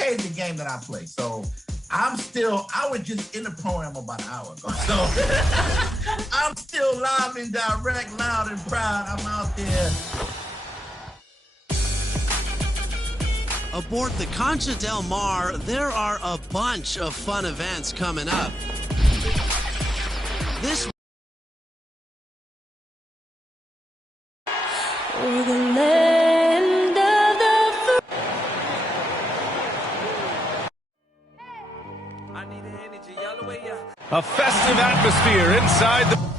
2K is the game that I play. So I was just in the program about an hour ago. So I'm still live and direct, loud and proud. I'm out there. Aboard the Concha Del Mar, there are a bunch of fun events coming up. This a festive atmosphere inside the...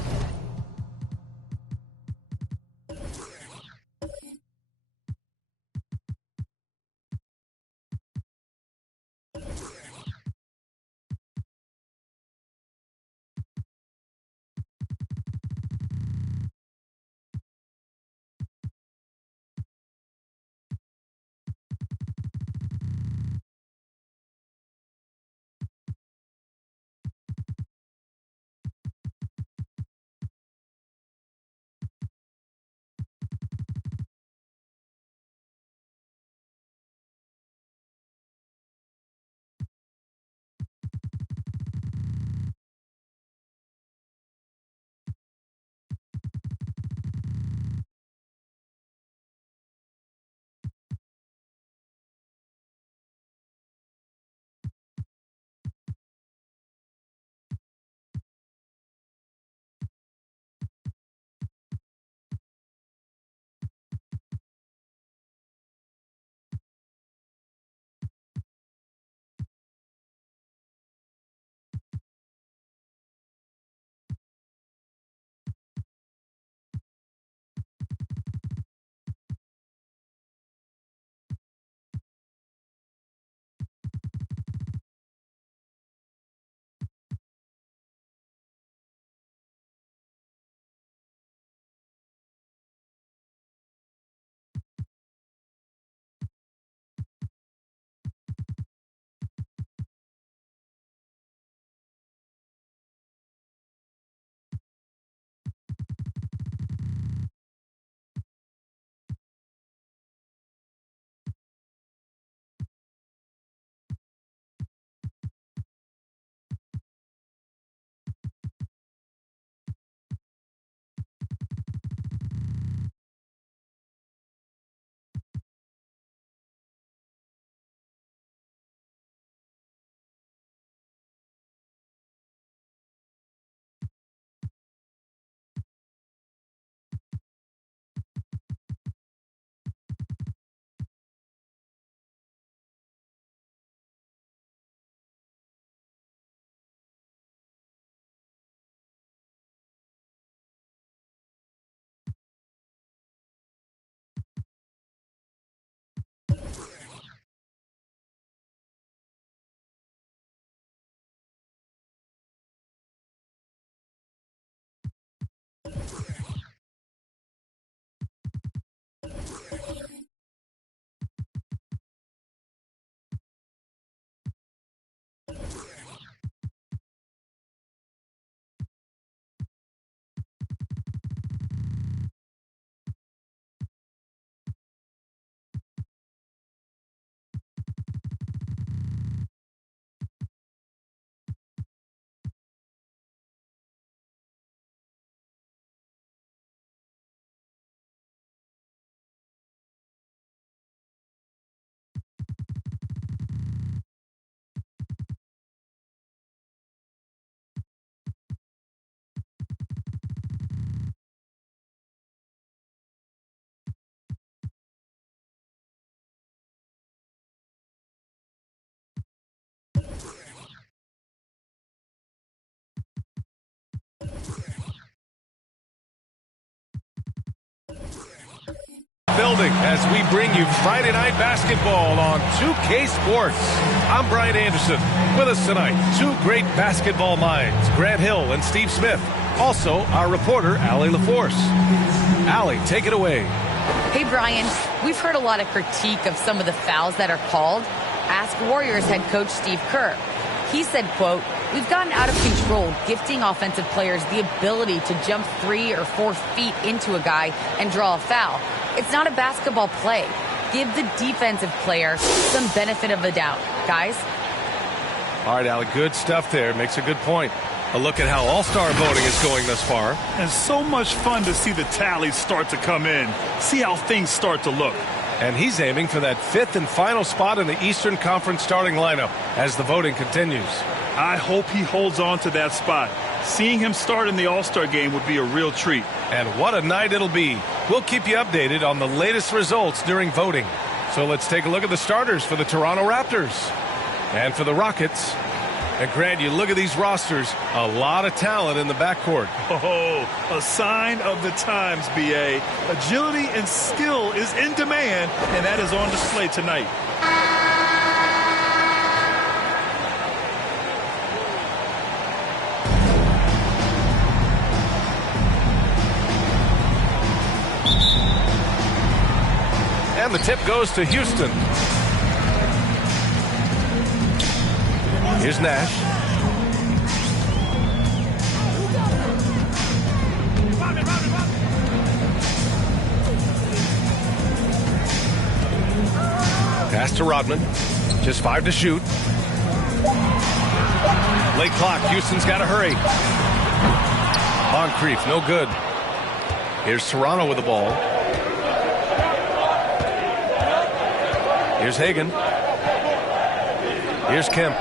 building as we bring you Friday Night Basketball on 2K Sports. I'm Brian Anderson. With us tonight, two great basketball minds, Grant Hill and Steve Smith. Also, our reporter, Allie LaForce. Allie, take it away. Hey, Brian. We've heard a lot of critique of some of the fouls that are called. Ask Warriors head coach Steve Kerr. He said, quote, "We've gotten out of control, gifting offensive players the ability to jump 3 or 4 feet into a guy and draw a foul. It's not a basketball play. Give the defensive player some benefit of the doubt, guys. All right, Alec, good stuff there. Makes a good point. A look at how all-star voting is going thus far. And so much fun to see the tallies start to come in. See how things start to look. And he's aiming for that 5th and final spot in the Eastern Conference starting lineup as the voting continues. I hope he holds on to that spot. Seeing him start in the All-Star game would be a real treat. And what a night it'll be. We'll keep you updated on the latest results during voting. So let's take a look at the starters for the Toronto Raptors. And for the Rockets. And Grant, you look at these rosters, a lot of talent in the backcourt. Oh, a sign of the times, B.A. Agility and skill is in demand, and that is on display tonight. And the tip goes to Houston. Here's Nash. Pass to Rodman. Just 5 to shoot. Late clock. Houston's got to hurry. Moncrief, no good. Here's Toronto with the ball. Here's Hagan. Here's Kemp.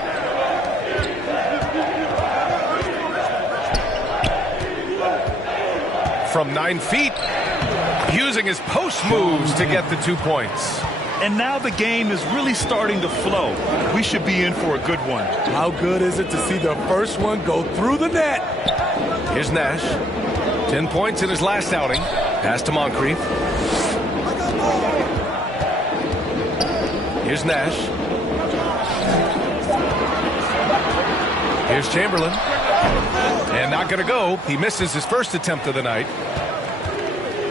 From 9 feet, using his post moves to get the 2 points. And now the game is really starting to flow. We should be in for a good one. How good is it to see the first one go through the net? Here's Nash. 10 points in his last outing. Pass to Moncrief. Here's Nash. Here's Chamberlain. And not going to go. He misses his first attempt of the night.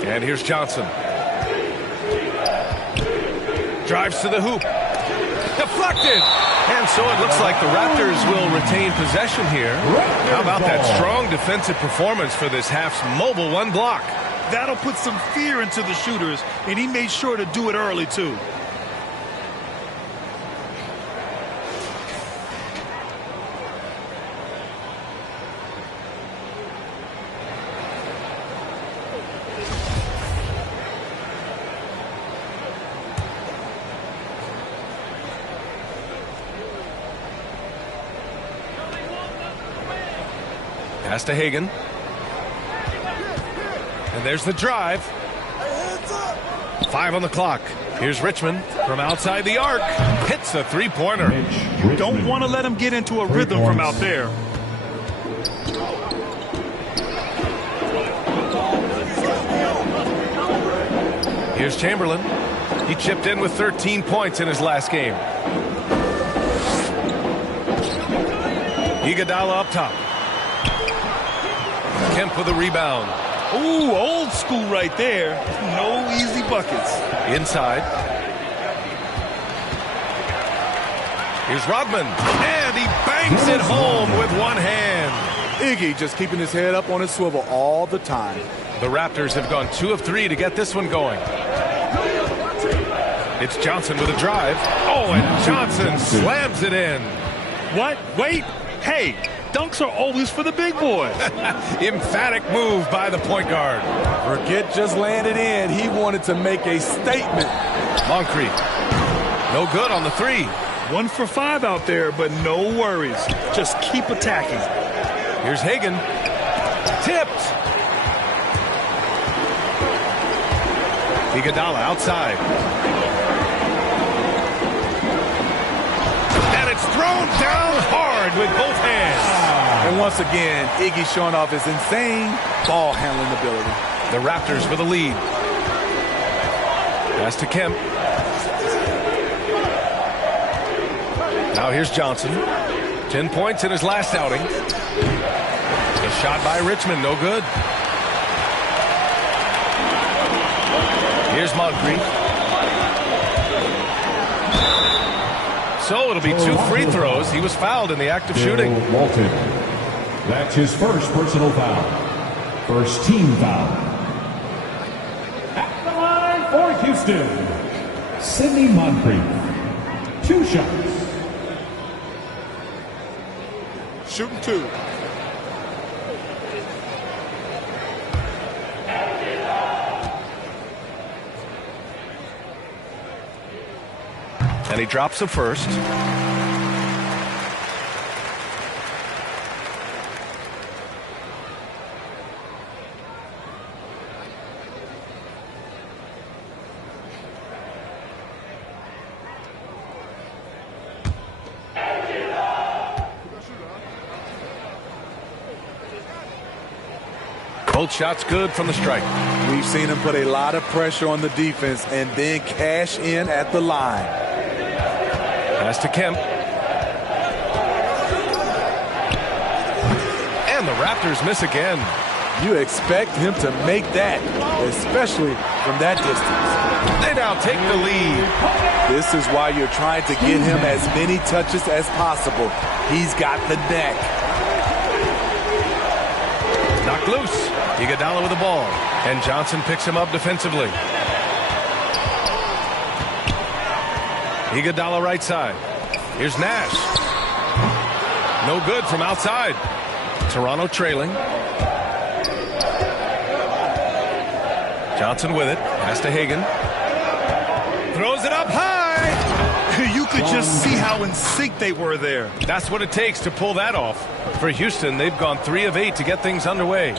And here's Johnson. Drives to the hoop. Deflected. And so it looks like the Raptors will retain possession here. How about that strong defensive performance for this half's mobile one block? That'll put some fear into the shooters, and he made sure to do it early, too. Pass to Hagan. And there's the drive. 5 on the clock. Here's Richmond from outside the arc. Hits a three-pointer. Don't want to let him get into a rhythm from out there. Here's Chamberlain. He chipped in with 13 points in his last game. Iguodala up top. Kemp with a rebound. Ooh, old school right there. No easy buckets. Inside. Here's Rodman. And he bangs it home with one hand. Iggy just keeping his head up on his swivel all the time. The Raptors have gone 2 of 3 to get this one going. It's Johnson with a drive. Oh, and Johnson slams it in. What? Wait. Hey, dunks are always for the big boys. Emphatic move by the point guard. Forget just landed in. He wanted to make a statement. Moncrief. No good on the 3. 1 for 5 out there, but no worries. Just keep attacking. Here's Hagan. Tipped. Iguodala outside. And it's thrown down hard with both hands. And once again, Iggy showing off his insane ball handling ability. The Raptors with a lead. Pass to Kemp. Now here's Johnson. 10 points in his last outing. A shot by Richmond, no good. Here's Moncrief. So it'll be 2 free throws. He was fouled in the act of shooting. Walton. That's his first personal foul. First team foul. At the line for Houston, Sidney Moncrief. 2 shots. Shooting 2. And he drops the first. Both shots good from the stripe. We've seen him put a lot of pressure on the defense and then cash in at the line. Pass to Kemp. And the Raptors miss again. You expect him to make that, especially from that distance. They now take the lead. This is why you're trying to get him as many touches as possible. He's got the neck. Knocked loose. Iguodala with the ball. And Johnson picks him up defensively. Iguodala right side. Here's Nash. No good from outside. Toronto trailing. Johnson with it. Pass to Hagan. Throws it up high. You could just see how in sync they were there. That's what it takes to pull that off. For Houston, they've gone 3 of 8 to get things underway.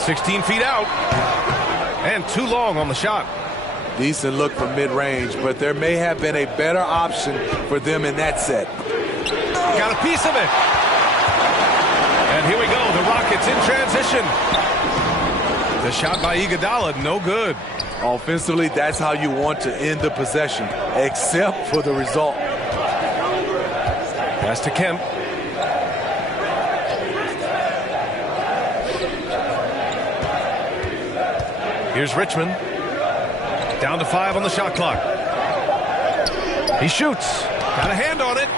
16 feet out. And too long on the shot. Decent look from mid-range, but there may have been a better option for them in that set. Got a piece of it. And here we go. The Rockets in transition. The shot by Iguodala, no good. Offensively, that's how you want to end the possession, except for the result. Pass to Kemp. Here's Richmond. Down to 5 on the shot clock. He shoots. Got a hand on it.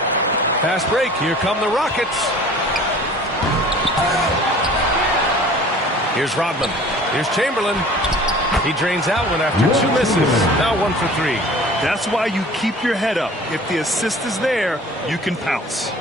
Fast break. Here come the Rockets. Here's Rodman. Here's Chamberlain. He drains that one after 2 misses. Now 1 for 3. That's why you keep your head up. If the assist is there, you can pounce.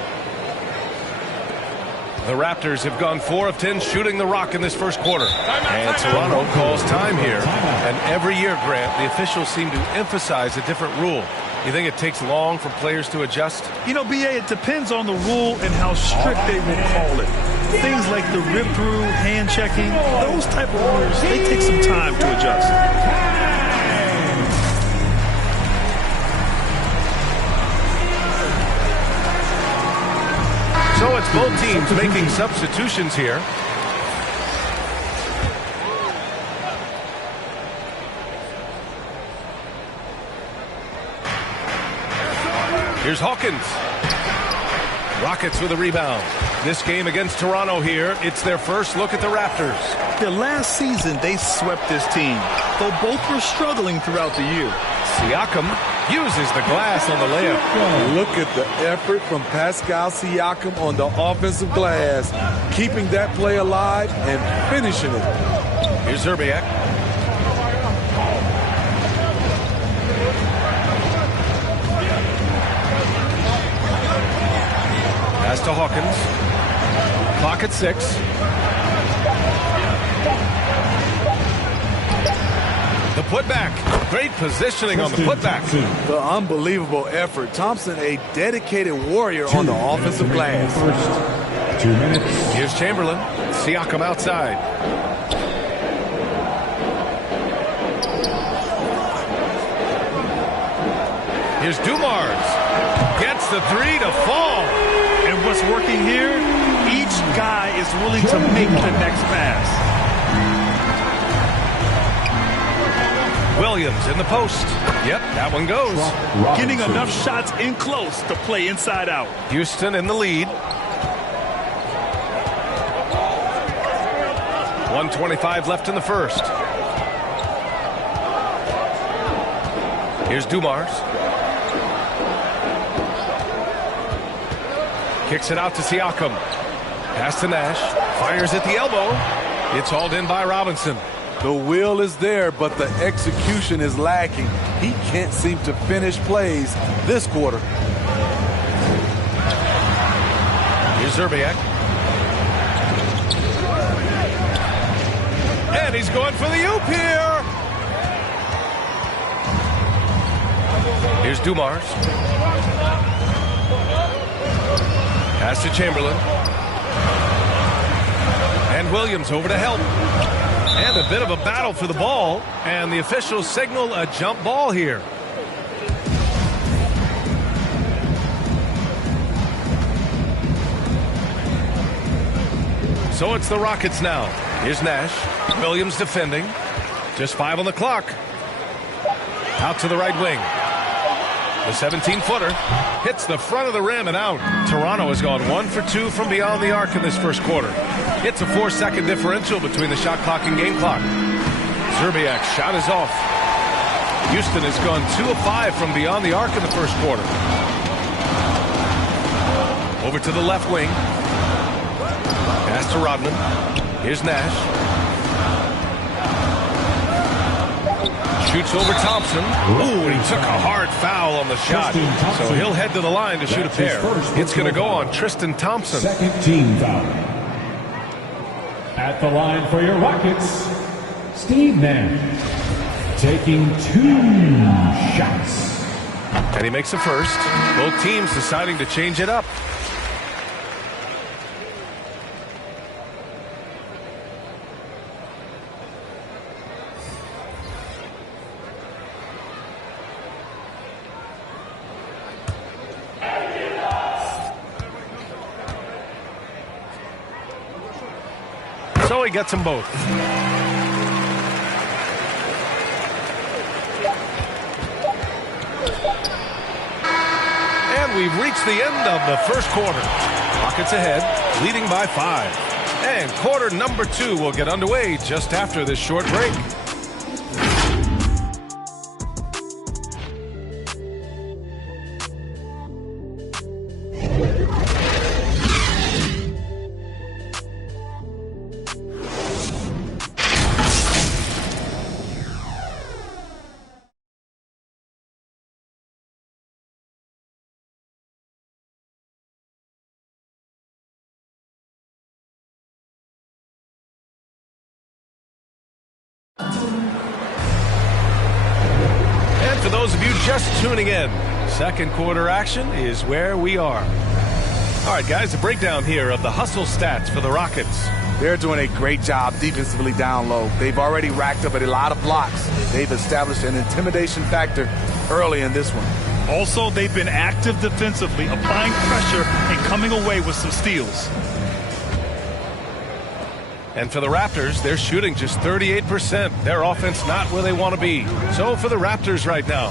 The Raptors have gone 4 of 10 shooting the rock in this first quarter. And Toronto calls time here. And every year, Grant, the officials seem to emphasize a different rule. You think it takes long for players to adjust? You know, B.A., it depends on the rule and how strict they will call it. Things like the rip-through, hand-checking, those type of rules, they take some time to adjust. So it's both teams making substitutions here. Here's Hawkins. Rockets with a rebound. This game against Toronto here, it's their first look at the Raptors. The last season, they swept this team, though both were struggling throughout the year. Siakam uses the glass on the layup. Look at the effort from Pascal Siakam on the offensive glass, keeping that play alive and finishing it. Here's Zerbiak. Pass to Hawkins. Clock at 6. The putback. Great positioning on the putback. The unbelievable effort. Thompson, a dedicated warrior on the offensive glass. First 2 minutes. Here's Chamberlain. Siakam outside. Here's Dumars. Gets the 3 to fall. And what's working here, each guy is willing to make the next pass. Williams in the post. Yep, that one goes. Getting enough shots in close to play inside out. Houston in the lead. 1:25 left in the first. Here's Dumars. Kicks it out to Siakam. Pass to Nash. Fires at the elbow. It's hauled in by Robinson. The will is there, but the execution is lacking. He can't seem to finish plays this quarter. Here's Zerbiak. And he's going for the oop here. Here's Dumars. Pass to Chamberlain. And Williams over to help. And a bit of a battle for the ball. And the officials signal a jump ball here. So it's the Rockets now. Here's Nash. Williams defending. Just 5 on the clock. Out to the right wing. The 17-footer hits the front of the rim and out. Toronto has gone 1 for 2 from beyond the arc in this first quarter. It's a 4-second differential between the shot clock and game clock. Zerbiak's shot is off. Houston has gone 2 of 5 from beyond the arc in the first quarter. Over to the left wing. Pass to Rodman. Here's Nash. Shoots over Thompson. Ooh, he took a hard foul on the shot. So he'll head to the line to shoot a pair. It's going to go on Tristan Thompson. Second team foul. At the line for your Rockets, Steve Nash, taking 2 shots. And he makes the first. Both teams deciding to change it up. So he gets them both. And we've reached the end of the first quarter. Rockets ahead, leading by 5. And quarter number 2 will get underway just after this short break. And for those of you just tuning in, second quarter action is where we are. All right, guys, a breakdown here of the hustle stats for the Rockets. They're doing a great job defensively down low. They've already racked up a lot of blocks. They've established an intimidation factor early in this one. Also, they've been active defensively, applying pressure and coming away with some steals. And for the Raptors, they're shooting just 38%. Their offense not where they want to be. So for the Raptors right now.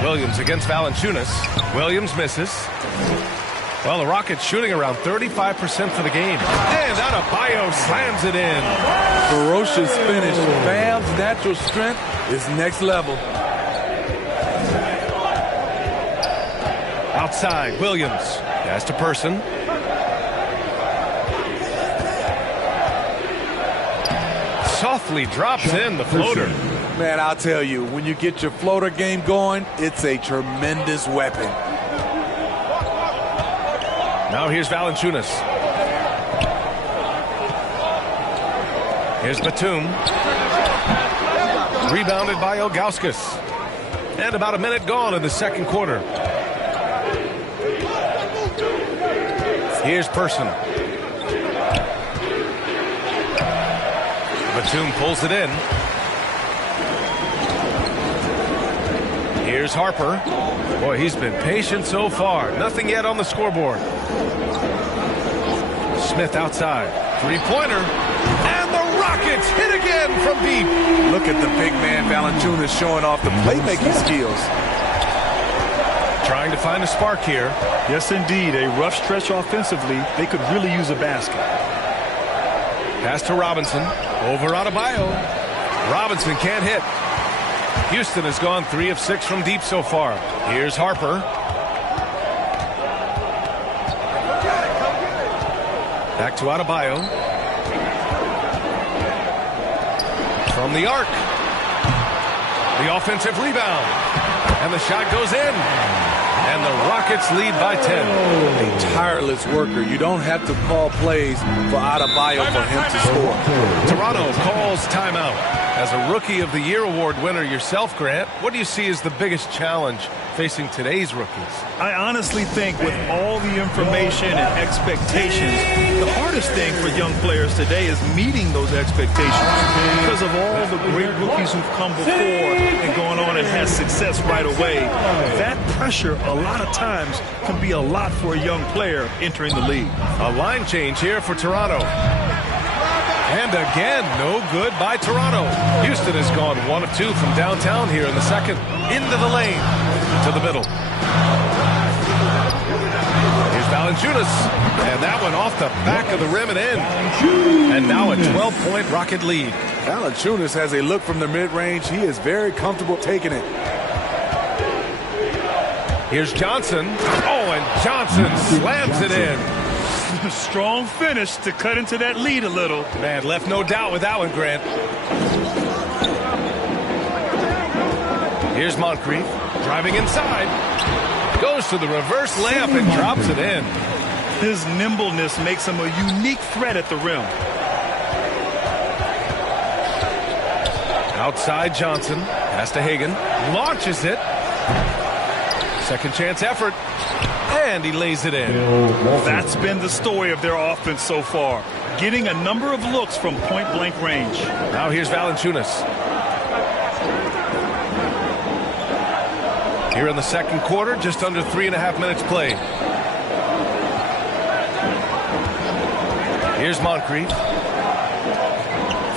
Williams against Valanciunas. Williams misses. Well, the Rockets shooting around 35% for the game. And Adebayo slams it in. Ferocious finish. Bam's natural strength is next level. Outside, Williams. Pass to Person. Softly drops in the floater. Man, I'll tell you, when you get your floater game going, it's a tremendous weapon. Now here's Valanciunas. Here's Batum. Rebounded by Ilgauskas. And about a minute gone in the second quarter. Here's Person. Batum pulls it in. Here's Harper. Boy, he's been patient so far. Nothing yet on the scoreboard. Smith outside. Three-pointer. And the Rockets hit again from deep. Look at the big man Valanciunas showing off the playmaking skills. Trying to find a spark here. Yes, indeed. A rough stretch offensively. They could really use a basket. Pass to Robinson. Over Adebayo. Robinson can't hit. Houston has gone 3 of 6 from deep so far. Here's Harper. Back to Adebayo. From the arc. The offensive rebound. And the shot goes in. And the Rockets lead by 10. A tireless worker. You don't have to call plays for Adebayo for him to score. Toronto calls timeout. As a Rookie of the Year award winner yourself, Grant, what do you see as the biggest challenge facing today's rookies? I honestly think with all the information and expectations, the hardest thing for young players today is meeting those expectations because of all the great rookies who've come before and gone on and had success right away. That pressure a lot of times can be a lot for a young player entering the league. A line change here for Toronto. And again, no good by Toronto. Houston has gone 1 of 2 from downtown here in the second. Into the lane. To the middle. Here's Valanciunas. And that one off the back of the rim and in. And now a 12-point Rocket lead. Valanciunas has a look from the mid-range. He is very comfortable taking it. Here's Johnson. Oh, and Johnson slams it in. Strong finish to cut into that lead a little. Man, left no doubt with that one, Grant. Here's Moncrief driving inside. Goes to the reverse layup and drops it in. His nimbleness makes him a unique threat at the rim. Outside Johnson. Pass to Hagan. Launches it. Second chance effort. And he lays it in. That's been the story of their offense so far. Getting a number of looks from point-blank range. Now here's Valanciunas. Here in the second quarter, just under 3.5 minutes played. Here's Moncrief.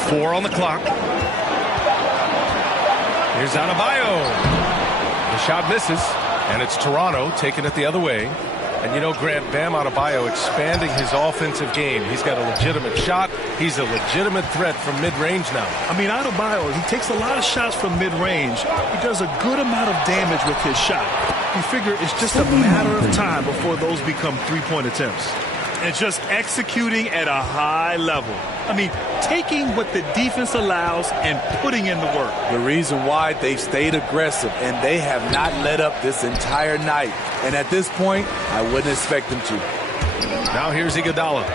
4 on the clock. Here's Adebayo. The shot misses. And it's Toronto taking it the other way. And you know, Grant, Bam Adebayo expanding his offensive game. He's got a legitimate shot. He's a legitimate threat from mid-range now. I mean, Adebayo, he takes a lot of shots from mid-range. He does a good amount of damage with his shot. You figure it's just a matter of time before those become three-point attempts. And just executing at a high level. I mean, taking what the defense allows and putting in the work. The reason why they've stayed aggressive and they have not let up this entire night. And at this point, I wouldn't expect them to. Now here's Iguodala.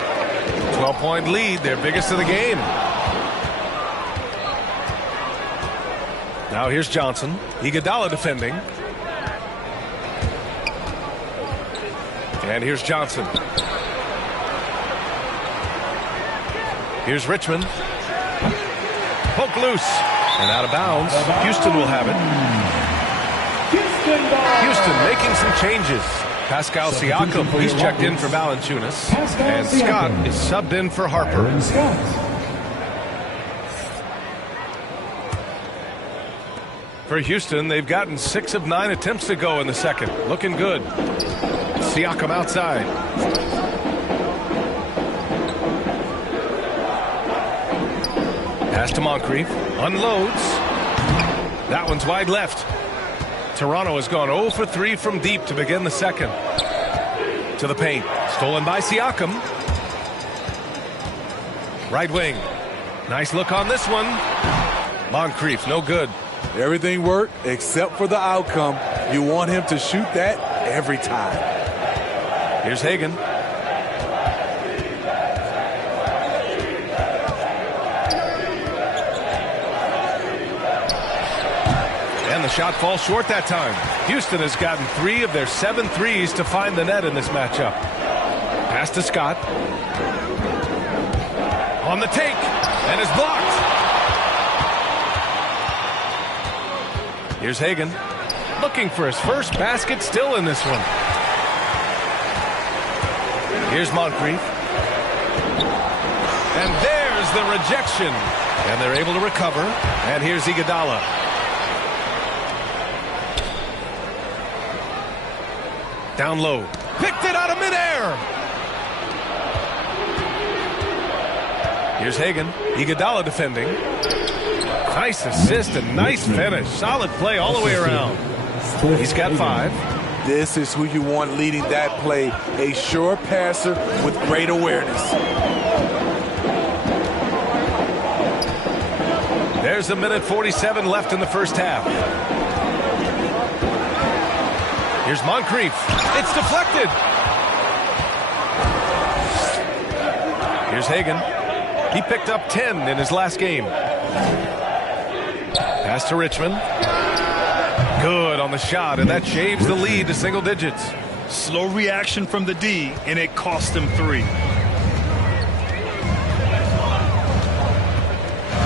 12-point lead, their biggest of the game. Now here's Johnson. Iguodala defending. And here's Johnson. Here's Richmond. Poke loose. And out of bounds. Houston will have it. Houston making some changes. Pascal Siakam, he's checked in for Valanciunas. And Scott is subbed in for Harper. For Houston, they've gotten 6 of 9 attempts to go in the second. Looking good. Siakam outside. Pass to Moncrief. Unloads. That one's wide left. Toronto has gone 0 for 3 from deep to begin the second. To the paint. Stolen by Siakam. Right wing. Nice look on this one. Moncrief, no good. Everything worked except for the outcome. You want him to shoot that every time. Here's Hagan. And the shot falls short that time. Houston has gotten 3 of their 7 threes to find the net in this matchup. Pass to Scott. On the take. And is blocked. Here's Hagan. Looking for his first basket still in this one. Here's Moncrief. And there's the rejection. And they're able to recover. And here's Iguodala. Down low. Picked it out of midair. Here's Hagan. Iguodala defending. Nice assist and nice finish. Solid play all the way around. He's got 5. This is who you want leading that play, a sure passer with great awareness. There's a minute 47 left in the first half. Here's Moncrief. It's deflected. Here's Hagan. He picked up 10 in his last game. Pass to Richmond. Good on the shot, and that shaves the lead to single digits. Slow reaction from the D, and it cost them 3.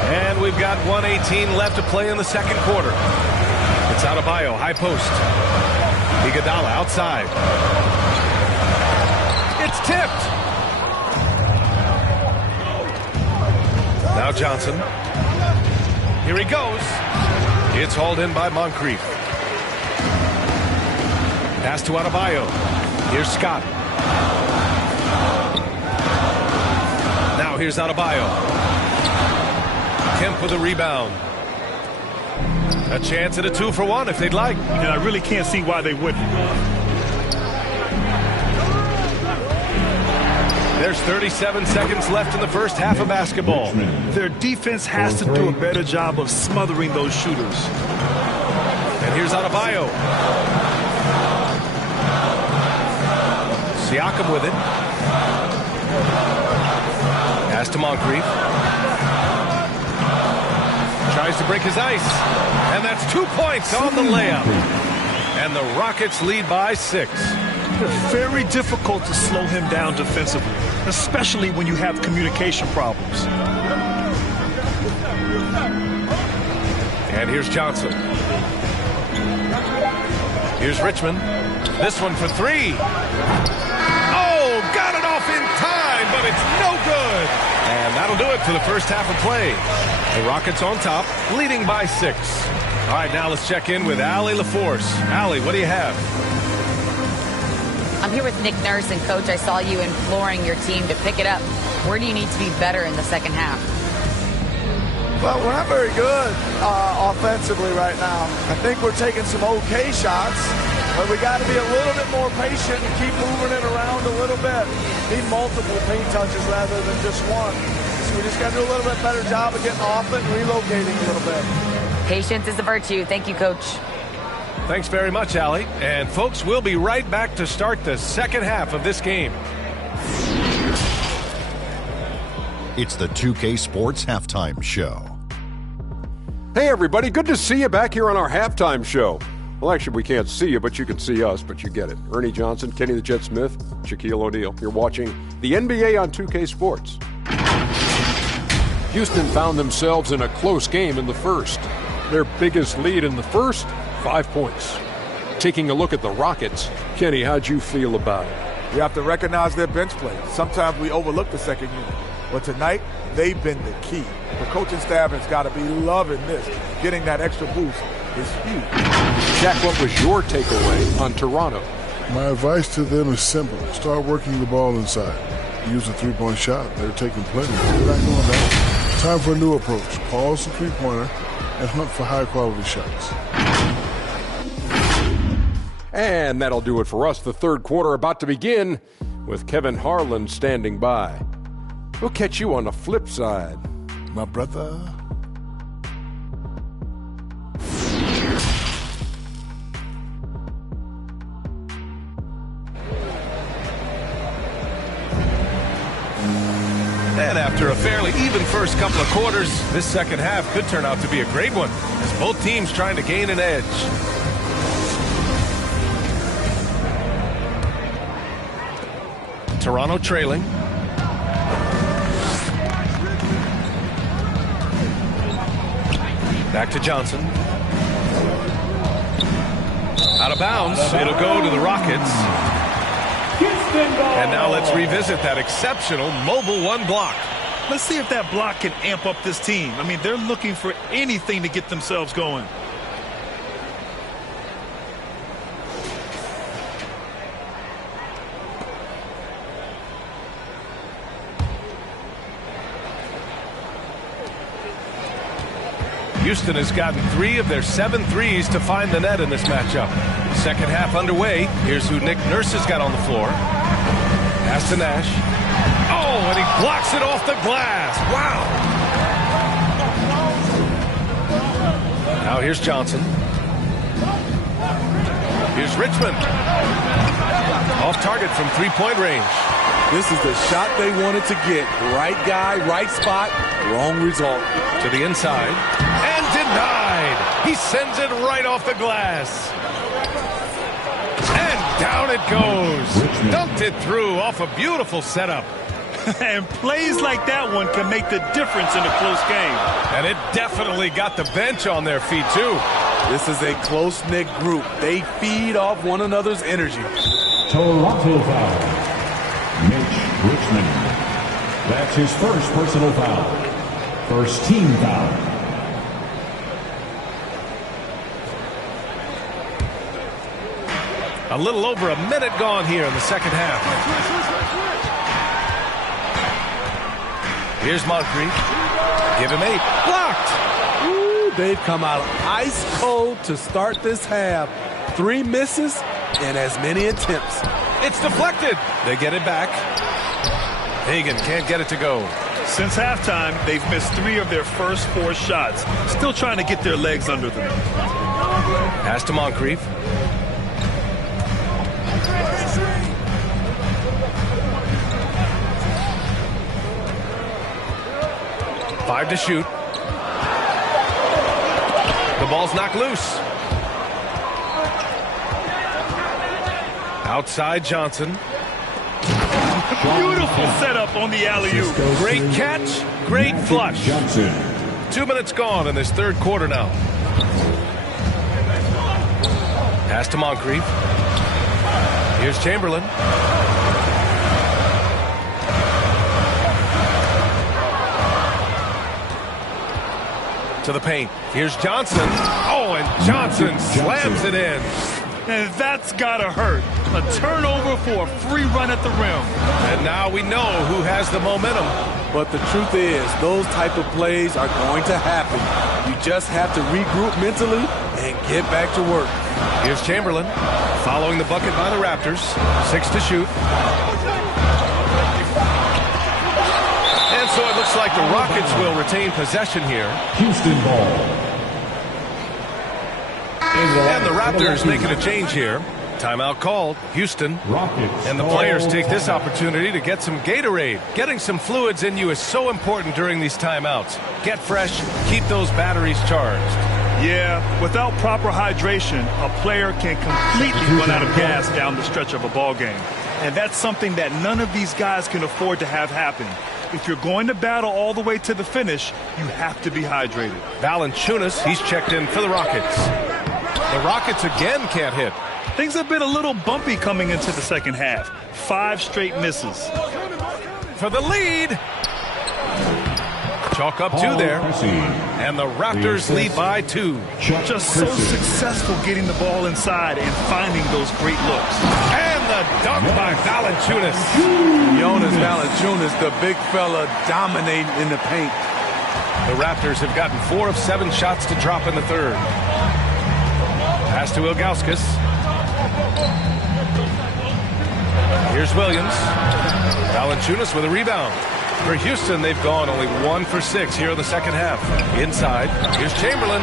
And we've got 1:18 left to play in the second quarter. It's Adebayo, high post. Iguodala outside. It's tipped. Now Johnson. Here he goes. It's hauled in by Moncrief. Pass to Adebayo. Here's Scott. Now here's Adebayo. Kemp with a rebound. A chance at a 2-for-1 if they'd like. And I really can't see why they wouldn't. There's 37 seconds left in the first half of basketball. Their defense has to do a better job of smothering those shooters. And here's Adebayo. Siakam with it. Pass to Moncrief. Tries to break his ice. And that's 2 points on the layup. And the Rockets lead by 6. Very difficult to slow him down defensively, especially when you have communication problems. And here's Johnson. Here's Richmond. This one for 3. Oh, got it off in time, but it's no good. And that'll do it for the first half of play. The Rockets on top, leading by 6. All right, now let's check in with Allie LaForce. Allie, what do you have? I'm here with Nick Nurse, and Coach, I saw you imploring your team to pick it up. Where do you need to be better in the second half? Well, we're not very good offensively right now. I think we're taking some okay shots, but we got to be a little bit more patient and keep moving it around a little bit. Need multiple paint touches rather than just one. So we just got to do a little bit better job of getting off it and relocating a little bit. Patience is a virtue. Thank you, Coach. Thanks very much, Allie. And folks, we'll be right back to start the second half of this game. It's the 2K Sports Halftime Show. Hey, everybody. Good to see you back here on our halftime show. Well, actually, we can't see you, but you can see us, but you get it. Ernie Johnson, Kenny the Jet Smith, Shaquille O'Neal. You're watching the NBA on 2K Sports. Houston found themselves in a close game in the first. Their biggest lead in the first, 5 points. Taking a look at the Rockets, Kenny, how'd you feel about it? You have to recognize their bench play. Sometimes we overlook the second unit. But tonight, they've been the key. The coaching staff has got to be loving this. Getting that extra boost is huge. Jack, what was your takeaway on Toronto? My advice to them is simple. Start working the ball inside. Use a three-point shot. They're taking plenty. They're not going down. Time for a new approach. Pause the three-pointer and hunt for high-quality shots. And that'll do it for us. The third quarter about to begin with Kevin Harlan standing by. We'll catch you on the flip side, my brother. And after a fairly even first couple of quarters, this second half could turn out to be a great one, as both teams trying to gain an edge. Toronto trailing. Back to Johnson. Out of bounds. It'll go to the Rockets. And now let's revisit that exceptional mobile one block. Let's see if that block can amp up this team. I mean, they're looking for anything to get themselves going. Houston has gotten 3 of their 7 threes to find the net in this matchup. Second half underway. Here's who Nick Nurse has got on the floor. Pass to Nash. Oh, and he blocks it off the glass. Wow. Now here's Johnson. Here's Richmond. Off target from three-point range. This is the shot they wanted to get. Right guy, right spot, wrong result. To the inside. And denied. He sends it right off the glass. And down it goes. Dunked it through off a beautiful setup. And plays like that one can make the difference in a close game. And it definitely got the bench on their feet, too. This is a close-knit group. They feed off one another's energy. Toronto foul. Mitch Richmond. That's his first personal foul. First team foul. A little over a minute gone here in the second half. Here's Moncrief. Give him 8. Blocked. Ooh, they've come out ice cold to start this half. 3 misses and as many attempts. It's deflected. They get it back. Hagan can't get it to go. Since halftime, they've missed 3 of their first 4 shots. Still trying to get their legs under them. Pass to Moncrief. Five to shoot. The ball's knocked loose. Outside Johnson. Beautiful setup on the alley-oop. Great catch, great flush. 2 minutes gone in this third quarter now. Pass to Moncrief. Here's Chamberlain. To the paint. Here's Johnson. Oh, and Johnson slams it in. And that's gotta hurt. A turnover for a free run at the rim. And now we know who has the momentum. But the truth is, those type of plays are going to happen. You just have to regroup mentally and get back to work. Here's Chamberlain following the bucket by the Raptors. 6 to shoot. And so it looks like the Rockets will retain possession here. Houston ball. And the Raptors making a change here. Timeout called. Houston. Rockets. And the players take this opportunity to get some Gatorade. Getting some fluids in you is so important during these timeouts. Get fresh. Keep those batteries charged. Yeah, without proper hydration, a player can completely run out of gas down the stretch of a ball game. And that's something that none of these guys can afford to have happen. If you're going to battle all the way to the finish, you have to be hydrated. Valanciunas, he's checked in for the Rockets. The Rockets again can't hit. Things have been a little bumpy coming into the second half. 5 straight misses. For the lead. Chalk up 2 there. And the Raptors lead by 2. Just so successful getting the ball inside and finding those great looks. And the dunk by Valanciunas. Jonas Valanciunas, the big fella, dominating in the paint. The Raptors have gotten 4 of 7 shots to drop in the third. Pass to Ilgauskas. Here's Williams. Valanciunas with a rebound. For Houston, they've gone only 1 for 6 here in the second half. Inside, here's Chamberlain.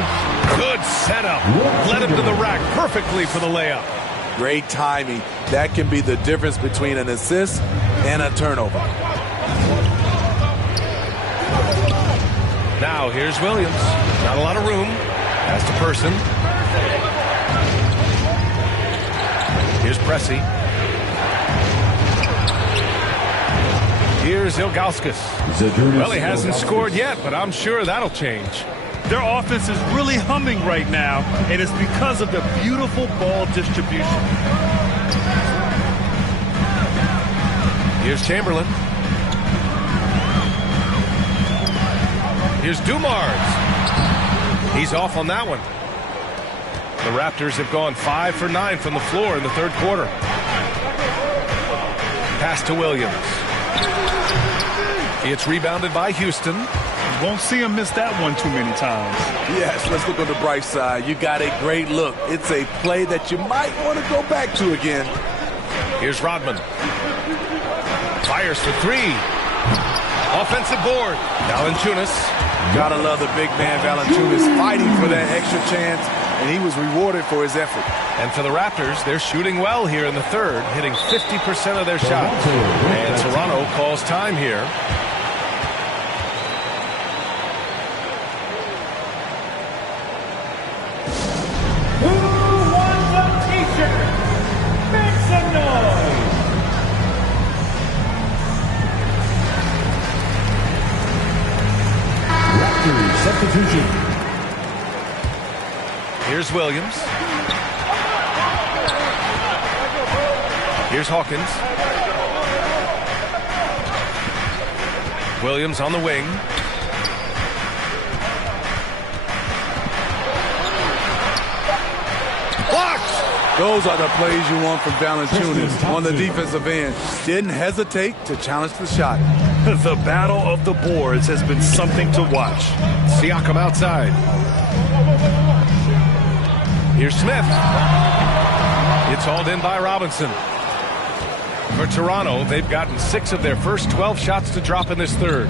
Good setup. Led him to the rack perfectly for the layup. Great timing. That can be the difference between an assist and a turnover. Now here's Williams. Not a lot of room. Pass to Person. Here's Pressey. Here's Ilgauskas. Well, he hasn't scored yet, but I'm sure that'll change. Their offense is really humming right now, and it's because of the beautiful ball distribution. Here's Chamberlain. Here's Dumars. He's off on that one. The Raptors have gone 5 for 9 from the floor in the third quarter. Pass to Williams. It's rebounded by Houston. Won't see him miss that one too many times. Yes, let's look on the bright side. You got a great look. It's a play that you might want to go back to again. Here's Rodman. Fires for three. Offensive board. Valanciunas. Gotta love the big man Valanciunas fighting for that extra chance, and he was rewarded for his effort. And for the Raptors, they're shooting well here in the third, hitting 50% of their shots. And Toronto calls time here. Who won the t-shirt? Make some noise! Raptors substitution. Here's Williams. Here's Hawkins. Williams on the wing. Blocked! Those are the plays you want from Valanciunas on the defensive end. Didn't hesitate to challenge the shot. The battle of the boards has been something to watch. Siakam outside. Here's Smith. It's hauled in by Robinson. For Toronto, they've gotten 6 of their first 12 shots to drop in this third.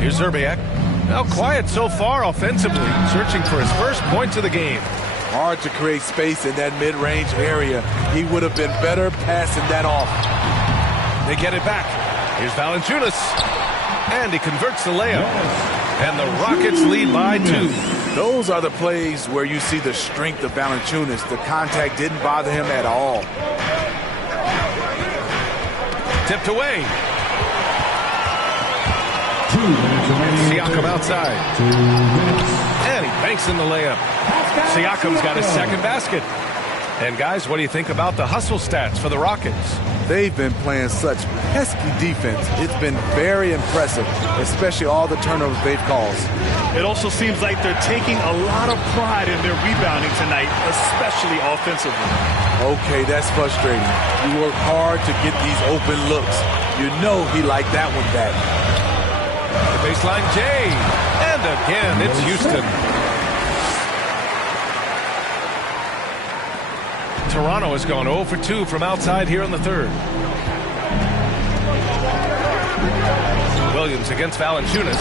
Here's Zerbiak. Now quiet so far offensively, searching for his first points of the game. Hard to create space in that mid-range area. He would have been better passing that off. They get it back. Here's Valanciunas. And he converts the layup. And the Rockets lead by 2. Those are the plays where you see the strength of Valanciunas. The contact didn't bother him at all. Tipped away. Siakam outside. And he banks in the layup. Siakam's got his second basket. And guys, what do you think about the hustle stats for the Rockets? They've been playing such pesky defense. It's been very impressive, especially all the turnovers they've caused. It also seems like they're taking a lot of pride in their rebounding tonight, especially offensively. Okay, that's frustrating. You work hard to get these open looks. You know he liked that one back. The baseline J. And again, it's Houston. Toronto has gone 0 for 2 from outside here in the third. Williams against Valanciunas.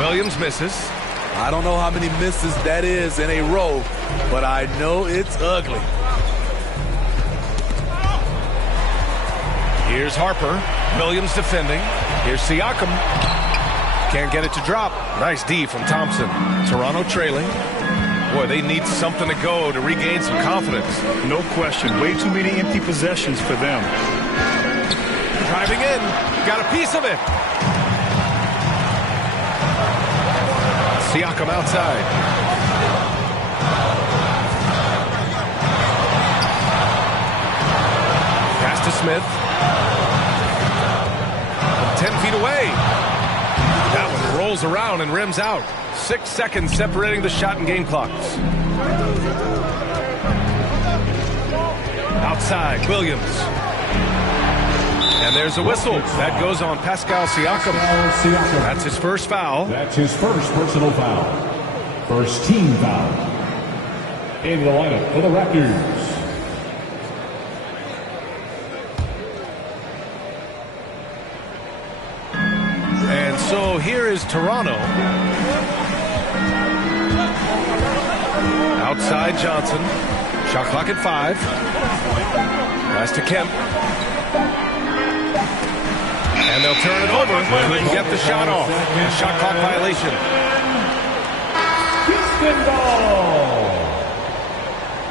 Williams misses. I don't know how many misses that is in a row, but I know it's ugly. Here's Harper. Williams defending. Here's Siakam. Can't get it to drop. Nice D from Thompson. Toronto trailing. Boy, they need something to go to regain some confidence. No question. Way too many empty possessions for them. Driving in. Got a piece of it. Siakam outside. Pass to Smith. From 10 feet away. That one rolls around and rims out. 6 seconds separating the shot and game clocks. Outside, Williams. And there's a whistle. That goes on Pascal Siakam. That's his first foul. That's his first personal foul. First team foul. In the lineup for the Raptors. And so here is Toronto. Outside Johnson. Shot clock at 5. Pass to Kemp. And they'll turn it over. Couldn't get the shot off. Shot clock violation. Houston ball.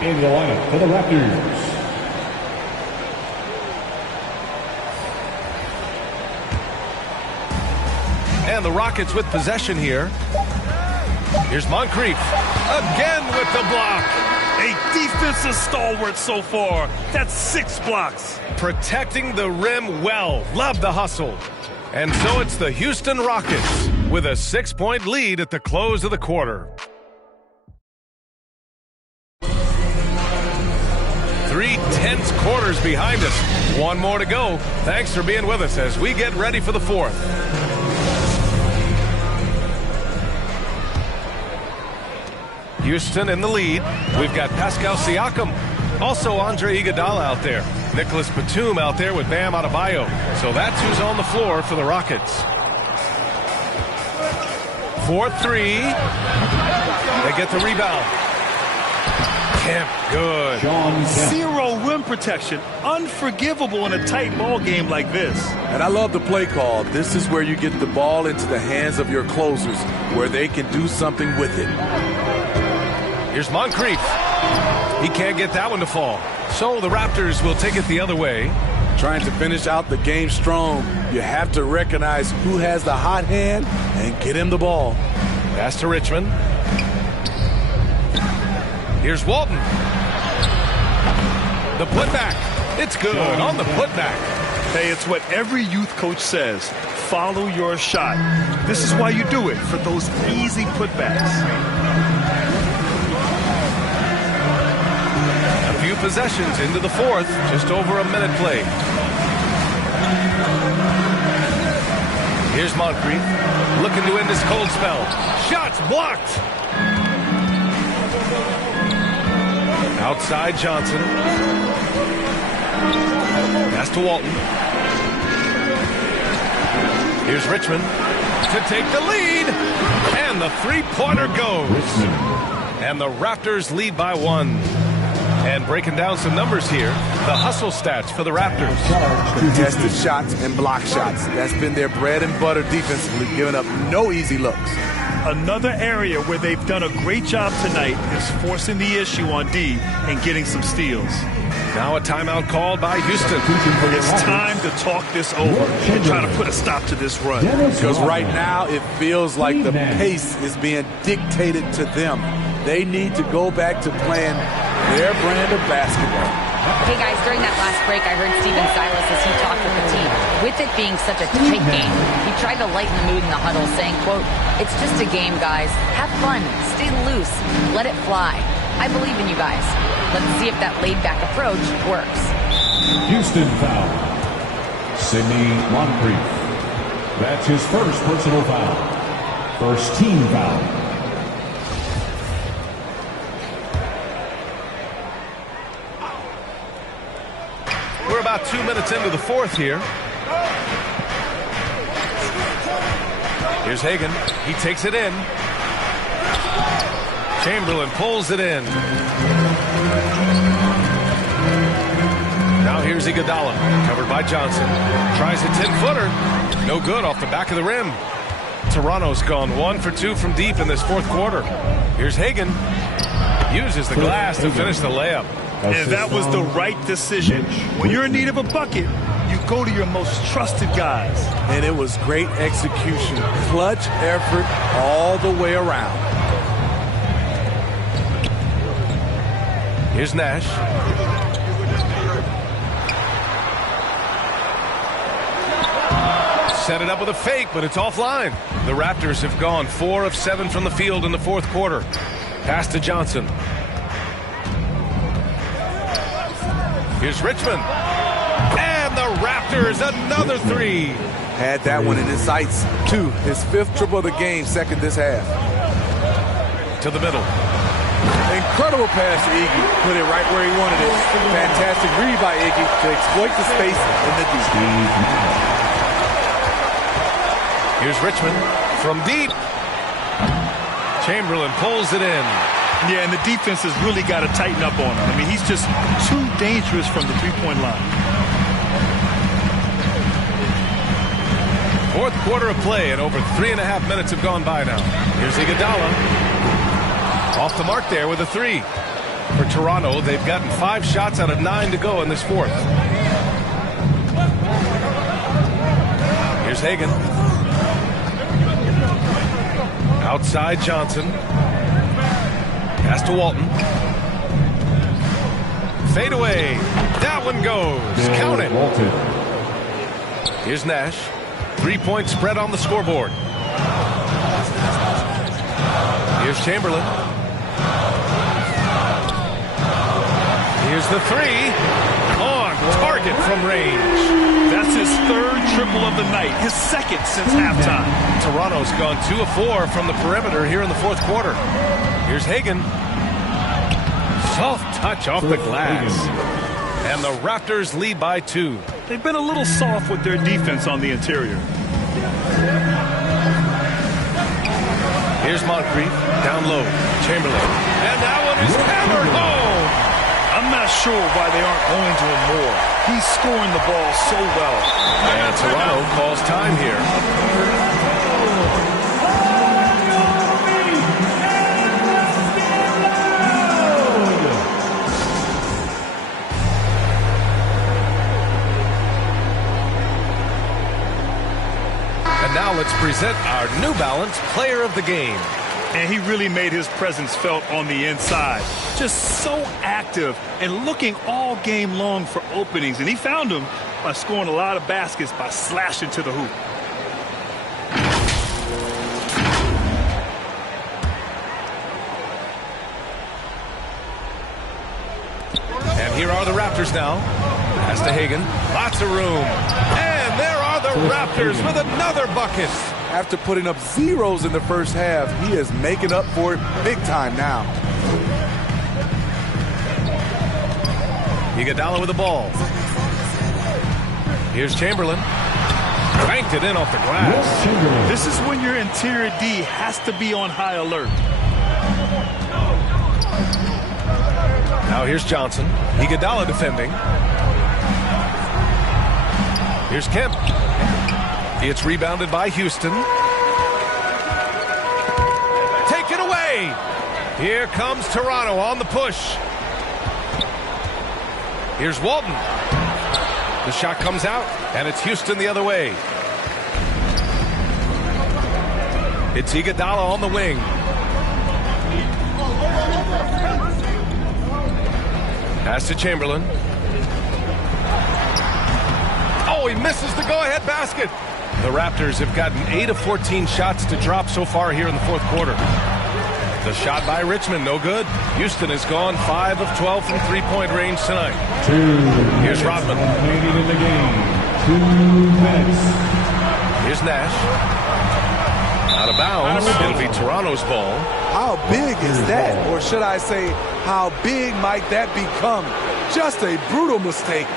In the lineup for the Raptors. And the Rockets with possession here. Here's Moncrief. Again with the block. A defensive stalwart so far. That's 6 blocks. Protecting the rim well. Love the hustle. And so it's the Houston Rockets with a 6-point lead at the close of the quarter. 3 3 tense quarters behind us. One more to go. Thanks for being with us as we get ready for the fourth. Houston in the lead. We've got Pascal Siakam. Also Andre Iguodala out there. Nicholas Batum out there with Bam Adebayo. So that's who's on the floor for the Rockets. 4-3. They get the rebound. Kemp, good. Zero rim protection. Unforgivable in a tight ball game like this. And I love the play call. This is where you get the ball into the hands of your closers, where they can do something with it. Here's Moncrief. He can't get that one to fall. So the Raptors will take it the other way. Trying to finish out the game strong, you have to recognize who has the hot hand and get him the ball. Pass to Richmond. Here's Walton. The putback. It's good on the putback. Hey, it's what every youth coach says. Follow your shot. This is why you do it, for those easy putbacks. A few possessions into the fourth. Just over a minute played. Here's Moncrief. Looking to end this cold spell. Shots blocked. Outside Johnson. Pass to Walton. Here's Richmond to take the lead. And the three-pointer goes. And the Raptors lead by 1. And breaking down some numbers here, the hustle stats for the Raptors. Contested shots and block shots. That's been their bread and butter defensively, giving up no easy looks. Another area where they've done a great job tonight is forcing the issue on D and getting some steals. Now a timeout called by Houston. It's time to talk this over and try to put a stop to this run. Because right now it feels like the pace is being dictated to them. They need to go back to playing their brand of basketball. Hey guys, during that last break, I heard Stephen Silas as he talked with the team. With it being such a tight game, he tried to lighten the mood in the huddle, saying, quote, "It's just a game, guys. Have fun. Stay loose. Let it fly. I believe in you guys. Let's see if that laid-back approach works." Houston foul. Sidney Moncrief. That's his first personal foul. First team foul. We're about 2 minutes into the fourth here. Here's Hagan. He takes it in. Chamberlain pulls it in. Now here's Iguodala, covered by Johnson. Tries a 10-footer. No good off the back of the rim. Toronto's gone 1 for 2 from deep in this fourth quarter. Here's Hagan. Uses the glass to finish the layup. And that was the right decision. When you're in need of a bucket, you go to your most trusted guys. And it was great execution. Clutch effort all the way around. Here's Nash. Set it up with a fake, but it's offline. The Raptors have gone 4 of 7 from the field in the fourth quarter. Pass to Johnson. Here's Richmond. And the Raptors, another 3. Had that one in his sights, too. His 5th triple of the game, second this half. To the middle. Incredible pass to Iggy. Put it right where he wanted it. Fantastic read by Iggy to exploit the space in the deep. Here's Richmond from deep. Chamberlain pulls it in. Yeah, and the defense has really got to tighten up on him. I mean, he's just too dangerous from the three-point line. Fourth quarter of play, and over 3.5 minutes have gone by now. Here's Iguodala. Off the mark there with a 3. For Toronto, they've gotten 5 shots out of 9 to go in this fourth. Here's Hagan. Outside Johnson. Pass to Walton. Fade away. That one goes. Count it. Here's Nash. 3-point spread on the scoreboard. Here's Chamberlain. Here's Here's the three. On target from range. That's his third triple of the night, his second since halftime. Toronto's gone 2 of 4 from the perimeter here in the fourth quarter. Here's Hagan. Soft touch off the glass. And the Raptors lead by 2. They've been a little soft with their defense on the interior. Here's Moncrief. Down low. Chamberlain. And that one is hammered home. I'm not sure why they aren't going to him more. He's scoring the ball so well. And Toronto calls time here. And now let's present our New Balance Player of the Game. And he really made his presence felt on the inside. Just so active and looking all game long for openings. And he found them by scoring a lot of baskets by slashing to the hoop. And here are the Raptors now. Pass to Hagan. Lots of room. And there are the Raptors with another bucket. After putting up zeros in the first half, he is making up for it big time now. Iguodala with the ball. Here's Chamberlain. Banked it in off the glass. This is when your interior D has to be on high alert. Now here's Johnson. Iguodala defending. Here's Kemp. It's rebounded by Houston. Take it away. Here comes Toronto on the push. Here's Walton. The shot comes out, and it's Houston the other way. It's Iguodala on the wing. Pass to Chamberlain. Oh, he misses the go-ahead basket. The Raptors have gotten 8 of 14 shots to drop so far here in the fourth quarter. The shot by Richmond, no good. Houston has gone 5 of 12 from three-point range tonight. Here's Rodman. In the game. 2 minutes. Here's Nash. Out of bounds. It'll be Toronto's ball. How big is that? Or should I say, how big might that become? Just a brutal mistake.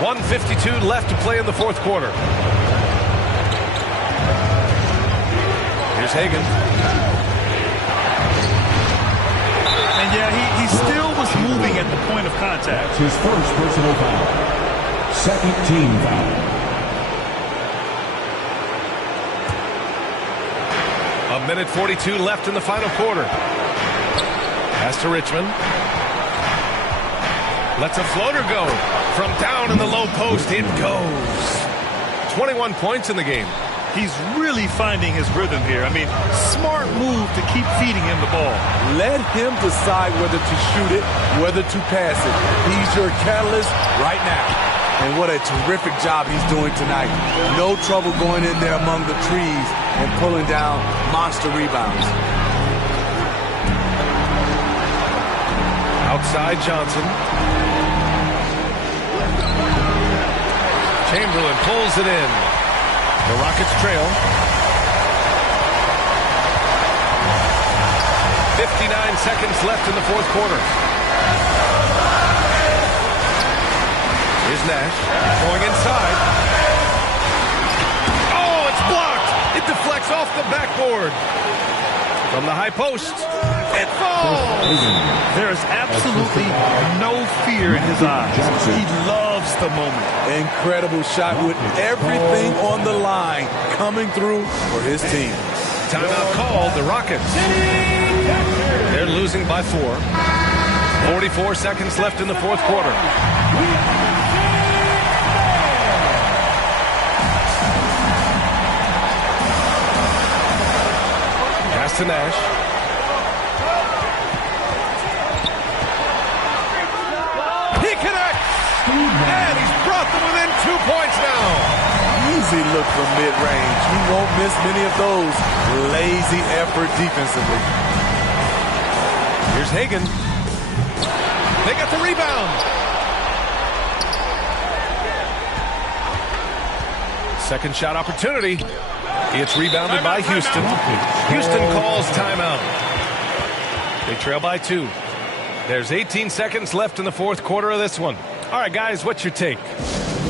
.152 left to play in the fourth quarter. Here's Hagan. And yeah, he still was moving at the point of contact. That's his first personal foul. Second team foul. A minute 42 left in the final quarter. Pass to Richmond. Lets a floater go. From down in the low post, it goes. 21 points in the game. He's really finding his rhythm here. I mean, smart move to keep feeding him the ball. Let him decide whether to shoot it, whether to pass it. He's your catalyst right now. And what a terrific job he's doing tonight. No trouble going in there among the trees and pulling down monster rebounds. Outside Johnson. Chamberlain pulls it in. The Rockets trail. 59 seconds left in the fourth quarter. Here's Nash going inside. Oh, it's blocked. It deflects off the backboard. From the high post. It falls. There is absolutely no fear in his eyes. He loves the moment. Incredible shot with everything on the line coming through for his team. Timeout called, the Rockets. They're losing by 4. 44 seconds left in the fourth quarter. Pass to Nash. He connects! And he's brought them within 2 points now. Easy look from mid-range. He won't miss many of those. Lazy effort defensively. Here's Hagan. They got the rebound. Second shot opportunity. It's rebounded by Houston. Houston calls timeout. They trail by 2. There's 18 seconds left in the fourth quarter of this one. All right, guys, what's your take?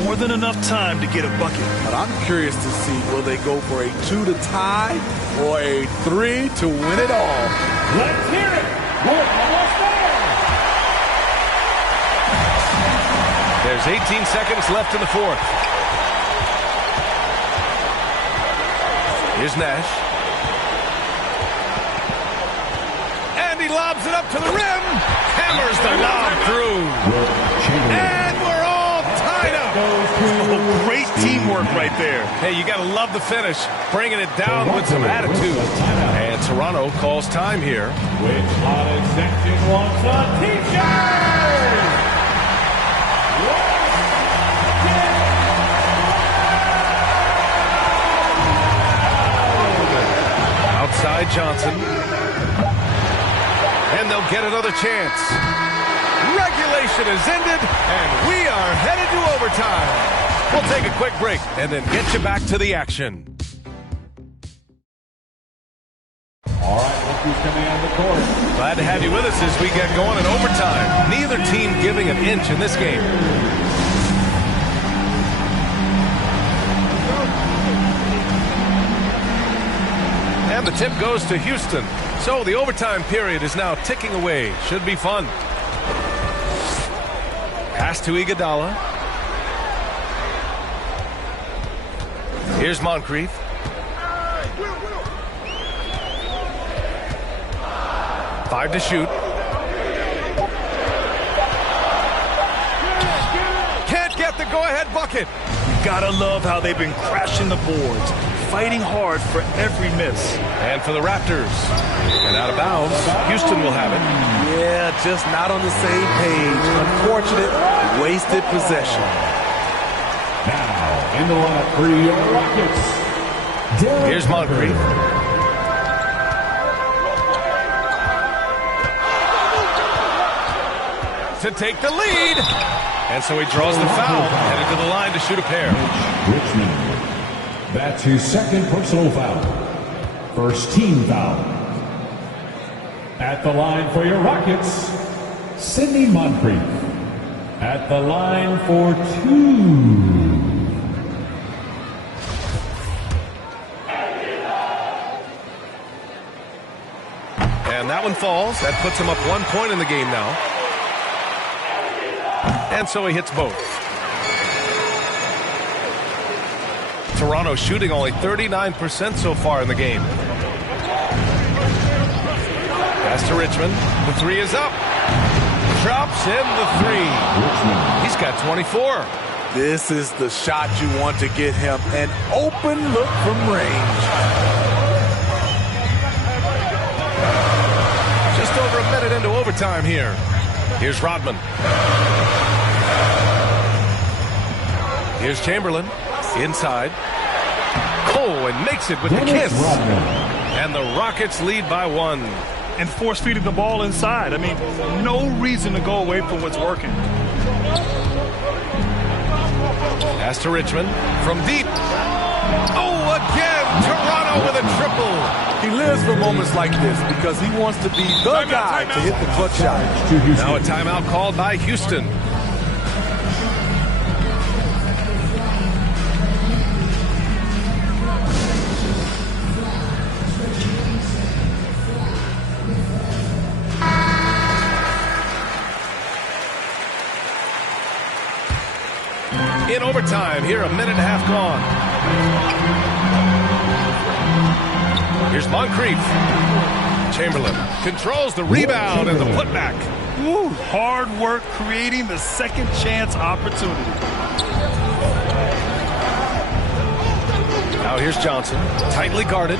More than enough time to get a bucket. But I'm curious to see, will they go for a 2 to tie or a 3 to win it all? Let's hear it. We're almost there. There's 18 seconds left in the fourth. Here's Nash. And he lobs it up to the rim. Hammers the lob through. And we're all tied up. Oh, great teamwork right there. Hey, you got to love the finish. Bringing it down with some attitude. And Toronto calls time here. Which Auto section wants a t-shirt? Outside Johnson. And they'll get another chance. Regulation is ended, and we are headed to overtime. We'll take a quick break and then get you back to the action. All right, look who's coming out of the court. Glad to have you with us as we get going in overtime. Neither team giving an inch in this game. And the tip goes to Houston. So the overtime period is now ticking away. Should be fun. Pass to Iguodala. Here's Moncrief. Five to shoot. Can't get the go-ahead bucket. You gotta love how they've been crashing the boards, fighting hard for every miss. And for the Raptors. And out of bounds, Houston will have it. Yeah, just not on the same page. Unfortunate, wasted possession. Now, in the lineup for your Rockets. Here's Moncrief. To take the lead. And so he draws the foul, headed to the line to shoot a pair. Richmond. That's his second personal foul. First team foul. At the line for your Rockets, Sidney Moncrief. At the line for 2. And that one falls. That puts him up 1 point in the game now. And so he hits both. Toronto shooting only 39% so far in the game. Pass to Richmond. The three is up. Drops in the three. He's got 24. This is the shot you want to get him. An open look from range. Just over a minute into overtime here. Here's Rodman. Here's Chamberlain. Inside. Oh, and makes it with the kiss. And the Rockets lead by 1. And force-feeding the ball inside. I mean, no reason to go away from what's working. Pass to Richmond from deep. Oh, again, Toronto with a triple. He lives for moments like this because he wants to be the guy to hit the clutch shot. Now a timeout called by Houston. In overtime, here a minute and a half gone. Here's Moncrief. Chamberlain controls the rebound and the putback. Woo, hard work creating the second chance opportunity. Now here's Johnson, tightly guarded.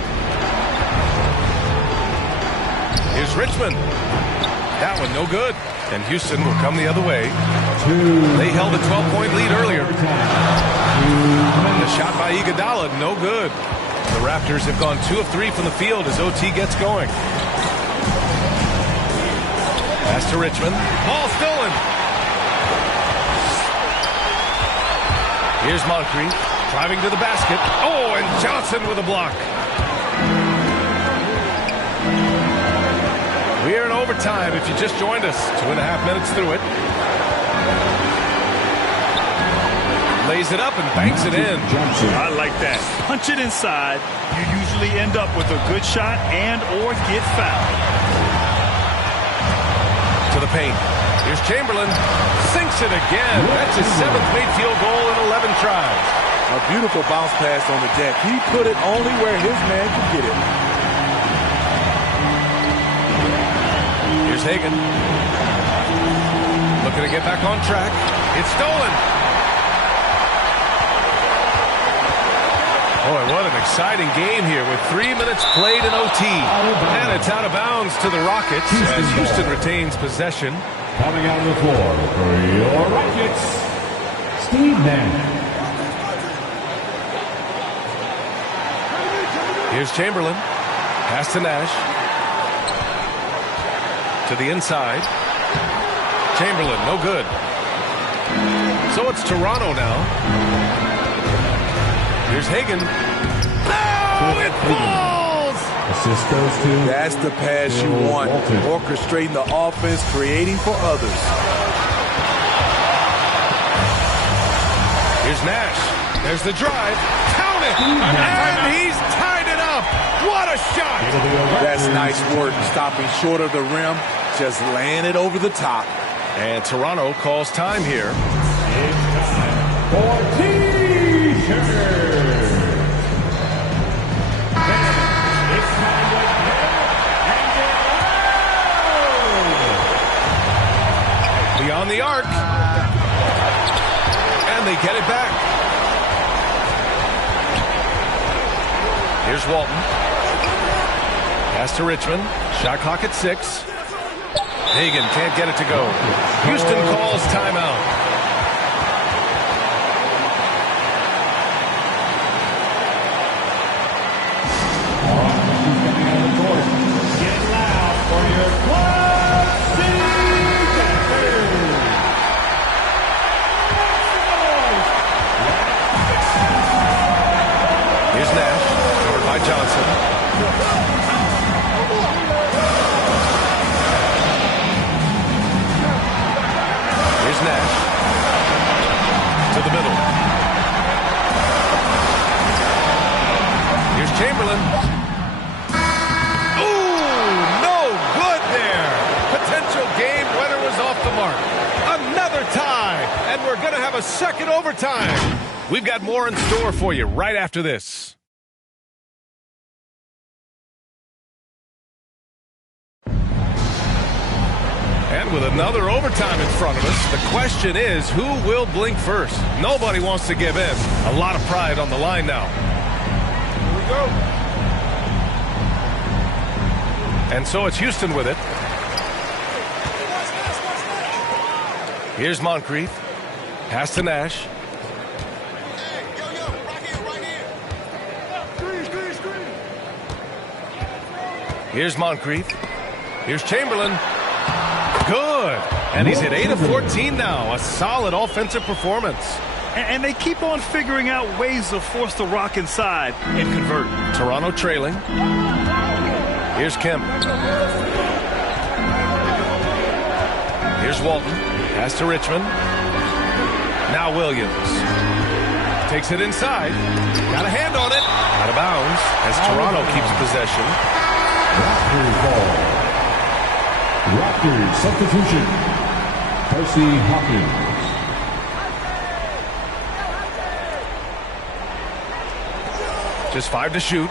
Here's Richmond. That one no good. And Houston will come the other way. They held a 12-point lead earlier. And the shot by Iguodala, no good. The Raptors have gone 2 of 3 from the field as OT gets going. Pass to Richmond. Ball stolen. Here's Moncrief driving to the basket. Oh, and Johnson with a block. We are in overtime if you just joined us. 2.5 minutes through it. Lays it up and banks it in. I like that. Punch it inside. You usually end up with a good shot and or get fouled. To the paint. Here's Chamberlain. Sinks it again. That's his 7th made field goal in 11 tries. A beautiful bounce pass on the deck. He put it only where his man could get it. Here's Hagan. Looking to get back on track. It's stolen. Boy, what an exciting game here with 3 minutes played in OT. And it's out of bounds to the Rockets as Houston retains possession. Coming out on the floor for your Rockets, Steve Nash. Here's Chamberlain. Pass to Nash. To the inside. Chamberlain, no good. So it's Toronto now. Here's Hagan. Oh, it falls! Assist goes to... That's the pass you want. Orchestrating the offense, creating for others. Here's Nash. There's the drive. Count it! And he's tied it up! What a shot! That's nice work. Stopping short of the rim. Just laying it over the top. And Toronto calls time here. It's time for T-shirt. It's time to and get out. Beyond the arc. And they get it back. Here's Walton. Pass to Richmond. Shot clock at 6. Hagan can't get it to go. Houston calls timeout. Get loud for your Club City Daggers. Here's Nash. Covered by Johnson. Here's Nash. To the middle. Here's Chamberlain. Ooh, no good there. Potential game winner was off the mark. Another tie, and we're going to have a second overtime. We've got more in store for you right after this. And with another overtime in front of us, the question is, who will blink first? Nobody wants to give in. A lot of pride on the line now. Here we go. And so it's Houston with it. Here's Moncrief. Pass to Nash. Here's Moncrief. Here's Chamberlain. Good. And he's hit 8 of 14 now. A solid offensive performance. And they keep on figuring out ways to force the Rock inside and convert. Toronto trailing. Here's Kemp. Here's Walton. Pass to Richmond. Now Williams. Takes it inside. Got a hand on it. Out of bounds as Toronto keeps possession. Raptors ball. Raptors substitution. Percy Hawkins. Just 5 to shoot.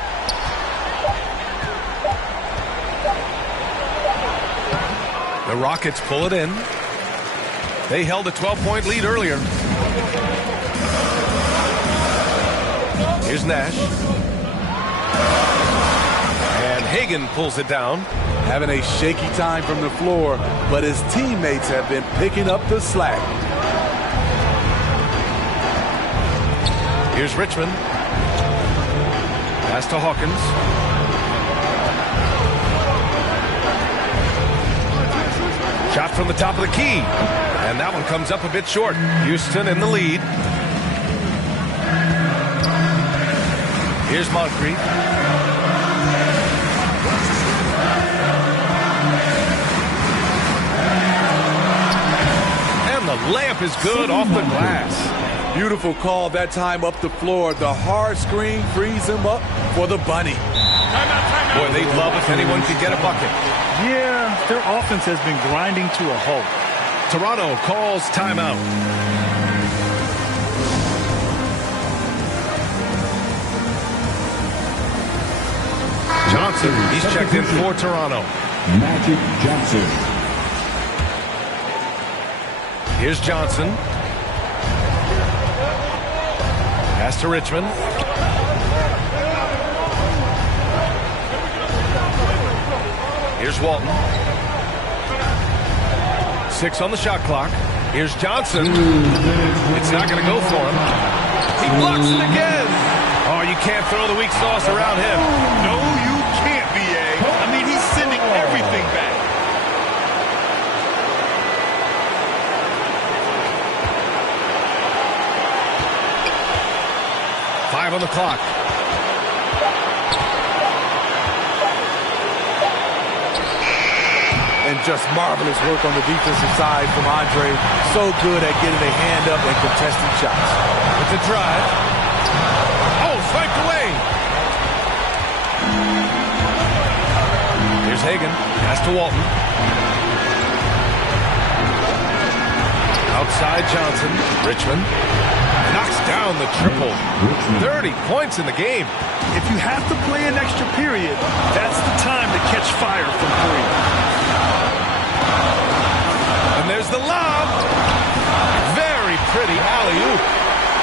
The Rockets pull it in. They held a 12-point lead earlier. Here's Nash. And Hagan pulls it down. Having a shaky time from the floor, but his teammates have been picking up the slack. Here's Richmond. Pass to Hawkins. Shot from the top of the key. And that one comes up a bit short. Houston in the lead. Here's Moncrief. And the layup is good off the glass. Beautiful call that time up the floor. The hard screen frees him up for the bunny. Boy, they'd love if anyone could get a bucket. Yeah, their offense has been grinding to a halt. Toronto calls timeout. Johnson, he's checked in for Toronto. Magic Johnson. Here's Johnson. Pass to Richmond. Here's Walton. 6 on the shot clock. Here's Johnson. It's not going to go for him. He blocks it again. Oh, you can't throw the weak sauce around him. No, you can't, B.A. I mean, he's sending everything back. Five on the clock. And just marvelous work on the defensive side from Andre. So good at getting a hand up and contesting shots. With the drive. Oh, swiped away. Here's Hagan. Pass to Walton. Outside Johnson. Richmond. Knocks down the triple. 30 points in the game. If you have to play an extra period, that's the time to catch fire from three. And there's the lob. Very pretty alley-oop.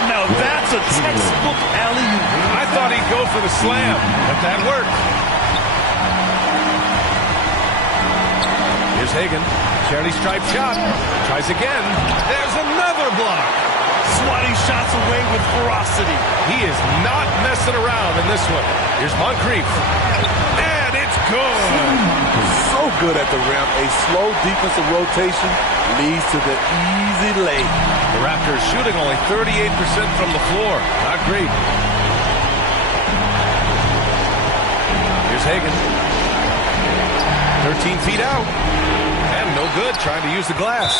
Now that's a textbook alley-oop. I thought he'd go for the slam, but that worked. Here's Hagan. Charity stripe shot. Tries again. There's another block. Swatting shots away with ferocity. He is not messing around in this one. Here's Moncrief. And it's good. So good at the rim. A slow defensive rotation leads to the easy lay. The Raptors shooting only 38% from the floor. Not great. Here's Hagan. 13 feet out. And no good trying to use the glass.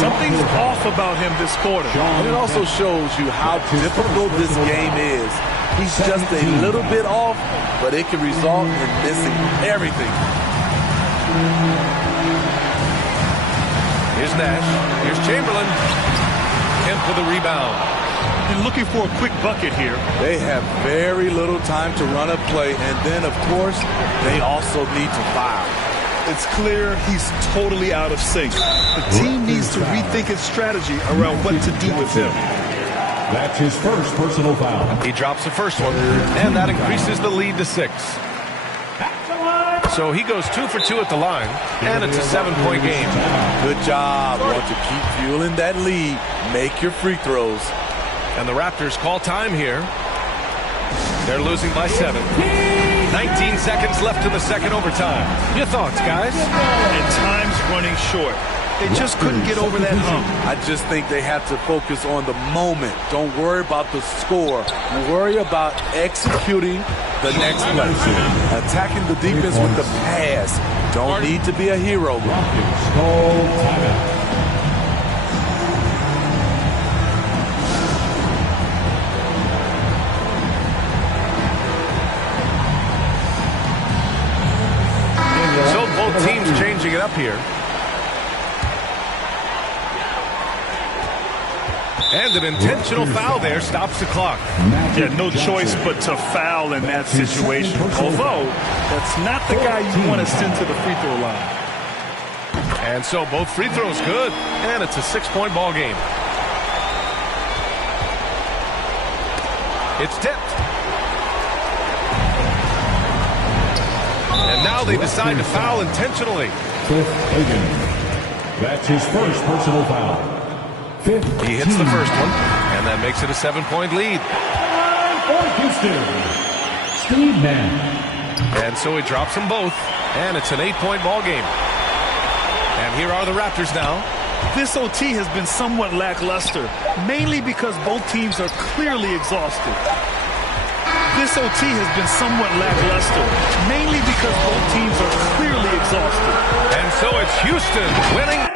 Something's off about him this quarter. And it also shows you how difficult this game is. He's just a little bit off, but it can result in missing everything. Here's Nash. Here's Chamberlain. Kemp with a rebound. They're looking for a quick bucket here. They have very little time to run a play, and then, of course, they also need to foul. It's clear he's totally out of sync. The team needs to rethink its strategy around what to do with him. That's his first personal foul. He drops the first one, and that increases the lead to 6. So he goes 2 for 2 at the line, and it's a 7-point game. Good job. Want to keep fueling that lead. Make your free throws. And the Raptors call time here. They're losing by 7. 19 seconds left in the second overtime. Your thoughts, guys? And time's running short. They just couldn't get over that hump. I just think they have to focus on the moment. Don't worry about the score. Worry about executing the next play. Attacking the defense with the pass. Don't need to be a hero. So both teams changing it up here. And an intentional foul there stops the clock. Yeah, no choice but to foul in that situation. Although, that's not the guy you want to send to the free throw line. And so both free throws good. And it's a 6-point ball game. It's tipped. And now they decide to foul intentionally. That's his first personal foul. He hits the first one, and that makes it a 7-point lead. For Houston, Steve Nash. And so he drops them both, and it's an 8-point ball game. And here are the Raptors now. This OT has been somewhat lackluster, mainly because both teams are clearly exhausted. This OT has been somewhat lackluster, mainly because both teams are clearly exhausted. And so it's Houston winning.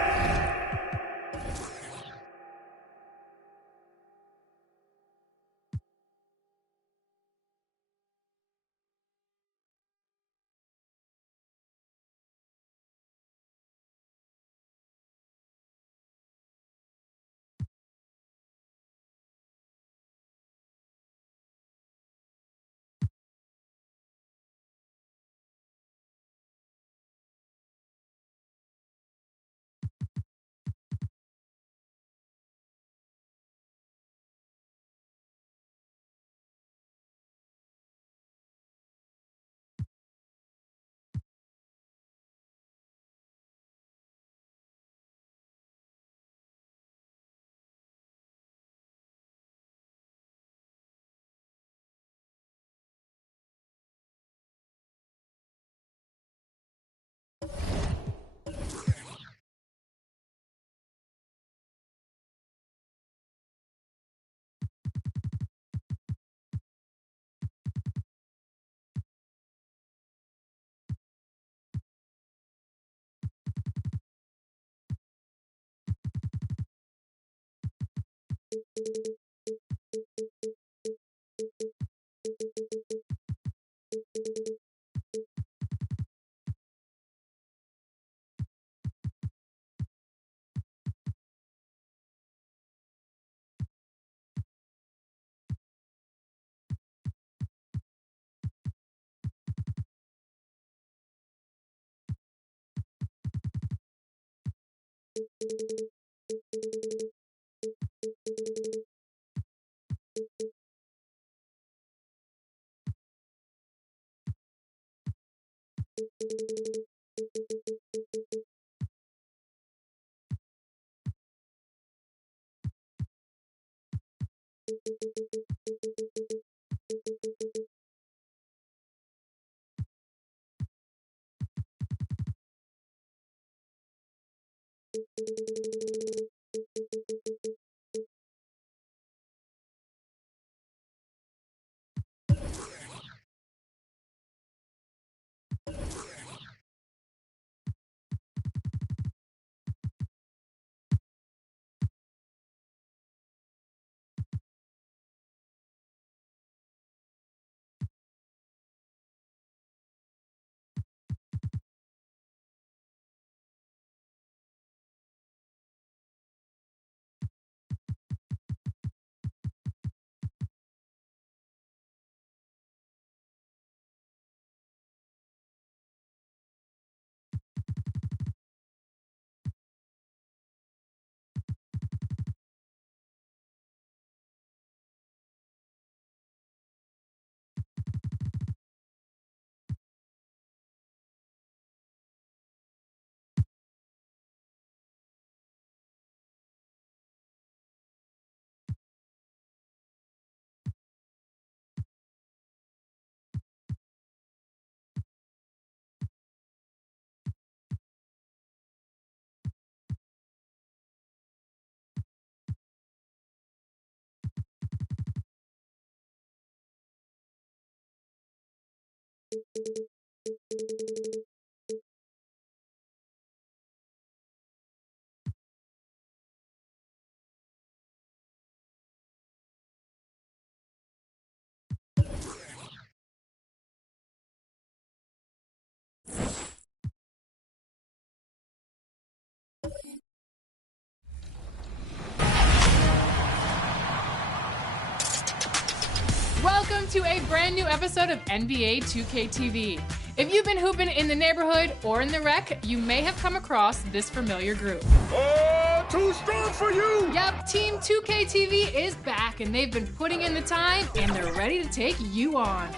Welcome to a brand new episode of NBA 2K If you've been hooping in the neighborhood or in the rec, you may have come across this familiar group. Oh, too strong for you! Yep, Team 2K is back, and they've been putting in the time, and they're ready to take you on.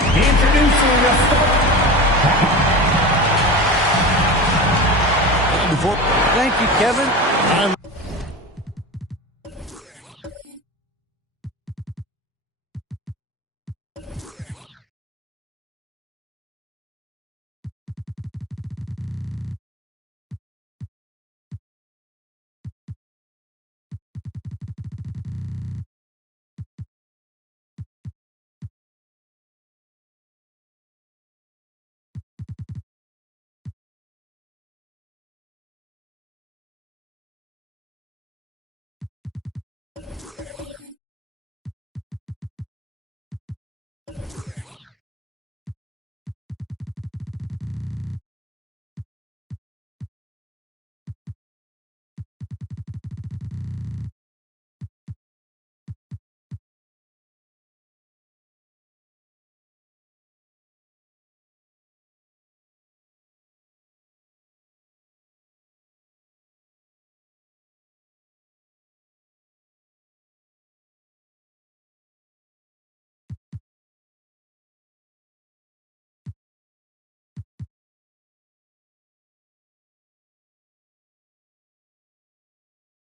Introducing the Thank you, Kevin.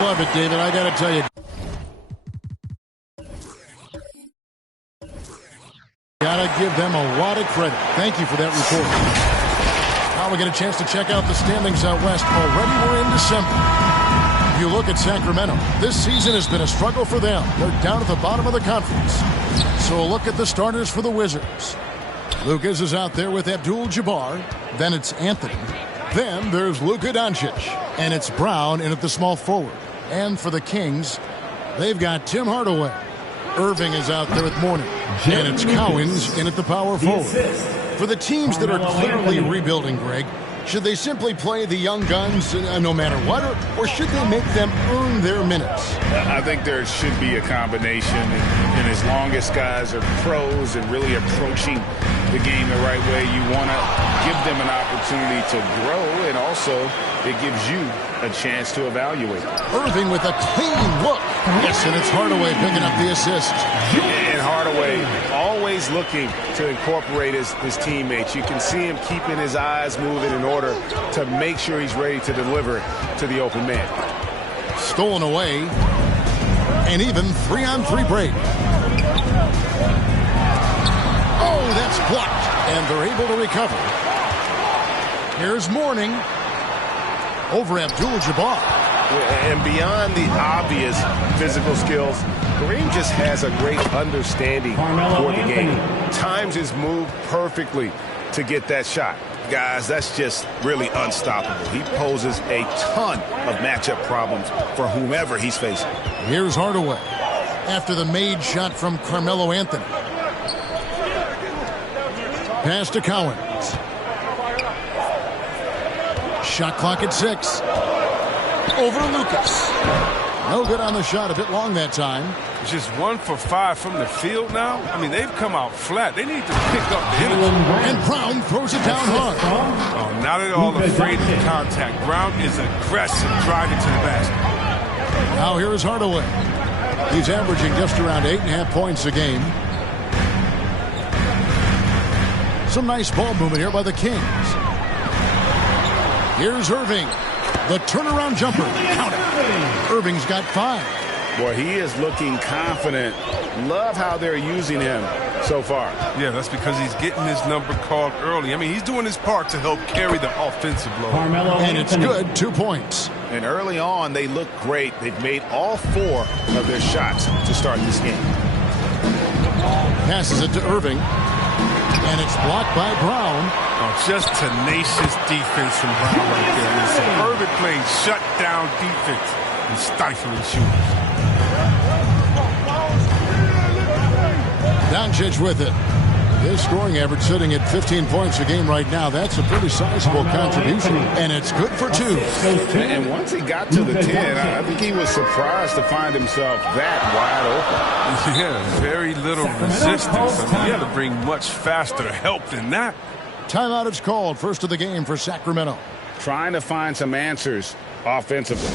Love it, David. I got to tell you. Gotta give them a lot of credit. Thank you for that report. Now we get a chance to check out the standings out west. Already we're in December. If you look at Sacramento, this season has been a struggle for them. They're down at the bottom of the conference. So a look at the starters for the Wizards. Lucas is out there with Abdul-Jabbar. Then it's Anthony. Then there's Luka Doncic. And it's Brown in at the small forward. And for the Kings, they've got Tim Hardaway. Irving is out there with Mourning. And it's Cowens in at the power forward. For the teams that are clearly rebuilding, Greg, should they simply play the young guns no matter what, or should they make them earn their minutes? I think there should be a combination, and as long as guys are pros and really approaching the game the right way, you want to give them an opportunity to grow, and also it gives you a chance to evaluate. Irving with a clean look. Yes, and it's Hardaway picking up the assist. And Hardaway always looking to incorporate his teammates. You can see him keeping his eyes moving in order to make sure he's ready to deliver to the open man. Stolen away. And even 3-on-3 break. Oh, that's blocked. And they're able to recover. Here's Mourning. Over Abdul-Jabbar. And beyond the obvious physical skills, Kareem just has a great understanding for the game. Times his move perfectly to get that shot. Guys, that's just really unstoppable. He poses a ton of matchup problems for whomever he's facing. Here's Hardaway after the made shot from Carmelo Anthony. Pass to Cowens. Shot clock at 6. Over Lucas. No good on the shot. A bit long that time. Just 1 for 5 from the field now. I mean, they've come out flat. They need to pick up the energy. And Brown throws it down hard. Oh, now they're all afraid of contact. Brown is aggressive driving to the basket. Now here is Hardaway. He's averaging just around 8.5 points a game. Some nice ball movement here by the Kings. Here's Irving. The turnaround jumper. Count it. Irving's got 5. Boy, he is looking confident. Love how they're using him so far. Yeah, that's because he's getting his number called early. I mean, he's doing his part to help carry the offensive load. And it's good. 2 points. And early on, they look great. They've made all 4 of their shots to start this game. Passes it to Irving. And it's blocked by Brown. Oh, just tenacious defense from Brown right there. Listen, Irving playing shutdown defense and stifling shooters. Doncic with it. His scoring average sitting at 15 points a game right now. That's a pretty sizable contribution, and it's good for 2. And once he got to the 10, I think he was surprised to find himself that wide open. Yeah, very little resistance. I mean, you had to bring much faster help than that. Timeout is called. First of the game for Sacramento. Trying to find some answers offensively.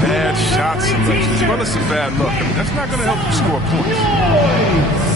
Bad shot selection as well as some bad luck. I mean, that's not going to help you score points.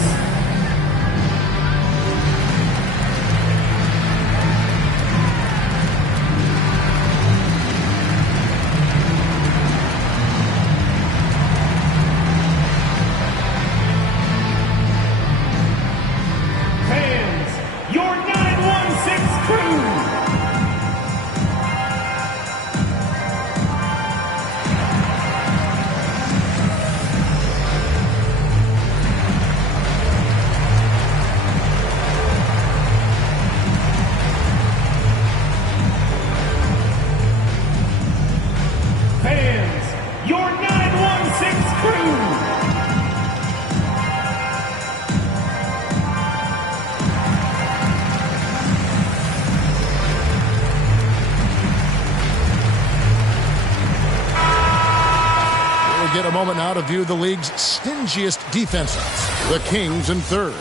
Get a moment now to view the league's stingiest defenses. The Kings in 3rd.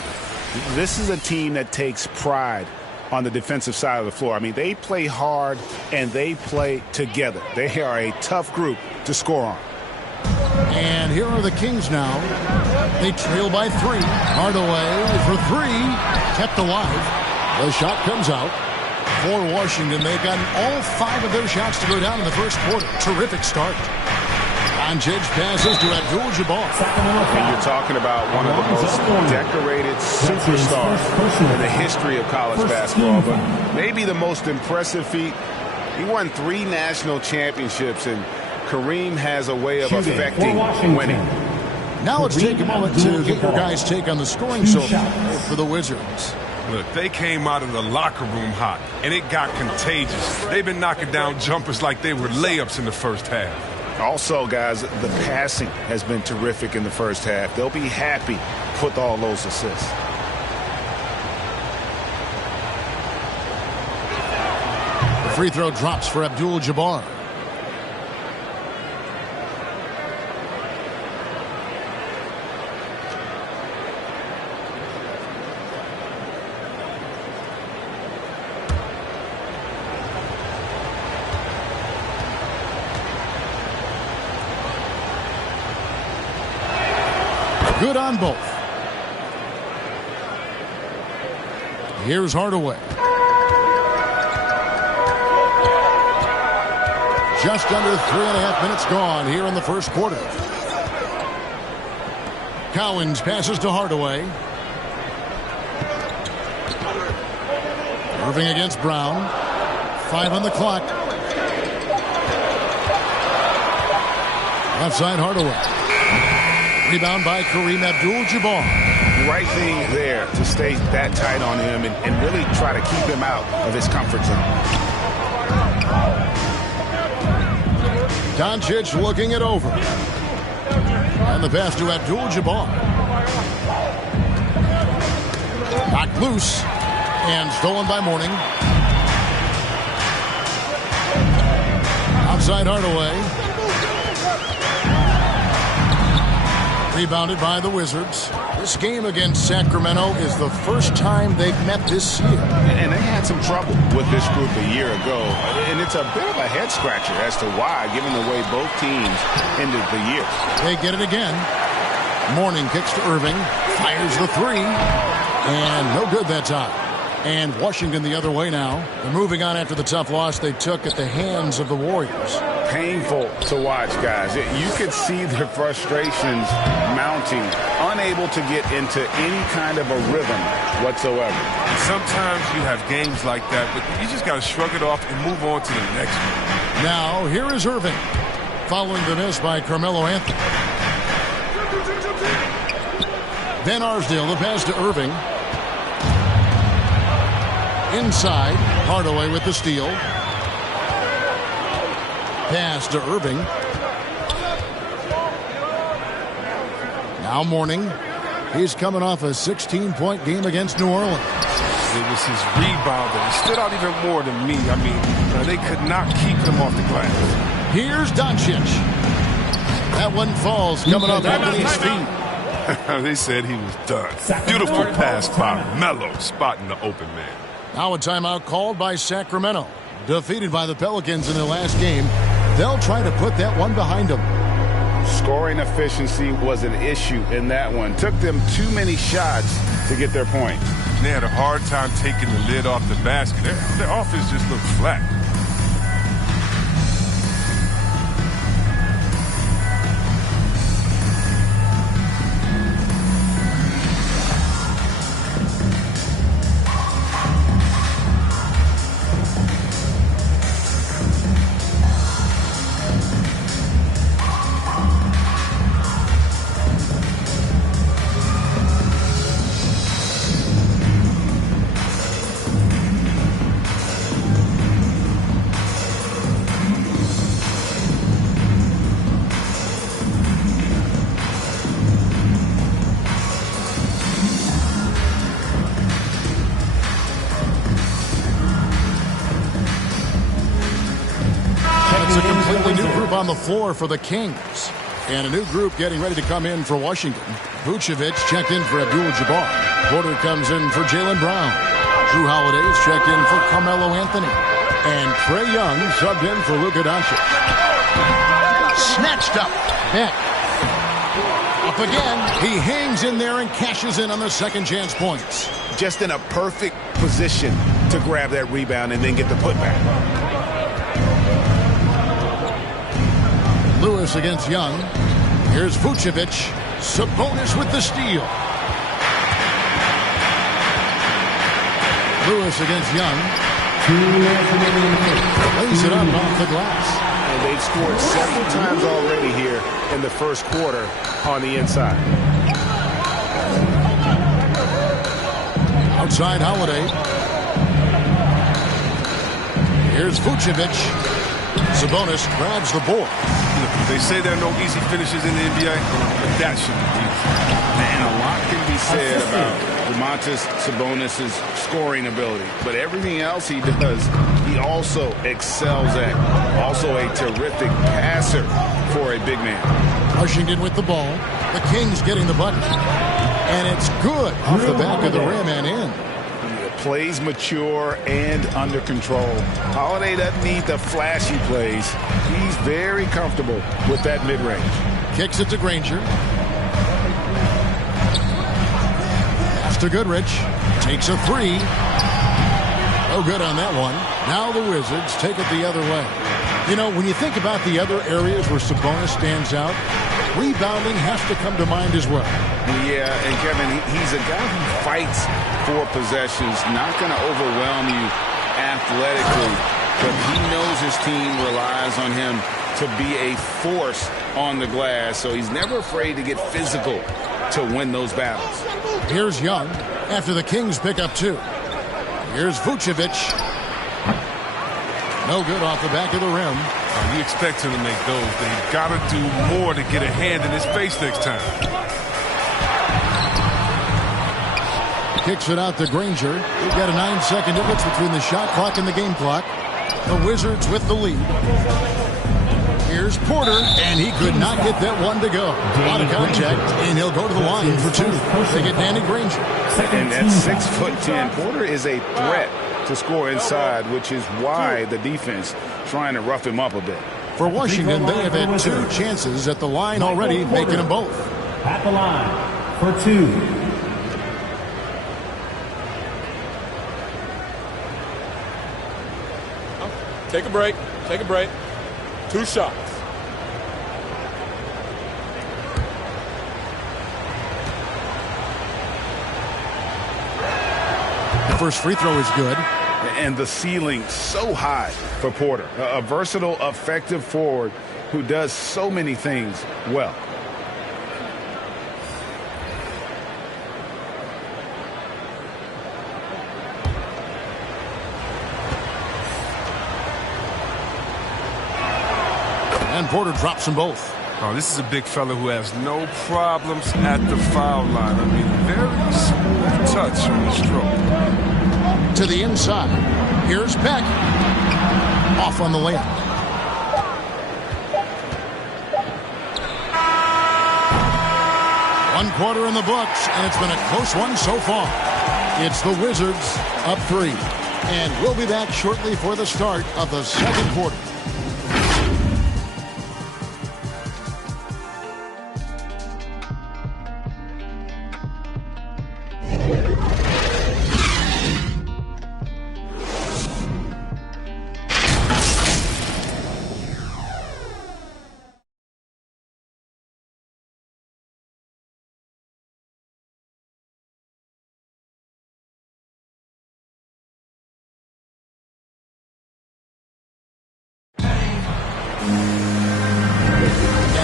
This is a team that takes pride on the defensive side of the floor. I mean, they play hard and they play together. They are a tough group to score on. And here are the Kings now. They trail by 3. Hardaway for 3. Kept alive. The shot comes out. For Washington, they've gotten all 5 of their shots to go down in the first quarter. Terrific start. Doncic passes to Abdul-Jabbar. And you're talking about one of the most decorated superstars in the history of college basketball, but maybe the most impressive feat. He won 3 national championships, and Kareem has a way of affecting winning. Now let's take a moment to get your guys' take on the scoring so far for the Wizards. Look, they came out of the locker room hot, and it got contagious. They've been knocking down jumpers like they were layups in the first half. Also, guys, the passing has been terrific in the first half. They'll be happy with all those assists. The free throw drops for Abdul-Jabbar. Good on both. Here's Hardaway. Just under 3.5 minutes gone here in the first quarter. Cowens passes to Hardaway. Irving against Brown. 5 on the clock. Left side Hardaway. Rebound by Kareem Abdul-Jabbar. Right thing there to stay that tight on him and really try to keep him out of his comfort zone. Doncic looking it over. And the pass to Abdul-Jabbar. Knocked loose and stolen by Mourning. Outside Hardaway. Rebounded by the Wizards. This game against Sacramento is the first time they've met this year. And they had some trouble with this group a year ago. And it's a bit of a head-scratcher as to why, given the way both teams ended the year. They get it again. Mourning kicks to Irving. Fires the 3. And no good that time. And Washington the other way now. They're moving on after the tough loss they took at the hands of the Warriors. Painful to watch, guys. You could see their frustrations mounting, unable to get into any kind of a rhythm whatsoever. And sometimes you have games like that, but you just got to shrug it off and move on to the next one. Now, here is Irving, following the miss by Carmelo Anthony. Van Arsdale, the pass to Irving. Inside, Hardaway with the steal. Pass to Irving. Now Mourning. He's coming off a 16-point game against New Orleans. It was his rebound that stood out even more than me. I mean, they could not keep him off the glass. Here's Doncic. That one falls coming off Anthony's feet. They said he was done. Beautiful pass by Melo, spotting the open man. Now a timeout called by Sacramento. Defeated by the Pelicans in their last game. They'll try to put that one behind them. Scoring efficiency was an issue in that one. Took them too many shots to get their point. They had a hard time taking the lid off the basket. Their offense just looked flat. On the floor for the Kings. And a new group getting ready to come in for Washington. Vucevic checked in for Abdul-Jabbar. Porter comes in for Jaylen Brown. Drew Holiday's checked in for Carmelo Anthony. And Trae Young subbed in for Luka Doncic. Snatched up. Beck. Up again. He hangs in there and cashes in on the second chance points. Just in a perfect position to grab that rebound and then get the putback. Lewis against Young. Here's Vucevic. Sabonis with the steal. Lewis against Young. Lays it up off the glass. And they've scored several times already here in the first quarter on the inside. Outside Holiday. Here's Vucevic. Sabonis grabs the board. They say there are no easy finishes in the NBA, but that should be easy. Man, a lot can be said about Domantas Sabonis' scoring ability, but everything else he does, he also excels at. Also a terrific passer for a big man. Washington with the ball. The Kings getting the bucket. And it's good off the back of the rim and in. Plays mature and under control. Holiday doesn't need the flashy plays. He's very comfortable with that mid-range. Kicks it to Granger. Pass to Goodrich. Takes a three. No good on that one. Now the Wizards take it the other way. You know, when you think about the other areas where Sabonis stands out, rebounding has to come to mind as well. Yeah, and Kevin, he's a guy who fights for possessions, not going to overwhelm you athletically, but he knows his team relies on him to be a force on the glass, so he's never afraid to get physical to win those battles. Here's Young after the Kings pick up two. Here's Vucevic. No good off the back of the rim. You expect him to make those, but he's got to do more to get a hand in his face next time. Kicks it out to Granger. We've got a 9-second difference between the shot clock and the game clock. The Wizards with the lead. Here's Porter, and he could not get that one to go. A lot of contact, and he'll go to the line for two. They get Danny Granger. And at 6'10", Porter is a threat to score inside, which is why the defense trying to rough him up a bit. For Washington, they have had two chances at the line already, making them both. At the line for two. Take a break. Take a break. 2 shots. The first free throw is good. And the ceiling so high for Porter. A versatile, effective forward who does so many things well. And Porter drops them both. Oh, this is a big fella who has no problems at the foul line. I mean, very smooth touch on the stroke. To the inside. Here's Beck. Off on the layup. One quarter in the books, and it's been a close one so far. It's the Wizards up 3. And we'll be back shortly for the start of the second quarter.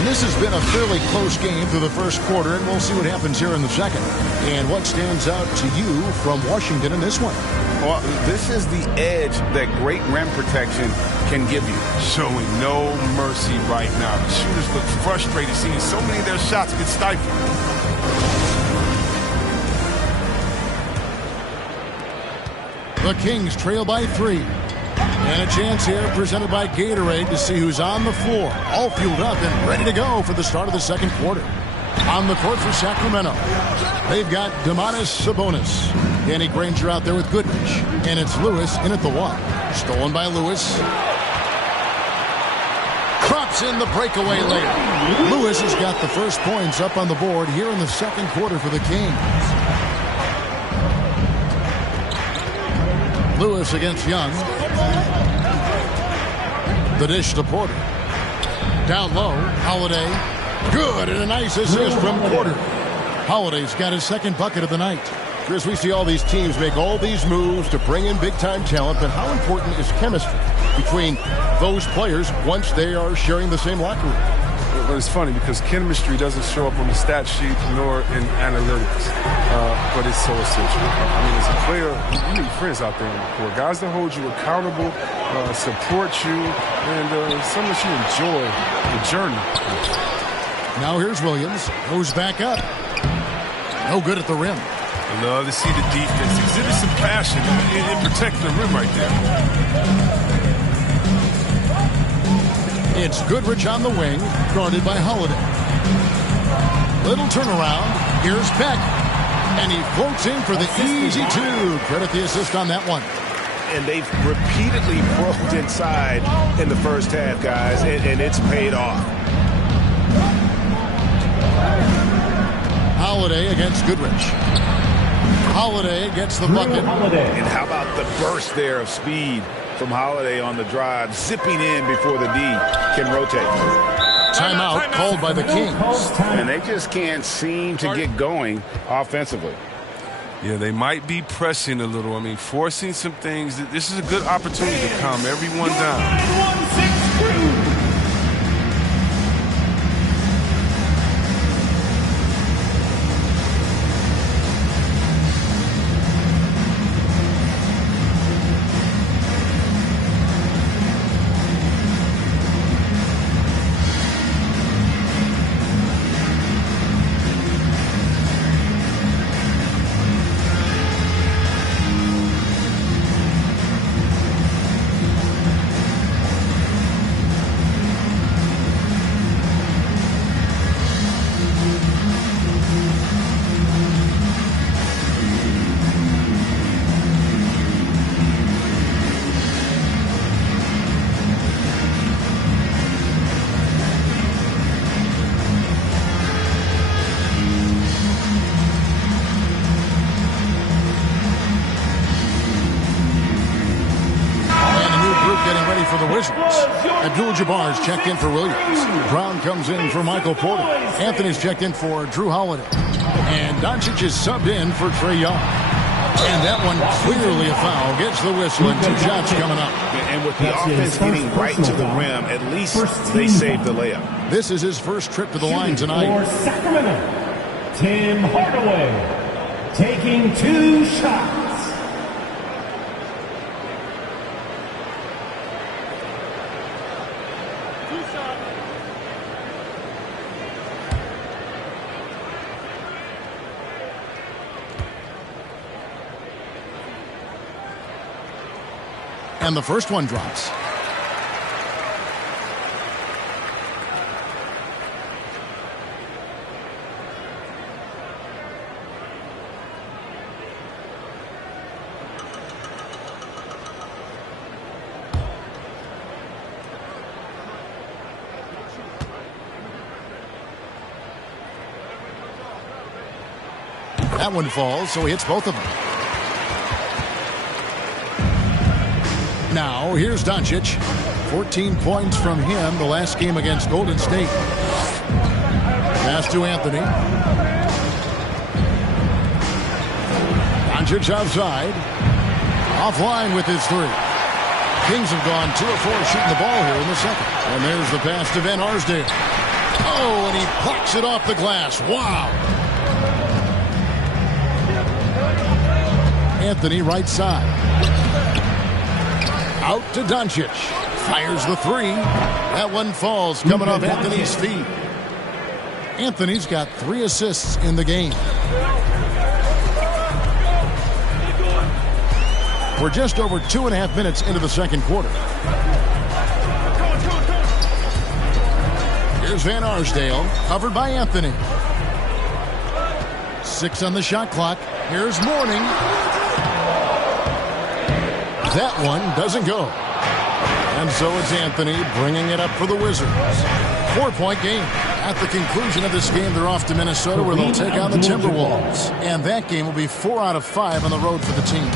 This has been a fairly close game through the first quarter, and we'll see what happens here in the second. And what stands out to you from Washington in this one? Well, this is the edge that great rim protection can give you. Showing no mercy right now. The shooters look frustrated seeing so many of their shots get stifled. The Kings trail by 3. And a chance here presented by Gatorade to see who's on the floor, all fueled up and ready to go for the start of the second quarter. On the court for Sacramento, they've got Domantas Sabonis. Danny Granger out there with Goodrich. And it's Lewis in at the 1. Stolen by Lewis. Drops in the breakaway layup. Lewis has got the first points up on the board here in the second quarter for the Kings. Lewis against Young. The dish to Porter. Down low, Holiday. Good, and a nice assist from Porter. Holiday's got his second bucket of the night. Chris, we see all these teams make all these moves to bring in big-time talent, but how important is chemistry between those players once they are sharing the same locker room? But it's funny because chemistry doesn't show up on the stat sheet nor in analytics, but it's so essential. I mean, as a player, you need friends out there on the court, guys that hold you accountable, support you, and some that you enjoy the journey. Now here's Williams, goes back up. No good at the rim. I love to see the defense exhibit some passion in protecting the rim right there. It's Goodrich on the wing, guarded by Holiday. Little turnaround. Here's Beck. And he floats in for the easy two. Credit the assist on that one. And they've repeatedly broke inside in the first half, guys, and it's paid off. Holiday against Goodrich. Holiday gets the bucket. And how about the burst there of speed from Holiday on the drive, zipping in before the D can rotate. Timeout called by the Kings. And they just can't seem to get going offensively. Yeah, they might be pressing a little. I mean, forcing some things. This is a good opportunity to calm everyone down. Abdul-Jabbar's checked in for Williams. Brown comes in for Michael Porter. Anthony's checked in for Drew Holiday. And Doncic is subbed in for Trae Young. And that one clearly a foul. Gets the whistle and 2 shots coming up. And with the offense getting right to the rim, at least they saved the layup. This is his first trip to the line tonight. For Sacramento, Tim Hardaway taking 2 shots. And the first one drops. That one falls, so he hits both of them. Now, here's Doncic. 14 points from him the last game against Golden State. Pass to Anthony. Doncic outside. Offline with his 3. Kings have gone 2 of 4 shooting the ball here in the second. And there's the pass to Van Arsdale. Oh, and he plucks it off the glass. Wow. Anthony right side. Out to Doncic. Fires the 3. That one falls coming off Anthony's feet. Anthony's got 3 assists in the game. We're just over 2.5 minutes into the second quarter. Here's Van Arsdale, covered by Anthony. 6 on the shot clock. Here's Mourning. That one doesn't go. And so it's Anthony bringing it up for the Wizards. 4-point game. At the conclusion of this game, they're off to Minnesota where they'll take on the Timberwolves. And that game will be 4 out of 5 on the road for the team.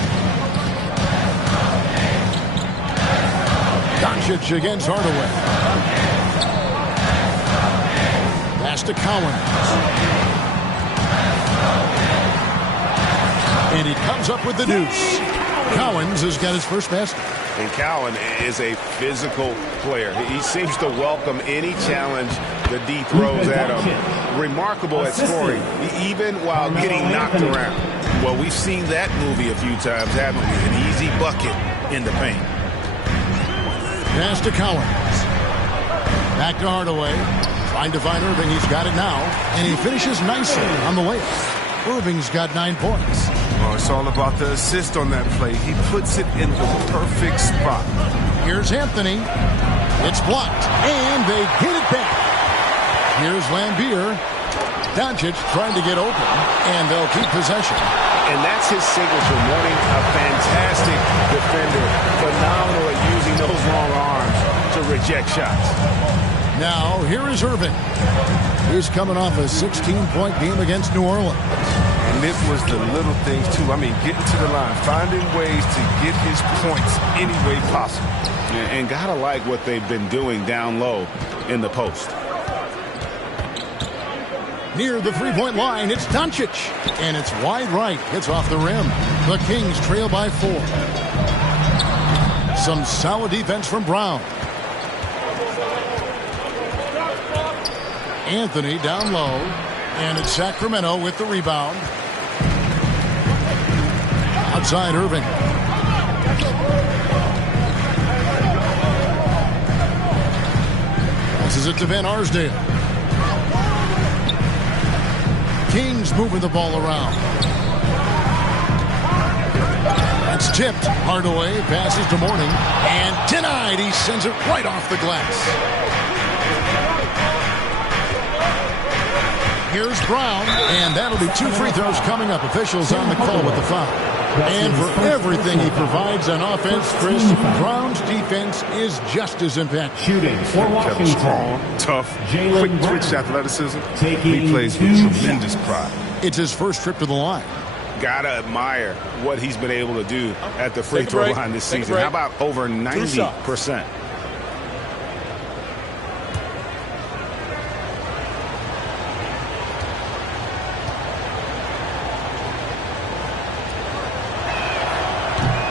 Doncic against Hardaway. Pass to Collins. And he comes up with the deuce. Collins has got his first basket. And Cowan is a physical player. He seems to welcome any challenge the D throws at him. Remarkable at scoring, even while getting knocked around. Well, we've seen that movie a few times, haven't we? An easy bucket in the paint. Pass to Collins. Back to Hardaway. Trying to find Irving. He's got it now. And he finishes nicely on the layup. Irving's got 9 points. Oh, it's all about the assist on that play. He puts it in the perfect spot. Here's Anthony. It's blocked. And they get it back. Here's Lambier. Doncic trying to get open. And they'll keep possession. And that's his signature, wanting a fantastic defender. Phenomenal at using those long arms to reject shots. Now, here is Irving. He's coming off a 16-point game against New Orleans. And it was the little things, too. I mean, getting to the line, finding ways to get his points any way possible. And gotta like what they've been doing down low in the post. Near the three-point line, it's Doncic. And it's wide right. It's off the rim. The Kings trail by 4. Some solid defense from Brown. Anthony down low. And it's Sacramento with the rebound. Outside Irving. Passes it to Van Arsdale. Kings moving the ball around. It's tipped. Hardaway passes to Mourning. And denied. He sends it right off the glass. Here's Brown. And that'll be 2 free throws coming up. Officials on the call with the foul. And for everything he provides on offense, Chris, Brown's defense is just as impactful. Shooting for Washington. Strong, tough, quick-twitch athleticism. He plays with tremendous pride. It's his first trip to the line. Gotta admire what he's been able to do at the free throw line this season. How about over 90%?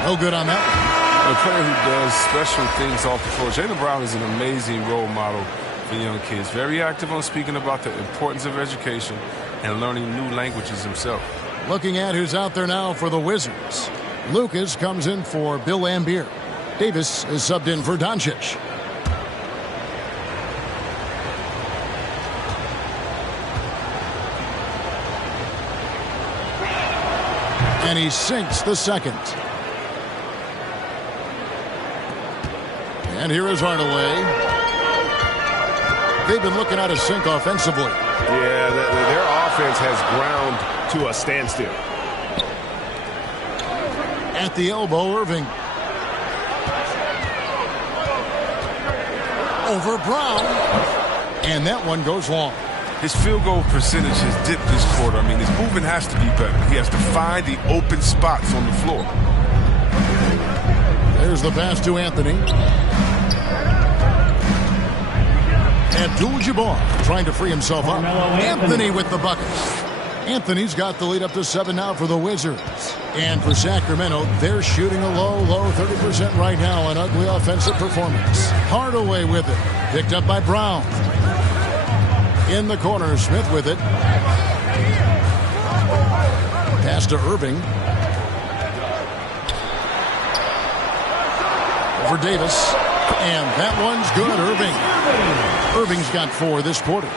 No good on that one. A player who does special things off the floor. Jaylen Brown is an amazing role model for young kids. Very active on speaking about the importance of education and learning new languages himself. Looking at who's out there now for the Wizards. Lucas comes in for Bill Lambier. Davis is subbed in for Doncic. And he sinks the second. And here is Hardaway. They've been looking at a sink offensively. Yeah, their offense has ground to a standstill. At the elbow, Irving. Over Brown. And that one goes long. His field goal percentage has dipped this quarter. I mean, his movement has to be better. He has to find the open spots on the floor. There's the pass to Anthony. Abdul-Jabbar trying to free himself up. Anthony with the bucket. Anthony's got the lead up to 7 now for the Wizards. And for Sacramento, they're shooting a low 30% right now. An ugly offensive performance. Hardaway with it. Picked up by Brown. In the corner, Smith with it. Pass to Irving. For Davis. And that one's good, Irving. Irving's got 4 this quarter.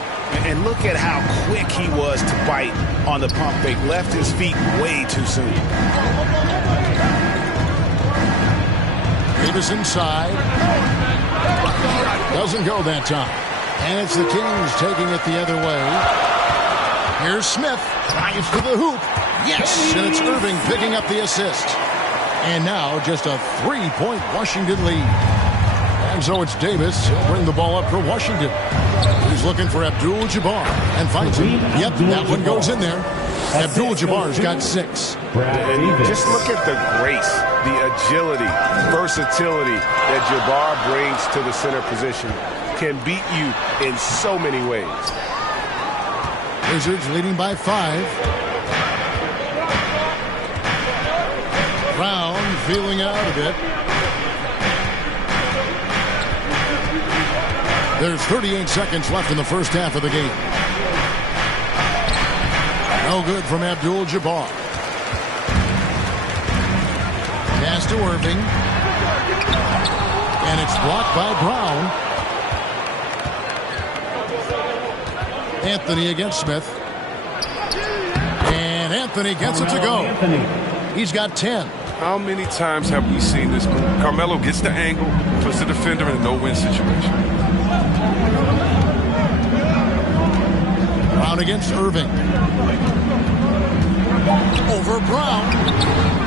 And look at how quick he was to bite on the pump fake. Left his feet way too soon. Davis inside. Doesn't go that time. And it's the Kings taking it the other way. Here's Smith. Drives to the hoop. Yes! And it's Irving picking up the assist. And now just a 3-point Washington lead. And so it's Davis. He'll bring the ball up for Washington. He's looking for Abdul-Jabbar and finds him. Yep, that one goes in there. Abdul-Jabbar's got 6. And just look at the grace, the agility, versatility that Jabbar brings to the center position. Can beat you in so many ways. Wizards leading by 5. Brown feeling out a bit. There's 38 seconds left in the first half of the game. No good from Abdul-Jabbar. Pass to Irving. And it's blocked by Brown. Anthony against Smith. And Anthony gets it to go. He's got 10. How many times have we seen this? Carmelo gets the angle, puts the defender in a no-win situation. Brown against Irving. Over Brown.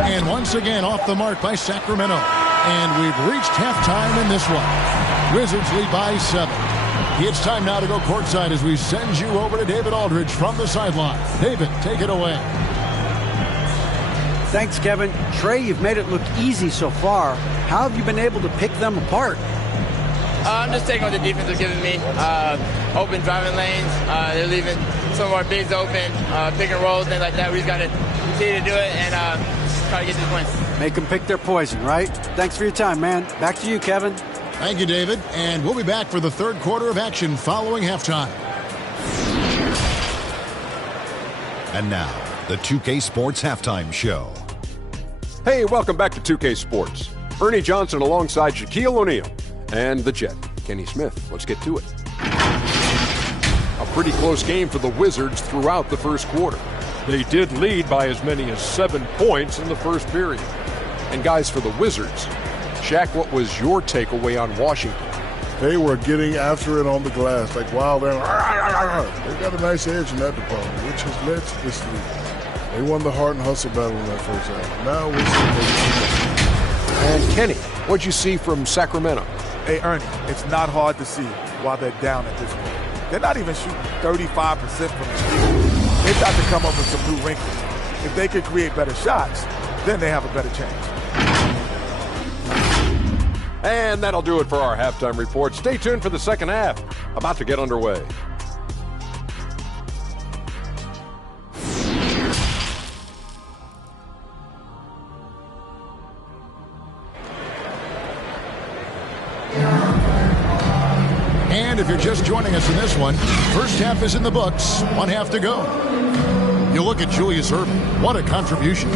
And once again off the mark by Sacramento. And we've reached halftime in this one. Wizards lead by 7. It's time now to go courtside as we send you over to David Aldridge from the sideline. David, take it away. Thanks, Kevin. Trey, you've made it look easy so far. How have you been able to pick them apart? I'm just taking what the defense is giving me. Open driving lanes. They're leaving some of our bigs open. Pick and rolls, things like that. We just got to continue to do it and try to get these wins. Make them pick their poison, right? Thanks for your time, man. Back to you, Kevin. Thank you, David. And we'll be back for the third quarter of action following halftime. And now, the 2K Sports Halftime Show. Hey, welcome back to 2K Sports. Ernie Johnson alongside Shaquille O'Neal and the Jet, Kenny Smith. Let's get to it. A pretty close game for the Wizards throughout the first quarter. They did lead by as many as 7 points in the first period. And guys, for the Wizards, Shaq, what was your takeaway on Washington? They were getting after it on the glass, like wild and they got a nice edge in that department, which has led to this lead. They won the heart and hustle battle in that first half. Now we'll see. And Kenny, what'd you see from Sacramento? Hey, Ernie, it's not hard to see why they're down at this point. They're not even shooting 35% from the field. They've got to come up with some new wrinkles. If they could create better shots, then they have a better chance. And that'll do it for our halftime report. Stay tuned for the second half, about to get underway. And if you're just joining us in this one, first half is in the books, 1 half to go. You look at Julius Irving. What a contribution.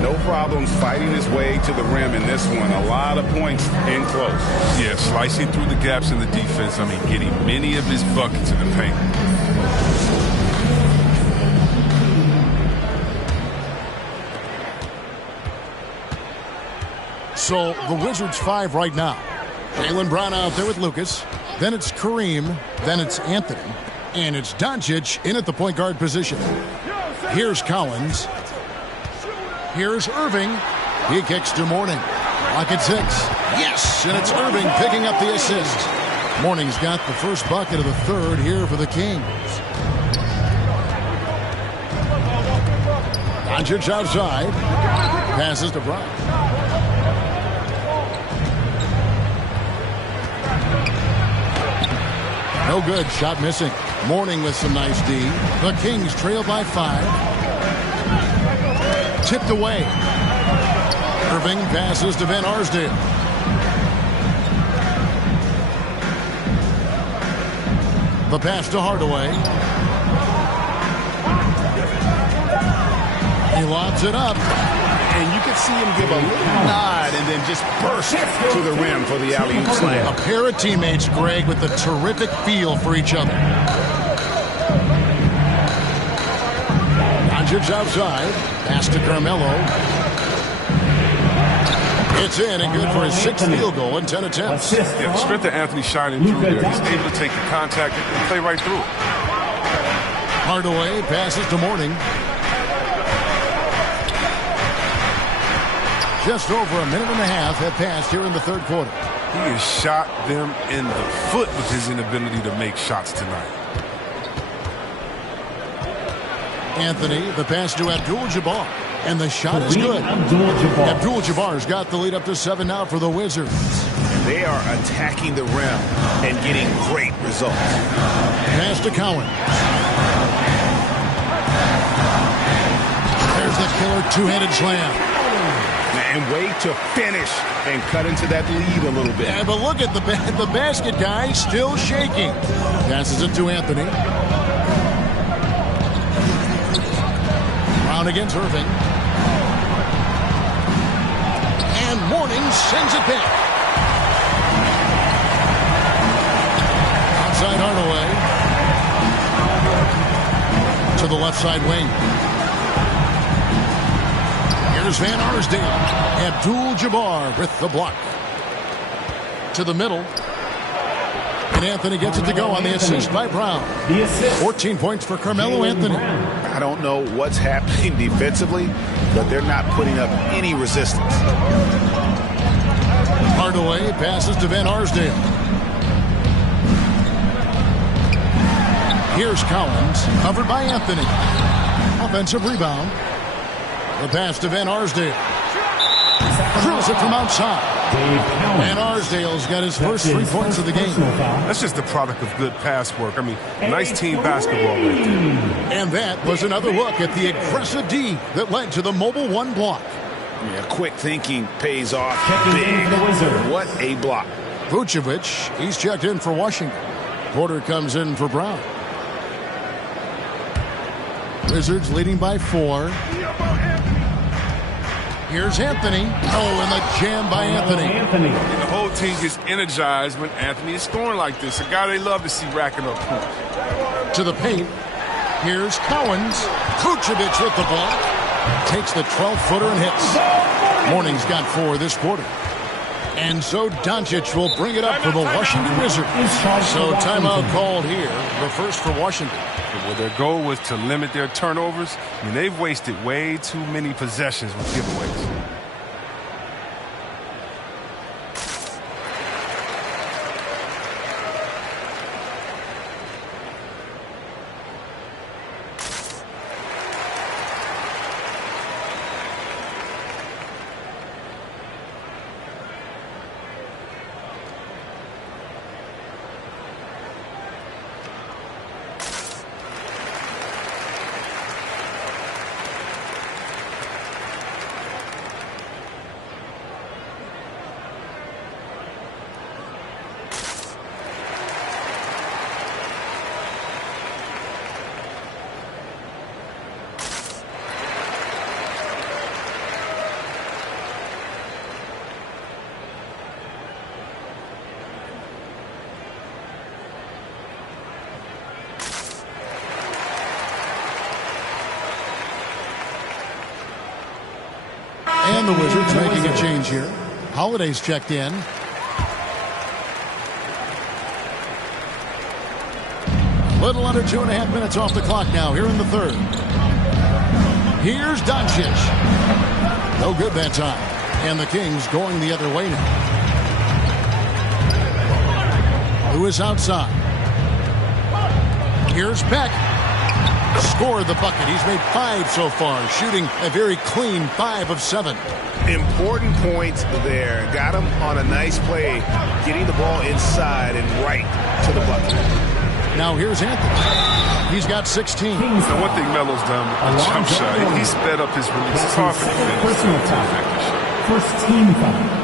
No problems fighting his way to the rim in this one. A lot of points in close. Yeah, slicing through the gaps in the defense. I mean, getting many of his buckets in the paint. So the Wizards 5 right now. Jaylen Brown out there with Lucas. Then it's Kareem. Then it's Anthony. And it's Doncic in at the point guard position. Here's Collins. Here's Irving. He kicks to Mourning. Clock at 6. Yes, and it's Irving picking up the assist. Mourning's got the first bucket of the third here for the Kings. Doncic outside. Passes to Brown. No good. Shot missing. Mourning with some nice D. The Kings trail by 5. Tipped away. Irving passes to Van Arsdale. The pass to Hardaway. He lobs it up. And you can see him give a little nod and then just burst to the rim for the alley-oop slam. A pair of teammates, Greg, with a terrific feel for each other. Doncic outside. Pass to Carmelo. It's in and good for his 6th field goal in 10 attempts. Yeah, the strength of Anthony shining through there. He's able to take the contact and play right through it. Hardaway passes to Mourning. Just over a minute and a half have passed here in the third quarter. He has shot them in the foot with his inability to make shots tonight. Anthony, the pass to Abdul-Jabbar. And the shot is good. Abdul-Jabbar's got the lead up to 7 now for the Wizards. And they are attacking the rim and getting great results. Pass to Collins. Here's the killer two-handed slam. And way to finish and cut into that lead a little bit. Yeah, but look at the basket guy still shaking. Passes it to Anthony. Brown against Irving. And Mourning sends it back. Outside Hardaway. To the left side wing. Here's Van Arsdale. Abdul-Jabbar with the block. To the middle. And Anthony gets it to go on the assist by Brown. 14 points for Carmelo Anthony. I don't know what's happening defensively, but they're not putting up any resistance. Hardaway passes to Van Arsdale. Here's Collins, covered by Anthony. Offensive rebound. The pass to Van Arsdale. Drills it from outside. Van Arsdale's got his first 3 points of the game. That's just the product of good pass work. I mean, nice team basketball right there. And that was another look at the aggressive D that led to the mobile one block. Yeah, quick thinking pays off big. What a block. Vucevic, he's checked in for Washington. Porter comes in for Brown. Wizards leading by 4. Here's Anthony. Oh, and the jam by Anthony. And the whole team gets energized when Anthony is scoring like this. A guy they love to see racking up points. To the paint. Here's Cowens. Vucevic with the block. Takes the 12-footer and hits. Mourning's got 4 this quarter. And so Doncic will bring it up for the Washington Wizards. So timeout called here. The first for Washington. Well, their goal was to limit their turnovers. I mean, they've wasted way too many possessions with giveaways. And the Wizards making a change here. Holiday's checked in. Little under 2.5 minutes off the clock now here in the third. Here's Doncic. No good that time. And the Kings going the other way now. Lewis outside. Here's Beck. Scored the bucket. He's made 5 so far, shooting a very clean 5 of 7. Important points there. Got him on a nice play, getting the ball inside and right to the bucket. Now here's Anthony. He's got 16. Now, one thing Melo's done with the jump shot, he sped up his release. It's hard for defenders. Personal foul. First team foul.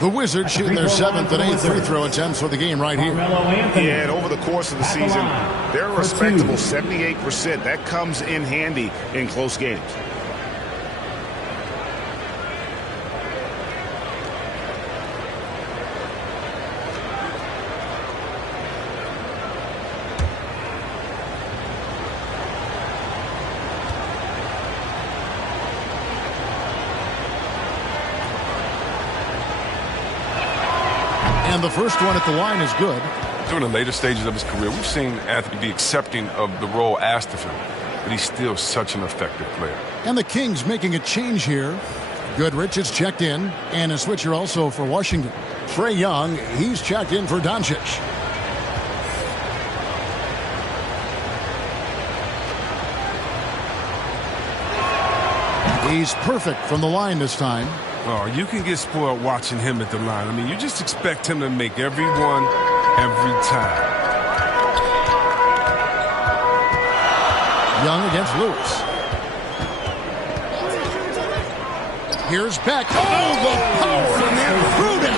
The Wizards shooting their 7th and 8th free throw attempts for the game right here. Yeah, and over the course of the season, they're a respectable 78%. That comes in handy in close games. And the first one at the line is good. During the later stages of his career, we've seen Anthony be accepting of the role asked of him, but he's still such an effective player. And the Kings making a change here. Goodrich is checked in, and a switcher also for Washington. Trae Young, he's checked in for Doncic. He's perfect from the line this time. Oh, you can get spoiled watching him at the line. I mean, you just expect him to make every one, every time. Young against Lewis. Here's Beck. Oh, the power from Pruden.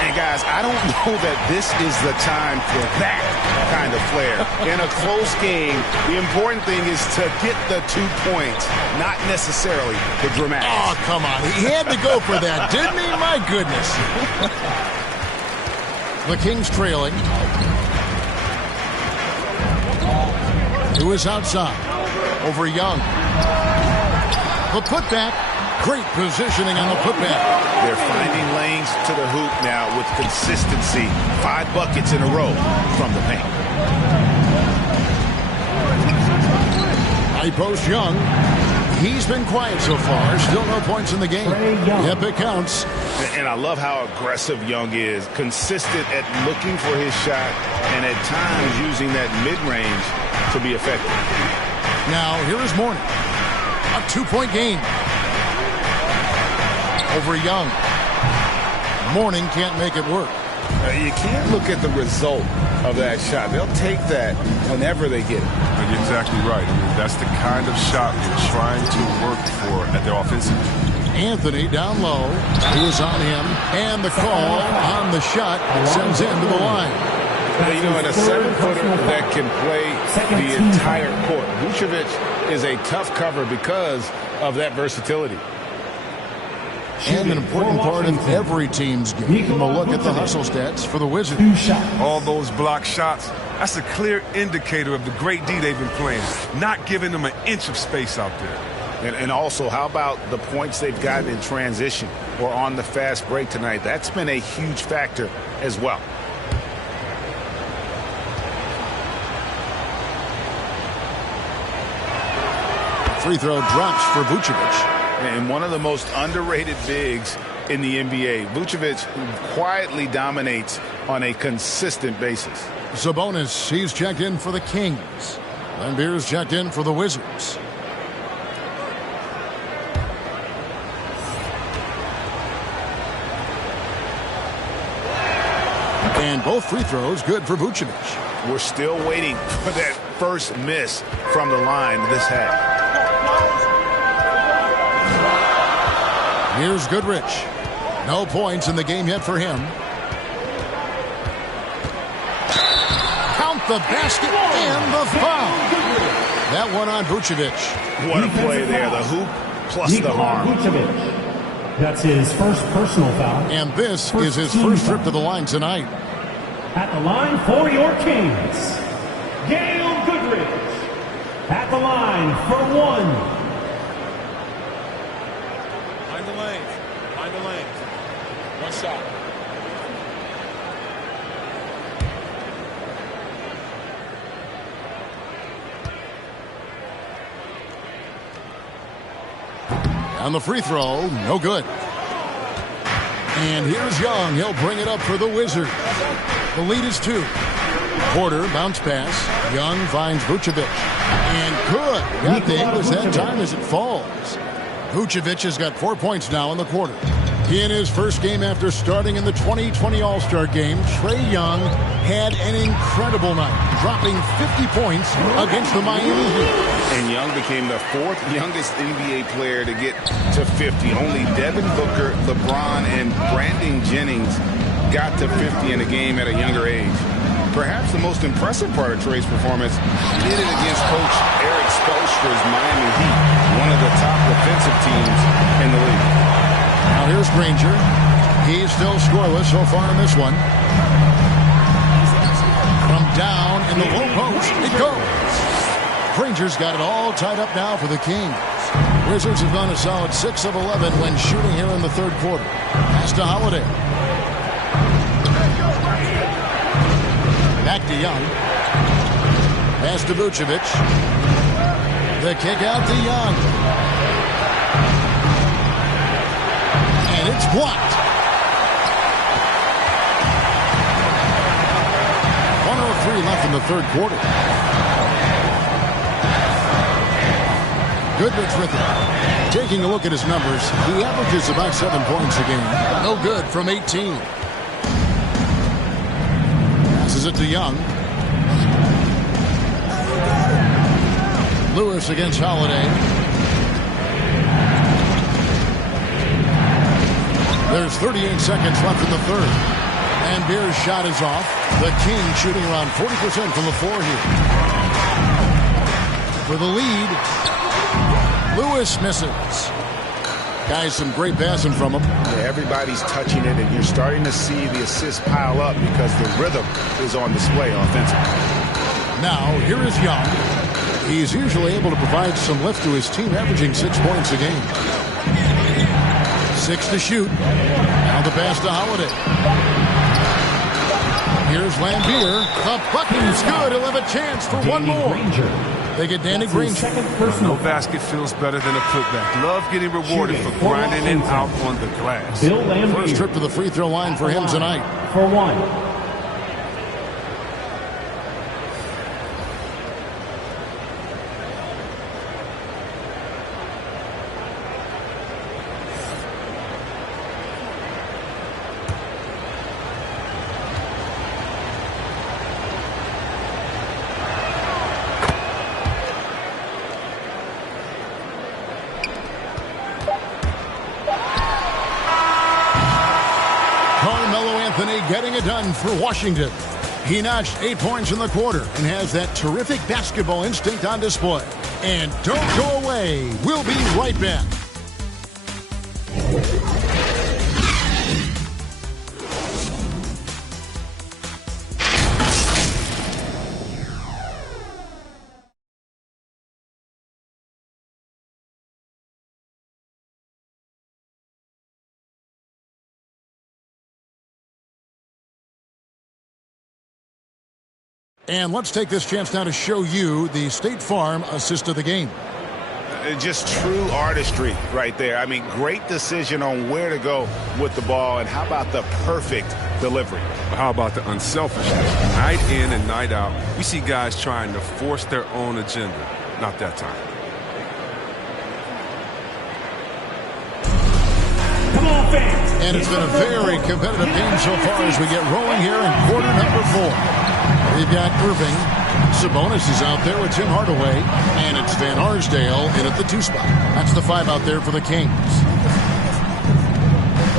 And guys, I don't know that this is the time for that kind of flair. In a close game, the important thing is to get the 2 points, not necessarily the dramatics. Oh, come on. He had to go for that, didn't he? My goodness. The Kings trailing. Who is outside? Over Young. The putback. Great positioning on the putback. They're finding lanes to the hoop now with consistency. 5 buckets in a row from the paint. High post Young. He's been quiet so far. Still no points in the game. Yep, it counts. And I love how aggressive Young is. Consistent at looking for his shot and at times using that mid-range to be effective. Now, here is Mourning. A 2-point game. Over Young. Mourning can't make it work. You can't look at the result of that shot. They'll take that whenever they get it. You're exactly right. I mean, that's the kind of shot you're trying to work for at their offensive. Anthony down low. Who is on him? And the call on the shot sends him to the line. You know, in a 7-footer that can play the entire court, Vucevic is a tough cover because of that versatility. And an important part of every team's game. We'll look at the hustle stats for the Wizards. All those block shots, that's a clear indicator of the great D they've been playing. Not giving them an inch of space out there. And also, how about the points they've gotten in transition or on the fast break tonight? That's been a huge factor as well. Free throw drops for Vucevic. And one of the most underrated bigs in the NBA. Vucevic quietly dominates on a consistent basis. Sabonis, he's checked in for the Kings. Lambeer's checked in for the Wizards. And both free throws good for Vucevic. We're still waiting for that first miss from the line this half. Here's Goodrich. No points in the game yet for him. Count the basket and the foul. That one on Vucevic. What a play there. The hoop plus the harm. That's his first personal foul. And this is his first trip to the line tonight. At the line for your Kings, Gail Goodrich. At the line for 1. Find the lane. One shot. On the free throw, no good. And here's Young. He'll bring it up for the Wizards. The lead is 2. Porter, bounce pass. Young finds Vucevic. And good. Got the English that time as it falls. Vucevic has got 4 points now in the quarter. In his first game after starting in the 2020 All-Star Game, Trae Young had an incredible night, dropping 50 points against the Miami Heat. And Young became the 4th youngest NBA player to get to 50. Only Devin Booker, LeBron, and Brandon Jennings got to 50 in a game at a younger age. Perhaps the most impressive part of Trae's performance, he did it against Coach Eric Spoelstra's Miami Heat, one of the top defensive teams in the league. Now here's Granger. He's still scoreless so far in this one. From down in the low post, it goes. Granger's got it all tied up now for the Kings. Wizards have gone a solid 6 of 11 when shooting here in the third quarter. Pass to Holiday. Back to Young. Pass to Vucevic. The kick out to Young. And it's blocked. 1:03 left in the third quarter. Goodrich with it. Taking a look at his numbers, he averages about 7 points a game. No good from 18. Passes it to Young. Lewis against Holiday. There's 38 seconds left in the third. And Beer's shot is off. The Kings shooting around 40% from the floor here. For the lead, Lewis misses. Guys, some great passing from him. Yeah, everybody's touching it, and you're starting to see the assists pile up because the rhythm is on display offensively. Now, here is Young. He's usually able to provide some lift to his team, averaging 6 points a game. 6 to shoot. Now the pass to Holiday. Here's Lambier. The bucket's good. He'll have a chance for one more. They get Danny Granger. No basket feels better than a putback. Love getting rewarded for grinding it out on the glass. First trip to the free throw line for him tonight. For one. Getting it done for Washington. He notched 8 points in the quarter and has that terrific basketball instinct on display. And don't go away. We'll be right back. And let's take this chance now to show you the State Farm assist of the game. Just true artistry right there. I mean, great decision on where to go with the ball, and how about the perfect delivery? How about the unselfishness? Night in and night out, we see guys trying to force their own agenda. Not that time. Come on, fans. And it's been a very competitive game so far as we get rolling here in quarter number 4. We've got Irving. Sabonis is out there with Tim Hardaway. And it's Van Arsdale in at the 2 spot. That's the 5 out there for the Kings.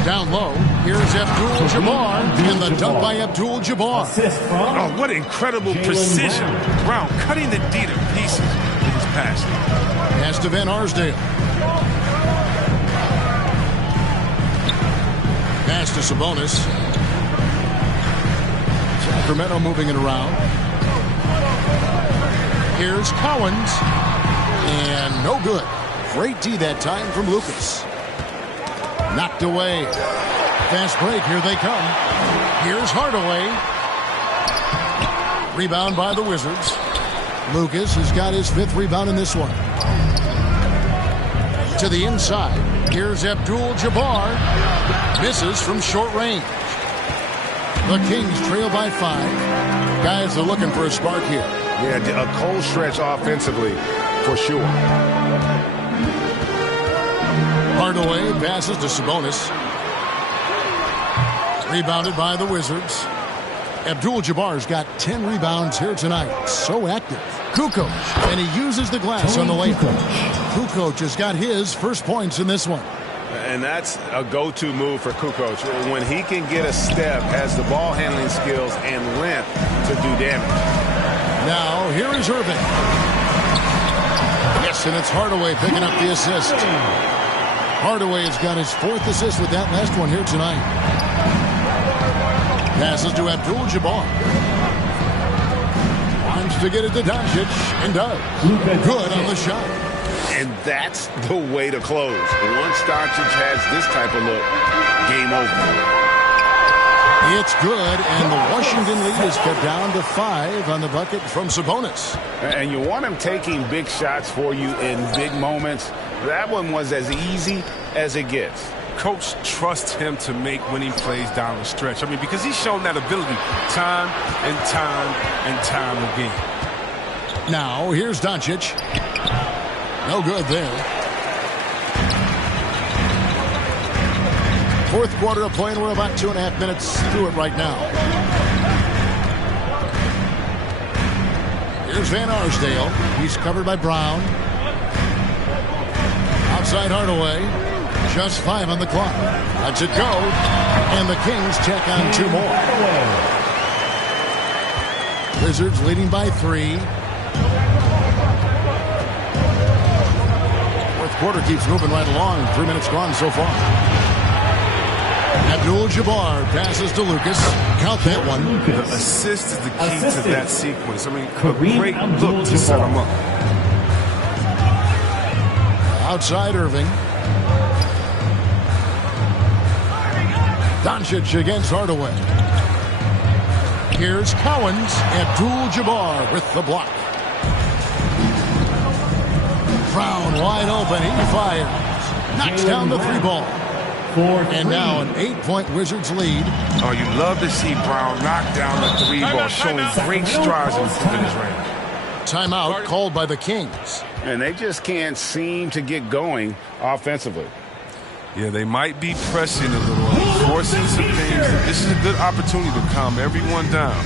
Down low, here's Abdul-Jabbar. And the dunk by Abdul-Jabbar. Oh, what incredible precision. Brown cutting the D to pieces with his pass. Pass to Van Arsdale. Pass to Sabonis. Sacramento moving it around. Here's Cowens. And no good. Great D that time from Lucas. Knocked away. Fast break. Here they come. Here's Hardaway. Rebound by the Wizards. Lucas has got his 5th rebound in this one. To the inside. Here's Abdul-Jabbar. Misses from short range. The Kings trail by 5. Guys are looking for a spark here. Yeah, a cold stretch offensively for sure. Hardaway passes to Sabonis. Rebounded by the Wizards. Abdul-Jabbar's got 10 rebounds here tonight. So active. Kukoc, and he uses the glass on the layup. Kukoc has got his first points in this one. And that's a go-to move for Kukoc. When he can get a step, has the ball handling skills and length to do damage. Now, here is Irving. Yes, and it's Hardaway picking up the assist. Hardaway has got his 4th assist with that last one here tonight. Passes to Abdul-Jabbar. Wants to get it to Doncic, and does. Good on the shot. And that's the way to close. Once Doncic has this type of look, game over. It's good, and the Washington lead is cut down to 5 on the bucket from Sabonis. And you want him taking big shots for you in big moments. That one was as easy as it gets. Coach trusts him to make winning plays down the stretch. I mean, because he's shown that ability time and time and time again. Now, here's Doncic. No good there. 4th quarter of play, and we're about 2.5 minutes through it right now. Here's Van Arsdale. He's covered by Brown. Outside Hardaway. Just 5 on the clock. Lets it go. And the Kings check on 2 more. Wizards leading by 3. Fourth quarter keeps moving right along. 3 minutes gone so far. Abdul-Jabbar passes to Lucas. Count that one. The assist is the key to that sequence. I mean, a great look to set him up. Outside Irving. Doncic against Hardaway. Here's Cowens. Abdul-Jabbar with the block. Brown wide open. He fires. Knocks down the 3 ball. And now an 8-point Wizards lead. Oh, you love to see Brown knock down the 3 ball, showing great strides in his range. Timeout called by the Kings. And they just can't seem to get going offensively. Yeah, they might be pressing a little, forcing some things. This is a good opportunity to calm everyone down.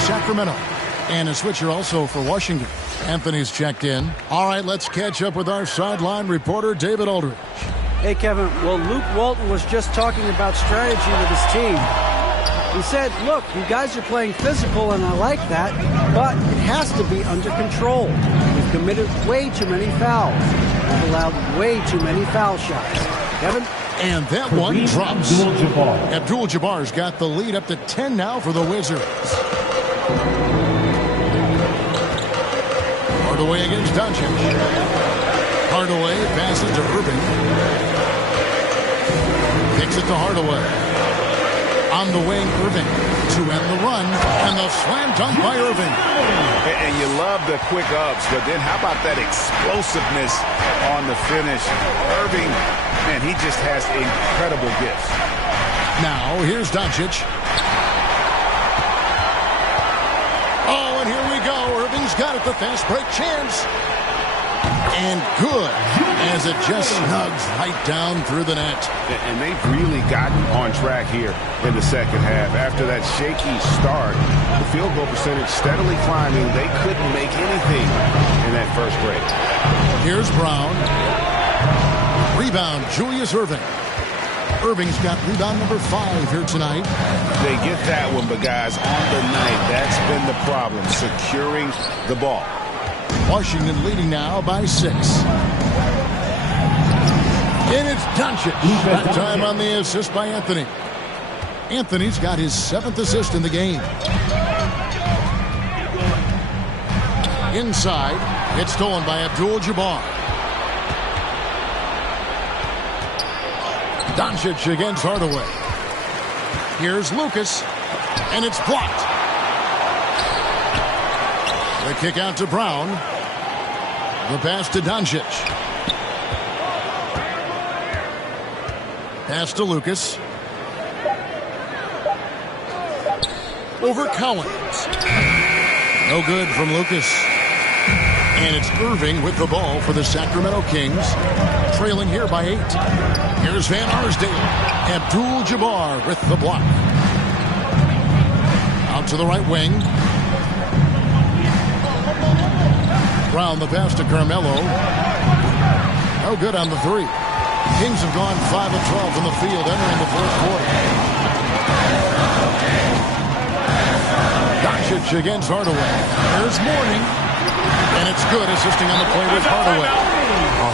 Sacramento. And a switcher also for Washington. Anthony's checked in. All right, let's catch up with our sideline reporter, David Aldridge. Hey, Kevin. Well, Luke Walton was just talking about strategy with his team. He said, look, you guys are playing physical, and I like that, but it has to be under control. We've committed way too many fouls. We've allowed way too many foul shots. Kevin? And that one drops. Abdul-Jabbar's got the lead up to 10 now for the Wizards. Hardaway against Doncic. Hardaway passes to Irving. Kicks it to Hardaway. On the wing, Irving to end the run. And the slam dunk by Irving. And you love the quick ups, but then how about that explosiveness on the finish? Irving, man, he just has incredible gifts. Now, here's Doncic. Oh, and here we go. Irving's got it, the fast break chance. And good, as it just snugs right down through the net. And they've really gotten on track here in the second half. After that shaky start, the field goal percentage steadily climbing. They couldn't make anything in that first break. Here's Brown. Rebound, Julius Irving. Irving's got rebound number 5 here tonight. They get that one, but guys, on the night, that's been the problem, securing the ball. Washington leading now by 6. And it's Doncic. That time on the assist by Anthony. Anthony's got his 7th assist in the game. Inside, it's stolen by Abdul-Jabbar. Doncic against Hardaway. Here's Lucas, and it's blocked. The kick out to Brown. The pass to Doncic. Pass to Lucas. Over Cowens. No good from Lucas. And it's Irving with the ball for the Sacramento Kings. Trailing here by 8. Here's Van Arsdale. Abdul-Jabbar with the block. Out to the right wing. Brown the pass to Carmelo. No good on the 3. Kings have gone 5 of 12 from the field entering the fourth quarter. Doncic against Hardaway. There's Mourning. And it's good, assisting on the play with Hardaway.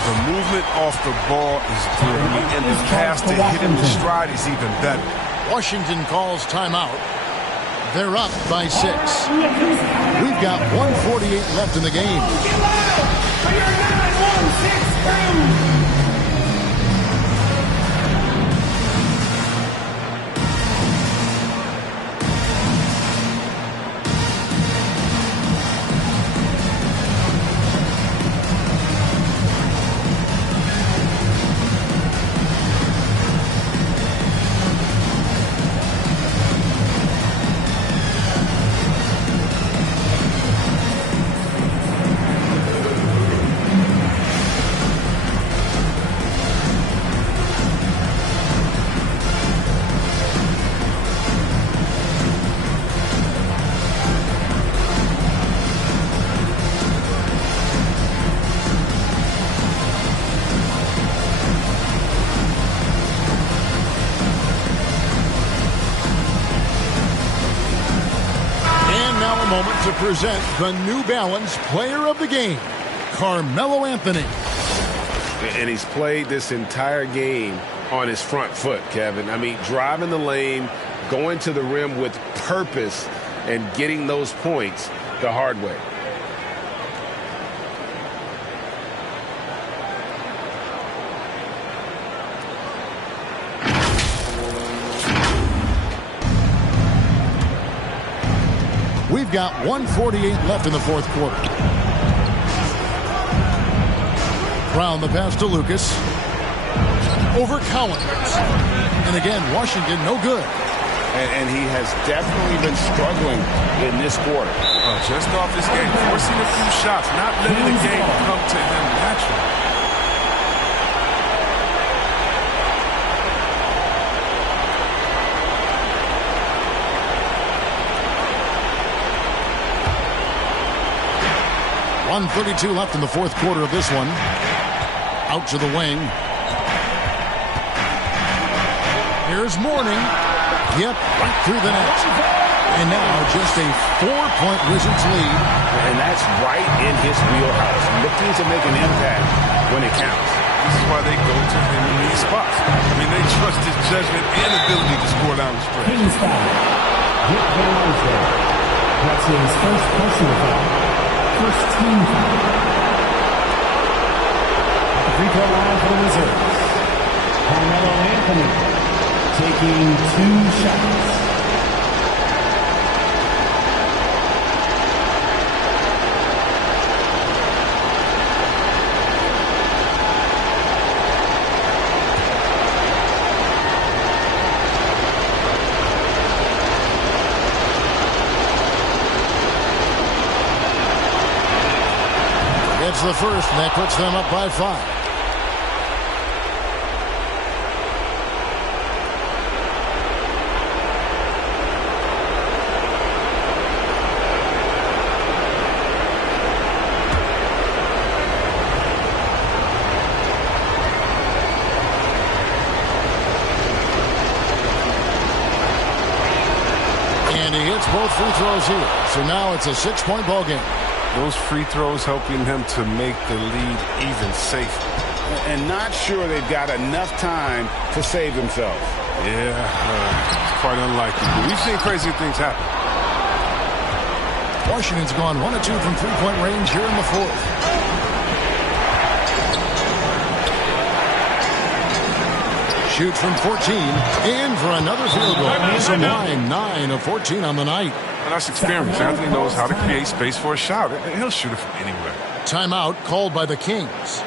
The movement off the ball is good. And the pass to hit him in stride is even better. Washington calls timeout. They're up by 6. We've got 1:48 left in the game. Moment to present the New Balance Player of the Game, Carmelo Anthony. And he's played this entire game on his front foot, Kevin. I mean, driving the lane, going to the rim with purpose, and getting those points the hard way. We've got 1:48 left in the fourth quarter. Brown the pass to Lucas. Over Collins. And again, Washington no good. And he has definitely been struggling in this quarter. Just off this game, forcing a few shots, not letting the game come to him naturally. .132 left in the fourth quarter of this one. Out to the wing. Here's Mourning. Yep, right through the net. And now just a 4-point Wizards lead. And that's right in his wheelhouse. Looking to make an impact when it counts. This is why they go to him in these spots. I mean, they trust his judgment and ability to score down the stretch. That's his first personal foul. First team foul. At the free throw line for the Wizards, Carmelo Anthony taking 2 shots. It's the first, and that puts them up by 5. And he hits both free throws here. So now it's a 6-point ball game. Those free throws helping him to make the lead even safer. And not sure they've got enough time to save themselves. Yeah, it's quite unlikely. But we've seen crazy things happen. Washington's gone 1 of 2 from 3-point range here in the fourth. Shoots from 14, in for another field goal. So 9 of 14 on the night. And that's experience. Anthony knows how to create space for a shot. He'll shoot it from anywhere. Timeout called by the Kings.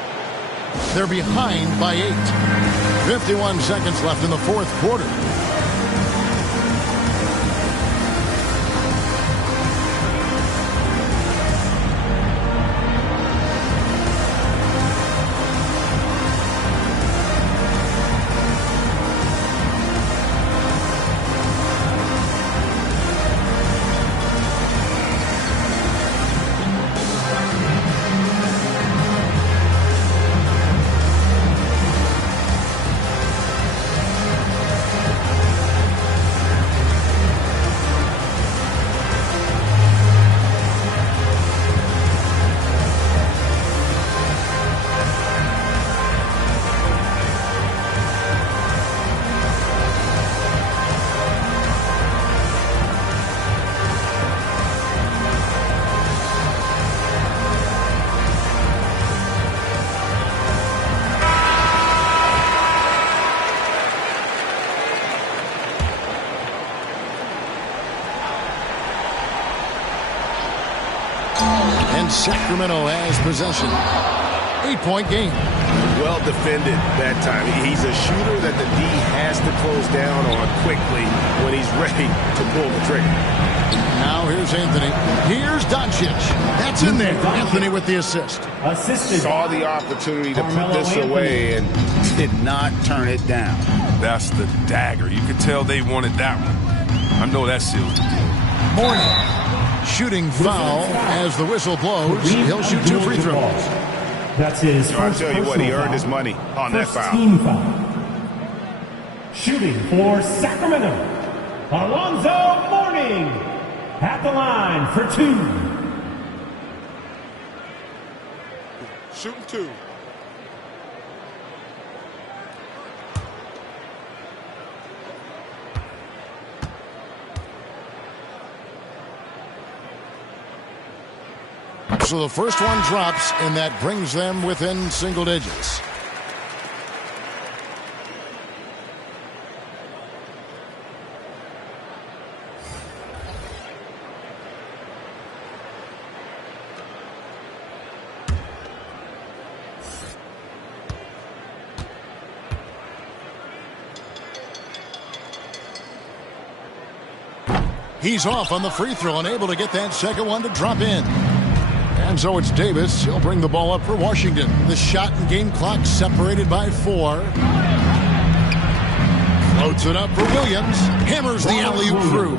They're behind by 8. 51 seconds left in the fourth quarter. And Sacramento has possession. 8-point game. Well defended that time. He's a shooter that the D has to close down on quickly when he's ready to pull the trigger. Now here's Anthony. Here's Doncic. That's in there. Anthony with the assist. Saw the opportunity to put this away and did not turn it down. That's the dagger. You could tell they wanted that one. I know that seals the deal. Mourning. Shooting foul as the whistle blows. He'll shoot 2 free throws. That's his I'll first tell you what, he earned foul. his money on that First foul. team foul. Shooting for Sacramento, Alonzo Mourning at the line for 2. Shooting 2. So the first one drops, and that brings them within single digits. He's off on the free throw, unable to get that second one to drop in. And so it's Davis. He'll bring the ball up for Washington. The shot and game clock separated by 4. Floats it up for Williams. Hammers the alley-oop through.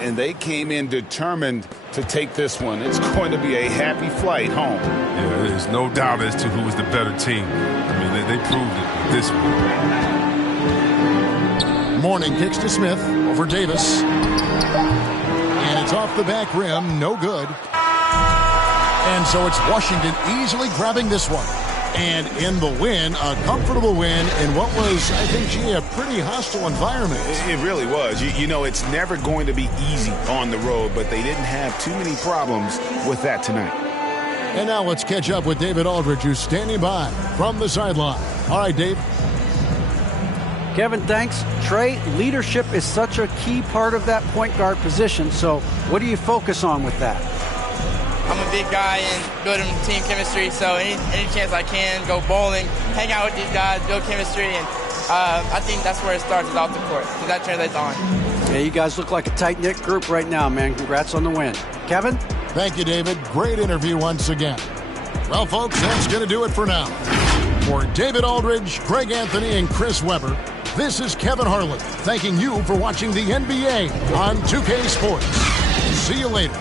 And they came in determined to take this one. It's going to be a happy flight home. Yeah, there's no doubt as to who was the better team. I mean, they proved it with this one. Mourning kicks to Smith over Davis. And it's off the back rim. No good. And so it's Washington easily grabbing this one. And in the win, a comfortable win in what was, I think, a pretty hostile environment. It really was. You know, it's never going to be easy on the road, but they didn't have too many problems with that tonight. And now let's catch up with David Aldridge, who's standing by from the sideline. All right, Dave. Kevin, thanks. Trey, leadership is such a key part of that point guard position. So what do you focus on with that? I'm a big guy and building team chemistry, so any chance I can, go bowling, hang out with these guys, build chemistry, and I think that's where it starts, is off the court, because that translates on. Yeah, you guys look like a tight-knit group right now, man. Congrats on the win. Kevin? Thank you, David. Great interview once again. Well, folks, that's going to do it for now. For David Aldridge, Greg Anthony, and Chris Webber, this is Kevin Harlan, thanking you for watching the NBA on 2K Sports. See you later.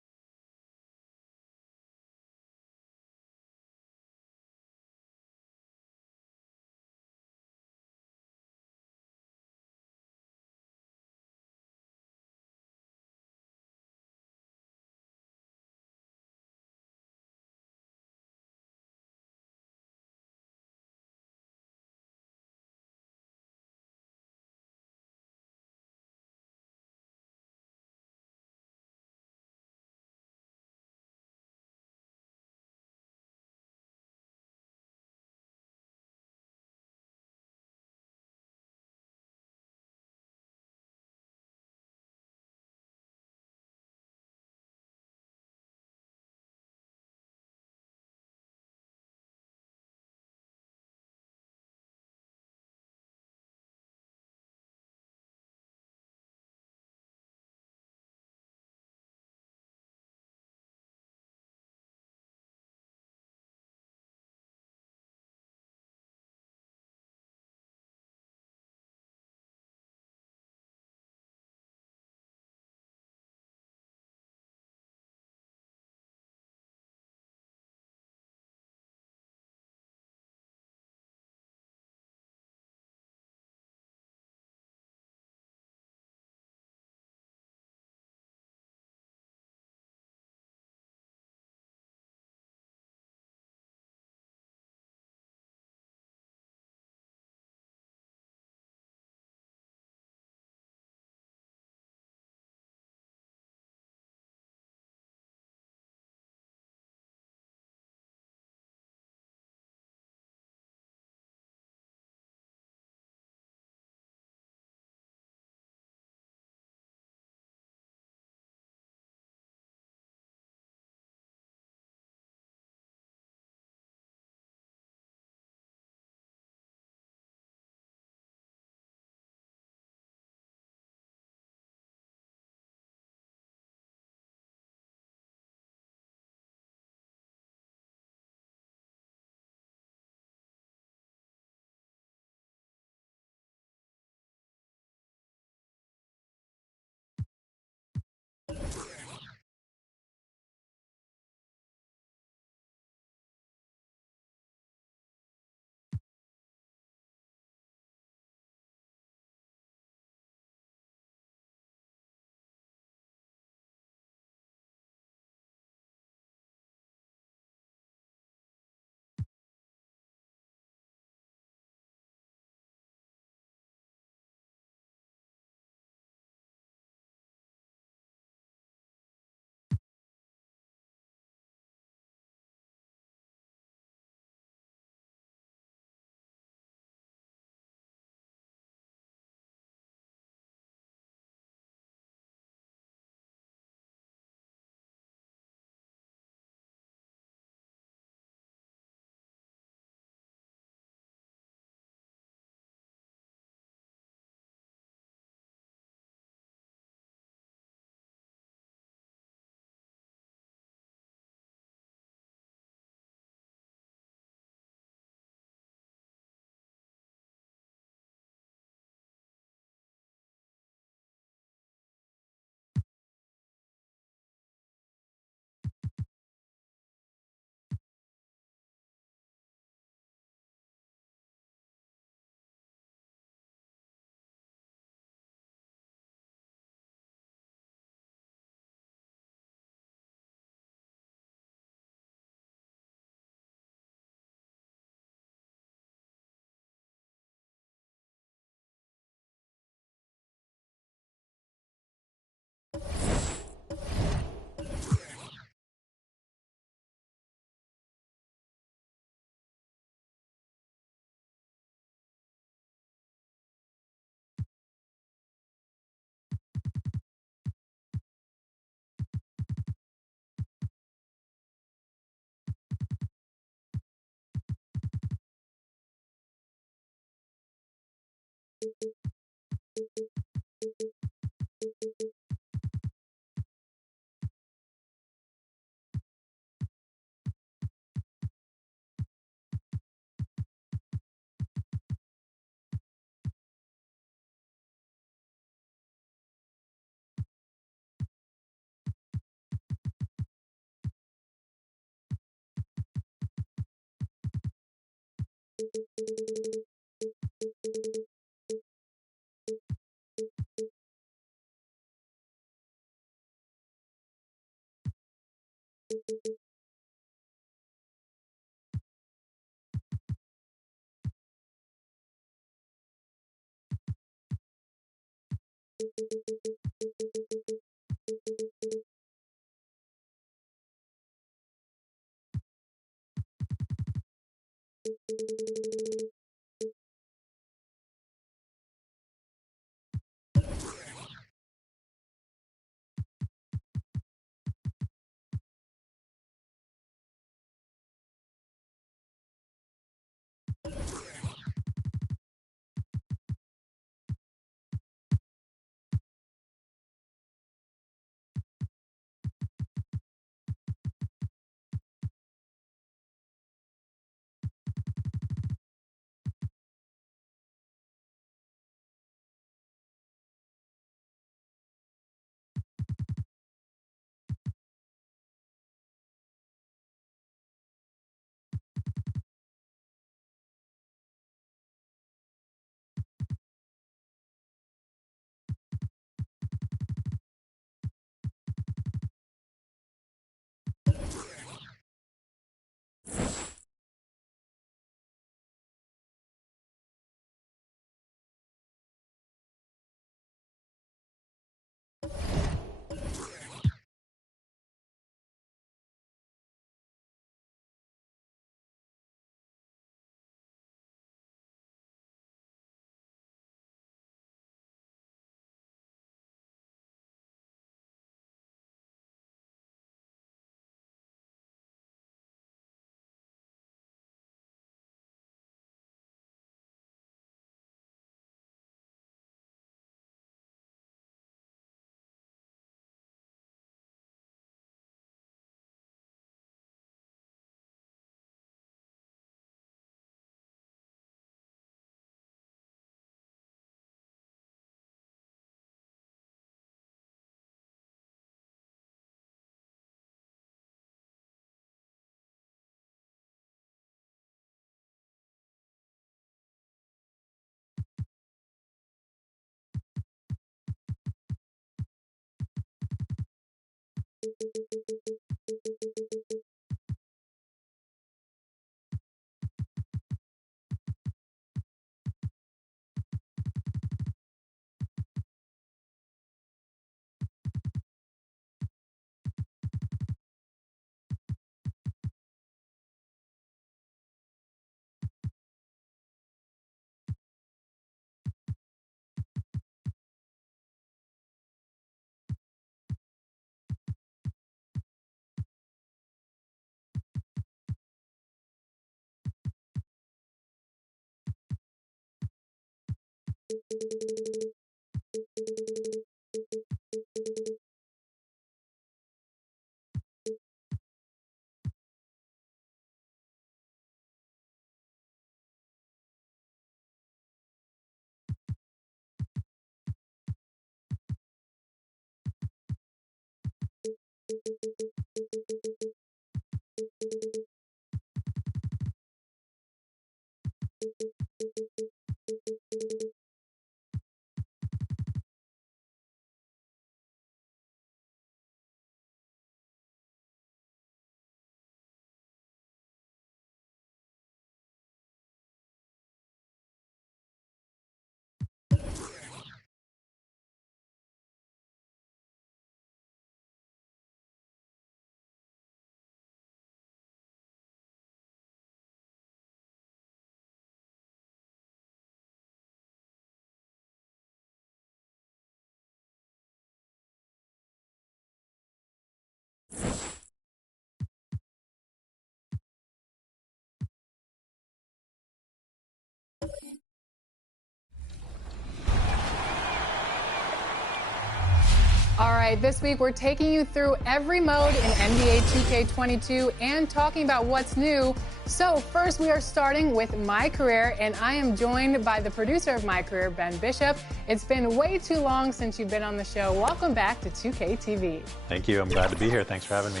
All right, this week we're taking you through every mode in NBA 2K22 and talking about what's new. So first we are starting with My Career, and I am joined by the producer of My Career, Ben Bishop. It's been way too long since you've been on the show. Welcome back to 2K TV. Thank you. I'm glad to be here. Thanks for having me.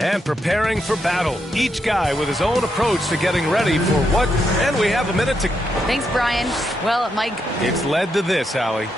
And preparing for battle. Each guy with his own approach to getting ready for what? And we have a minute to... Thanks, Brian. Well, it might... It's led to this, Allie.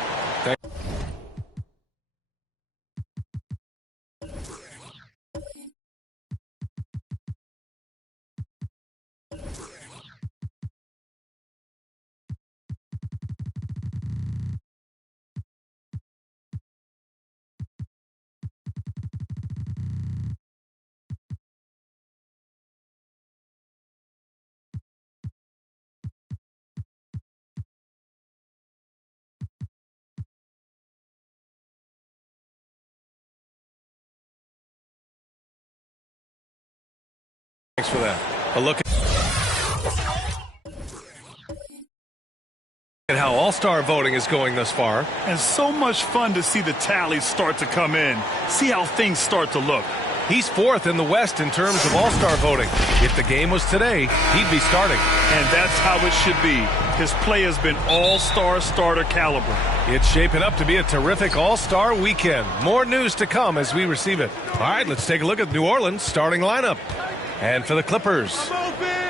Thanks for that. A look at how All-Star voting is going thus far. And so much fun to see the tallies start to come in. See how things start to look. He's fourth in the West in terms of All-Star voting. If the game was today, he'd be starting. And that's how it should be. His play has been All-Star starter caliber. It's shaping up to be a terrific All-Star weekend. More news to come as we receive it. All right, let's take a look at New Orleans' starting lineup. And for the Clippers,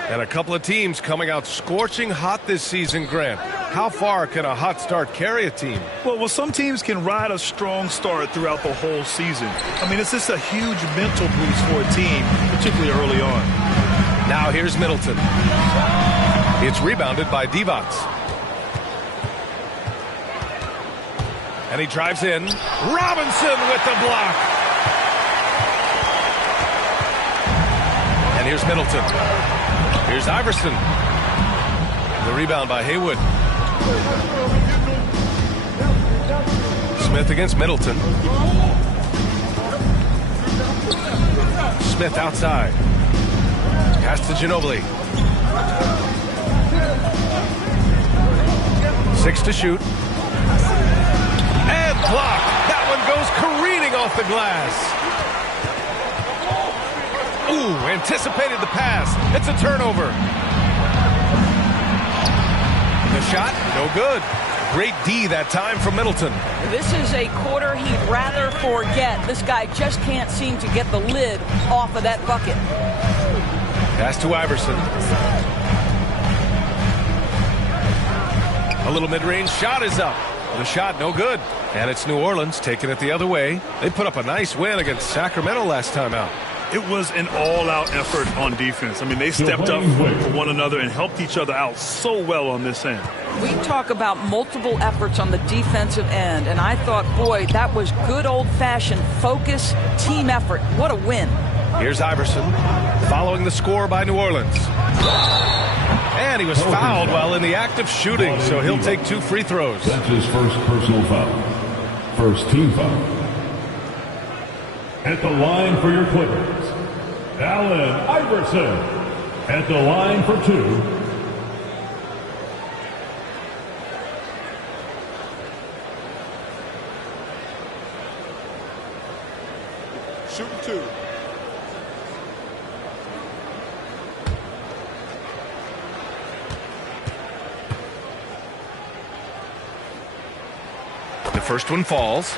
and a couple of teams coming out scorching hot this season, Grant. How far can a hot start carry a team? Well, some teams can ride a strong start throughout the whole season. I mean, it's just a huge mental boost for a team, particularly early on. Now here's Middleton. It's rebounded by Divac. And he drives in. Robinson with the block. And here's Middleton. Here's Iverson. The rebound by Haywood. Smith against Middleton. Smith outside. Pass to Ginobili. 6 to shoot. And blocked. That one goes careening off the glass. Ooh, anticipated the pass. It's a turnover. The shot, no good. Great D that time from Middleton. This is a quarter he'd rather forget. This guy just can't seem to get the lid off of that bucket. Pass to Iverson. A little mid-range shot is up. The shot, no good. And it's New Orleans taking it the other way. They put up a nice win against Sacramento last time out. It was an all-out effort on defense. I mean, they stepped up for one another and helped each other out so well on this end. We talk about multiple efforts on the defensive end, and I thought, boy, that was good old-fashioned focus, team effort. What a win. Here's Iverson following the score by New Orleans. And he was fouled while in the act of shooting, so he'll take 2 free throws. That's his first personal foul. First team foul. At the line for your Clippers, Allen Iverson. At the line for 2. Shooting 2. The first one falls.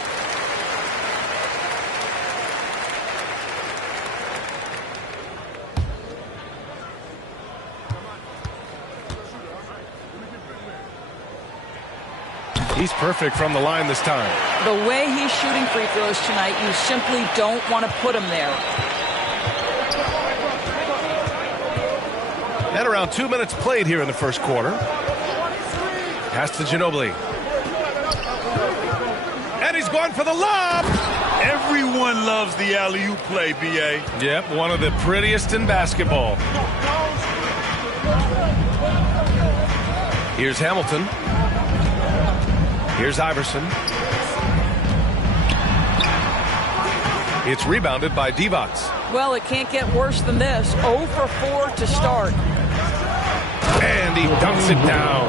He's perfect from the line this time. The way he's shooting free throws tonight, you simply don't want to put him there. And around 2 minutes played here in the first quarter. Pass to Ginobili. And he's going for the lob. Everyone loves the alley-oop play, B.A. Yep, one of the prettiest in basketball. Here's Hamilton. Here's Iverson. It's rebounded by Divac. Well, it can't get worse than this. 0 for 4 to start. And he dunks it down.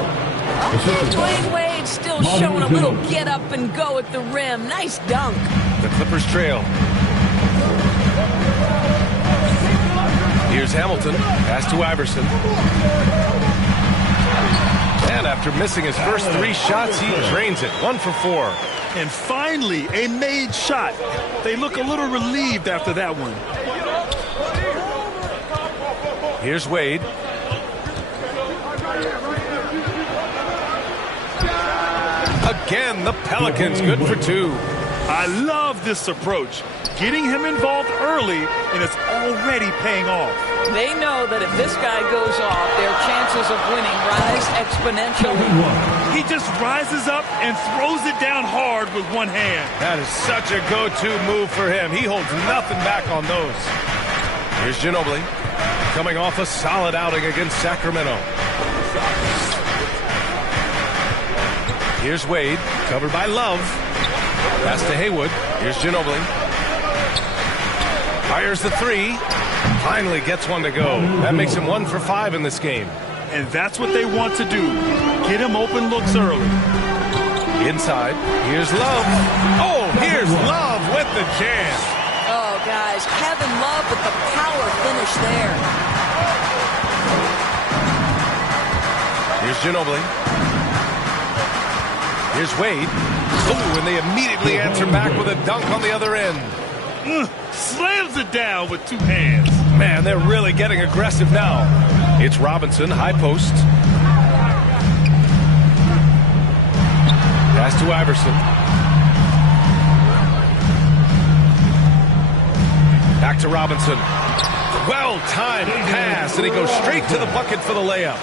Dwayne Wade still showing a little get up and go at the rim. Nice dunk. The Clippers trail. Here's Hamilton. Pass to Iverson. And after missing his first 3 shots, he drains it. 1 for 4. And finally, a made shot. They look a little relieved after that one. Here's Wade. Again, the Pelicans good for 2. I love this approach. Getting him involved early, and it's already paying off. They know that if this guy goes off, their chances of winning rise exponentially. He just rises up and throws it down hard with one hand. That is such a go-to move for him. He holds nothing back on those. Here's Ginobili, coming off a solid outing against Sacramento. Here's Wade, covered by Love. Pass to Haywood. Here's Ginobili. Fires the 3. Finally gets one to go. That makes him 1 for 5 in this game. And that's what they want to do. Get him open looks early. Inside. Here's Love. Oh, here's Love with the jam. Oh, guys, Kevin Love with the power finish there. Here's Ginobili. Here's Wade. Oh, and they immediately answer back with a dunk on the other end. Slams it down with 2 hands. Man, they're really getting aggressive now. It's Robinson, high post. Pass to Iverson. Back to Robinson. Well-timed pass, and he goes straight to the bucket for the layup.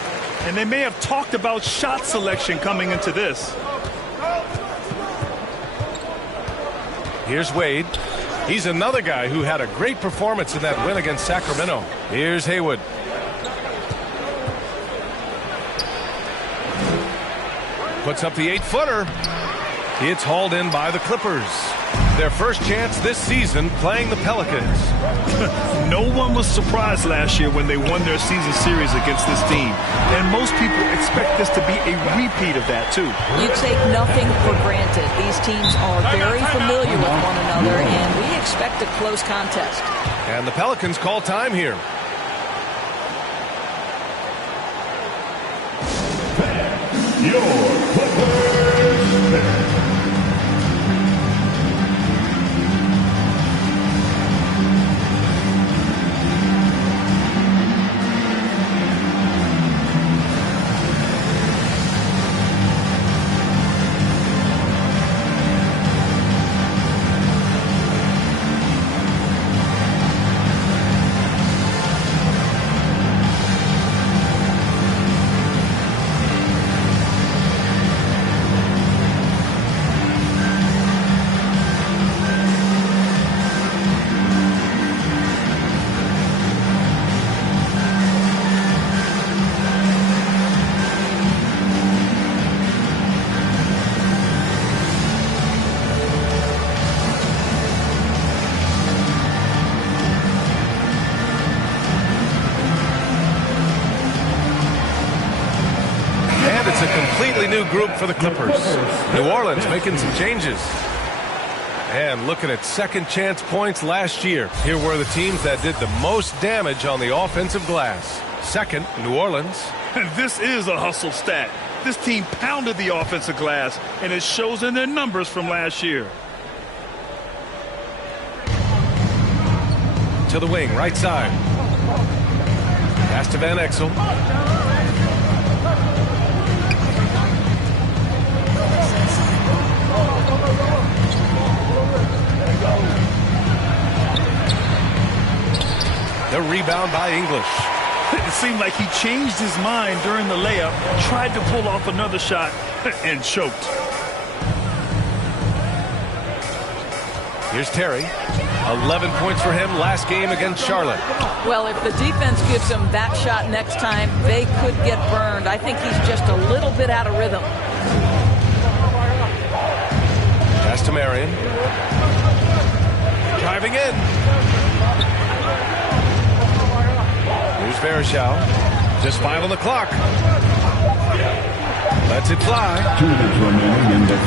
And they may have talked about shot selection coming into this. Here's Wade. He's another guy who had a great performance in that win against Sacramento. Here's Haywood. Puts up the 8-footer. It's hauled in by the Clippers. Their first chance this season playing the Pelicans. No one was surprised last year when they won their season series against this team. And most people expect this to be a repeat of that, too. You take nothing for granted. These teams are very familiar with one another, and we expect a close contest. And the Pelicans call time here. Your Clippers. New group for the Clippers. New Orleans making some changes. And looking at second chance points last year. Here were the teams that did the most damage on the offensive glass. Second, New Orleans. And this is a hustle stat. This team pounded the offensive glass, and it shows in their numbers from last year. To the wing, right side. Pass to Van Exel. The rebound by English. It seemed like he changed his mind during the layup, tried to pull off another shot, and choked. Here's Terry. 11 points for him last game against Charlotte. Well, if the defense gives him that shot next time, they could get burned. I think he's just a little bit out of rhythm. Pass to Marion. Driving in. Here's Varejao. Just 5 on the clock. Lets it fly.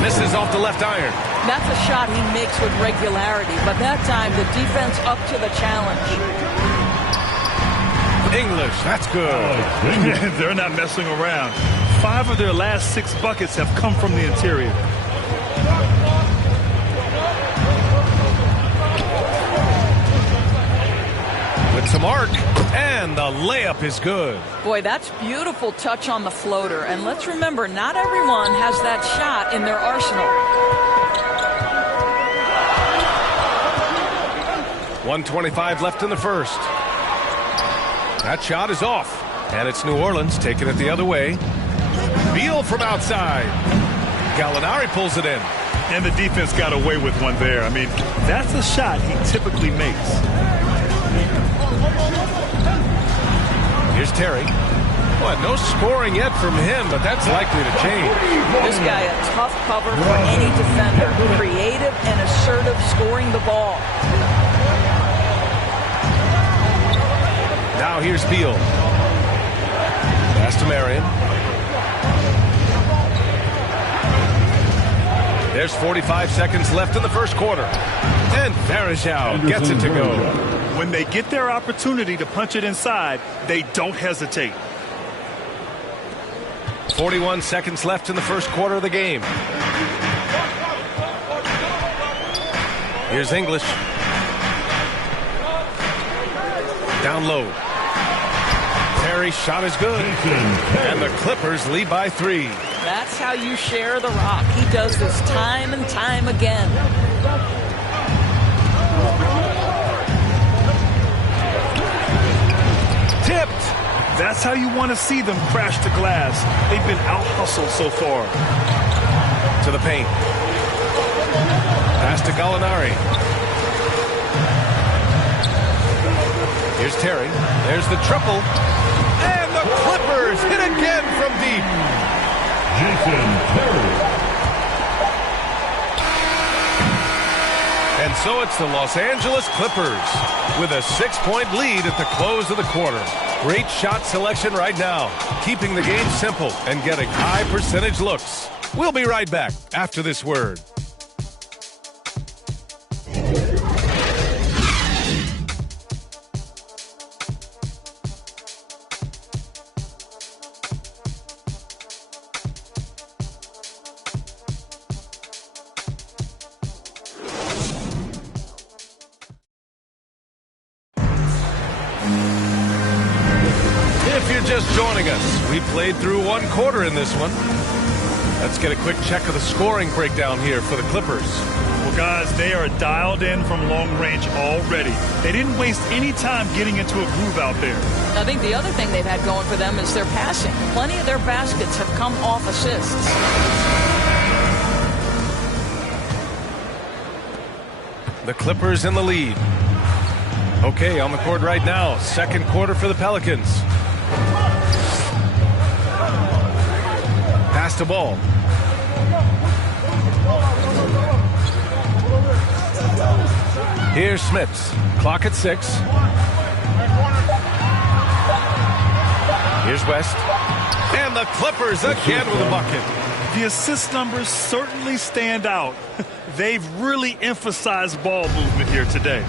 Misses off the left iron. That's a shot he makes with regularity, but that time the defense up to the challenge. English, that's good. They're not messing around. 5 of their last 6 buckets have come from the interior. With to mark, and the layup is good. Boy, that's beautiful touch on the floater. And let's remember, not everyone has that shot in their arsenal. 1:25 left in the first. That shot is off, and it's New Orleans taking it the other way. Beal from outside. Gallinari pulls it in. And the defense got away with one there. I mean, that's a shot he typically makes. Here's Terry. Well, no scoring yet from him, but that's likely to change. This guy a tough cover for any defender. Creative and assertive scoring the ball. Now here's Beal. Pass to Marion. There's 45 seconds left in the first quarter. And Varejao gets it to go. When they get their opportunity to punch it inside, they don't hesitate. 41 seconds left in the first quarter of the game. Here's English. Down low. Terry's shot is good. And the Clippers lead by 3. That's how you share the rock. He does this time and time again. Tipped. That's how you want to see them crash the glass. They've been out-hustled so far. To the paint. Pass to Gallinari. Here's Terry. There's the triple. And the Clippers hit again from deep. And so it's the Los Angeles Clippers with a 6-point lead at the close of the quarter. Great shot selection right now, keeping the game simple and getting high percentage looks. We'll be right back after this word. Just joining us, we played through one quarter in this one. Let's get a quick check of the scoring breakdown here for the Clippers. Well, guys, they are dialed in from long range already. They didn't waste any time getting into a groove out there. I think the other thing they've had going for them is their passing. Plenty of their baskets have come off assists. The Clippers in the lead. Okay, on the court right now, second quarter for the Pelicans. Pass to Ball. Here's Smits. Clock at 6. Here's West. And the Clippers again with a bucket. The assist numbers certainly stand out. They've really emphasized ball movement here today.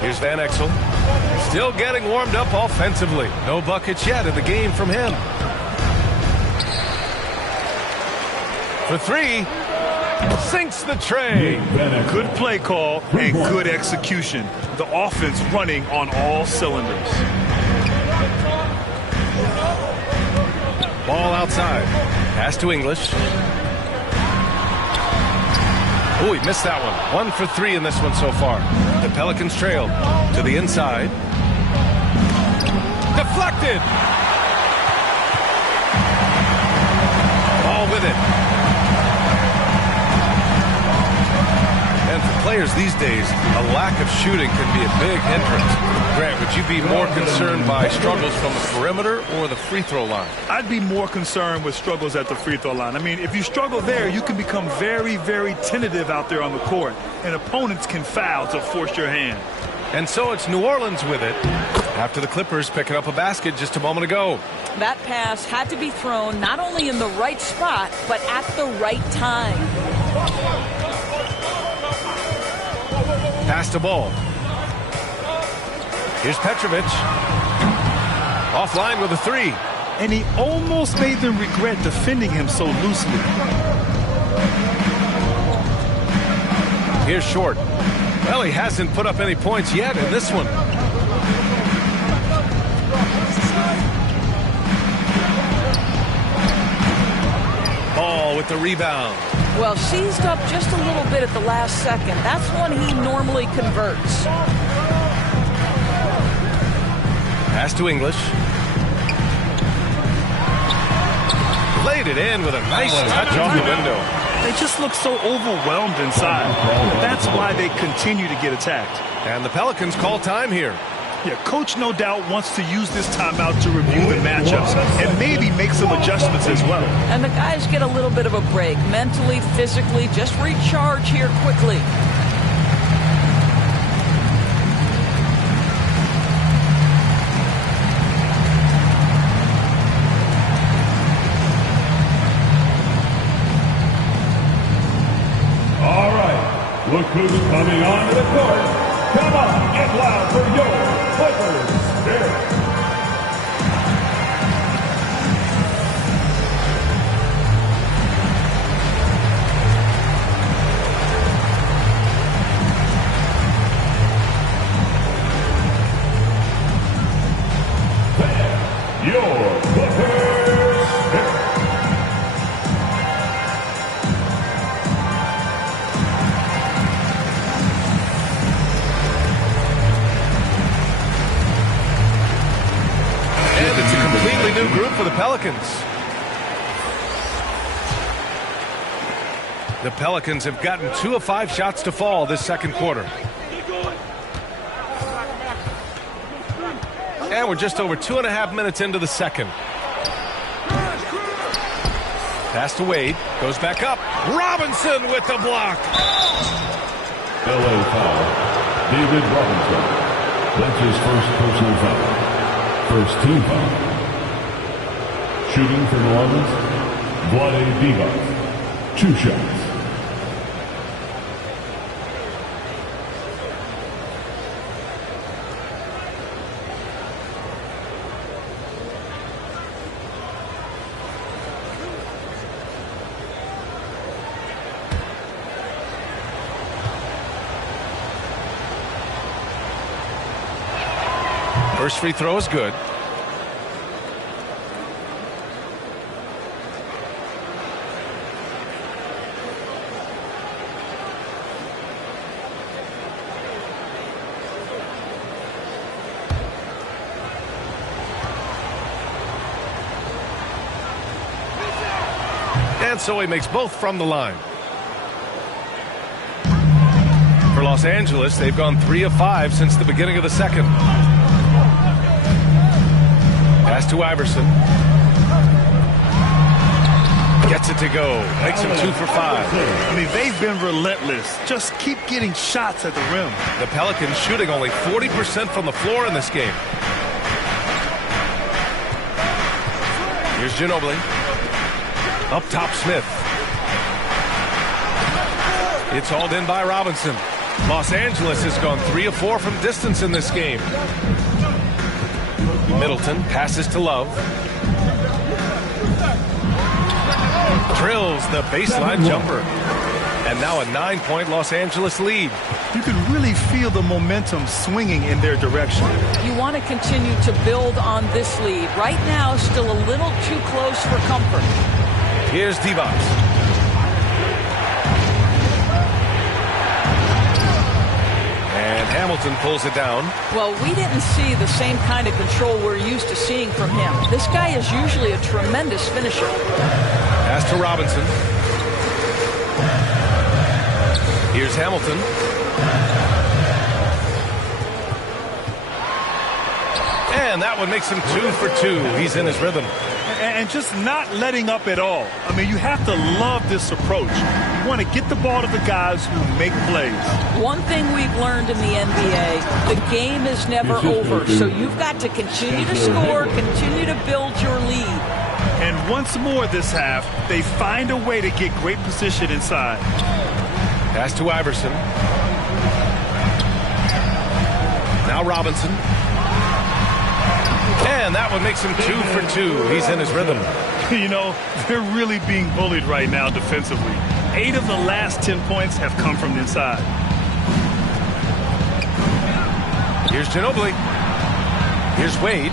Here's Van Exel. Still getting warmed up offensively. No buckets yet in the game from him. For 3. Sinks the tray. Good play call and good execution. The offense running on all cylinders. Ball outside. Pass to English. Oh, he missed that one. 1 for 3 in this one so far. The Pelicans trail to the inside. Deflected. Ball with it. And for players these days, a lack of shooting can be a big hindrance. Grant, would you be more concerned by struggles from the perimeter or the free throw line? I'd be more concerned with struggles at the free throw line. I mean, if you struggle there, you can become very, very tentative out there on the court, and opponents can foul to force your hand. And so it's New Orleans with it after the Clippers picking up a basket just a moment ago. That pass had to be thrown not only in the right spot, but at the right time. Pass to Ball. Here's Petrovic. Offline with a 3. And he almost made them regret defending him so loosely. Here's Short. Well, he hasn't put up any points yet in this one. Ball with the rebound. Well, seized up just a little bit at the last second. That's when he normally converts. Pass to English. Laid it in with a nice touch off the window. They just look so overwhelmed inside. That's why they continue to get attacked. And the Pelicans call time here. Yeah, coach no doubt wants to use this timeout to review the matchups and maybe make some adjustments as well. And the guys get a little bit of a break, mentally, physically, just recharge here quickly. All right, look who's coming onto the court. Come on, get loud for your Clippers Spirit. Your Clippers Spirit. And it's a completely new group for the Pelicans. The Pelicans have gotten 2 of 5 shots to fall this second quarter. And we're just over 2.5 minutes into the second. Pass to Wade. Goes back up. Robinson with the block. LA foul. David Robinson. That's his first personal foul. First team foul. Shooting for New Orleans, Vlade Divac. 2 shots. First free throw is good. And so he makes both from the line. For Los Angeles, they've gone 3 of 5 since the beginning of the second. Pass to Iverson. Gets it to go. Makes him 2 for 5. I mean, they've been relentless. Just keep getting shots at the rim. The Pelicans shooting only 40% from the floor in this game. Here's Ginobili. Up top, Smith. It's hauled in by Robinson. Los Angeles has gone 3 of 4 from distance in this game. Middleton passes to Love. Drills the baseline jumper. And now a 9-point Los Angeles lead. You can really feel the momentum swinging in their direction. You want to continue to build on this lead. Right now, still a little too close for comfort. Here's Divac. And Hamilton pulls it down. Well, we didn't see the same kind of control we're used to seeing from him. This guy is usually a tremendous finisher. Pass to Robinson. Here's Hamilton. And that one makes him 2 for 2. He's in his rhythm. And just not letting up at all. I mean, you have to love this approach. You want to get the ball to the guys who make plays. One thing we've learned in the NBA, the game is never over. So you've got to continue to score, continue to build your lead. And once more this half, they find a way to get great position inside. Pass to Iverson. Now Robinson. And that one makes him 2 for 2. He's in his rhythm. You know, they're really being bullied right now defensively. 8 of the last 10 points have come from inside. Here's Ginobili. Here's Wade.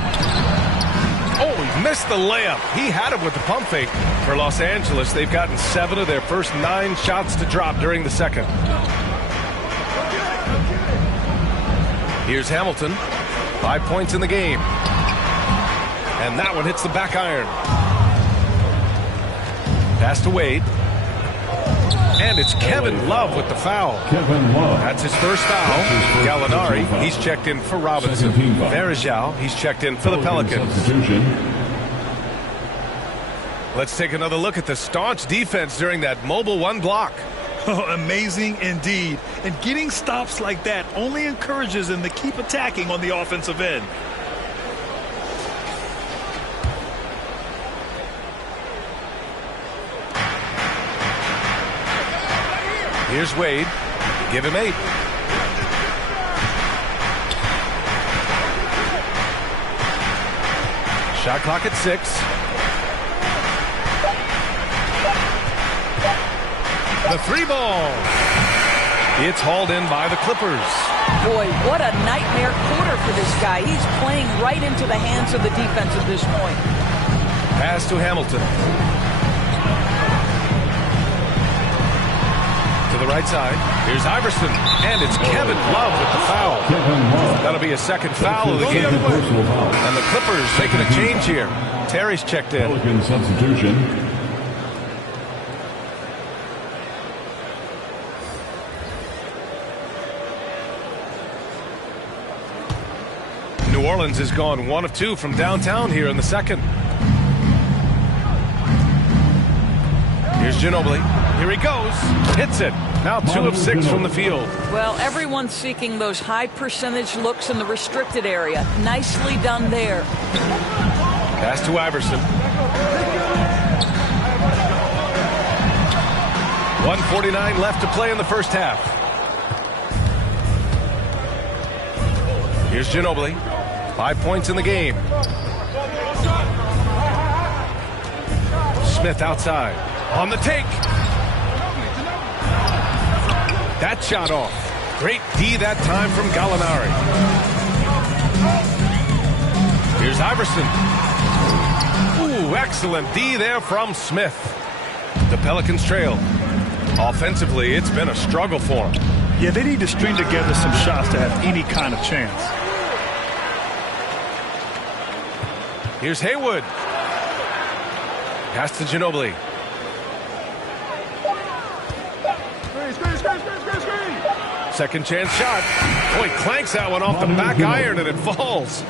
Oh, he missed the layup. He had it with the pump fake. For Los Angeles, they've gotten 7 of their first 9 shots to drop during the second. Here's Hamilton. 5 points in the game. And that one hits the back iron. Pass to Wade. And it's Kevin Love with the foul. That's his first foul. Gallinari, he's checked in for Robinson. Varejao, he's checked in for the Pelicans. Let's take another look at the staunch defense during that mobile 1 block. Oh, amazing indeed. And getting stops like that only encourages them to keep attacking on the offensive end. Here's Wade. Give him 8. Shot clock at 6. The 3 ball. It's hauled in by the Clippers. Boy, what a nightmare quarter for this guy. He's playing right into the hands of the defense at this point. Pass to Hamilton. To the right side. Here's Iverson. And it's Kevin Love with the foul. That'll be a second foul of the game. And the Clippers making a change here. Terry's checked in. Pelican substitution. New Orleans has gone 1 of 2 from downtown here in the second. Here's Ginobili. Here he goes. Hits it. Now 2 of 6 from the field. Well, everyone's seeking those high percentage looks in the restricted area. Nicely done there. Pass to Iverson. 1:49 left to play in the first half. Here's Ginobili. 5 points in the game. Smith outside. On the take. That shot off. Great D that time from Gallinari. Here's Iverson. Ooh, excellent D there from Smith. The Pelicans trail. Offensively, it's been a struggle for them. Yeah, they need to string together some shots to have any kind of chance. Here's Haywood. Pass to Ginobili. Second chance shot. Oh, he clanks that one off the back iron and it falls.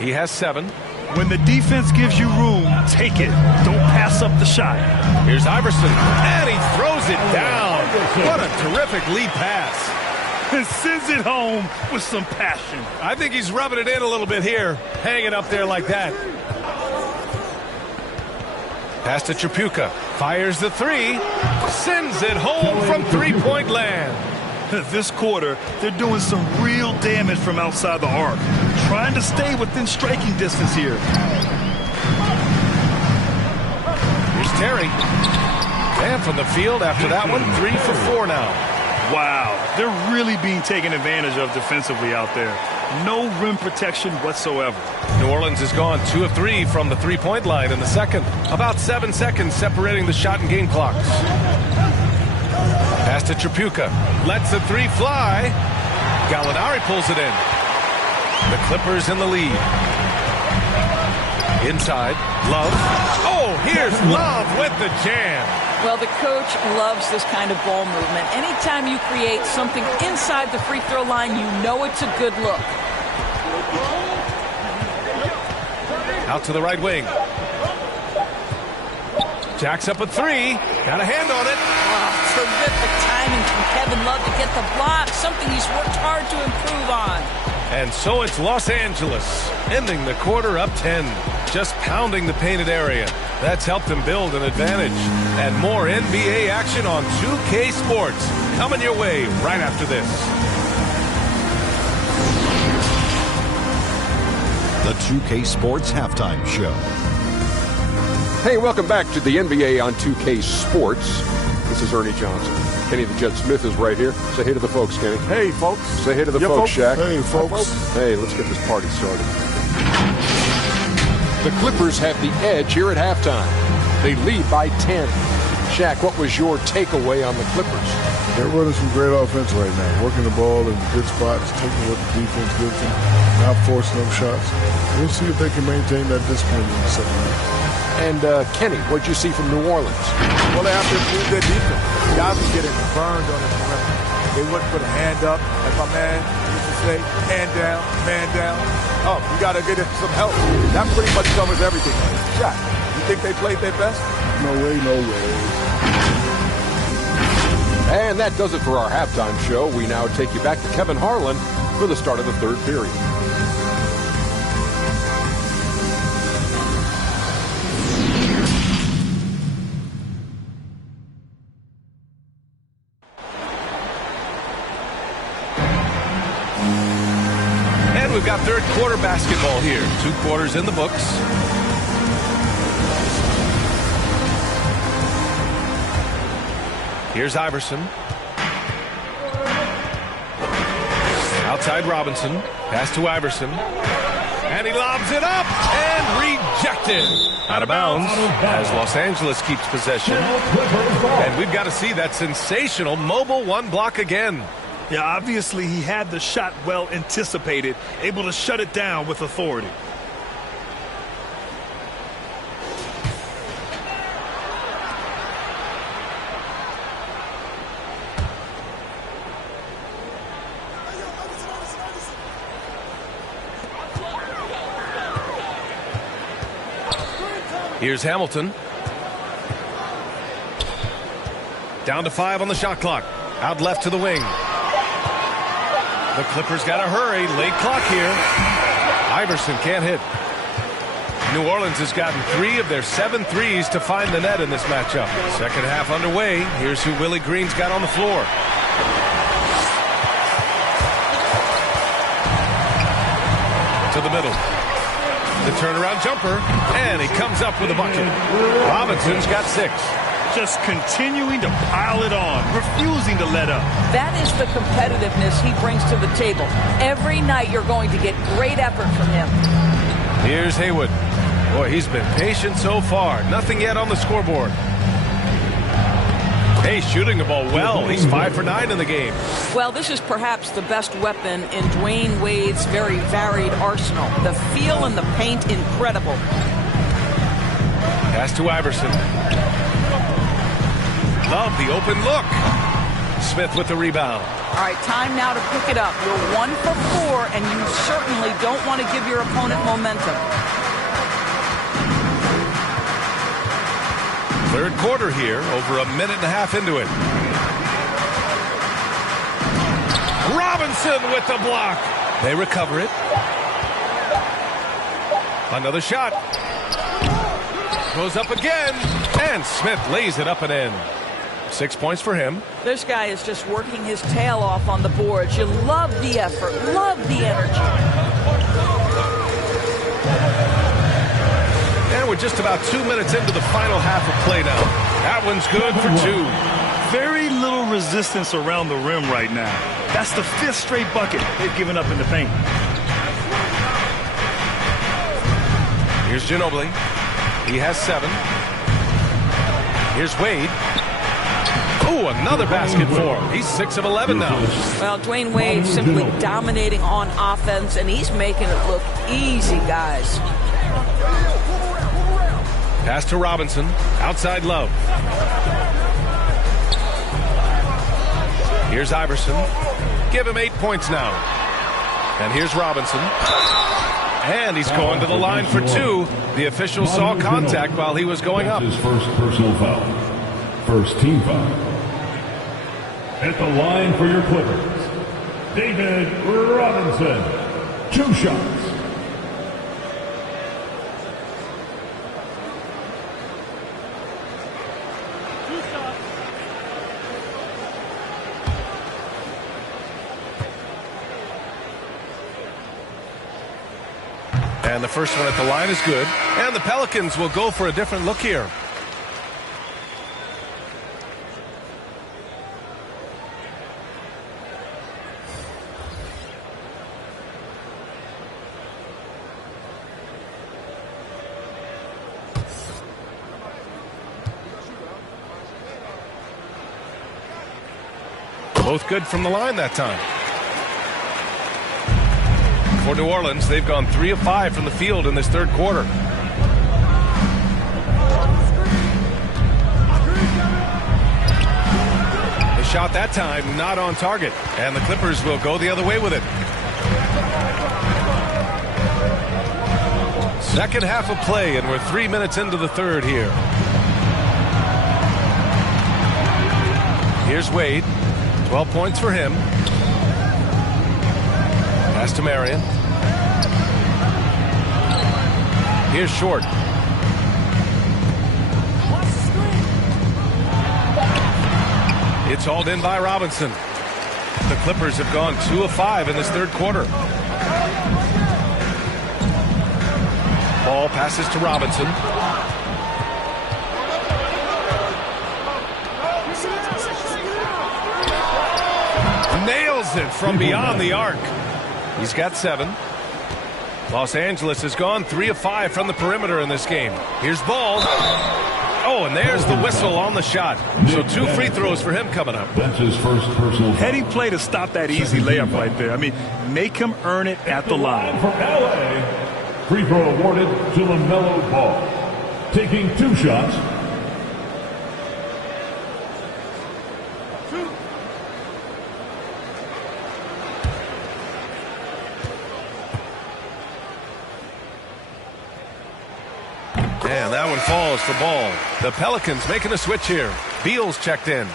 He has 7. When the defense gives you room, take it. Don't pass up the shot. Here's Iverson. And he throws it down. What a terrific lead pass. And sends it home with some passion. I think he's rubbing it in a little bit here. Hanging up there like that. Pass to Tripucka. Fires the 3. Sends it home from 3-point land. This quarter, they're doing some real damage from outside the arc. Trying to stay within striking distance here. Here's Terry. And from the field after that one, 3 for 4 now. Wow, they're really being taken advantage of defensively out there. No rim protection whatsoever. New Orleans has gone 2 of 3 from the 3-point line in the second. About 7 seconds separating the shot and game clocks. Pass to Tripucka. Lets the 3 fly. Gallinari pulls it in. The Clippers in the lead. Inside. Love. Oh, here's Love with the jam. Well, the coach loves this kind of ball movement. Anytime you create something inside the free throw line, you know it's a good look. Out to the right wing. Jacks up a 3. Got a hand on it. Oh, terrific timing from Kevin Love to get the block. Something he's worked hard to improve on. And so it's Los Angeles, ending the quarter up 10. Just pounding the painted area. That's helped them build an advantage. And more NBA action on 2K Sports. Coming your way right after this. The 2K Sports Halftime Show. Hey, welcome back to the NBA on 2K Sports. This is Ernie Johnson. Kenny the Jet Smith is right here. Say hey to the folks, Kenny. Hey, folks. Say hey to the folks, Shaq. Hey, folks. Hey, let's get this party started. The Clippers have the edge here at halftime. They lead by 10. Shaq, what was your takeaway on the Clippers? They're running some great offense right now, working the ball in good spots, taking what the defense gives them, not forcing them shots. We'll see if they can maintain that discipline in the second half. And Kenny, what'd you see from New Orleans? Well, they have to improve their defense. Guys are getting burned on the perimeter. They wouldn't put a hand up, as my man used to say, hand down, man down. Oh, you got to get some help. That pretty much covers everything. Shaq, you think they played their best? No way, no way. And that does it for our halftime show. We now take you back to Kevin Harlan for the start of the third period. And we've got third quarter basketball here. 2 quarters in the books. Here's Iverson. Outside Robinson. Pass to Iverson. And he lobs it up and rejected. Out of bounds as Los Angeles keeps possession. And we've got to see that sensational mobile one block again. Yeah, obviously he had the shot well anticipated, able to shut it down with authority. Here's Hamilton. Down to 5 on the shot clock. Out left to the wing. The Clippers got to hurry. Late clock here. Iverson can't hit. New Orleans has gotten 3 of their 7 threes to find the net in this matchup. Second half underway. Here's who Willie Green's got on the floor. To the middle. The turnaround jumper, and he comes up with a bucket. Robinson's got 6. Just continuing to pile it on, refusing to let up. That is the competitiveness he brings to the table. Every night you're going to get great effort from him. Here's Haywood. Boy, he's been patient so far. Nothing yet on the scoreboard. Hey, shooting the ball well. He's 5 for 9 in the game. Well, this is perhaps the best weapon in Dwayne Wade's very varied arsenal. The feel in the paint, incredible. Pass to Iverson. Love the open look. Smith with the rebound. All right, time now to pick it up. You're 1 for 4, and you certainly don't want to give your opponent momentum. Third quarter here, over a minute and a half into it. Robinson with the block. They recover it. Another shot. Goes up again, and Smith lays it up and in. 6 points for him. This guy is just working his tail off on the boards. You love the effort, love the energy. And we're just about 2 minutes into the final half of play now. That one's good for 2. Very little resistance around the rim right now. That's the 5th straight bucket they've given up in the paint. Here's Ginobili. He has 7. Here's Wade. Oh, another basket for him. He's 6 of 11 now. Well, Dwayne Wade simply dominating on offense, and he's making it look easy, guys. Pass to Robinson. Outside Love. Here's Iverson. Give him 8 points now. And here's Robinson. And he's going to the line for 2. The official saw contact while he was going up. His first personal foul. First team foul. At the line for your Clippers, David Robinson. 2 shots. And the first one at the line is good. And the Pelicans will go for a different look here. Both good from the line that time. For New Orleans, they've gone 3 of 5 from the field in this third quarter. The shot that time not on target, and the Clippers will go the other way with it. Second half of play, and we're 3 minutes into the third here. Here's Wade. 12 points for him. Pass to Marion. Here's Short. It's hauled in by Robinson. The Clippers have gone 2 of 5 in this third quarter. Ball passes to Robinson. Nails it from beyond the arc. He's got 7. Los Angeles has gone 3 of 5 from the perimeter in this game. Here's Ball. Oh, and there's the whistle on the shot. So 2 free throws for him coming up. That's his first personal. Heady play to stop that easy layup right there. I mean, make him earn it at the line. From LA, free throw awarded to LaMelo Ball. Taking 2 shots. And that one falls for Ball. The Pelicans making a switch here. Beal's checked in.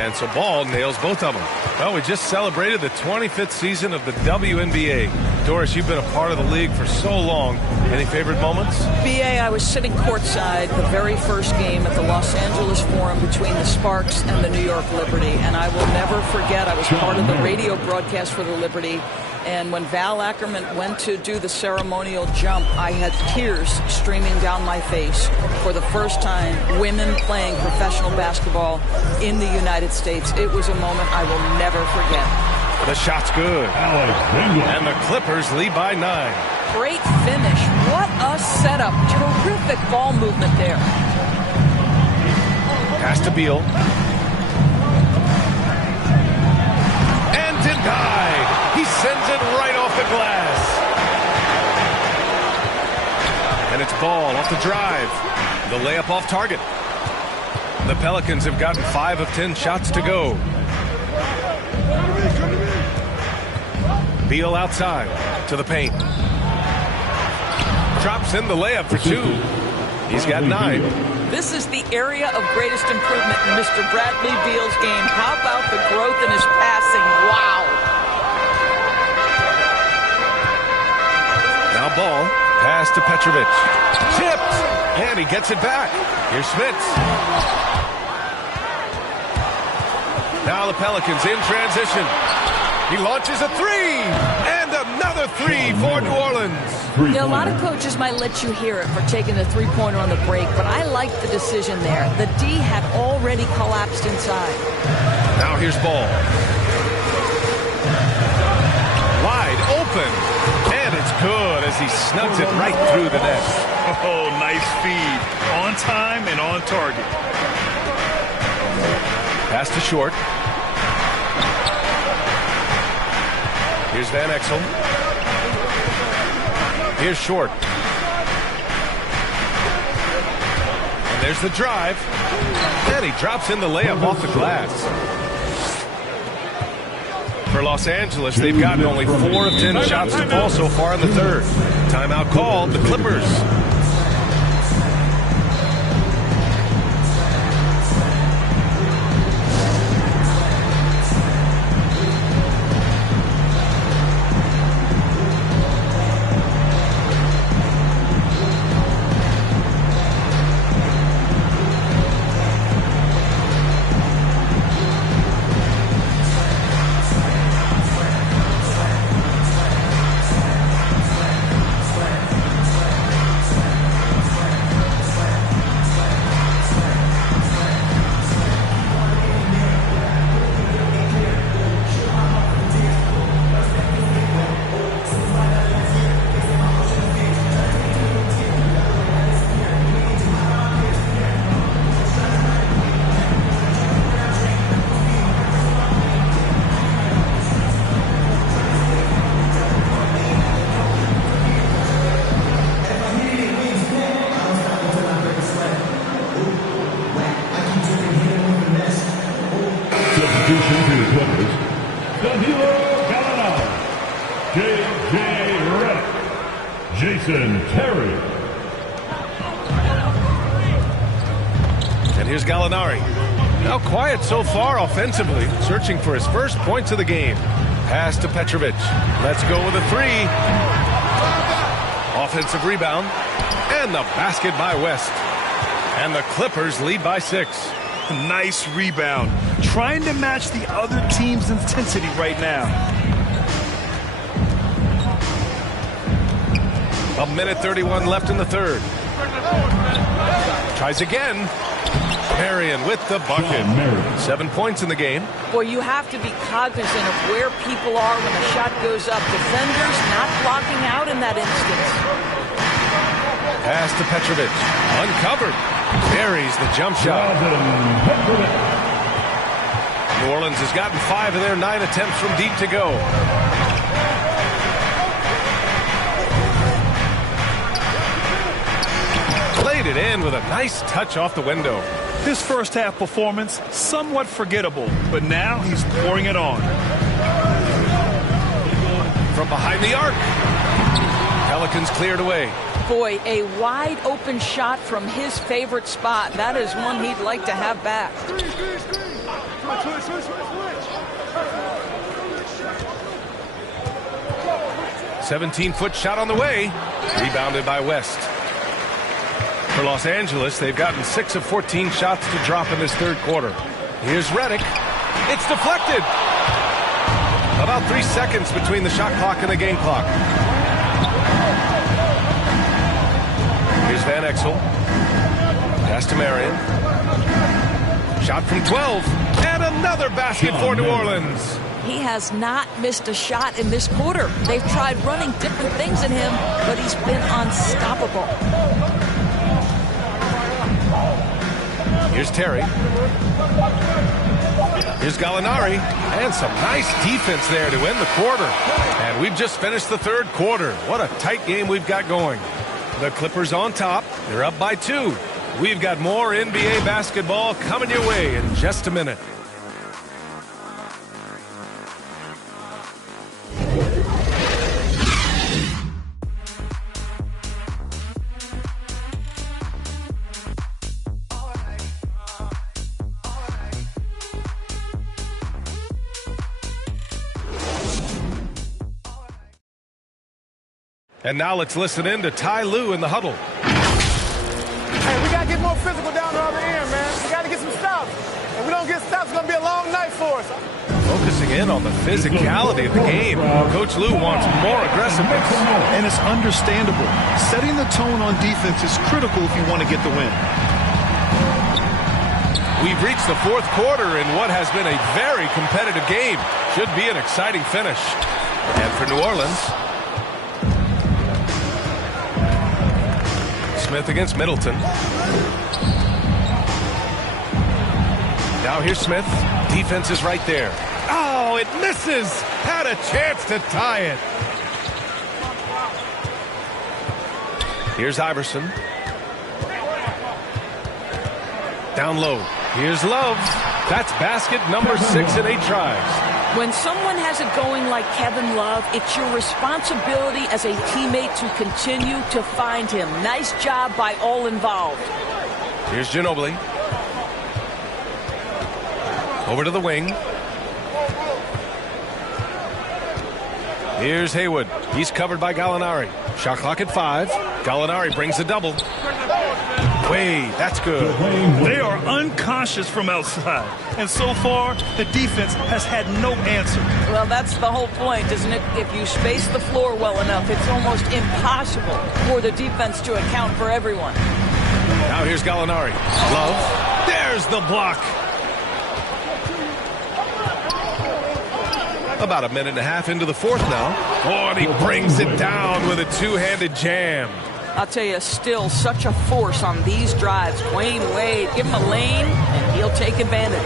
And so Ball nails both of them. Well, we just celebrated the 25th season of the WNBA. Doris, you've been a part of the league for so long. Any favorite moments? BA, I was sitting courtside the very first game at the Los Angeles Forum between the Sparks and the New York Liberty. And I will never forget, I was part of the radio broadcast for the Liberty. And when Val Ackerman went to do the ceremonial jump, I had tears streaming down my face. For the first time, women playing professional basketball in the United States. It was a moment I will never forget. The shot's good. And the Clippers lead by 9. Great finish. What a setup. Terrific ball movement there. Pass to Beal. And denied. He sends it right off the glass. And it's Ball off the drive. The layup off target. The Pelicans have gotten 5 of 10 shots to go. Beal outside to the paint. Drops in the layup for 2. He's got 9. This is the area of greatest improvement in Mr. Bradley Beal's game. How about the growth in his passing? Wow. Now Ball. Pass to Petrovic. Tipped. And he gets it back. Here's Smits. Now the Pelicans in transition. He launches a 3. And another 3 for New Orleans. A lot of coaches might let you hear it for taking the three-pointer on the break, but I like the decision there. The D had already collapsed inside. Now here's Ball. Wide open. And it's good as he snugs it right through the net. Oh, nice feed. On time and on target. Pass to Short. Here's Van Exel. Here's Short. And there's the drive. And he drops in the layup off the glass. For Los Angeles, they've gotten only 4 of 10 shots to fall so far in the third. Timeout called, the Clippers. And here's Gallinari. Now quiet so far offensively, searching for his first points of the game. Pass to Petrovic. Let's go with a three. Offensive rebound. And the basket by West. And the Clippers lead by 6. Nice rebound. Trying to match the other team's intensity right now. A minute 31 left in the third. Tries again. Marion with the bucket. 7 points in the game. Boy, you have to be cognizant of where people are when the shot goes up. Defenders not blocking out in that instance. Pass to Petrovic. Uncovered. Buries the jump shot. New Orleans has gotten 5 of their 9 attempts from deep to go. Laid it in with a nice touch off the window. His first half performance, somewhat forgettable, but now he's pouring it on. From behind the arc. Pelicans cleared away. Boy, a wide open shot from his favorite spot. That is one he'd like to have back. 17-foot shot on the way. Rebounded by West. For Los Angeles, they've gotten 6 of 14 shots to drop in this third quarter. Here's Redick. It's deflected. About 3 seconds between the shot clock and the game clock. Here's Van Exel. Pass to Marion. Shot from 12. And another basket for New Orleans. He has not missed a shot in this quarter. They've tried running different things at him, but he's been unstoppable. Here's Terry. Here's Gallinari. And some nice defense there to end the quarter. And we've just finished the third quarter. What a tight game we've got going. The Clippers on top. They're up by 2. We've got more NBA basketball coming your way in just a minute. And now let's listen in to Ty Lue in the huddle. Hey, we got to get more physical down the other end, man. We got to get some stops. If we don't get stops, it's going to be a long night for us. Focusing in on the physicality of the game, Coach Lue wants more aggressiveness. And it's understandable. Setting the tone on defense is critical if you want to get the win. We've reached the fourth quarter in what has been a very competitive game. Should be an exciting finish. And for New Orleans, Smith against Middleton. Now here's Smith. Defense is right there. Oh, it misses. Had a chance to tie it. Here's Iverson. Down low. Here's Love. That's basket number 6 in 8 tries. When someone has it going like Kevin Love, it's your responsibility as a teammate to continue to find him. Nice job by all involved. Here's Ginobili. Over to the wing. Here's Haywood. He's covered by Gallinari. Shot clock at 5. Gallinari brings the double. Wade, that's good. They are unconscious from outside. And so far, the defense has had no answer. Well, that's the whole point, isn't it? If you space the floor well enough, it's almost impossible for the defense to account for everyone. Now here's Gallinari. Love. There's the block. About a minute and a half into the fourth now. Oh, and he brings it down with a two-handed jam. I'll tell you, still such a force on these drives. Dwayne Wade, give him a lane, and he'll take advantage.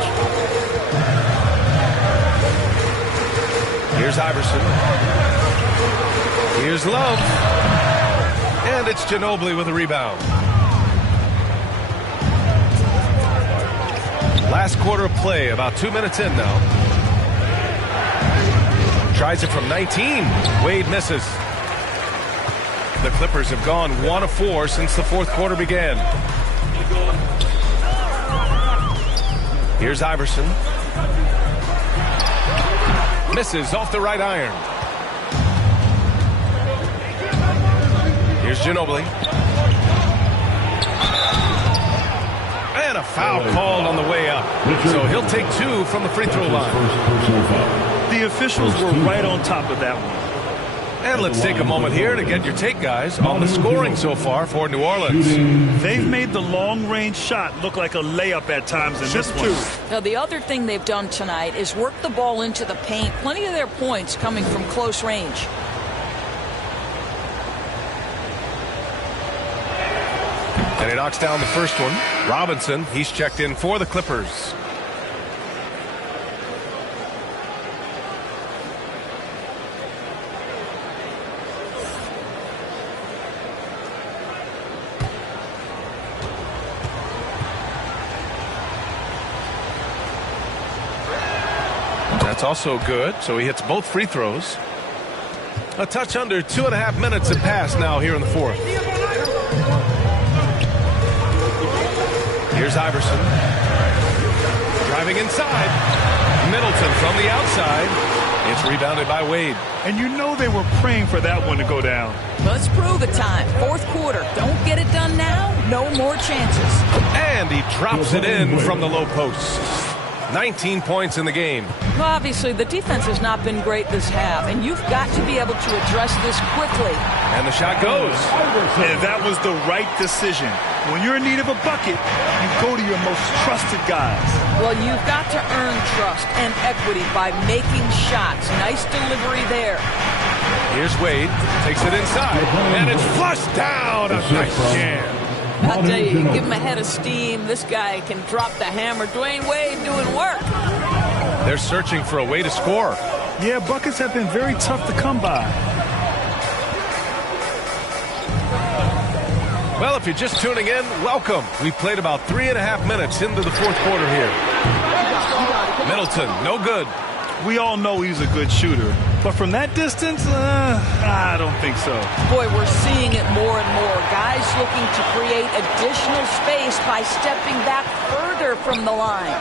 Here's Iverson. Here's Love. And it's Ginobili with a rebound. Last quarter of play, about 2 minutes in now. Tries it from 19. Wade misses. The Clippers have gone 1 of 4 since the fourth quarter began. Here's Iverson. Misses off the right iron. Here's Ginobili. And a foul called on the way up. So he'll take 2 from the free throw line. The officials were right on top of that one. And let's take a moment here to get your take, guys, on the scoring so far for New Orleans. They've made the long-range shot look like a layup at times in this one. Now, the other thing they've done tonight is work the ball into the paint. Plenty of their points coming from close range. And he knocks down the first one. Robinson, he's checked in for the Clippers. That's also good, so he hits both free throws. A touch under 2.5 minutes have passed now here in the fourth. Here's Iverson. Driving inside. Middleton from the outside. It's rebounded by Wade. And you know they were praying for that one to go down. Let's prove it time. Fourth quarter. Don't get it done now. No more chances. And he drops it in from the low post. 19 points in the game. Well, obviously, the defense has not been great this half, and you've got to be able to address this quickly. And the shot goes. And that was the right decision. When you're in need of a bucket, you go to your most trusted guys. Well, you've got to earn trust and equity by making shots. Nice delivery there. Here's Wade. Takes it inside. And it's flushed down. A nice jam. I'll tell you, give him a head of steam. This guy can drop the hammer. Dwayne Wade doing work. They're searching for a way to score. Yeah, buckets have been very tough to come by. Well, if you're just tuning in, welcome. We played about 3.5 minutes into the fourth quarter here. Middleton, no good. We all know he's a good shooter. But from that distance, I don't think so. Boy, we're seeing it more and more. Guys looking to create additional space by stepping back further from the line.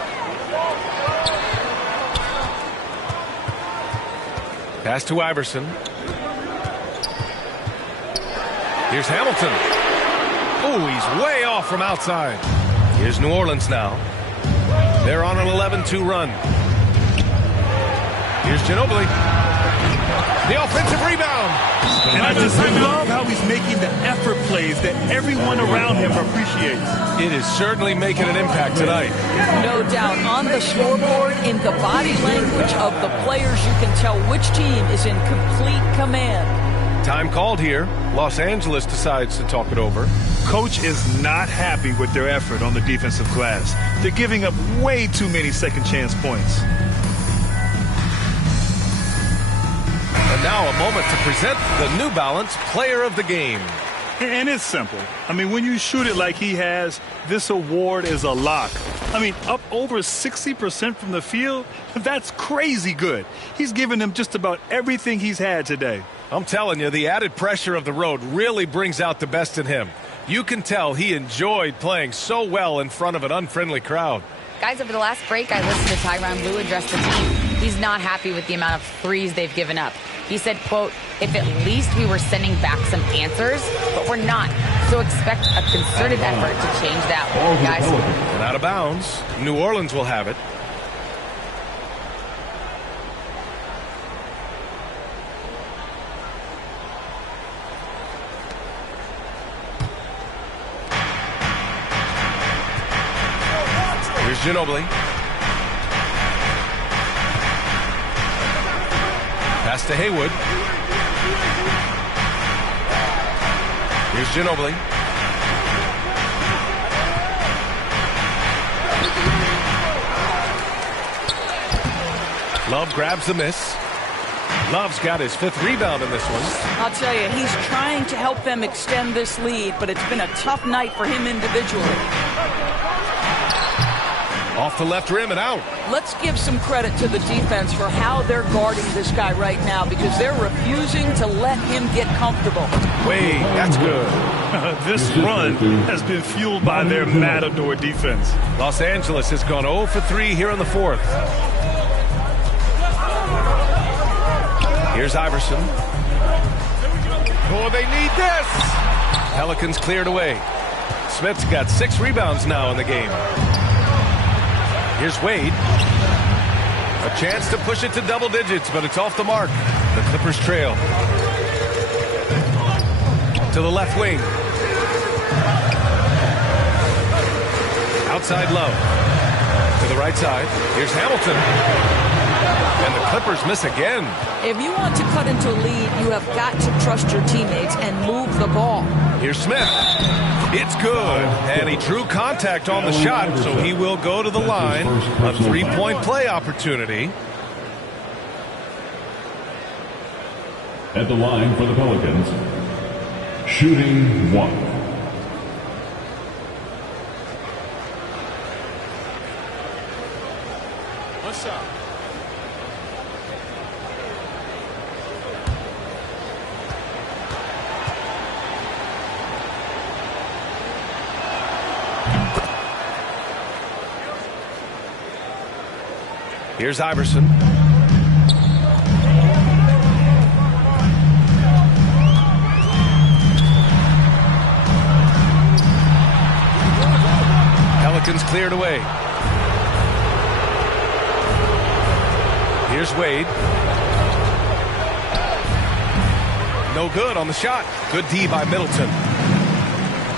Pass to Iverson. Here's Hamilton. Oh, he's way off from outside. Here's New Orleans now. They're on an 11-2 run. Here's Ginobili. The offensive rebound. And I just love how he's making the effort plays that everyone around him appreciates. It is certainly making an impact tonight. No doubt. On the scoreboard, in the body language of the players, you can tell which team is in complete command. Time called here. Los Angeles decides to talk it over. Coach is not happy with their effort on the defensive glass. They're giving up way too many second chance points. And now a moment to present the New Balance Player of the Game. And it's simple. I mean, when you shoot it like he has, this award is a lock. I mean, up over 60% from the field, that's crazy good. He's given them just about everything he's had today. I'm telling you, the added pressure of the road really brings out the best in him. You can tell he enjoyed playing so well in front of an unfriendly crowd. Guys, over the last break, I listened to Tyronn Lue address the team. He's not happy with the amount of threes they've given up. He said, quote, if at least we were sending back some answers, but we're not. So expect a concerted effort to change that, guys. And out of bounds, New Orleans will have it. Here's Ginobili. Pass to Haywood. Here's Ginobili. Love grabs the miss. Love's got his 5th rebound in this one. I'll tell you, he's trying to help them extend this lead, but it's been a tough night for him individually. Off the left rim and out. Let's give some credit to the defense for how they're guarding this guy right now because they're refusing to let him get comfortable. Wade, that's good. This run has been fueled by their matador defense. Los Angeles has gone 0 for 3 here in the fourth. Here's Iverson. Oh, they need this. Pelicans cleared away. Smith's got 6 rebounds now in the game. Here's Wade. A chance to push it to double digits, but it's off the mark. The Clippers trail. To the left wing. Outside Love. To the right side. Here's Hamilton. And the Clippers miss again. If you want to cut into a lead, you have got to trust your teammates and move the ball. Here's Smith. It's good. And he drew contact on the shot, so he will go to the line. A 3-point play opportunity. At the line for the Pelicans, shooting 1. What's up? Here's Iverson. Pelicans cleared away. Here's Wade. No good on the shot. Good D by Middleton.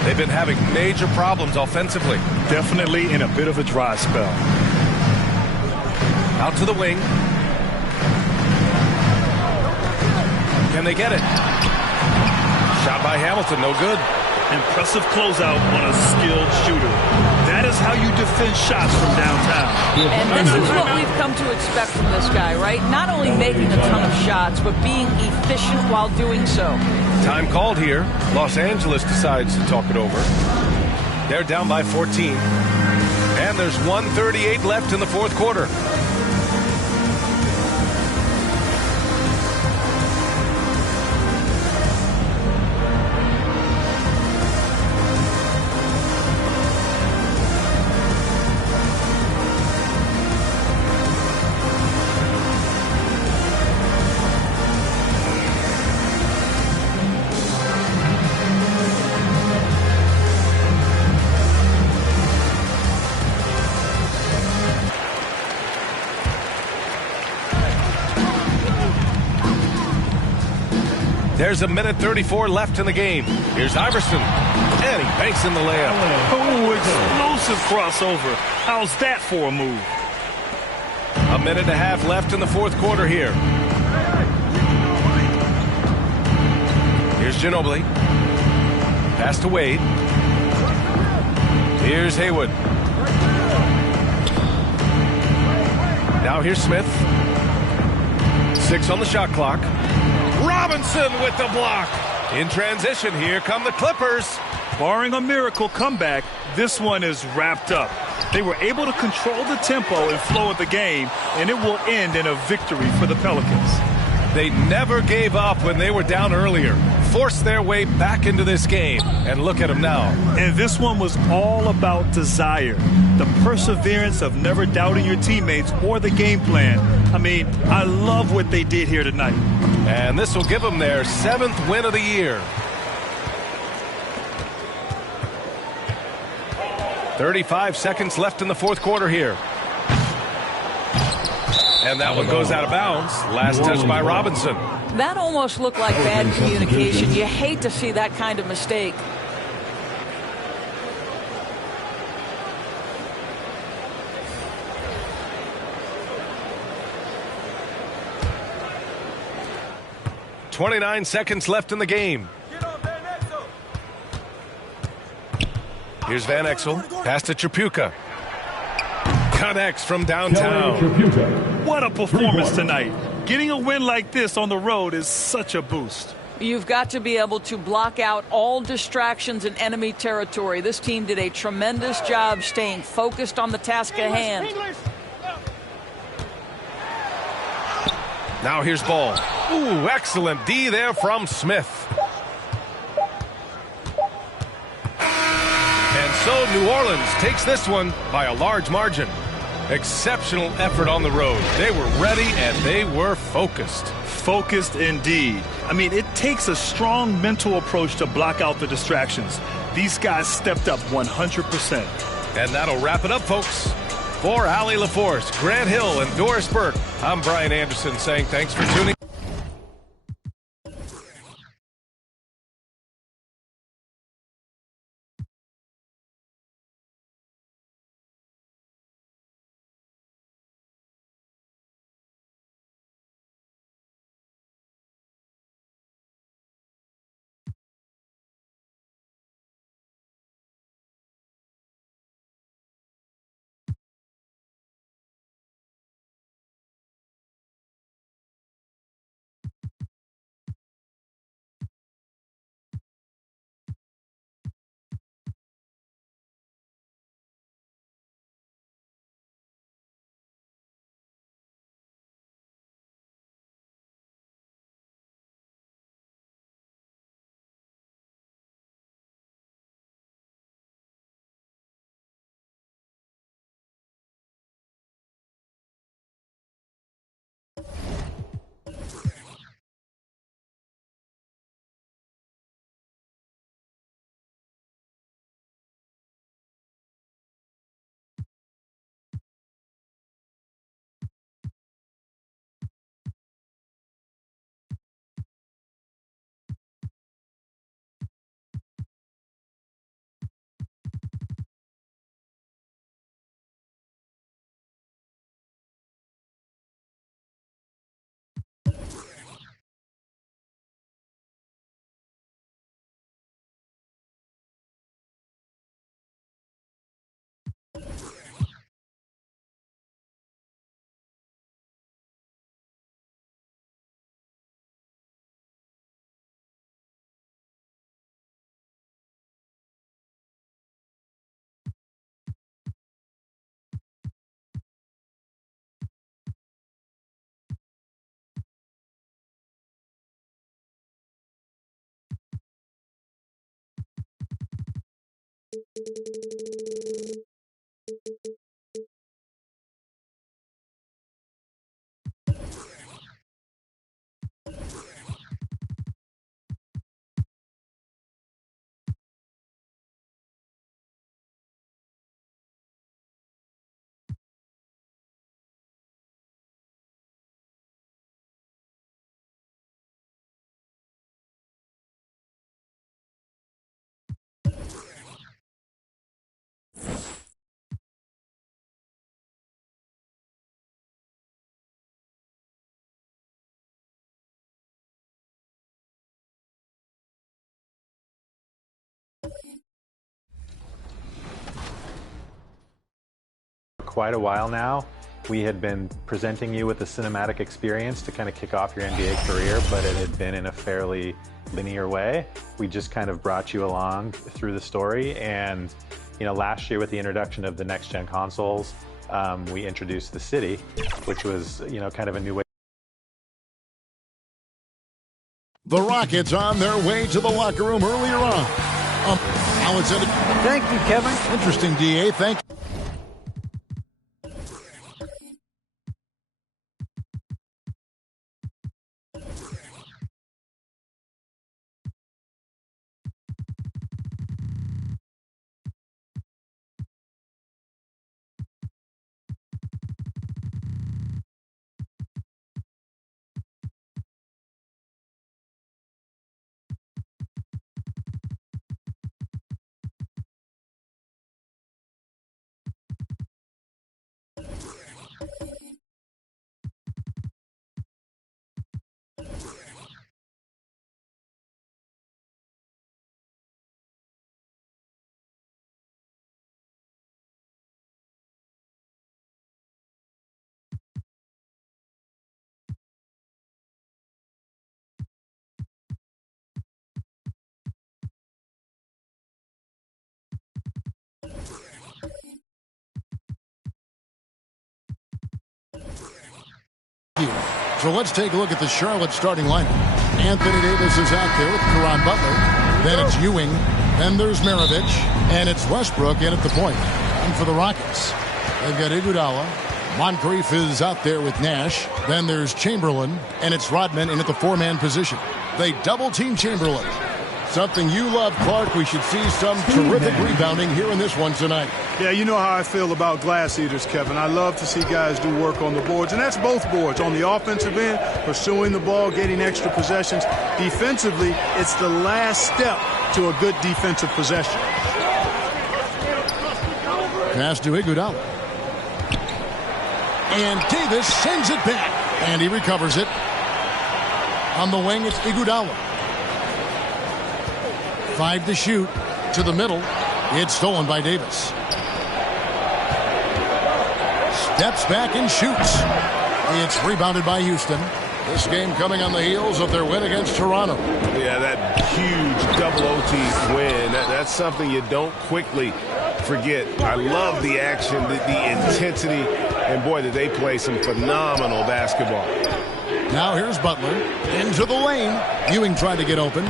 They've been having major problems offensively. Definitely in a bit of a dry spell. Out to the wing. Can they get it? Shot by Hamilton, no good. Impressive closeout on a skilled shooter. That is how you defend shots from downtown. And this is what we've come to expect from this guy, right? Not only making a ton of shots, but being efficient while doing so. Time called here. Los Angeles decides to talk it over. They're down by 14. And there's 1:38 left in the fourth quarter. There's 1:34 left in the game. Here's Iverson. And he banks in the layup. Oh, explosive crossover. How's that for a move? 1.5 minutes left in the fourth quarter here. Here's Ginobili. Pass to Wade. Here's Haywood. Now here's Smith. 6 on the shot clock. Robinson with the block. In transition, here come the Clippers. Barring a miracle comeback, this one is wrapped up. They were able to control the tempo and flow of the game, and it will end in a victory for the Pelicans. They never gave up when they were down earlier. Forced their way back into this game. And look at them now. And this one was all about desire. The perseverance of never doubting your teammates or the game plan. I mean, I love what they did here tonight. And this will give them their 7th win of the year. 35 seconds left in the fourth quarter here. And that one goes out of bounds. Last touch by Robinson. That almost looked like bad communication. You hate to see that kind of mistake. .29 seconds left in the game. Here's Van Exel. Pass to Tripucka. Connects from downtown. What a performance tonight. Getting a win like this on the road is such a boost. You've got to be able to block out all distractions in enemy territory. This team did a tremendous job staying focused on the task at hand. Now here's Ball. Ooh, excellent D there from Smith. So New Orleans takes this one by a large margin. Exceptional effort on the road. They were ready and they were focused. Focused indeed. I mean, it takes a strong mental approach to block out the distractions. These guys stepped up 100%. And that'll wrap it up, folks. For Allie LaForce, Grant Hill, and Doris Burke, I'm Brian Anderson saying thanks for tuning. Quite a while now. We had been presenting you with a cinematic experience to kind of kick off your NBA career, but it had been in a fairly linear way. We just kind of brought you along through the story, and last year with the introduction of the next-gen consoles, we introduced the City, which was kind of a new way. The Rockets on their way to the locker room earlier on. Alexander. Thank you, Kevin. Interesting, DA. Thank you. So let's take a look at the Charlotte starting lineup. Anthony Davis is out there with Caron Butler. Then it's Ewing. Then there's Maravich, and it's Westbrook in at the point. And for the Rockets, they've got Iguodala. Moncrief is out there with Nash. Then there's Chamberlain, and it's Rodman in at the four-man position. They double-team Chamberlain. Something you love, Clark. We should see some terrific rebounding here in this one tonight. Yeah, you know how I feel about glass eaters, Kevin. I love to see guys do work on the boards, and that's both boards. On the offensive end, pursuing the ball, getting extra possessions. Defensively, it's the last step to a good defensive possession. Pass to Iguodala. And Davis sends it back, and he recovers it. On the wing, it's Iguodala. 5 to shoot. To the middle. It's stolen by Davis. Steps back and shoots. It's rebounded by Houston. This game coming on the heels of their win against Toronto. Yeah, that huge double OT win. That's something you don't quickly forget. I love the action, the intensity, and boy, did they play some phenomenal basketball. Now here's Butler into the lane. Ewing tried to get open.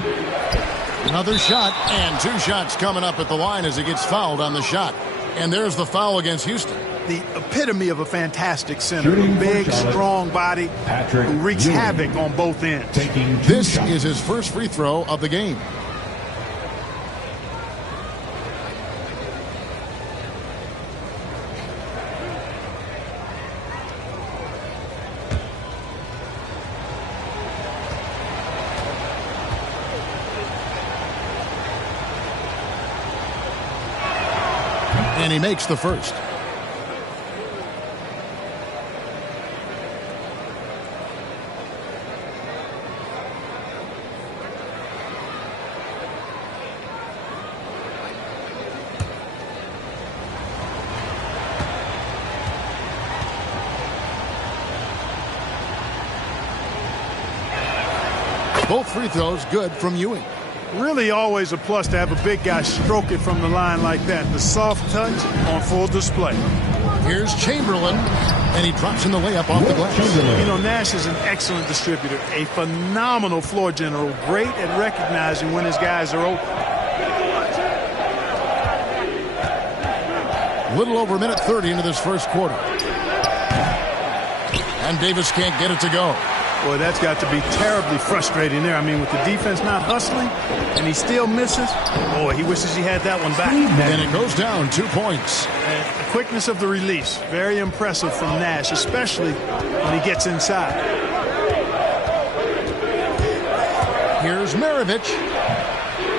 Another shot, and 2 shots coming up at the line as he gets fouled on the shot. And there's the foul against Houston. The epitome of a fantastic center. A big, strong body who wreaks havoc on both ends. This is his first free throw of the game. And he makes the first. Both free throws good from Ewing. Really always a plus to have a big guy stroke it from the line like that. The soft touch on full display. Here's Chamberlain, and he drops in the layup off the glass. You know, Nash is an excellent distributor, a phenomenal floor general, great at recognizing when his guys are open. A little over a minute 30 into this first quarter. And Davis can't get it to go. Boy, that's got to be terribly frustrating there. I mean, with the defense not hustling and he still misses, boy, he wishes he had that one back. And it goes down 2 points. And the quickness of the release, very impressive from Nash, especially when he gets inside. Here's Maravich.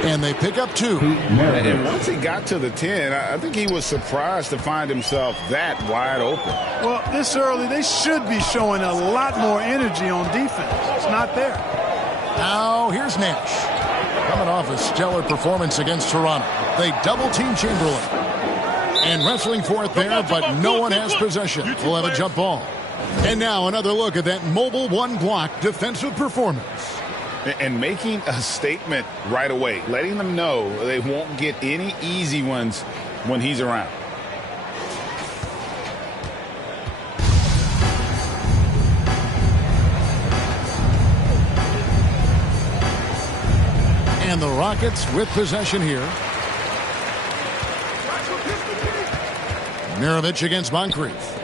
And they pick up 2. And once he got to the 10, I think he was surprised to find himself that wide open. Well, this early, they should be showing a lot more energy on defense. It's not there. Now, here's Nash. Coming off a stellar performance against Toronto. They double-team Chamberlain. And wrestling for it there, but no one has possession. We'll have a jump ball. And now another look at that mobile one-block defensive performance. And making a statement right away, letting them know they won't get any easy ones when he's around. And the Rockets with possession here. Maravich against Moncrief.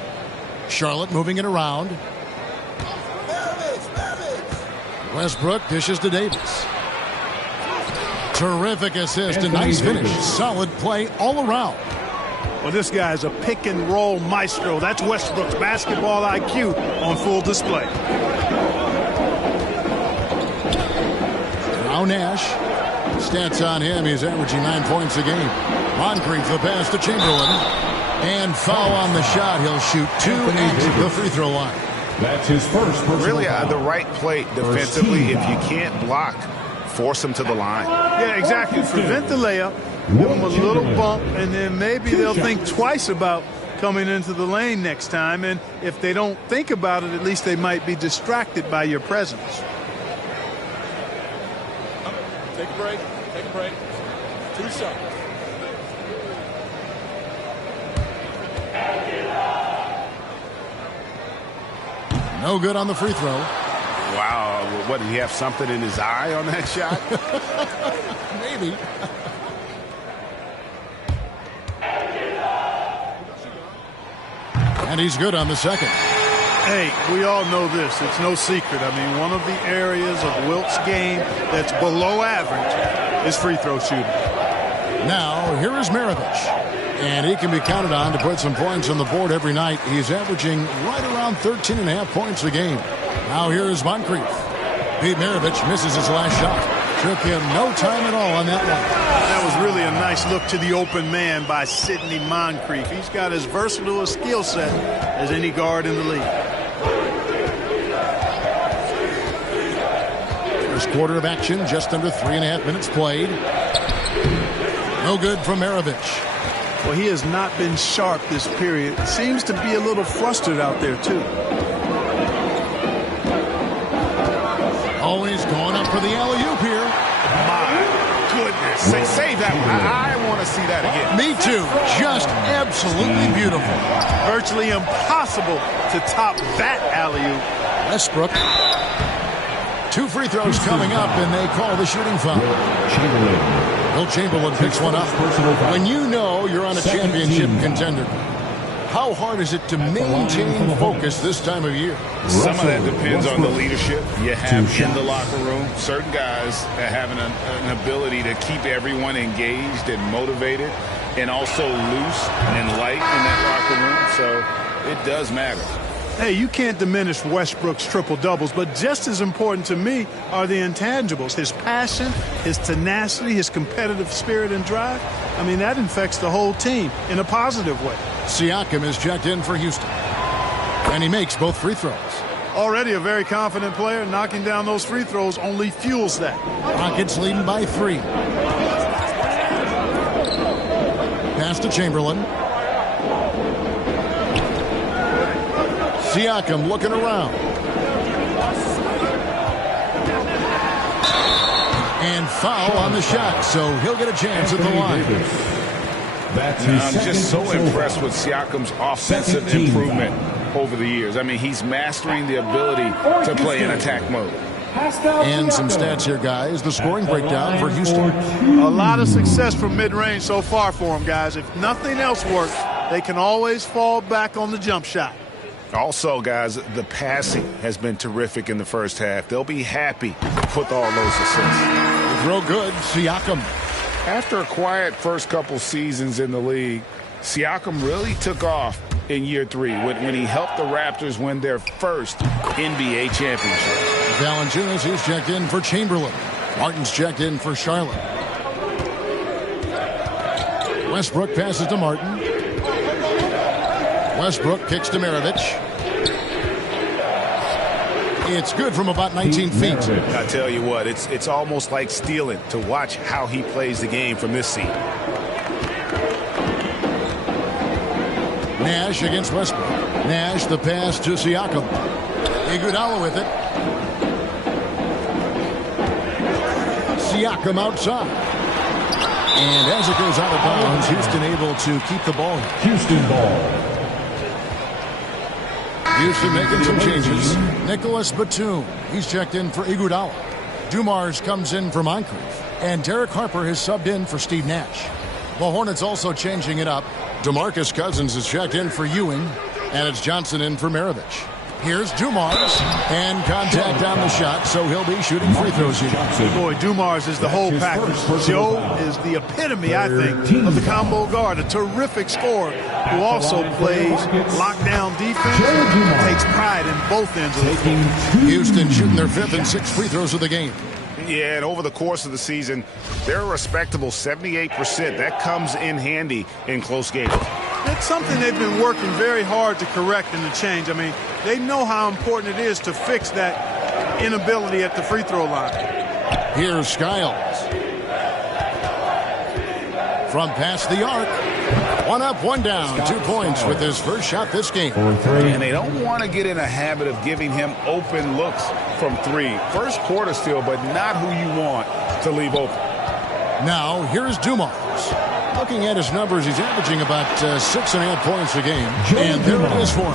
Charlotte moving it around. Westbrook dishes to Davis. Terrific assist and nice finish. Solid play all around. Well, this guy is a pick and roll maestro. That's Westbrook's basketball IQ on full display. Now Nash. Stats on him. He's averaging 9 points a game. Moncrief the pass to Chamberlain. And foul on the shot. He'll shoot 2 at the free throw line. That's his first personal Really foul. the right play defensively. If you can't block, force him to the line. Yeah, exactly. Prevent the layup. Give them a little bump, and then maybe they'll think twice about coming into the lane next time. And if they don't think about it, at least they might be distracted by your presence. Take a break. Take a break. 2 shots. No good on the free throw. Wow. What, did he have something in his eye on that shot? Maybe. And he's good on the second. Hey, we all know this. It's no secret. I mean, one of the areas of Wilt's game that's below average is free throw shooting. Now, here is Maravich. And he can be counted on to put some points on the board every night. He's averaging right around 13.5 points a game. Now here is Moncrief. Pete Maravich misses his last shot. Took him no time at all on that one. That was really a nice look to the open man by Sidney Moncrief. He's got as versatile a skill set as any guard in the league. First quarter of action, just under 3.5 minutes played. No good from Maravich. Well, he has not been sharp this period. Seems to be a little flustered out there, too. Always going up for the alley-oop here. My goodness. Save that one. I want to see that again. Me too. Just absolutely beautiful. Virtually impossible to top that alley-oop. Westbrook. 2 free throws coming up, and they call the shooting foul. Will Chamberlain picks one up. When you know you're on a championship contender, how hard is it to maintain focus this time of year? Some of that depends on the leadership you have in the locker room. Certain guys have an ability to keep everyone engaged and motivated and also loose and light in that locker room. So it does matter. Hey, you can't diminish Westbrook's triple-doubles, but just as important to me are the intangibles. His passion, his tenacity, his competitive spirit and drive. I mean, that infects the whole team in a positive way. Siakam is checked in for Houston. And he makes both free throws. Already a very confident player. Knocking down those free throws only fuels that. Rockets leading by 3. Pass to Chamberlain. Siakam looking around. And foul on the shot, so he'll get a chance at the line. I'm just so impressed with Siakam's offensive improvement over the years. I mean, he's mastering the ability to play in attack mode. And some stats here, guys. The scoring breakdown for Houston. A lot of success from mid-range so far for them, guys. If nothing else works, they can always fall back on the jump shot. Also, guys, the passing has been terrific in the first half. They'll be happy with all those assists. Real good, Siakam. After a quiet first couple seasons in the league, Siakam really took off in year 3 when he helped the Raptors win their first NBA championship. Valanciunas is checked in for Chamberlain. Martin's checked in for Charlotte. Westbrook passes to Martin. Westbrook kicks to Maravich. It's good from about 19 feet. I tell you what, it's almost like stealing to watch how he plays the game from this seat. Nash against Westbrook. Nash the pass to Siakam. Iguodala with it. Siakam outside. And as it goes out of bounds, Houston able to keep the ball. Houston ball. Houston making some changes. Nicholas Batum. He's checked in for Iguodala. Dumars comes in for Moncrief. And Derek Harper has subbed in for Steve Nash. The Hornets also changing it up. DeMarcus Cousins is checked in for Ewing. And it's Johnson in for Maravich. Here's Dumars. And contact on the shot, so he'll be shooting free throws here. Boy, Dumars is the whole package. Joe is the epitome, I think, of the combo guard. A terrific scorer who also plays lockdown defense and takes pride in both ends of the floor. Houston shooting their 5th and 6th free throws of the game. Yeah, and over the course of the season, they're a respectable 78%. That comes in handy in close games. It's something they've been working very hard to correct and to change. I mean, they know how important it is to fix that inability at the free throw line. Here's Skiles. From past the arc. 1 up, 1 down. 2 points with his first shot this game. And they don't want to get in a habit of giving him open looks from 3. First quarter still, but not who you want to leave open. Now, here's Dumars. Looking at his numbers, he's averaging about 6.5 points a game. And there it is for him.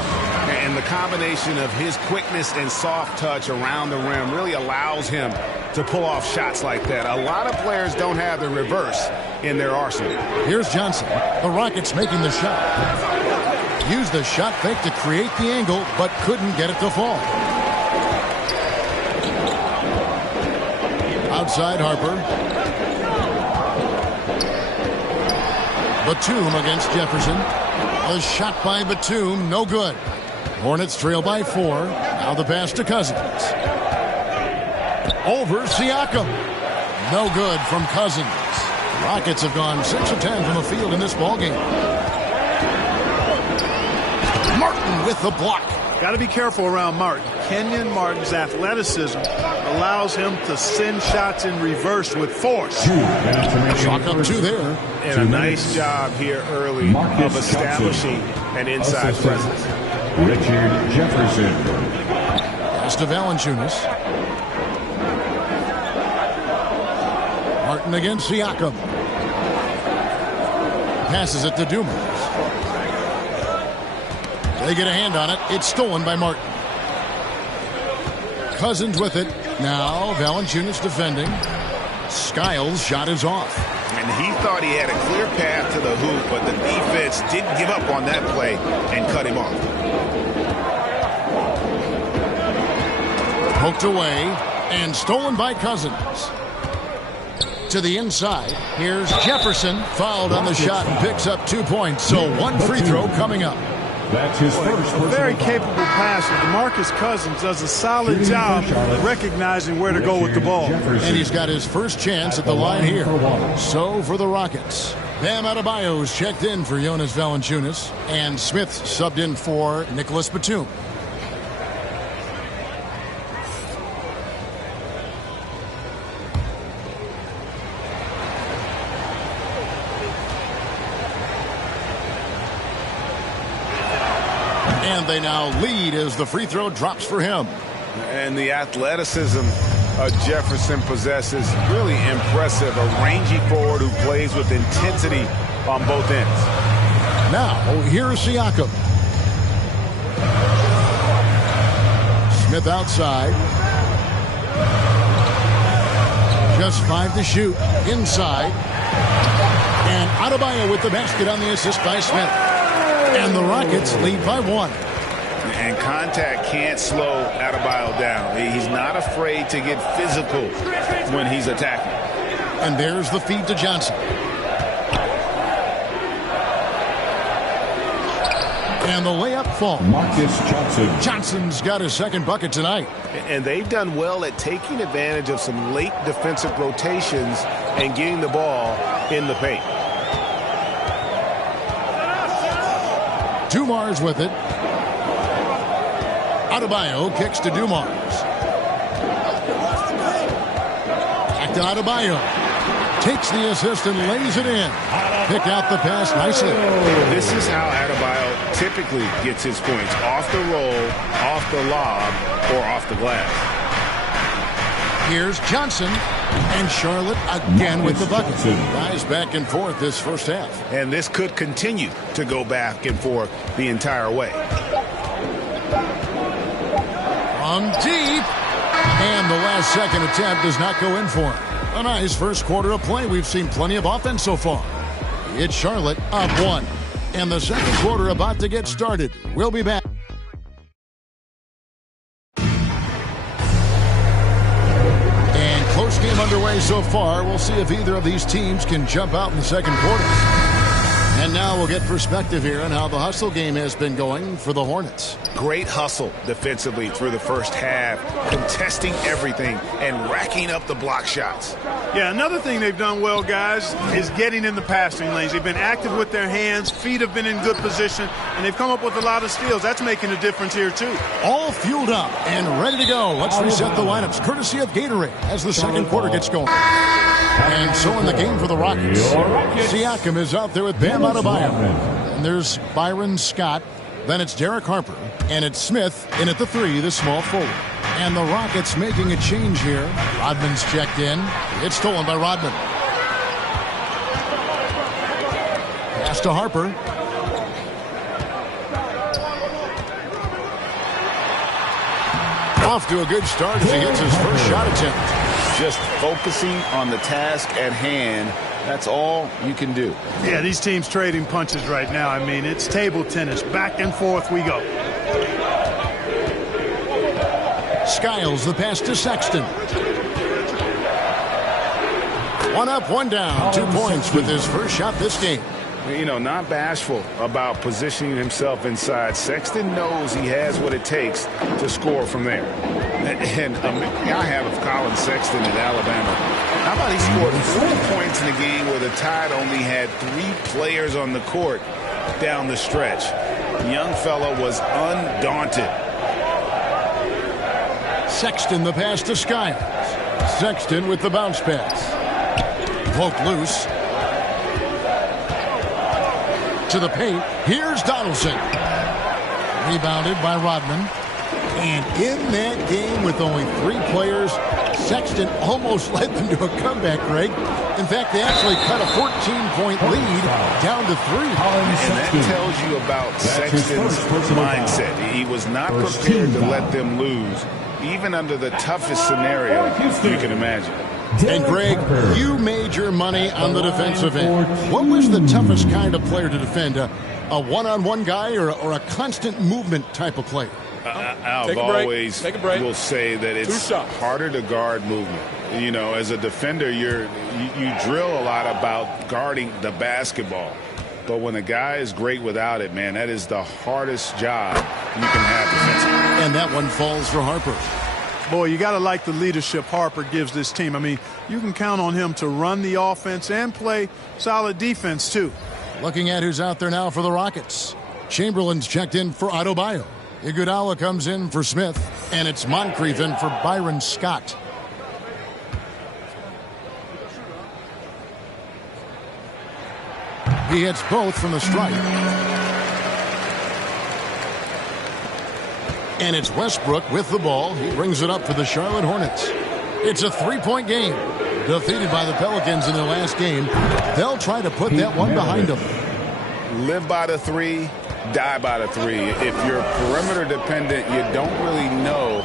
And the combination of his quickness and soft touch around the rim really allows him to pull off shots like that. A lot of players don't have the reverse in their arsenal. Here's Johnson. The Rockets making the shot. Used the shot fake to create the angle, but couldn't get it to fall. Outside Harper. Batum against Jefferson. A shot by Batum, no good. Hornets trail by 4. Now the pass to Cousins. Over Siakam. No good from Cousins. Rockets have gone 6 of 10 from the field in this ballgame. Martin with the block. Got to be careful around Martin. Kenyon Martin's athleticism allows him to send shots in reverse with force. Chalk up 2 there. And a nice job here early of establishing an inside presence. Richard Jefferson. Pass to Valanciunas. Martin against Siakam. Passes it to Dumas. They get a hand on it. It's stolen by Martin. Cousins with it. Now Valanciunas defending. Skiles' shot is off. And he thought he had a clear path to the hoop, but the defense didn't give up on that play and cut him off. Poked away and stolen by Cousins. To the inside. Here's Jefferson. Fouled on the shot and picks up 2 points. So 1 free throw coming up. That's his first. A very capable passer. DeMarcus Cousins does a solid job recognizing where to go with the ball. And he's got his first chance at the line here. So for the Rockets, Bam Adebayo's checked in for Jonas Valanciunas, and Smith subbed in for Nicholas Batum. And they now lead as the free throw drops for him. And the athleticism Jefferson possesses, really impressive. A rangy forward who plays with intensity on both ends. Now, here's Siakam. Smith outside. Just 5 to shoot. Inside. And Adebayo with the basket on the assist by Smith. And the Rockets lead by 1. And contact can't slow Adebayo down. He's not afraid to get physical when he's attacking. And there's the feed to Johnson. And the layup falls. Marcus Johnson. Johnson's got his second bucket tonight. And they've done well at taking advantage of some late defensive rotations and getting the ball in the paint. Dumars with it. Adebayo kicks to Dumars. Back to Adebayo. Takes the assist and lays it in. Pick out the pass nicely. This is how Adebayo typically gets his points. Off the roll, off the lob, or off the glass. Here's Johnson. And Charlotte again with the bucket. Rise back and forth this first half. And this could continue to go back and forth the entire way. From deep. And the last second attempt does not go in for him. A nice first quarter of play. We've seen plenty of offense so far. It's Charlotte up 1. And the second quarter about to get started. We'll be back. And close game underway so far. We'll see if either of these teams can jump out in the second quarter. And now we'll get perspective here on how the hustle game has been going for the Hornets. Great hustle defensively through the first half, contesting everything and racking up the block shots. Yeah, another thing they've done well, guys, is getting in the passing lanes. They've been active with their hands, feet have been in good position, and they've come up with a lot of steals. That's making a difference here, too. All fueled up and ready to go. Let's reset the lineups, courtesy of Gatorade, as the second quarter gets going. And so in the game for the Rockets, Siakam is out there with Bam Adebayo. And there's Byron Scott. Then it's Derek Harper. And it's Smith in at the 3, the small forward. And the Rockets making a change here. Rodman's checked in. It's stolen by Rodman. Pass to Harper. Off to a good start as he gets his first shot attempt. Just focusing on the task at hand That's all you can do. Yeah, these teams trading punches right now. I mean, it's table tennis. Back and forth we go. Skiles the pass to Sexton. One up, one down. 2 points with his first shot this game. You know, not bashful about positioning himself inside. Sexton knows he has what it takes to score from there. And I have of Colin Sexton at Alabama. How about he scored 4 points in a game where the Tide only had 3 players on the court down the stretch. The young fella was undaunted. Sexton the pass to Skiles. Sexton with the bounce pass. Poked loose. To the paint. Here's Donaldson. Rebounded by Rodman. And in that game with only 3 players, Sexton almost led them to a comeback, Greg. In fact, they actually cut a 14-point lead down to 3. And that tells you about Sexton's mindset. He was not prepared to let them lose, even under the toughest scenario you can imagine. And Greg, you made your money on the defensive end. What was the toughest kind of player to defend? A one-on-one guy or a constant movement type of player? I've always will say that it's harder to guard movement. You know, as a defender, you drill a lot about guarding the basketball. But when a guy is great without it, man, that is the hardest job you can have defensively. And that one falls for Harper. Boy, you got to like the leadership Harper gives this team. I mean, you can count on him to run the offense and play solid defense, too. Looking at who's out there now for the Rockets. Chamberlain's checked in for Adebayo. Iguodala comes in for Smith. And it's Moncrief in for Byron Scott. He hits both from the stripe. And it's Westbrook with the ball. He brings it up for the Charlotte Hornets. It's a 3-point game. Defeated by the Pelicans in their last game. They'll try to put that one behind them. Live by the 3, die by the 3. If you're perimeter dependent, you don't really know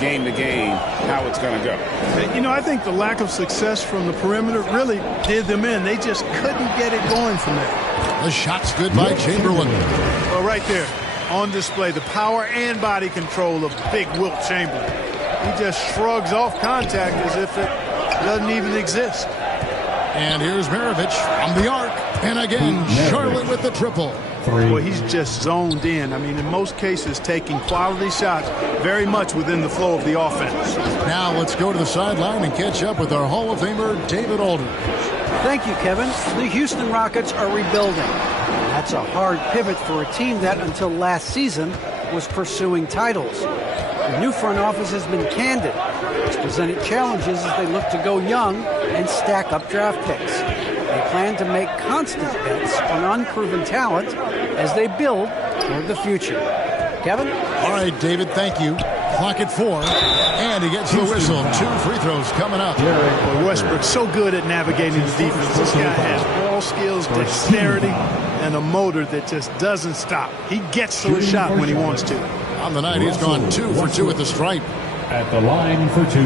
game to game how it's going to go. You know, I think the lack of success from the perimeter really did them in. They just couldn't get it going from there. The shot's good by Chamberlain. Well, right there. On display, the power and body control of big Wilt Chamberlain. He just shrugs off contact as if it doesn't even exist. And here's Maravich from the arc. And again, Charlotte with the triple. Well, he's just zoned in. I mean, in most cases, taking quality shots very much within the flow of the offense. Now let's go to the sideline and catch up with our Hall of Famer, David Aldridge. Thank you, Kevin. The Houston Rockets are rebuilding. That's a hard pivot for a team that, until last season, was pursuing titles. The new front office has been candid. It's presented challenges as they look to go young and stack up draft picks. They plan to make constant bets on unproven talent as they build toward the future. Kevin? All right, David, thank you. Clock at 4, and he gets the whistle. 2 free throws coming up. Well, Westbrook's so good at navigating the defense. This guy has ball skills, dexterity, and a motor that just doesn't stop. He gets to a shot when he wants to. On the night, he's gone 2 for 2 at the stripe. At the line for 2.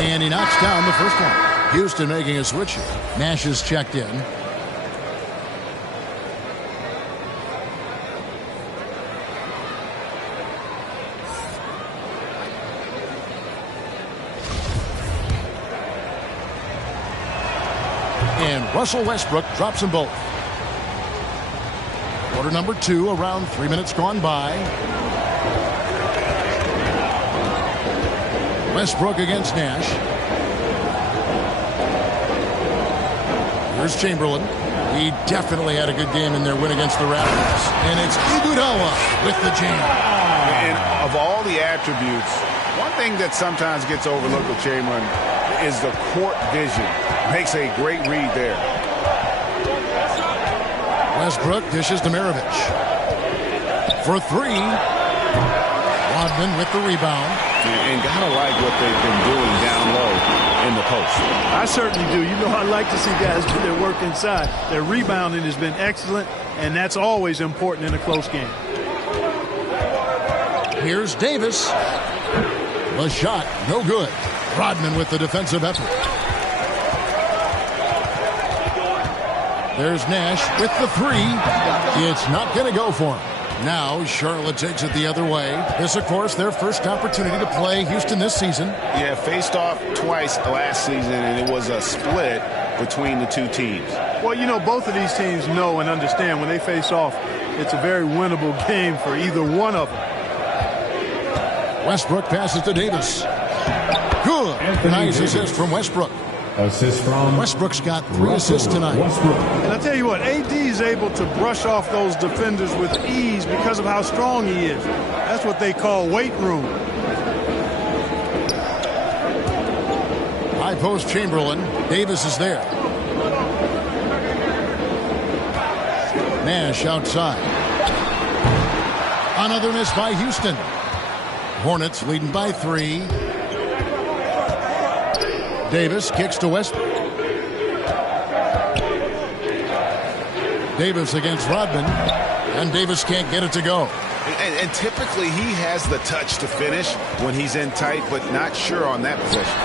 And he knocks down the first one. Houston making a switch here. Nash is checked in. And Russell Westbrook drops them both. Quarter number 2, around 3 minutes gone by. Westbrook against Nash. Here's Chamberlain. He definitely had a good game in their win against the Raptors. And it's Iguodala with the jam. And of all the attributes, one thing that sometimes gets overlooked with Chamberlain is the court vision. Makes a great read there. Westbrook dishes to Maravich. For 3. Rodman with the rebound. And gotta like what they've been doing down low in the post. I certainly do. You know, I like to see guys do their work inside. Their rebounding has been excellent, and that's always important in a close game. Here's Davis. The shot, no good. Rodman with the defensive effort. There's Nash with the three. It's not going to go for him. Now Charlotte takes it the other way. This, of course, their first opportunity to play Houston this season. Yeah, faced off twice last season, and it was a split between the two teams. Well, you know, both of these teams know and understand when they face off, it's a very winnable game for either one of them. Westbrook passes to Davis. Good. Nice assist from Westbrook. Assist from Westbrook's got 3 assists tonight. And I tell you what, AD is able to brush off those defenders with ease because of how strong he is. That's what they call weight room. High post Chamberlain. Davis is there. Nash outside. Another miss by Houston. Hornets leading by 3. Davis kicks to Westbrook. Davis against Rodman, and Davis can't get it to go. And typically he has the touch to finish when he's in tight, but not sure on that possession.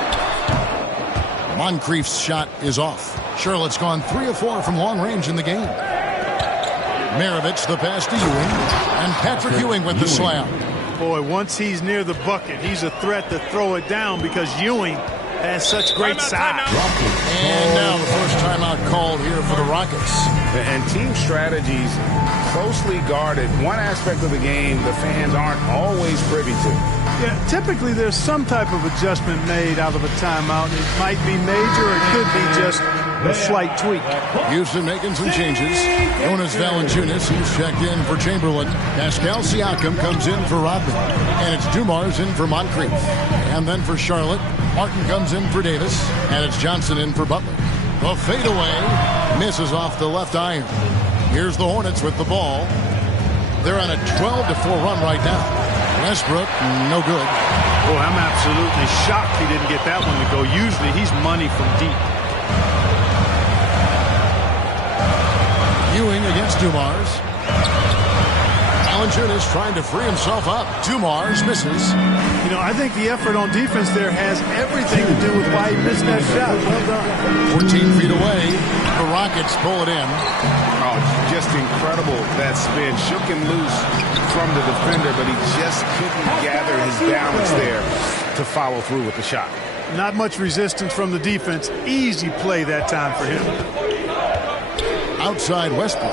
Moncrief's shot is off. Charlotte's gone 3 of 4 from long range in the game. Maravich the pass to Ewing, and Patrick Ewing with the slam. Boy, once he's near the bucket, he's a threat to throw it down because Ewing has such great size. And now the first timeout called here for the Rockets. And team strategies closely guarded. One aspect of the game the fans aren't always privy to. Yeah, typically there's some type of adjustment made out of a timeout. It might be major, or it could be just a slight tweak. Houston making some changes. Jonas Valanciunas, who's checked in for Chamberlain. Pascal Siakam comes in for Rodman. And it's Dumars in for Moncrief. And then for Charlotte, Martin comes in for Davis. And it's Johnson in for Butler. The fadeaway misses off the left iron. Here's the Hornets with the ball. They're on a 12-4 run right now. Westbrook, no good. Boy, I'm absolutely shocked he didn't get that one to go. Usually he's money from deep. Ewing against Dumars. Valanciunas trying to free himself up. Dumars misses. You know, I think the effort on defense there has everything to do with why he missed that shot. Well done. 14 feet away. The Rockets pull it in. Oh, just incredible, that spin. Shook him loose from the defender, but he just couldn't gather his balance there to follow through with the shot. Not much resistance from the defense. Easy play that time for him. Outside Westbrook.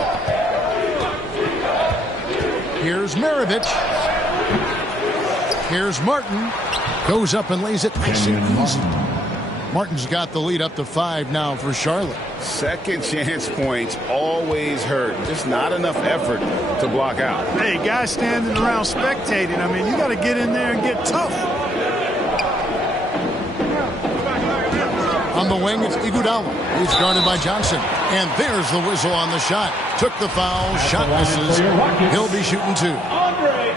Here's Maravich. Here's Martin. Goes up and lays it nice and easy. Martin's got the lead up to 5 now for Charlotte. Second chance points always hurt. Just not enough effort to block out. Hey, guys standing around spectating. I mean, you got to get in there and get tough. On the wing, it's Iguodala. He's guarded by Johnson. And there's the whistle on the shot. Took the foul. Shot misses. He'll be shooting 2.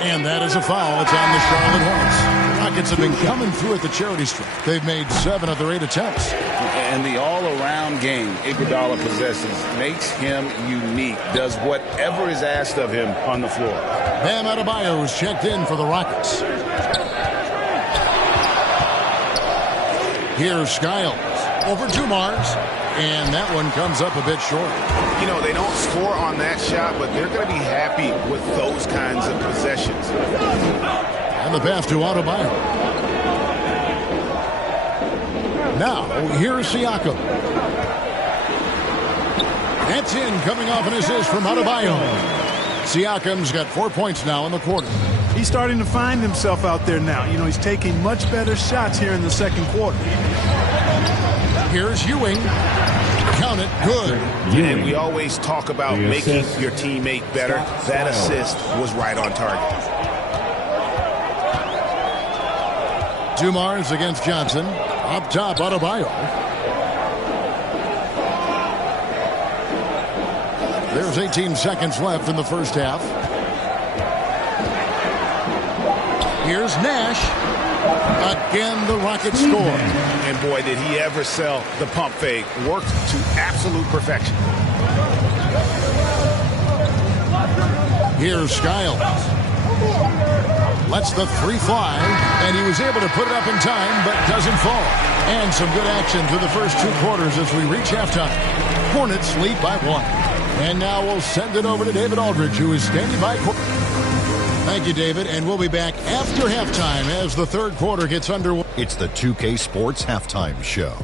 And that is a foul. It's on the Charlotte Hornets. Rockets have been coming through at the charity stripe. They've made 7 of their 8 attempts. And the all-around game Iguodala possesses makes him unique. Does whatever is asked of him on the floor. Bam Adebayo is checked in for the Rockets. Here's Skiles. Over Dumars, and that one comes up a bit short. You know, they don't score on that shot, but they're going to be happy with those kinds of possessions. And the pass to Adebayo. Now, here's Siakam. That's in, coming off an assist from Adebayo. Siakam's got 4 points now in the quarter. He's starting to find himself out there now. You know, he's taking much better shots here in the second quarter. Here's Ewing. Count it. Good. And we always talk about making your teammate better. That assist was right on target. Dumars against Johnson. Up top, Adebayo. There's 18 seconds left in the first half. Here's Nash. Again, the Rockets score. And boy, did he ever sell the pump fake. Worked to absolute perfection. Here's Skiles. Lets the three fly, and he was able to put it up in time, but doesn't fall. And some good action through the first 2 quarters as we reach halftime. Hornets lead by 1. And now we'll send it over to David Aldridge, who is standing by. Thank you, David, and we'll be back after halftime as the third quarter gets underway. It's the 2K Sports Halftime Show.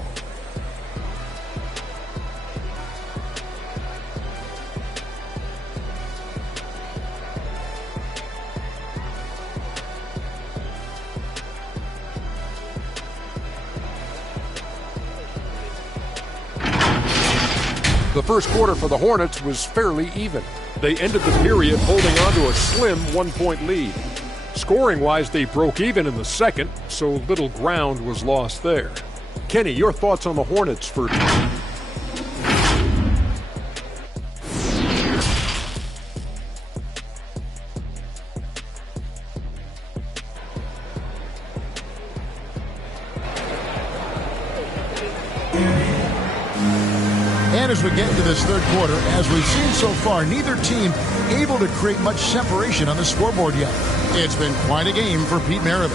The first quarter for the Hornets was fairly even. They ended the period holding on to a slim 1-point lead. Scoring-wise, they broke even in the second, so little ground was lost there. Kenny, your thoughts on the Hornets for... And as we get into this third quarter, as we've seen so far, neither team able to create much separation on the scoreboard yet. It's been quite a game for Pete Maravich.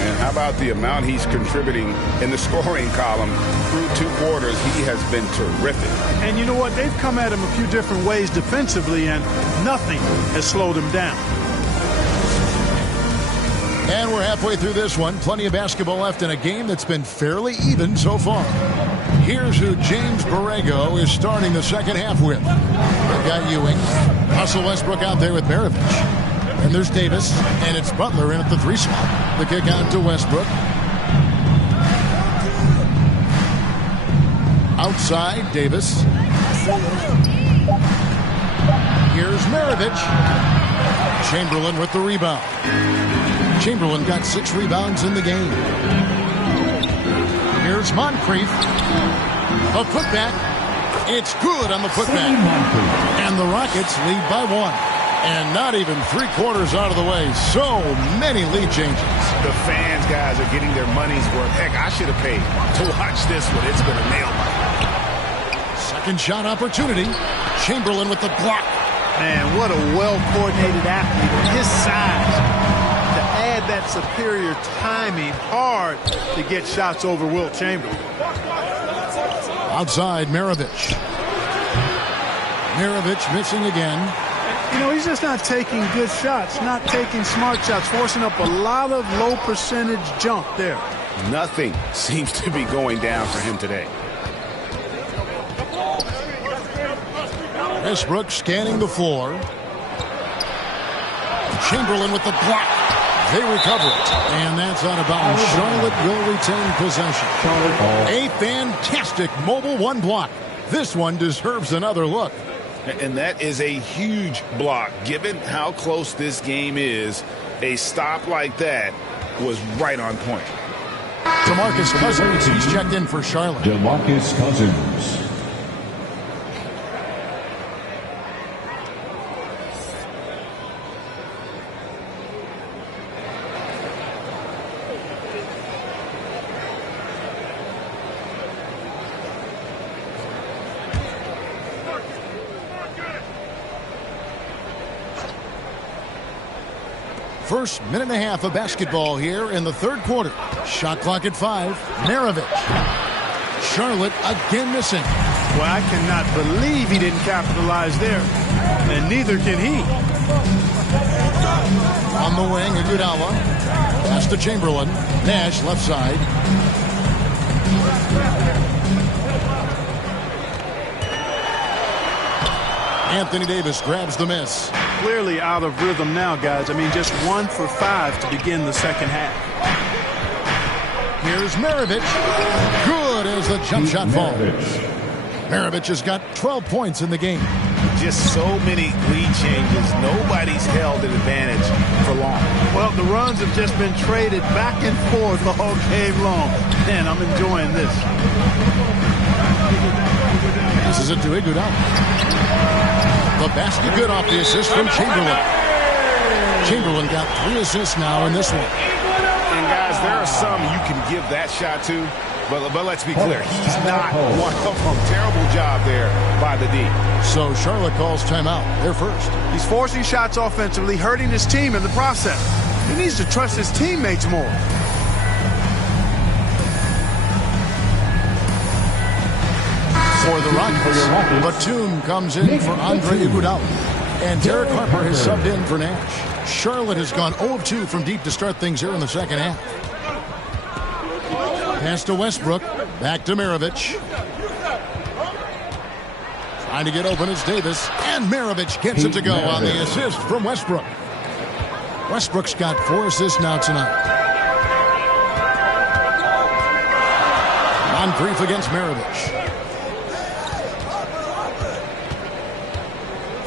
And how about the amount he's contributing in the scoring column through 2 quarters? He has been terrific. And you know what? They've come at him a few different ways defensively, and nothing has slowed him down. And we're halfway through this one. Plenty of basketball left in a game that's been fairly even so far. Here's who James Borrego is starting the second half with. They've got Ewing. Russell Westbrook out there with Maravich. And there's Davis. And it's Butler in at the 3 spot. The kick out to Westbrook. Outside, Davis. Here's Maravich. Chamberlain with the rebound. Chamberlain got 6 rebounds in the game. Here's Moncrief. A putback. It's good on the putback. And the Rockets lead by 1. And not even 3 quarters out of the way. So many lead changes. The fans, guys, are getting their money's worth. Heck, I should have paid to watch this one. It's been a nail biter. Second shot opportunity. Chamberlain with the block. Man, what a well-coordinated athlete. His size. To add that superior timing, hard to get shots over Wilt Chamberlain. Outside, Maravich. Maravich missing again. You know, he's just not taking good shots, not taking smart shots, forcing up a lot of low percentage jump there. Nothing seems to be going down for him today. Westbrook scanning the floor. Chamberlain with the block. They recover it. And that's out of bounds. Charlotte will retain possession. A fantastic mobile 1 block. This one deserves another look. And that is a huge block. Given how close this game is, a stop like that was right on point. DeMarcus Cousins, he's checked in for Charlotte. DeMarcus Cousins. First minute and a half of basketball here in the third quarter. Shot clock at 5. Maravich. Charlotte again missing. Well, I cannot believe he didn't capitalize there. And neither can he. On the wing, Iguodala. Pass to Chamberlain. Nash left side. Anthony Davis grabs the miss. Clearly out of rhythm now, guys. I mean, just 1 for 5 to begin the second half. Here's Maravich. Good as the jump shot falls. Maravich has got 12 points in the game. Just so many lead changes. Nobody's held an advantage for long. Well, the runs have just been traded back and forth all game long. Man, I'm enjoying this. This is it to Iguodala. The basket good off the assist from Chamberlain. Chamberlain got 3 assists now in this one. And guys, there are some you can give that shot to, but let's be clear, he's not one of them. Terrible job there by the D. So Charlotte calls timeout. They're first. He's forcing shots offensively, hurting his team in the process. He needs to trust his teammates more. For the Rockets, Batum comes in for Andre Iguodala. And Derek Harper has subbed in for Nash. Charlotte has gone 0 of 2 from deep to start things here in the second half. Pass to Westbrook. Back to Maravich. Trying to get open is Davis. And Maravich gets it to go on the assist from Westbrook. Westbrook's got 4 assists now tonight. Moncrief against Maravich.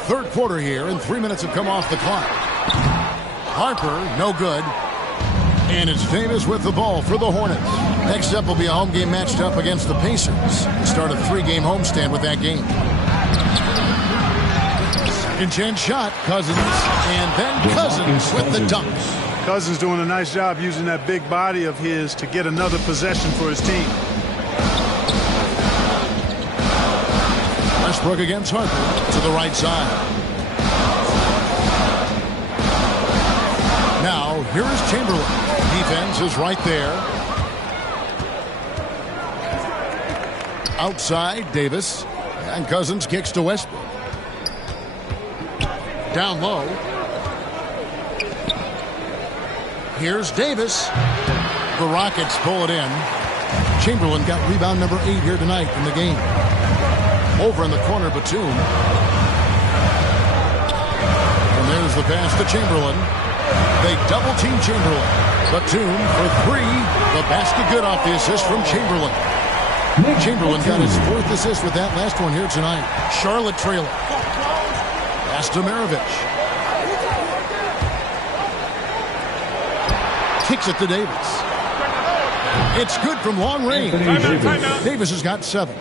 Third quarter here, and 3 minutes have come off the clock. Harper, no good. And it's Davis with the ball for the Hornets. Next up will be a home game matched up against the Pacers. They start a 3-game homestand with that game. Second chance shot, Cousins. And then Cousins with the dunk. Cousins doing a nice job using that big body of his to get another possession for his team. Westbrook against Harper to the right side. Now, here is Chamberlain. Defense is right there. Outside, Davis. And Cousins kicks to Westbrook. Down low. Here's Davis. The Rockets pull it in. Chamberlain got rebound number 8 here tonight in the game. Over in the corner, Batum. And there's the pass to Chamberlain. They double-team Chamberlain. Batum for 3. The basket good off the assist from Chamberlain. Chamberlain got his 4th assist with that last one here tonight. Charlotte trailing. Pass to Maravich. Kicks it to Davis. It's good from long range. Davis has got 7.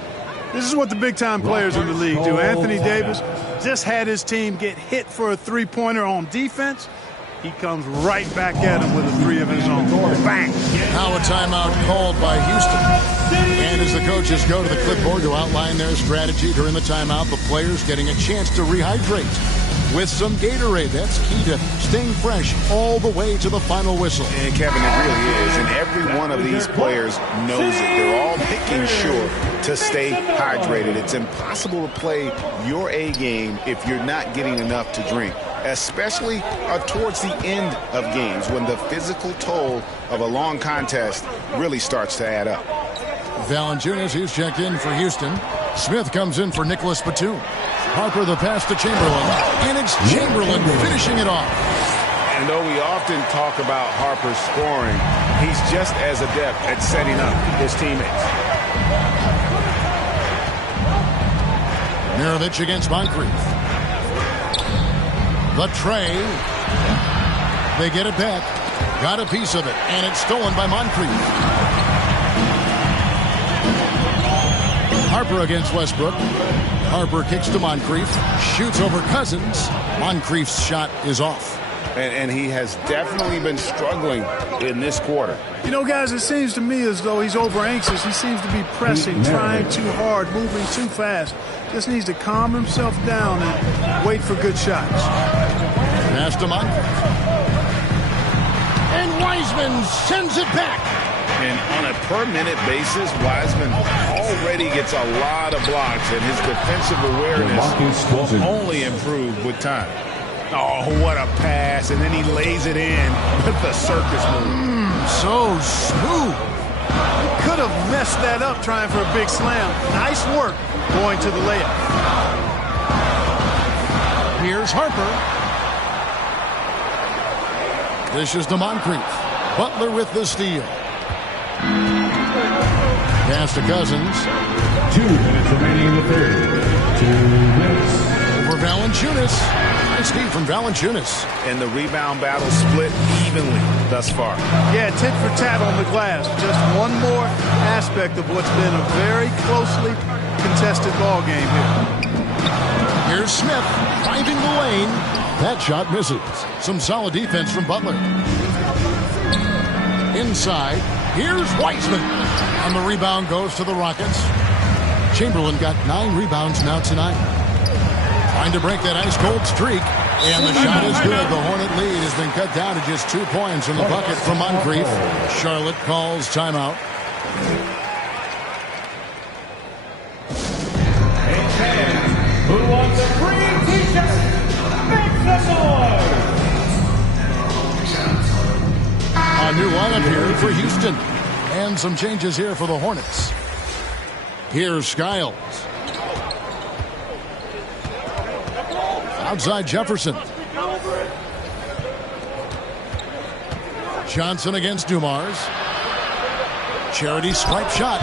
This is what the big-time players in the league do. Anthony Davis just had his team get hit for a three-pointer on defense. He comes right back at him with a 3 of his own. Bang! Now a timeout called by Houston. And as the coaches go to the clipboard to outline their strategy during the timeout, the players getting a chance to rehydrate with some Gatorade. That's key to staying fresh all the way to the final whistle. And Kevin, it really is. And every one of these players knows it. They're all making sure to stay hydrated. It's impossible to play your A game if you're not getting enough to drink, especially towards the end of games when the physical toll of a long contest really starts to add up. Valanciunas, who's checked in for Houston. Smith comes in for Nicholas Batum. Harper the pass to Chamberlain, and it's Chamberlain finishing it off. And though we often talk about Harper's scoring, he's just as adept at setting up his teammates. Maravich against Moncrief. The tray. They get it back. Got a piece of it, and it's stolen by Moncrief. Harper against Westbrook. Harper kicks to Moncrief. Shoots over Cousins. Moncrief's shot is off. And he has definitely been struggling in this quarter. You know, guys, it seems to me as though he's over-anxious. He seems to be pressing, trying too hard, moving too fast. Just needs to calm himself down and wait for good shots. Pass to Moncrief. And Wiseman sends it back. And on a per-minute basis, Wiseman already gets a lot of blocks, and his defensive awareness will only improve with time. Oh, what a pass, and then he lays it in with the circus move. So smooth. Could have messed that up trying for a big slam. Nice work going to the layup. Here's Harper. Dishes to Moncrief. Butler with the steal. Pass to Cousins. 2 minutes remaining in the third. 2 minutes. Over Valanciunas. Nice feed from Valanciunas. And the rebound battle split evenly thus far. Yeah, tit for tat on the glass. Just one more aspect of what's been a very closely contested ball game here. Here's Smith driving the lane. That shot misses. Some solid defense from Butler. Inside, here's Wiseman. And the rebound goes to the Rockets. Chamberlain got 9 rebounds now tonight. Trying to break that ice-cold streak. And the shot is good. The Hornet lead has been cut down to just 2 points in the bucket from Moncrief. Charlotte calls timeout. Who wants a free t-shirt? Make some noise! A new lineup here for Houston. And some changes here for the Hornets. Here's Skiles. Outside Jefferson. Johnson against Dumars. Charity swipe shot.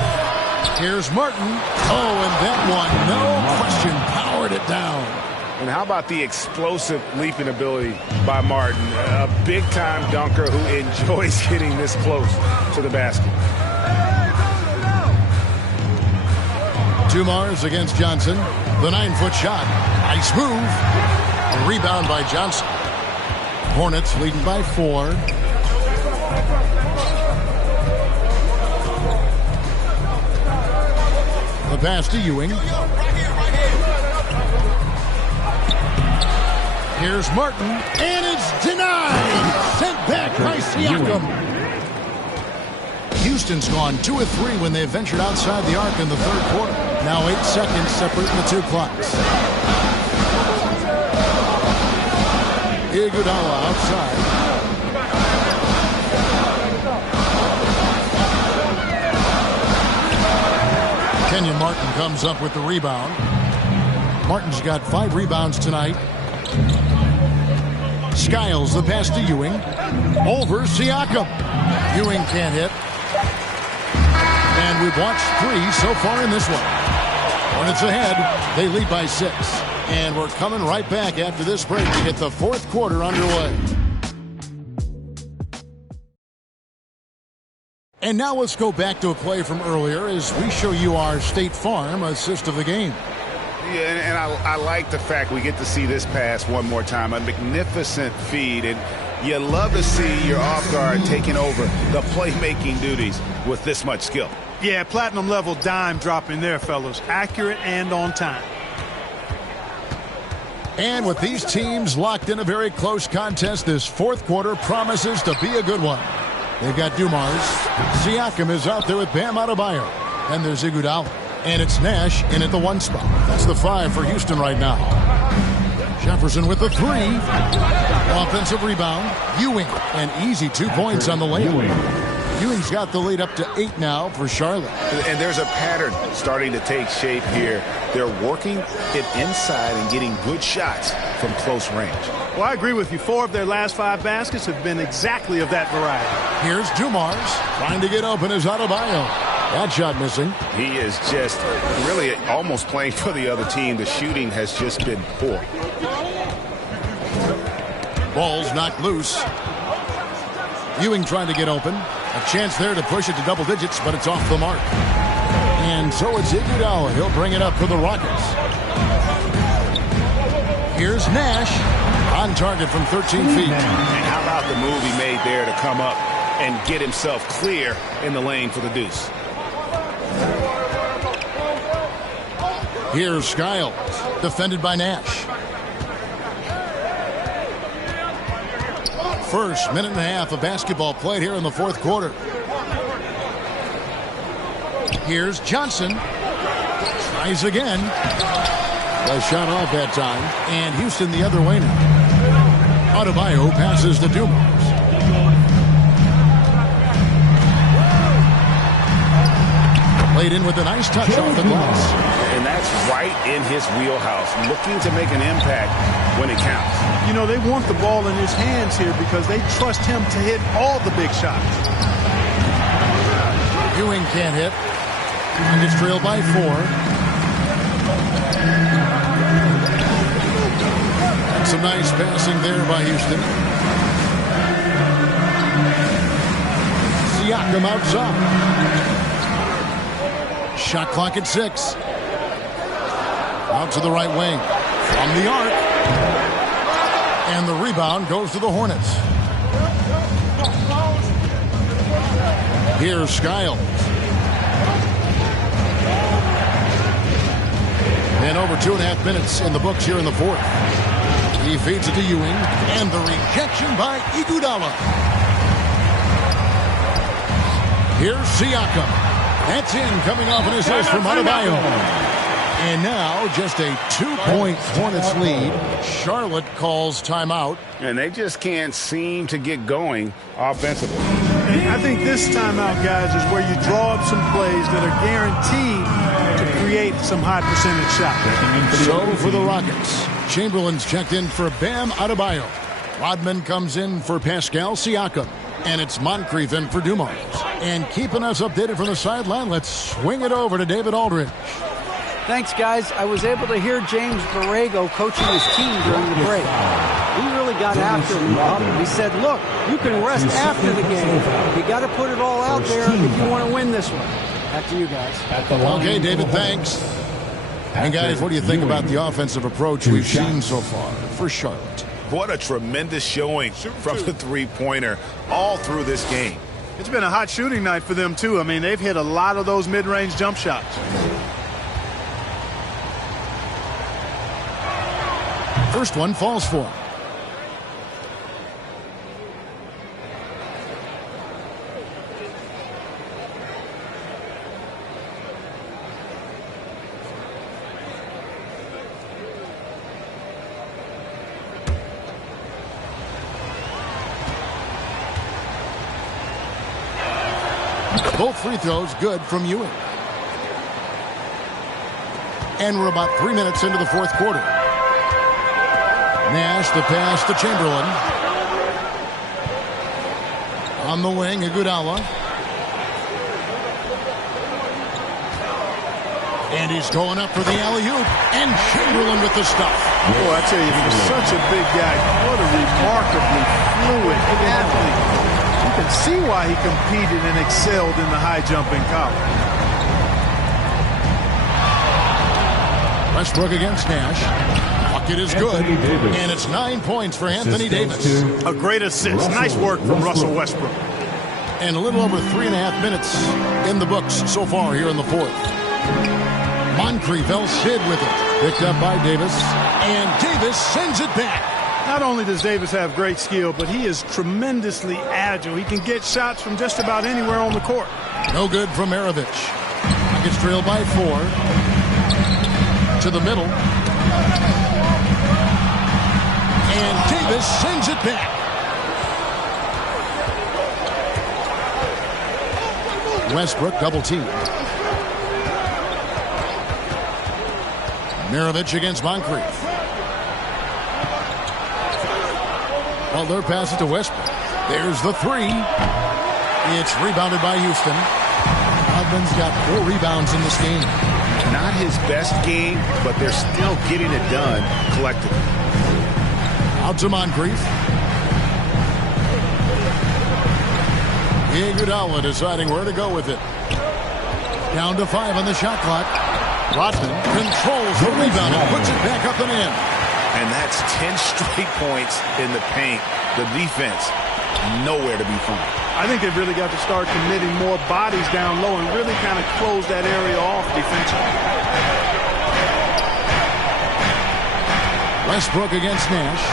Here's Martin. Oh, and that one, no question, powered it down. And how about the explosive leaping ability by Martin? A big-time dunker who enjoys getting this close to the basket. Dumars against Johnson. The 9-foot shot. Nice move. A rebound by Johnson. Hornets leading by 4. The pass to Ewing. Here's Martin, and it's denied. Sent back by Siakam. Houston's gone 2 of 3 when they ventured outside the arc in the third quarter. Now 8 seconds separating the 2 clocks. Iguodala outside. Kenyon Martin comes up with the rebound. Martin's got 5 rebounds tonight. Skiles the pass to Ewing. Over Siakam. Ewing can't hit. And we've watched 3 so far in this one. Hornets ahead. They lead by 6. And we're coming right back after this break to get the fourth quarter underway. And now let's go back to a play from earlier as we show you our State Farm assist of the game. Yeah, and I like the fact we get to see this pass one more time. A magnificent feed, and you love to see your off guard taking over the playmaking duties with this much skill. Yeah, platinum level dime dropping there, fellas. Accurate and on time. And with these teams locked in a very close contest, this fourth quarter promises to be a good one. They've got Dumars. Siakam is out there with Bam Adebayo. And there's Iguodala. And it's Nash in at the 1 spot. That's the 5 for Houston right now. Jefferson with the 3. Offensive rebound. Ewing. And easy 2 points on the layup. Ewing's got the lead up to 8 now for Charlotte. And there's a pattern starting to take shape here. They're working it inside and getting good shots from close range. Well, I agree with you. 4 of their last 5 baskets have been exactly of that variety. Here's Dumars. Trying to get open is Adebayo. That shot missing. He is just really almost playing for the other team. The shooting has just been poor. Ball's knocked loose. Ewing trying to get open. A chance there to push it to double digits, but it's off the mark. And so it's Iguodala. He'll bring it up for the Rockets. Here's Nash. On target from 13 feet. And how about the move he made there to come up and get himself clear in the lane for the deuce. Here's Skiles. Defended by Nash. First minute and a half of basketball played here in the fourth quarter. Here's Johnson. Tries again. A shot off that time. And Houston the other way now. Adebayo passes to Dumars. Played in with a nice touch off the glass. And that's right in his wheelhouse. Looking to make an impact when it counts. You know, they want the ball in his hands here because they trust him to hit all the big shots. Ewing can't hit. And gets trailed by 4. Some nice passing there by Houston. Siakam outside. Shot clock at 6. Out to the right wing. From the arc. rebound goes to the Hornets. Here's Skiles. And over 2.5 minutes in the books here in the fourth. He feeds it to Ewing, and the rejection by Iguodala. Here's Siakam. That's in, coming off an assist from Adebayo. And now just a 2-point Hornets lead. Charlotte calls timeout. And they just can't seem to get going offensively. And I think this timeout, guys, is where you draw up some plays that are guaranteed to create some high percentage shots. So for the Rockets, Chamberlain's checked in for Bam Adebayo. Rodman comes in for Pascal Siakam. And it's Moncrief in for Dumars. And keeping us updated from the sideline, let's swing it over to David Aldridge. Thanks, guys. I was able to hear James Borrego coaching his team during the break. He really got after him, Bob. He said, look, you can rest after the game. You got to put it all out there if you want to win this one. Back to you guys. Okay, David, thanks. And guys, what do you think about the offensive approach we've seen so far for Charlotte? What a tremendous showing from the three-pointer all through this game. It's been a hot shooting night for them, too. I mean, they've hit a lot of those mid-range jump shots. First one falls for him. Both free throws good from Ewing. And we're about 3 minutes into the fourth quarter. Nash, the pass to Chamberlain. On the wing, Iguodala. And he's going up for the alley-oop. And Chamberlain with the stuff. Boy, I tell you, for such a big guy, what a remarkably fluid athlete. You can see why he competed and excelled in the high jump in college. Westbrook against Nash. Bucket is good. And it's 9 points for Anthony Davis. A great assist. Nice work from Russell Westbrook. And a little over 3.5 minutes in the books so far here in the fourth. Moncrief El Cid with it. Picked up by Davis. And Davis sends it back. Not only does Davis have great skill, but he is tremendously agile. He can get shots from just about anywhere on the court. No good from Maravich. Gets trailed by 4. To the middle. And Davis sends it back. Westbrook double team. Maravich against Moncrief. Butler passes to Westbrook. There's the 3. It's rebounded by Houston. Rodman's got 4 rebounds in this game. Not his best game, but they're still getting it done collectively. Out to Moncrief. Iguodala deciding where to go with it. Down to 5 on the shot clock. Rodman controls the rebound and puts it back up and in. And that's 10 straight points in the paint. The defense, nowhere to be found. I think they've really got to start committing more bodies down low and really kind of close that area off defensively. Westbrook against Nash.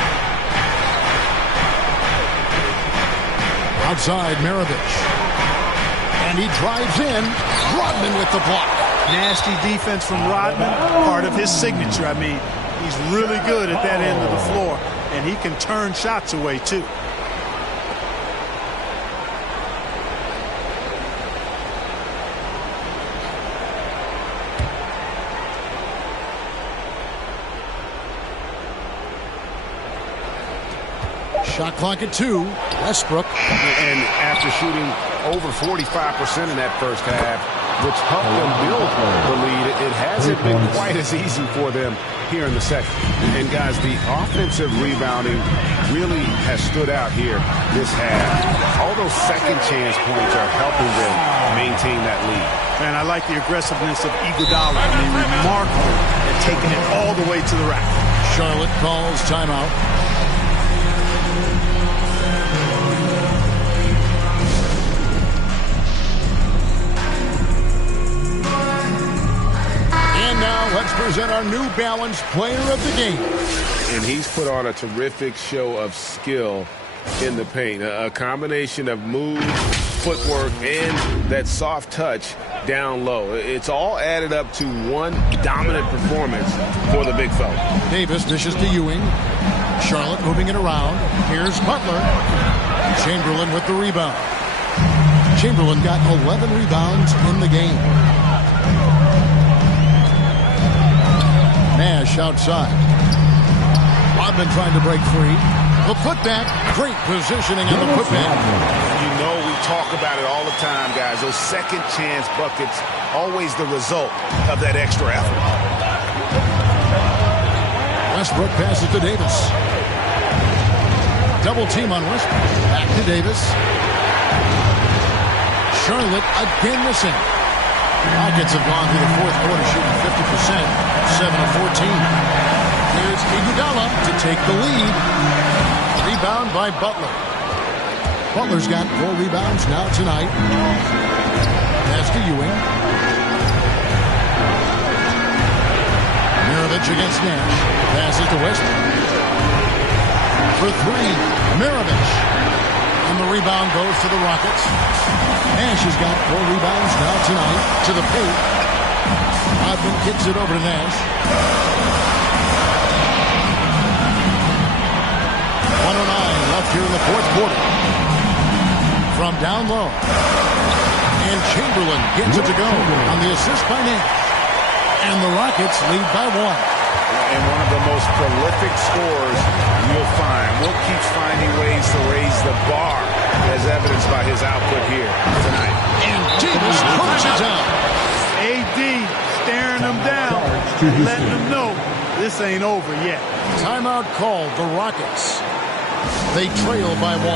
Outside Maravich. And he drives in. Rodman with the block. Nasty defense from Rodman. Part of his signature. I mean, he's really good at that end of the floor. And he can turn shots away, too. Shot clock at 2. Westbrook. And after shooting over 45% in that first half, which helped them build the lead, it hasn't been quite as easy for them here in the second. And guys, the offensive rebounding really has stood out here this half. All those second chance points are helping them maintain that lead. Man, I like the aggressiveness of Iguodala. I mean, remarkable at taking it all the way to the rack. Charlotte calls timeout. And now let's present our New Balance Player of the Game. And he's put on a terrific show of skill in the paint. A combination of moves, footwork, and that soft touch down low. It's all added up to one dominant performance for the big fella. Davis dishes to Ewing. Charlotte moving it around. Here's Butler. Chamberlain with the rebound. Chamberlain got 11 rebounds in the game. Nash outside. Rodman trying to break free. The putback. Great positioning on the putback. You know we talk about it all the time, guys. Those second chance buckets, always the result of that extra effort. Westbrook passes to Davis. Double team on Westbrook. Back to Davis. Charlotte again missing. Rockets have gone through the fourth quarter shooting 50%, 7 of 14. Here's Iguodala to take the lead. Rebound by Butler. Butler's got 4 rebounds now tonight. Pass to Ewing. Mirovic against Nash. Passes to Westbrook. For 3, Mirovic. And the rebound goes to the Rockets. Nash has got 4 rebounds now tonight to the paint. Rodman kicks it over to Nash. 109 left here in the fourth quarter. From down low. And Chamberlain gets it to go on the assist by Nash. And the Rockets lead by 1. And one of the most prolific scorers you'll find. Will keeps finding ways to raise the bar, as evidenced by his output here tonight. And Davis puts it down. AD staring them down, letting them know this ain't over yet. Timeout called the Rockets. They trail by 1.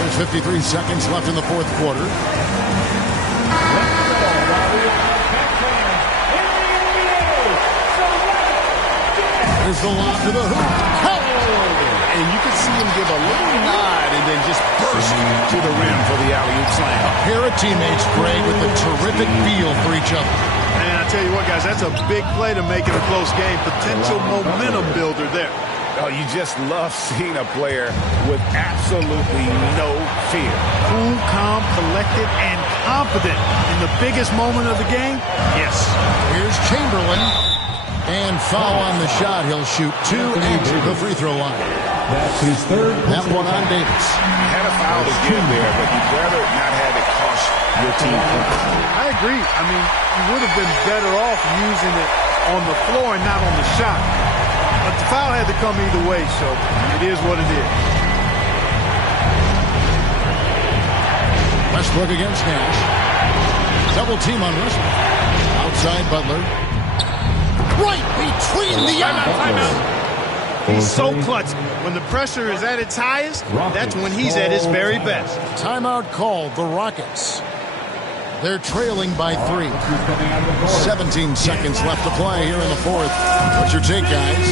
There's 53 seconds left in the fourth quarter. There's the lob to the hoop. And you can see him give a little nod and then just burst to the rim for the alley-oop slam. A pair of teammates, Greg, with a terrific feel for each other. And I tell you what, guys, that's a big play to make it a close game. Potential momentum builder there. Oh, you just love seeing a player with absolutely no fear. Cool, calm, collected, and confident in the biggest moment of the game. Yes. Here's Chamberlain. And foul on the shot. He'll shoot 2 at the free throw line. That's his third. That one on Davis. You had a foul to give there, but you'd rather not have it cost your team points. I agree. I mean, you would have been better off using it on the floor and not on the shot. But the foul had to come either way, so it is what it is. Westbrook against Nash. Double team on Westbrook. Outside Butler. Right between the eyes. He's so clutch. When the pressure is at its highest, that's when he's at his very best. Timeout called the Rockets. They're trailing by 3. 17 seconds left to play here in the fourth. What's your take, guys?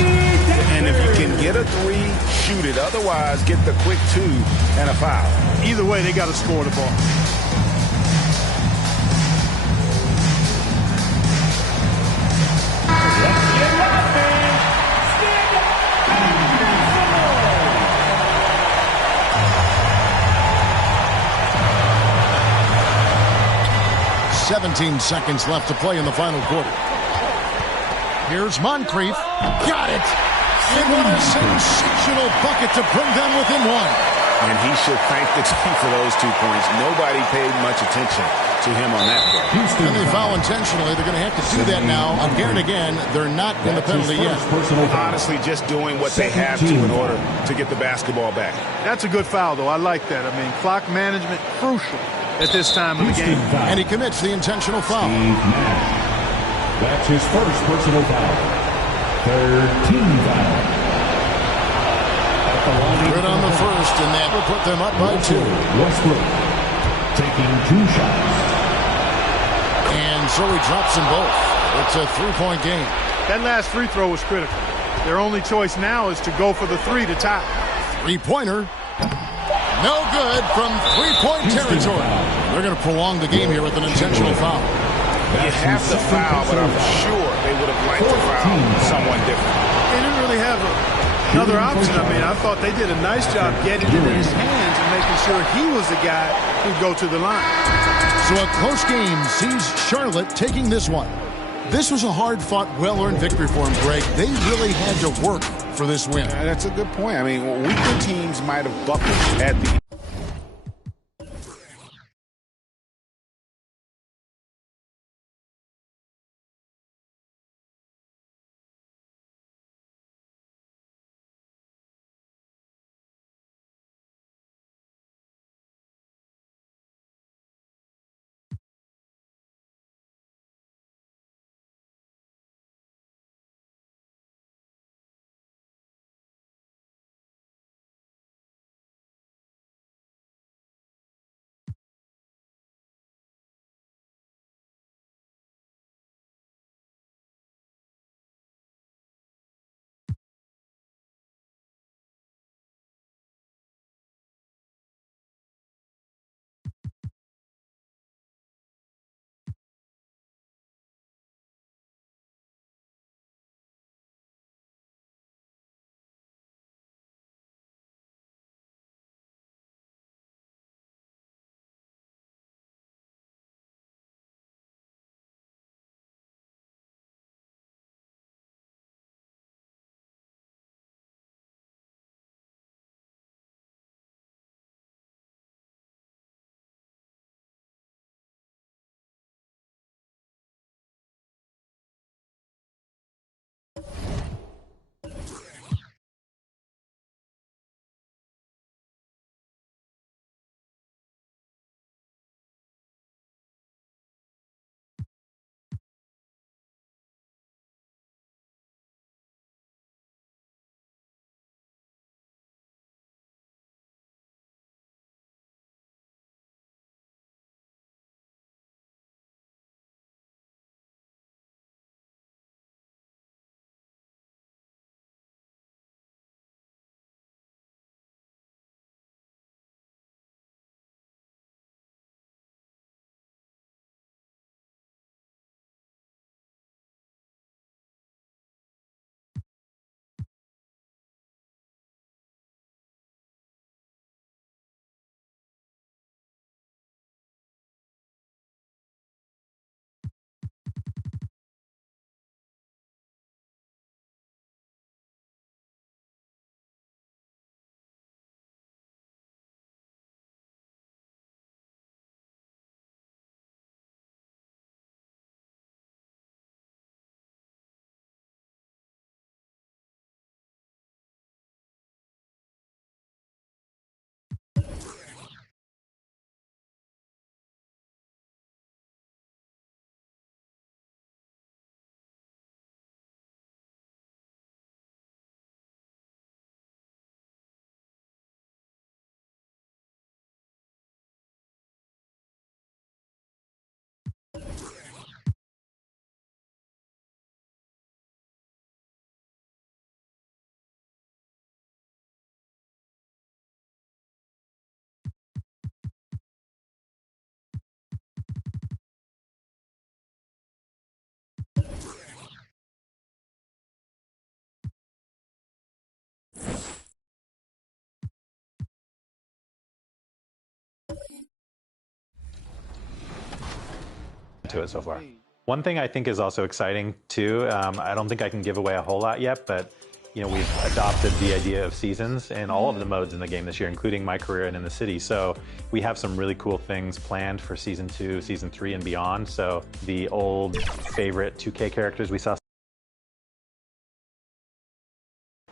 And if you can get a 3, shoot it. Otherwise, get the quick 2 and a foul. Either way, they got to score the ball. Seventeen seconds left to play in the final quarter. Here's Moncrief. Got it. And what a sensational bucket to bring them within 1. And he should thank the team for those 2 points. Nobody paid much attention to him on that play. And they foul intentionally. They're going to have to do that now again and again. They're not in the penalty yet. Honestly, just doing what they have to in order to get the basketball back. That's a good foul, though. I like that. I mean, clock management, crucial at this time of the game. And he commits the intentional foul. That's his first personal foul. Third team foul. Good on the first, and that will put them up by 2. Westbrook taking 2 shots. And so he drops them both. It's a 3-point game. That last free throw was critical. Their only choice now is to go for the 3 to tie. Three-pointer. No good from three-point territory. They're going to prolong the game here with an intentional foul. You have to foul, but I'm sure they would have liked to foul someone different. They didn't really have another option. I mean, I thought they did a nice job getting it in his hands and making sure he was the guy who'd go to the line. So a close game sees Charlotte taking this one. This was a hard-fought, well-earned victory for them, Greg. They really had to work for this win. That's a good point. I mean, weaker teams might have buckled at the to it so far. One thing I think is also exciting too, I don't think I can give away a whole lot yet, but you know, we've adopted the idea of seasons in all of the modes in the game this year, including My Career and In the City. So we have some really cool things planned for Season 2, Season 3, and beyond. So the old favorite 2K characters we saw.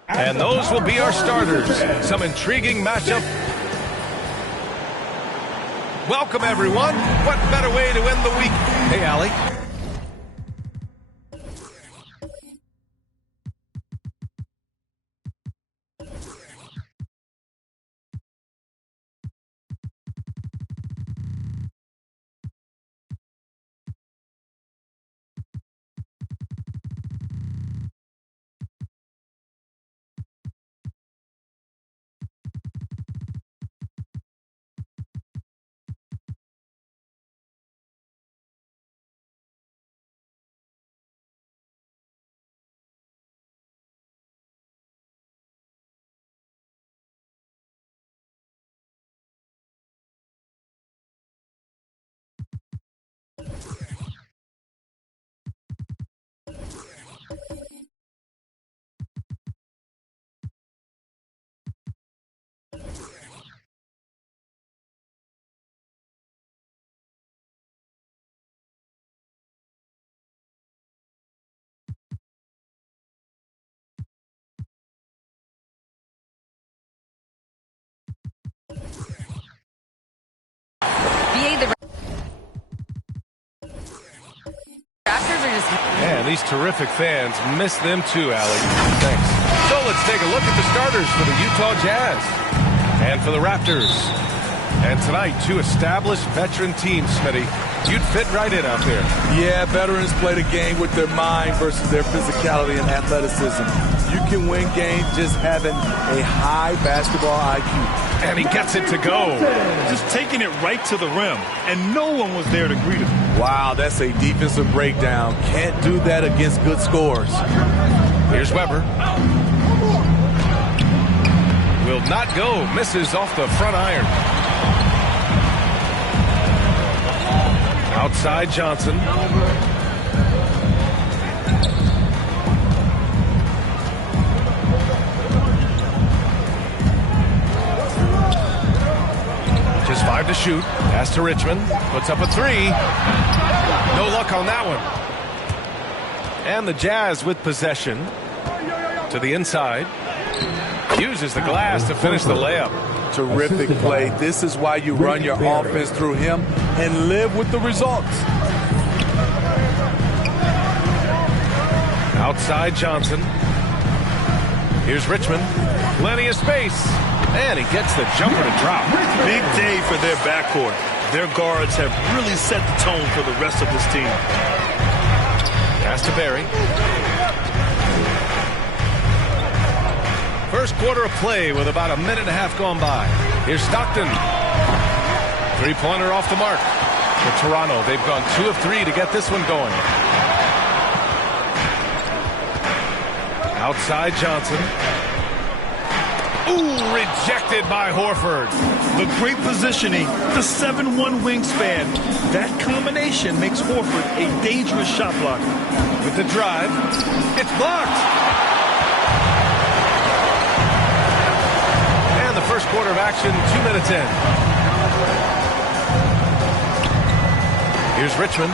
And those will be our starters. Some intriguing matchup. Welcome, everyone. What better way to end the week? Hey, Allie. are just... And these terrific fans miss them too, Allie. Thanks. So let's take a look at the starters for the Utah Jazz and for the Raptors. And tonight, two established veteran teams, Smitty. You'd fit right in out there. Yeah, veterans play the game with their mind versus their physicality and athleticism. You can win games just having a high basketball IQ. And he gets it to go. Just taking it right to the rim, and no one was there to greet him. Wow, that's a defensive breakdown. Can't do that against good scores. Here's Weber. Will not go. Misses off the front iron. Outside Johnson. Just 5 to shoot. Pass to Richmond. Puts up a 3. No luck on that one. And the Jazz with possession. To the inside. Uses the glass to finish the layup. Terrific play. This is why you run your offense through him and live with the results. Outside Johnson. Here's Richmond. Plenty of space. And he gets the jumper to drop. Big day for their backcourt. Their guards have really set the tone for the rest of this team. Pass to Barry. First quarter of play with about a minute and a half gone by. Here's Stockton. Three-pointer off the mark. For Toronto, they've gone 2 of 3 to get this one going. Outside Johnson. Ooh, rejected by Horford. The great positioning, the 7'1" wingspan. That combination makes Horford a dangerous shot blocker. With the drive, it's blocked. And the first quarter of action, 2 minutes in. Here's Richmond.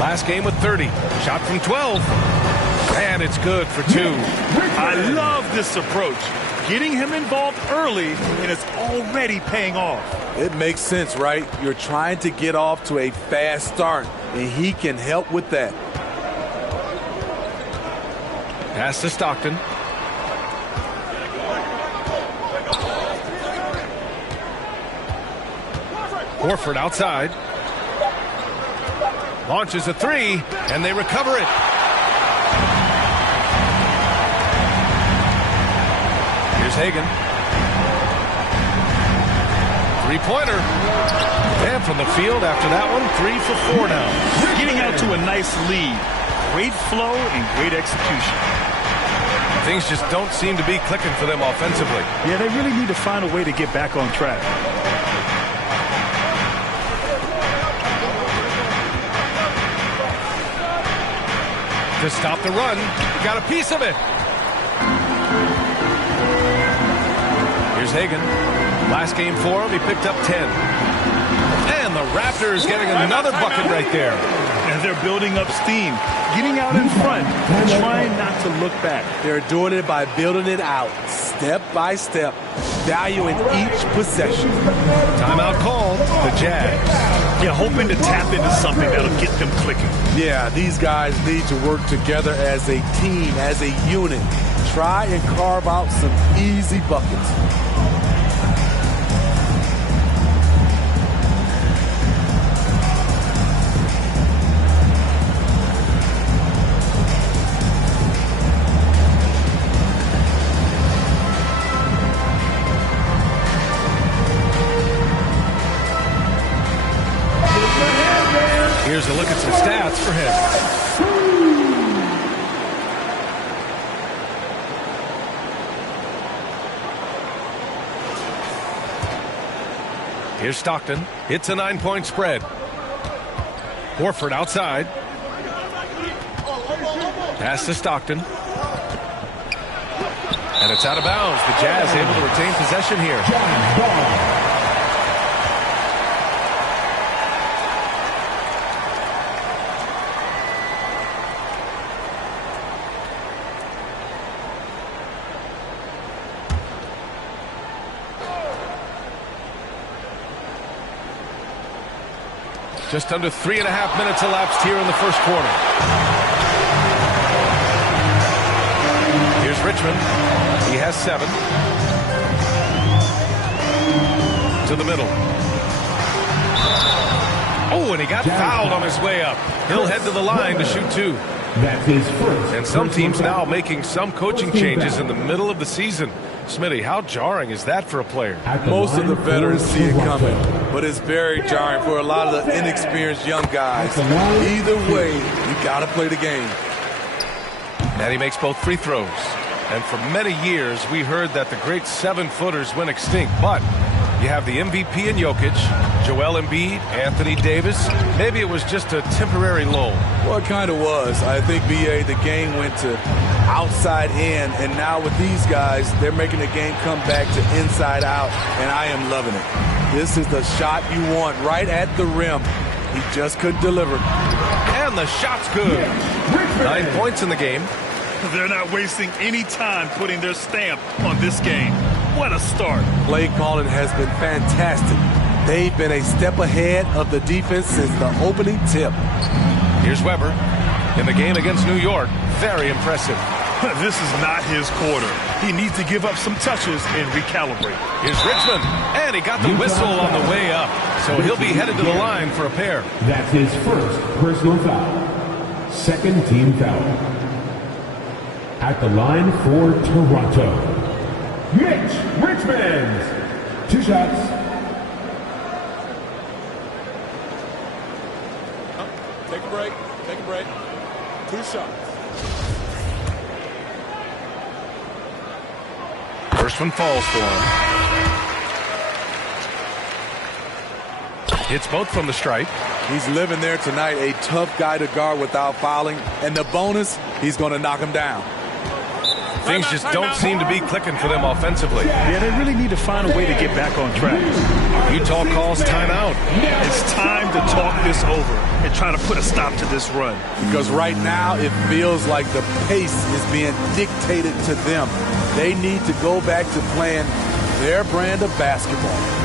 Last game with 30. Shot from 12. And it's good for 2. I love this approach. Getting him involved early, and it's already paying off. It makes sense, right? You're trying to get off to a fast start, and he can help with that. Pass to Stockton. Horford outside. Launches a 3, and they recover it. Here's Hagan. Three-pointer. And from the field after that one, 3 for 4 now. Getting out to a nice lead. Great flow and great execution. Things just don't seem to be clicking for them offensively. Yeah, they really need to find a way to get back on track. To stop the run, got a piece of it. Here's Hagan. Last game for him, he picked up 10. And the Raptors getting another bucket right there. And they're building up steam, getting out in front, and trying not to look back. They're doing it by building it out, step by step, valuing each possession. Timeout called, the Jazz. Yeah, hoping to tap into something that'll get them clicking. Yeah, these guys need to work together as a team, as a unit. Try and carve out some easy buckets. Here's a look at some stats for him. Here's Stockton. It's a 9-point spread. Horford outside. Pass to Stockton. And it's out of bounds. The Jazz able to retain possession here. Just under 3.5 minutes elapsed here in the first quarter. Here's Richmond. He has 7. To the middle. Oh, and he got fouled on his way up. He'll head to the line to shoot 2. That's his first. And some teams now making some coaching changes in the middle of the season. Smitty, how jarring is that for a player? Most of the veterans see it coming, but it's very jarring for a lot of the inexperienced young guys. Either way, you got to play the game. And he makes both free throws. And for many years, we heard that the great 7-footers went extinct. But you have the MVP in Jokic, Joel Embiid, Anthony Davis. Maybe it was just a temporary lull. Well, it kind of was. I think, B.A., the game went to outside in, and now with these guys, they're making the game come back to inside out, and I am loving it. This is the shot you want right at the rim. He just couldn't deliver. And the shot's good. 9 points in the game. They're not wasting any time putting their stamp on this game. What a start. Play calling has been fantastic. They've been a step ahead of the defense since the opening tip. Here's Weber. In the game against New York, very impressive. This is not his quarter. He needs to give up some touches and recalibrate. Here's Richmond, and he got the whistle on the way up. So he'll be headed to the line for a pair. That's his first personal foul. Second team foul. At the line for Toronto, Mitch Richmond. 2 shots. Take a break. Take a break. 2 shots. First one falls for him. Hits both from the stripe. He's living there tonight, a tough guy to guard without fouling. And the bonus, he's going to knock him down. Things just don't seem to be clicking for them offensively. Yeah, they really need to find a way to get back on track. Utah calls timeout. It's time to talk this over and try to put a stop to this run. Because right now it feels like the pace is being dictated to them. They need to go back to playing their brand of basketball.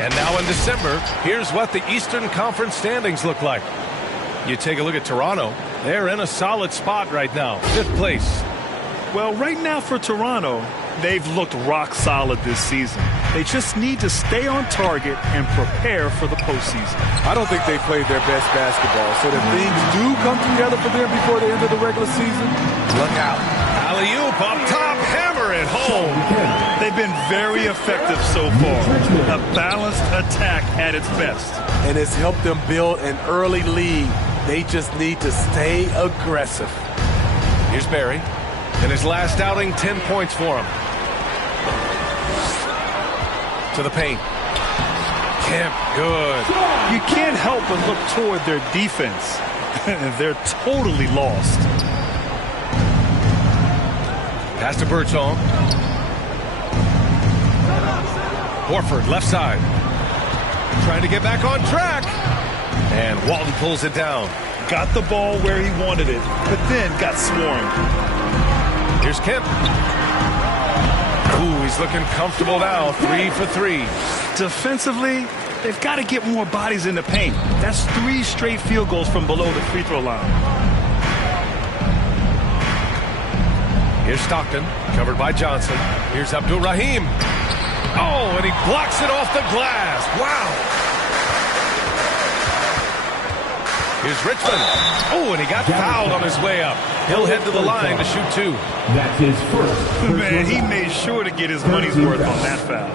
And now in December, here's what the Eastern Conference standings look like. You take a look at Toronto. They're in a solid spot right now, 5th place. Well, right now for Toronto, they've looked rock solid this season. They just need to stay on target and prepare for the postseason. I don't think they played their best basketball. So if things do come together for them before the end of the regular season, look out. Alley-oop up top, hammer it home. They've been very effective so far. A balanced attack at its best. And it's helped them build an early lead. They just need to stay aggressive. Here's Barry. In his last outing, 10 points for him. To the paint. Kemp, good. You can't help but look toward their defense. They're totally lost. Pass to Bertone. Horford, left side. Trying to get back on track. And Walton pulls it down. Got the ball where he wanted it, but then got swarmed. Here's Kemp. Ooh, he's looking comfortable now. 3 for 3. Defensively, they've got to get more bodies in the paint. That's 3 straight field goals from below the free throw line. Here's Stockton, covered by Johnson. Here's Abdul Rahim. Oh, and he blocks it off the glass. Wow. Here's Richmond. Oh, and he got fouled on his way up. He'll head to the line to shoot 2. That's his first. Man, he made sure to get his money's worth on that foul.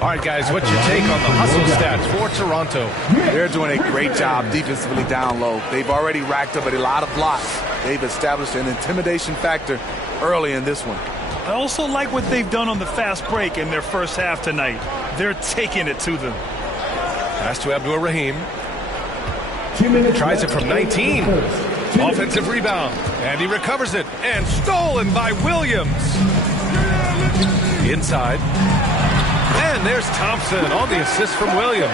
All right, guys, what's your take on the hustle stats for Toronto? They're doing a great job defensively down low. They've already racked up a lot of blocks. They've established an intimidation factor early in this one. I also like what they've done on the fast break in their first half tonight. They're taking it to them. Pass to Abdul Rahim. Tries it from 19. Offensive rebound. And he recovers it. And stolen by Williams. Inside. And there's Thompson on the assist from Williams.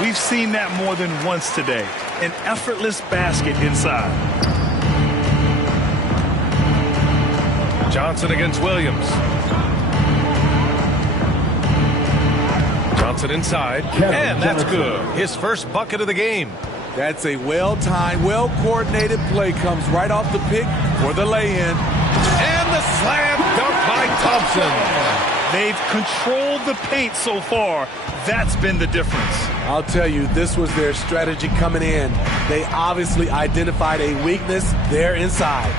We've seen that more than once today. An effortless basket inside. Johnson against Williams. Johnson inside, and that's good. His first bucket of the game. That's a well-timed, well-coordinated play. Comes right off the pick for the lay-in. And the slam dunk by Thompson. They've controlled the paint so far. That's been the difference. I'll tell you, this was their strategy coming in. They obviously identified a weakness there inside.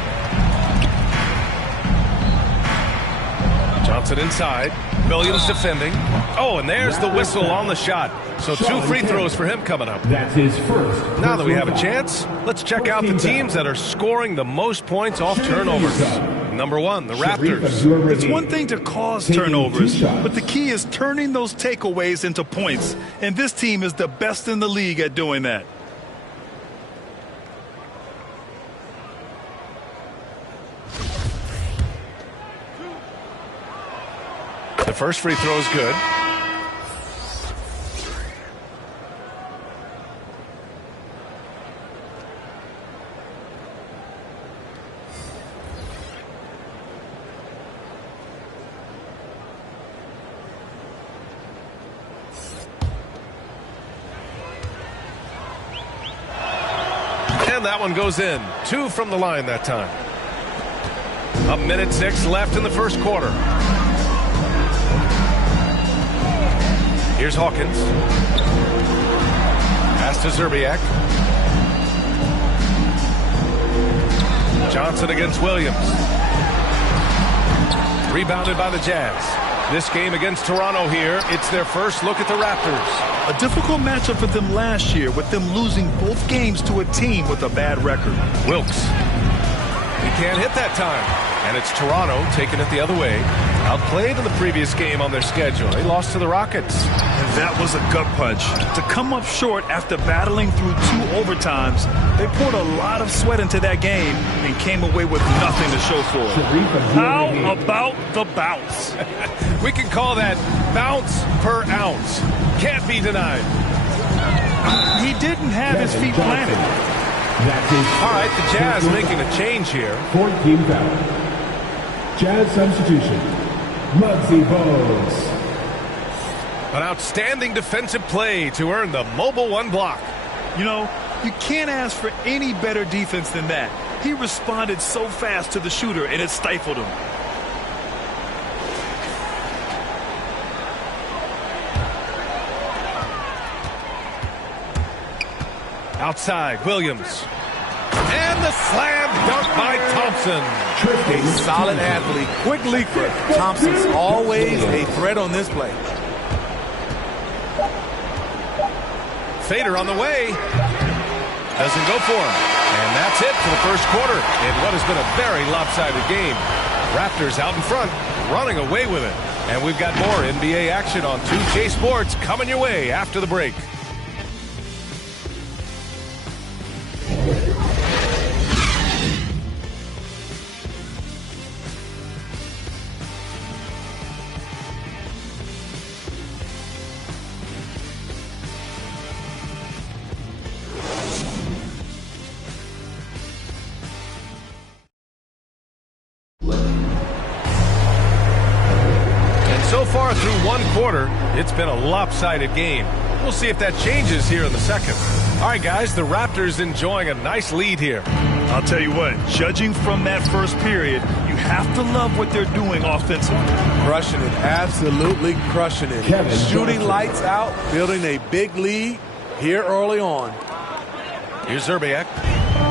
Johnson inside. Williams defending. Oh, and there's the whistle on the shot. So 2 free throws for him coming up. That's his first. Now that we have a chance, let's check out the teams that are scoring the most points off turnovers. Number 1, the Raptors. It's one thing to cause turnovers, but the key is turning those takeaways into points. And this team is the best in the league at doing that. The first free throw is good. And that one goes in. 2 from the line that time. 1:06 left in the first quarter. Here's Hawkins. Pass to Zerbiak. Johnson against Williams. Rebounded by the Jazz. This game against Toronto here, it's their first look at the Raptors. A difficult matchup for them last year, with them losing both games to a team with a bad record. Wilkes. He can't hit that time. And it's Toronto taking it the other way. Outplayed in the previous game on their schedule. They lost to the Rockets. And that was a gut punch. To come up short after battling through 2 overtimes, they poured a lot of sweat into that game and came away with nothing to show for it. How about the bounce? We can call that bounce per ounce. Can't be denied. He didn't have his feet planted. All right, the Jazz making a change here. 14 foul. Jazz substitution. Muggsy Bogues. An outstanding defensive play to earn the mobile 1 block. You know, you can't ask for any better defense than that. He responded so fast to the shooter, and it stifled him. Outside, Williams. And the slam dunk by Thompson. A solid athlete, quick leaper. Thompson's always a threat on this play. Fader on the way. Doesn't go for him. And that's it for the first quarter in what has been a very lopsided game. Raptors out in front, running away with it. And we've got more NBA action on 2K Sports coming your way after the break. So far through 1 quarter, it's been a lopsided game. We'll see if that changes here in the second. All right, guys, the Raptors enjoying a nice lead here. I'll tell you what, judging from that first period, you have to love what they're doing offensively. Crushing it, absolutely crushing it. Shooting lights out, building a big lead here early on. Here's Zerbiak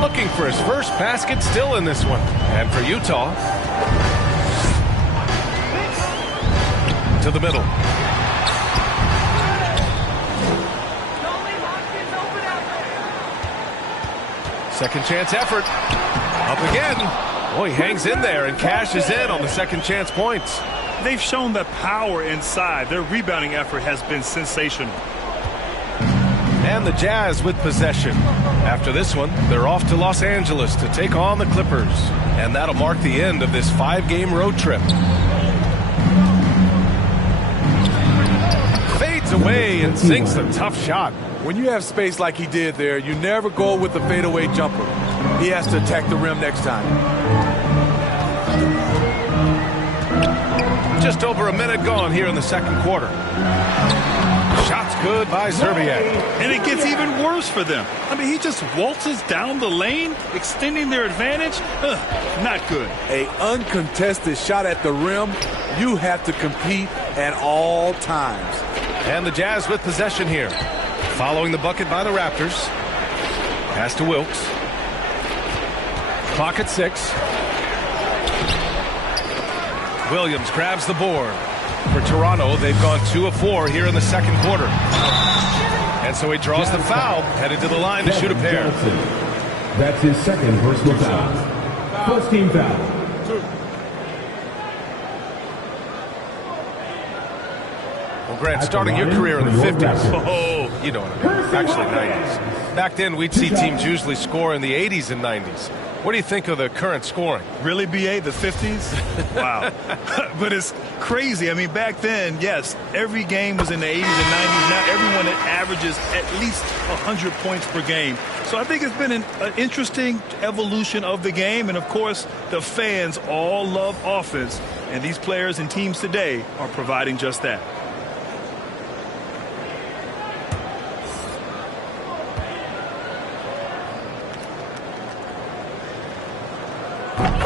looking for his first basket still in this one. And for Utah, to the middle. Second chance effort. Up again. Boy, he hangs in there and cashes in on the second chance points. They've shown the power inside. Their rebounding effort has been sensational. And the Jazz with possession. After this one, they're off to Los Angeles to take on the Clippers. And that'll mark the end of this 5-game road trip. Fades away and sinks the tough shot. When you have space like he did there, you never go with the fadeaway jumper. He has to attack the rim next time. Just over a minute gone here in the second quarter. Shots good by Zerbiak. And it gets even worse for them. I mean, he just waltzes down the lane, extending their advantage. Not good. An uncontested shot at the rim, you have to compete at all times. And the Jazz with possession here. Following the bucket by the Raptors. Pass to Wilkes. Clock at 6. Williams grabs the board. For Toronto, they've gone 2 of 4 here in the second quarter. And so he draws the foul, headed to the line to shoot a pair. That's his second personal foul. First team foul. Well, Grant, starting your career in the 50s. Oh, you know what I mean. Actually, 90s. Back then, we'd see teams usually score in the 80s and 90s. What do you think of the current scoring? Really, BA, the 50s? Wow. But it's crazy. I mean, back then, yes, every game was in the 80s and 90s. Now everyone averages at least 100 points per game. So I think it's been an interesting evolution of the game. And, of course, the fans all love offense. And these players and teams today are providing just that.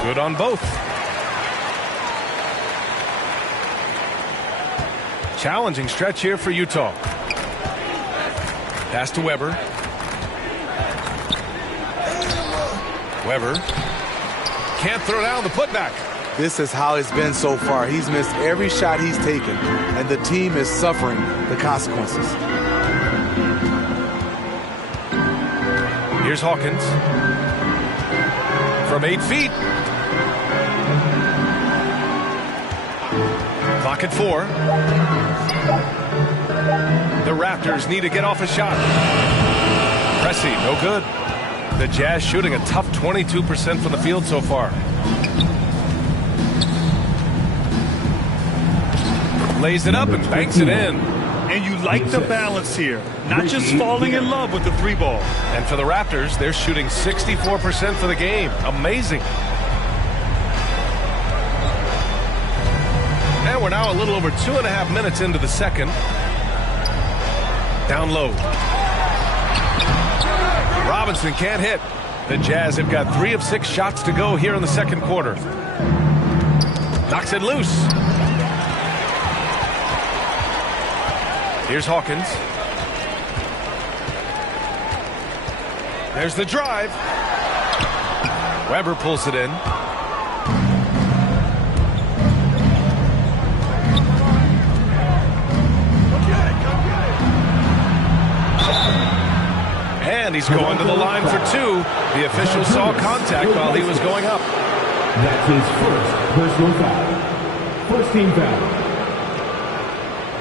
Good on both. Challenging stretch here for Utah. Pass to Weber. Weber can't throw down the putback. This is how it's been so far. He's missed every shot he's taken, and the team is suffering the consequences. Here's Hawkins. From 8 feet. Clock at 4. The Raptors need to get off a shot. Pressey, no good. The Jazz shooting a tough 22% from the field so far. Lays it up and banks it in. And you like the balance here. Not just falling in love with the 3 ball. And for the Raptors, they're shooting 64% for the game. Amazing. And we're now a little over 2.5 minutes into the second. Down low. Robinson can't hit. The Jazz have got 3 of 6 shots to go here in the second quarter. Knocks it loose. Here's Hawkins. There's the drive. Weber pulls it in. And he's going to the line for 2. The official saw contact while he was going up. That's his first personal foul. First team foul.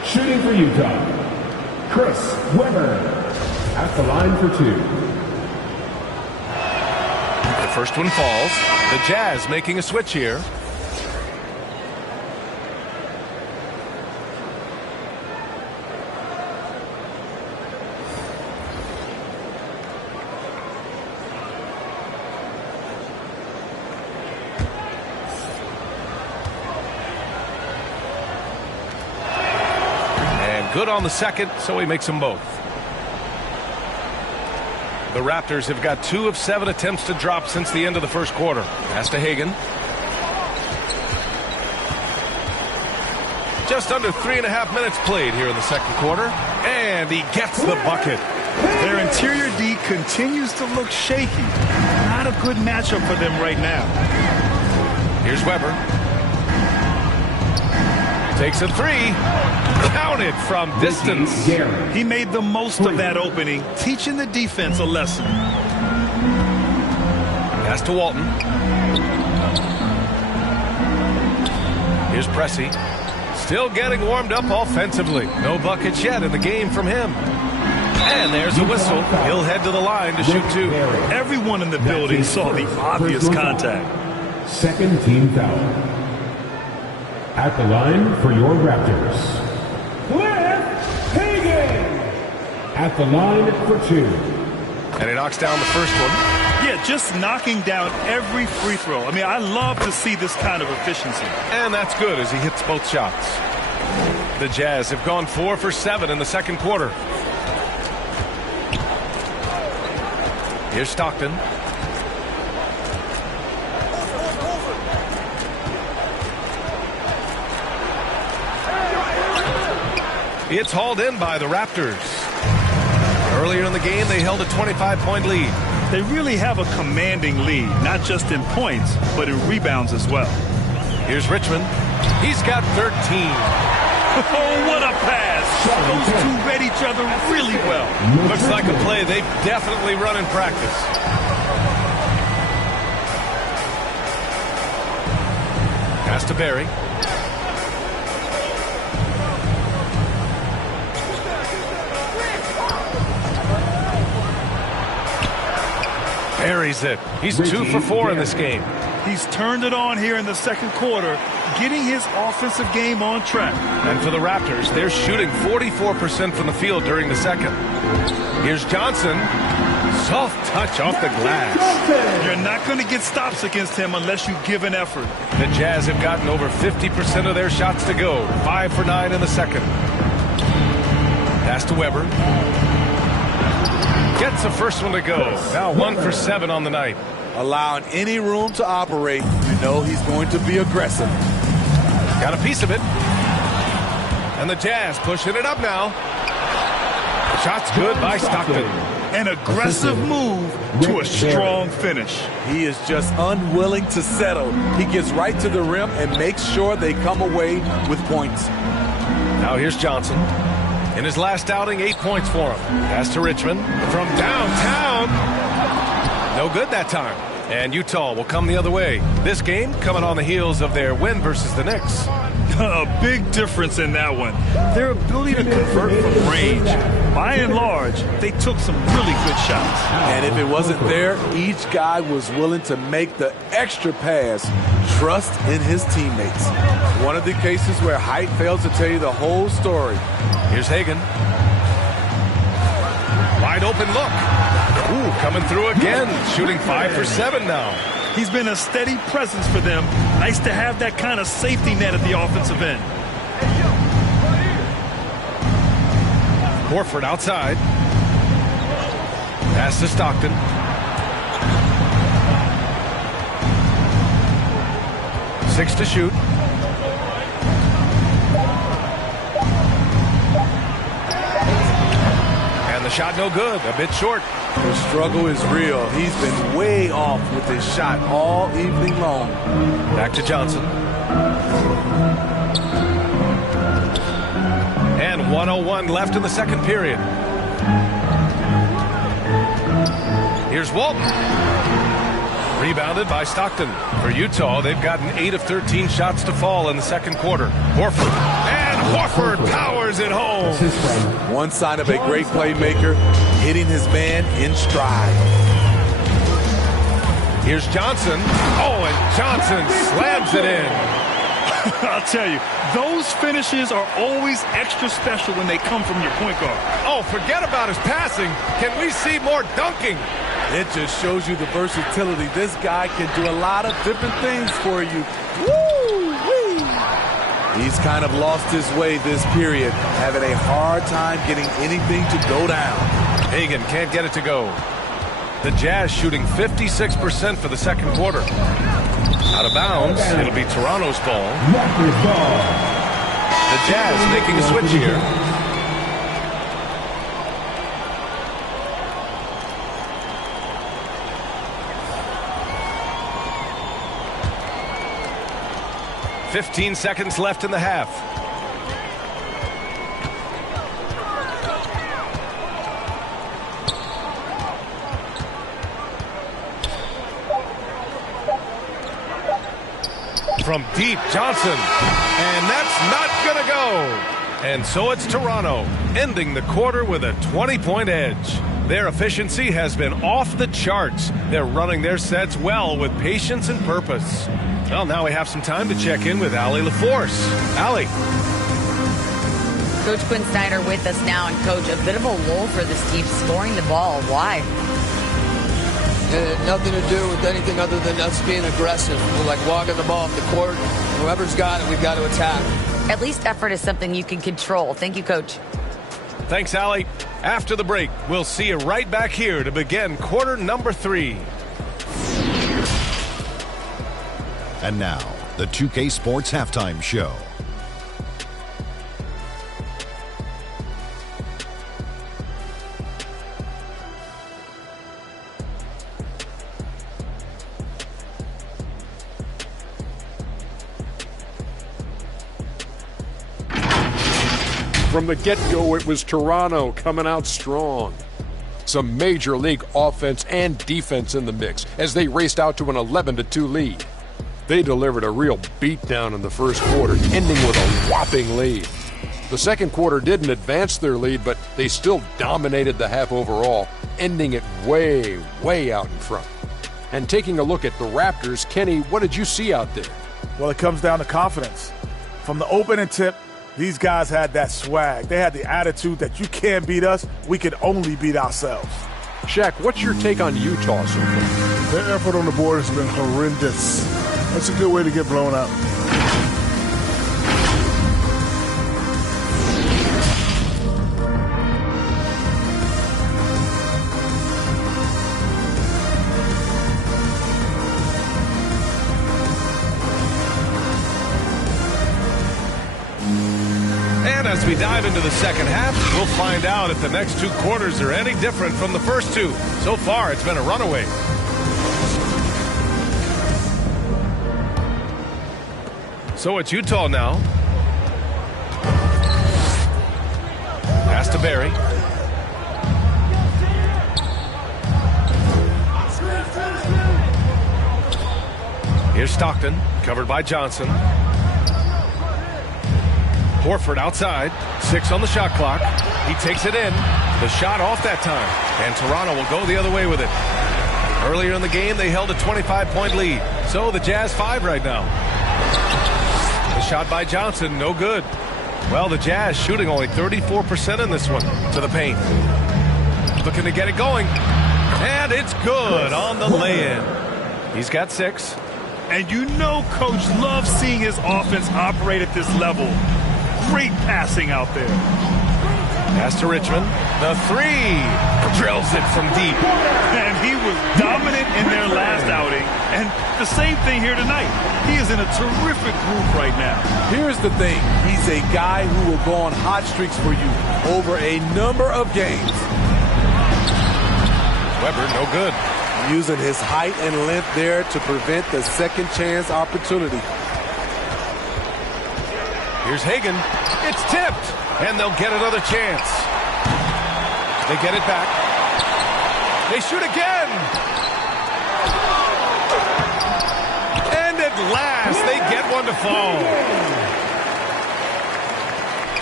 Shooting for Utah, Chris Weber at the line for 2. The first one falls. The Jazz making a switch here. Good on the second, so he makes them both. The Raptors have got 2 of 7 attempts to drop since the end of the first quarter. Pass to Hagan. Just under 3.5 minutes played here in the second quarter, and he gets the bucket. Their interior D continues to look shaky. Not a good matchup for them right now. Here's Weber. Takes a 3. Counted from distance. He made the most of that opening, teaching the defense a lesson. Pass to Walton. Here's Pressey. Still getting warmed up offensively. No buckets yet in the game from him. And there's a whistle. He'll head to the line to shoot 2. Everyone in the building saw the obvious contact. Second team foul. At the line for your Raptors, Cliff Hagan. At the line for 2. And he knocks down the first one. Yeah, just knocking down every free throw. I mean, I love to see this kind of efficiency. And that's good as he hits both shots. The Jazz have gone 4 for 7 in the second quarter. Here's Stockton. It's hauled in by the Raptors. Earlier in the game, they held a 25-point lead. They really have a commanding lead, not just in points, but in rebounds as well. Here's Richmond. He's got 13. Oh, what a pass. Those two read each other really well. Looks like a play they've definitely run in practice. Pass to Barry. Buries it. He's 2 for 4 in this game. He's turned it on here in the second quarter, getting his offensive game on track. And for the Raptors, they're shooting 44% from the field during the second. Here's Johnson. Soft touch off the glass. You're not going to get stops against him unless you give an effort. The Jazz have gotten over 50% of their shots to go. 5 for 9 in the second. Pass to Weber. Gets the first one to go. Now 1 for 7 on the night. Allowing any room to operate, you know he's going to be aggressive. Got a piece of it. And the Jazz pushing it up now. Shot's good by Stockton. An aggressive move to a strong finish. He is just unwilling to settle. He gets right to the rim and makes sure they come away with points. Now here's Johnson. In his last outing, 8 points for him. Pass to Richmond from downtown. No good that time. And Utah will come the other way. This game coming on the heels of their win versus the Knicks. A big difference in that one. Their ability to convert from range. By and large, they took some really good shots. And if it wasn't there, each guy was willing to make the extra pass. Trust in his teammates. One of the cases where height fails to tell you the whole story. Here's Hagan. Wide open look. Ooh, coming through again. Shooting 5 for 7 now. He's been a steady presence for them. Nice to have that kind of safety net at the offensive end. Horford outside. Pass to Stockton. Six to shoot. And the shot no good. A bit short. The struggle is real. He's been way off with his shot all evening long. Back to Johnson. And 1:01 left in the second period. Here's Walton. Rebounded by Stockton. For Utah, they've gotten 8 of 13 shots to fall in the second quarter. Horford. And Horford powers it home. One sign of a great playmaker, hitting his man in stride. Here's Johnson. Oh, and Johnson slams it in. I'll tell you, those finishes are always extra special when they come from your point guard. Oh, forget about his passing. Can we see more dunking? It just shows you the versatility. This guy can do a lot of different things for you. Woo-wee. He's kind of lost his way this period, having a hard time getting anything to go down. Hagan can't get it to go. The Jazz shooting 56% for the second quarter. Out of bounds. It'll be Toronto's ball. The Jazz making a switch here. "15 seconds left in the half. From deep, Johnson. And that's not going to go. And so it's Toronto, ending the quarter with a 20-point edge. Their efficiency has been off the charts. They're running their sets well with patience and purpose. Well, now we have some time to check in with Allie LaForce. Allie. Coach Quinn Snyder with us now. And, Coach, a bit of a lull for this team scoring the ball. Why? and it had nothing to do with anything other than us being aggressive. We're like walking the ball off the court. Whoever's got it, we've got to attack. At least effort is something you can control. Thank you, Coach. Thanks, Allie. After the break, we'll see you right back here to begin quarter number 3. And now, the 2K Sports Halftime Show. From the get-go, it was Toronto coming out strong. Some major league offense and defense in the mix as they raced out to an 11-2 lead. They delivered a real beatdown in the first quarter, ending with a whopping lead. The second quarter didn't advance their lead, but they still dominated the half overall, ending it way, way out in front. And taking a look at the Raptors, Kenny, what did you see out there? Well, it comes down to confidence. From the opening tip, these guys had that swag. They had the attitude that you can't beat us, we can only beat ourselves. Shaq, what's your take on Utah so far? Their effort on the board has been horrendous. That's a good way to get blown out. As we dive into the second half, we'll find out if the next 2 quarters are any different from the first 2. So far, it's been a runaway. So it's Utah now. Pass to Barry. Here's Stockton, covered by Johnson. Horford outside, 6 on the shot clock. He takes it in. The shot off that time, and Toronto will go the other way with it. Earlier in the game, they held a 25-point lead, so the Jazz 5 right now. The shot by Johnson, no good. Well, the Jazz shooting only 34% in this one to the paint. Looking to get it going, and it's good on the lay-in. He's got 6. And you know Coach loves seeing his offense operate at this level. Great passing out there. Pass to Richmond. The 3. Drills it from deep. And he was dominant in their last outing. And the same thing here tonight. He is in a terrific group right now. Here's the thing. He's a guy who will go on hot streaks for you over a number of games. Weber, no good. Using his height and length there to prevent the second chance opportunity. Here's Hagan. It's tipped, and they'll get another chance. They get it back. They shoot again. And at last, they get one to fall.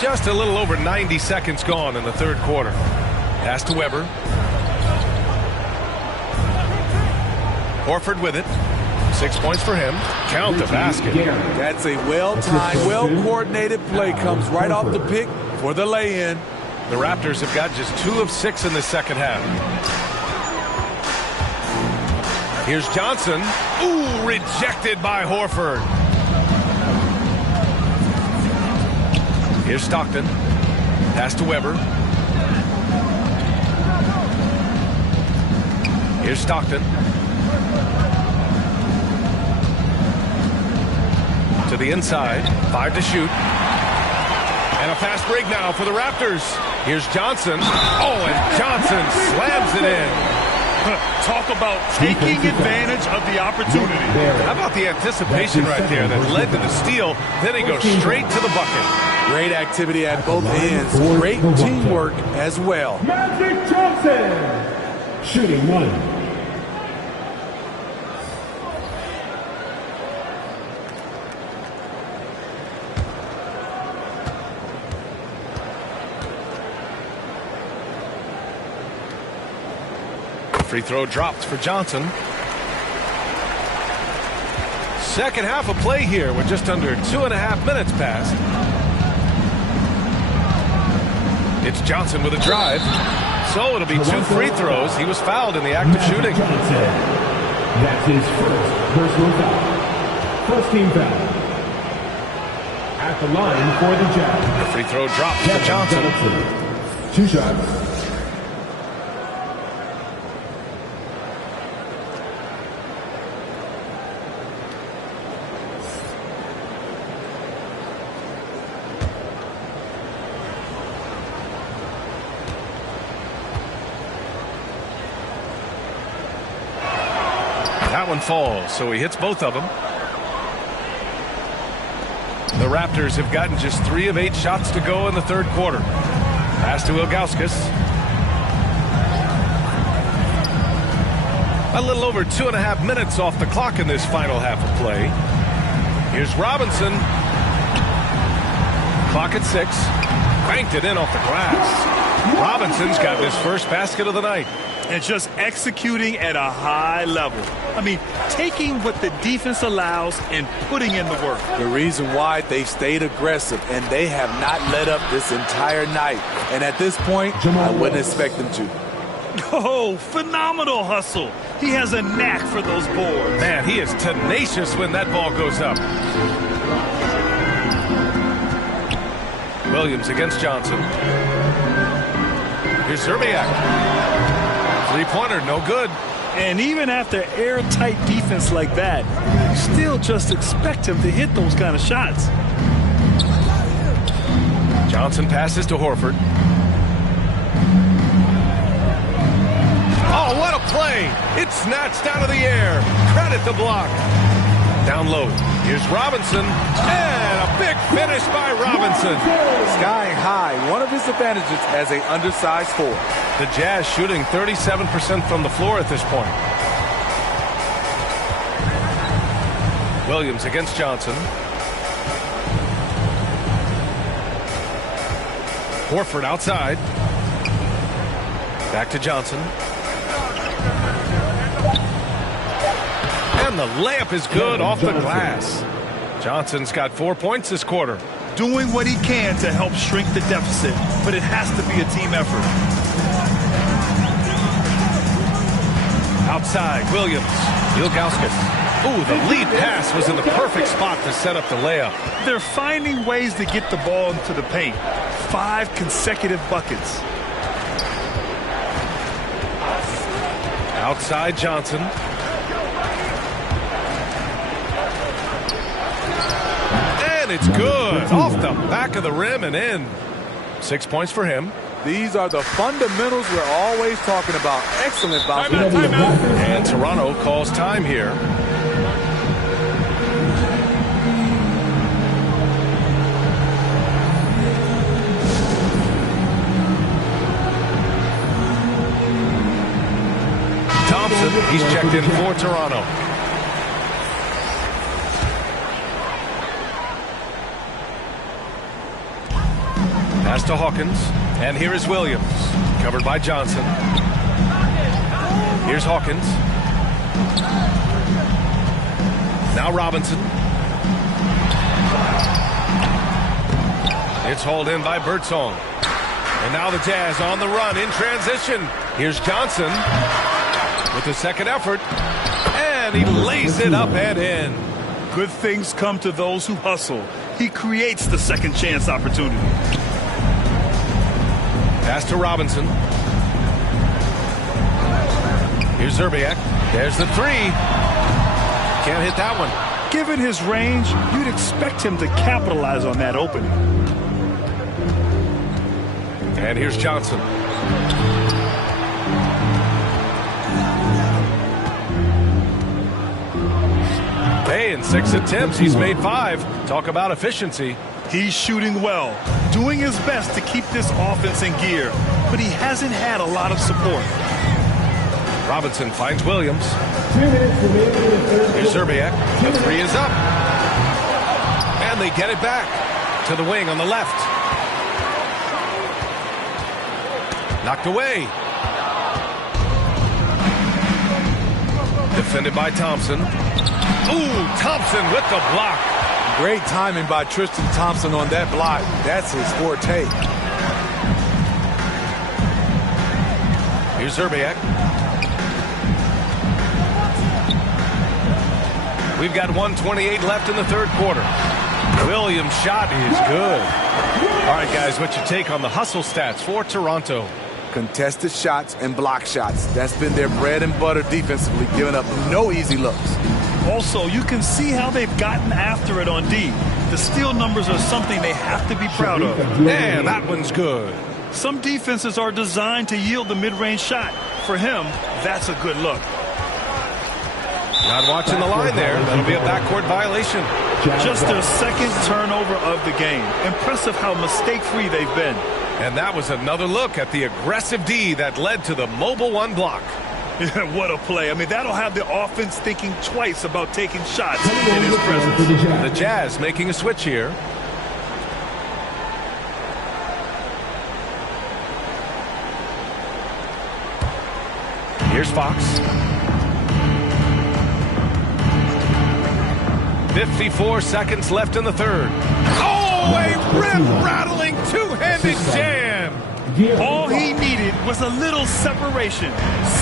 Just a little over 90 seconds gone in the third quarter. Pass to Weber. Horford with it. 6 points for him. Count the basket. That's a well-timed, well-coordinated play. Comes right off the pick for the lay-in. The Raptors have got just 2 of 6 in the second half. Here's Johnson. Ooh, rejected by Horford. Here's Stockton. Pass to Weber. Here's Stockton. To the inside. 5 to shoot. And a fast break now for the Raptors. Here's Johnson. Oh, and Johnson slams it in. Talk about taking advantage of the opportunity. How about the anticipation right there that led to the steal? Then he goes straight to the bucket. Great activity at both ends. Great teamwork as well. Magic Johnson, shooting 1. Free throw dropped for Johnson. Second half of play here with just under 2.5 minutes passed. It's Johnson with a drive. So it'll be 2 free throws. He was fouled in the act of shooting. That's his first personal foul. First team foul. At the line for the Jazz. The free throw dropped for Johnson. 2 shots. That one falls, so he hits both of them. The Raptors have gotten just 3 of 8 shots to go in the third quarter. Pass to Ilgauskas. A little over 2.5 minutes off the clock in this final half of play. Here's Robinson. Clock at 6. Banked it in off the glass. Robinson's got his first basket of the night. And just executing at a high level. I mean, taking what the defense allows and putting in the work. The reason why they stayed aggressive, and they have not let up this entire night. And at this point, I wouldn't expect them to. Oh, phenomenal hustle. He has a knack for those boards. Man, he is tenacious when that ball goes up. Williams against Johnson. Here's Zerbiak. Three-pointer, no good. And even after airtight defense like that, you still just expect him to hit those kind of shots. Johnson passes to Horford. Oh, what a play! It's snatched out of the air. Credit the block. Down low. Here's Robinson. And a big finish by Robinson. Sky high. One of his advantages as an undersized forward. The Jazz shooting 37% from the floor at this point. Williams against Johnson. Horford outside. Back to Johnson. And the layup is good off the glass. Johnson's got 4 points this quarter. Doing what he can to help shrink the deficit, but it has to be a team effort. Outside, Williams. Ilgauskas. Ooh, the lead pass was in the perfect spot to set up the layup. They're finding ways to get the ball into the paint. 5 consecutive buckets. Outside, Johnson. And it's good. Off the back of the rim and in. 6 points for him. These are the fundamentals we're always talking about. Excellent bounce. And Toronto calls time here. Thompson, he's checked in for Toronto. Pass to Hawkins. And here is Williams. Covered by Johnson. Here's Hawkins. Now Robinson. It's hauled in by Birdsong. And now the Jazz on the run in transition. Here's Johnson with the second effort. And he lays it up and in. Good things come to those who hustle. He creates the second chance opportunity. Pass to Robinson. Here's Zerbiak. There's the three. Can't hit that one. Given his range, you'd expect him to capitalize on that opening. And here's Johnson. Hey, in 6 attempts, he's made 5. Talk about efficiency. He's shooting well, doing his best to keep this offense in gear, but he hasn't had a lot of support. Robinson finds Williams. Here's Zerbiak. The three is up. And they get it back to the wing on the left. Knocked away. Defended by Thompson. Ooh, Thompson with the block. Great timing by Tristan Thompson on that block. That's his forte. Here's Zerbiak. We've got 1:28 left in the third quarter. Williams' shot is good. All right, guys, what's your take on the hustle stats for Toronto? Contested shots and block shots. That's been their bread and butter defensively, giving up no easy looks. Also, you can see how they've gotten after it on D. The steal numbers are something they have to be proud of. And that one's good. Some defenses are designed to yield the mid-range shot. For him, that's a good look. Not watching the line there. That'll be a backcourt violation. Just their second turnover of the game. Impressive how mistake-free they've been. And that was another look at the aggressive D that led to the mobile one block. What a play. I mean, that'll have the offense thinking twice about taking shots in his presence. The Jazz making a switch here. Here's Fox. 54 seconds left in the third. Oh, a rim-rattling two-handed jam. All he needed was a little separation.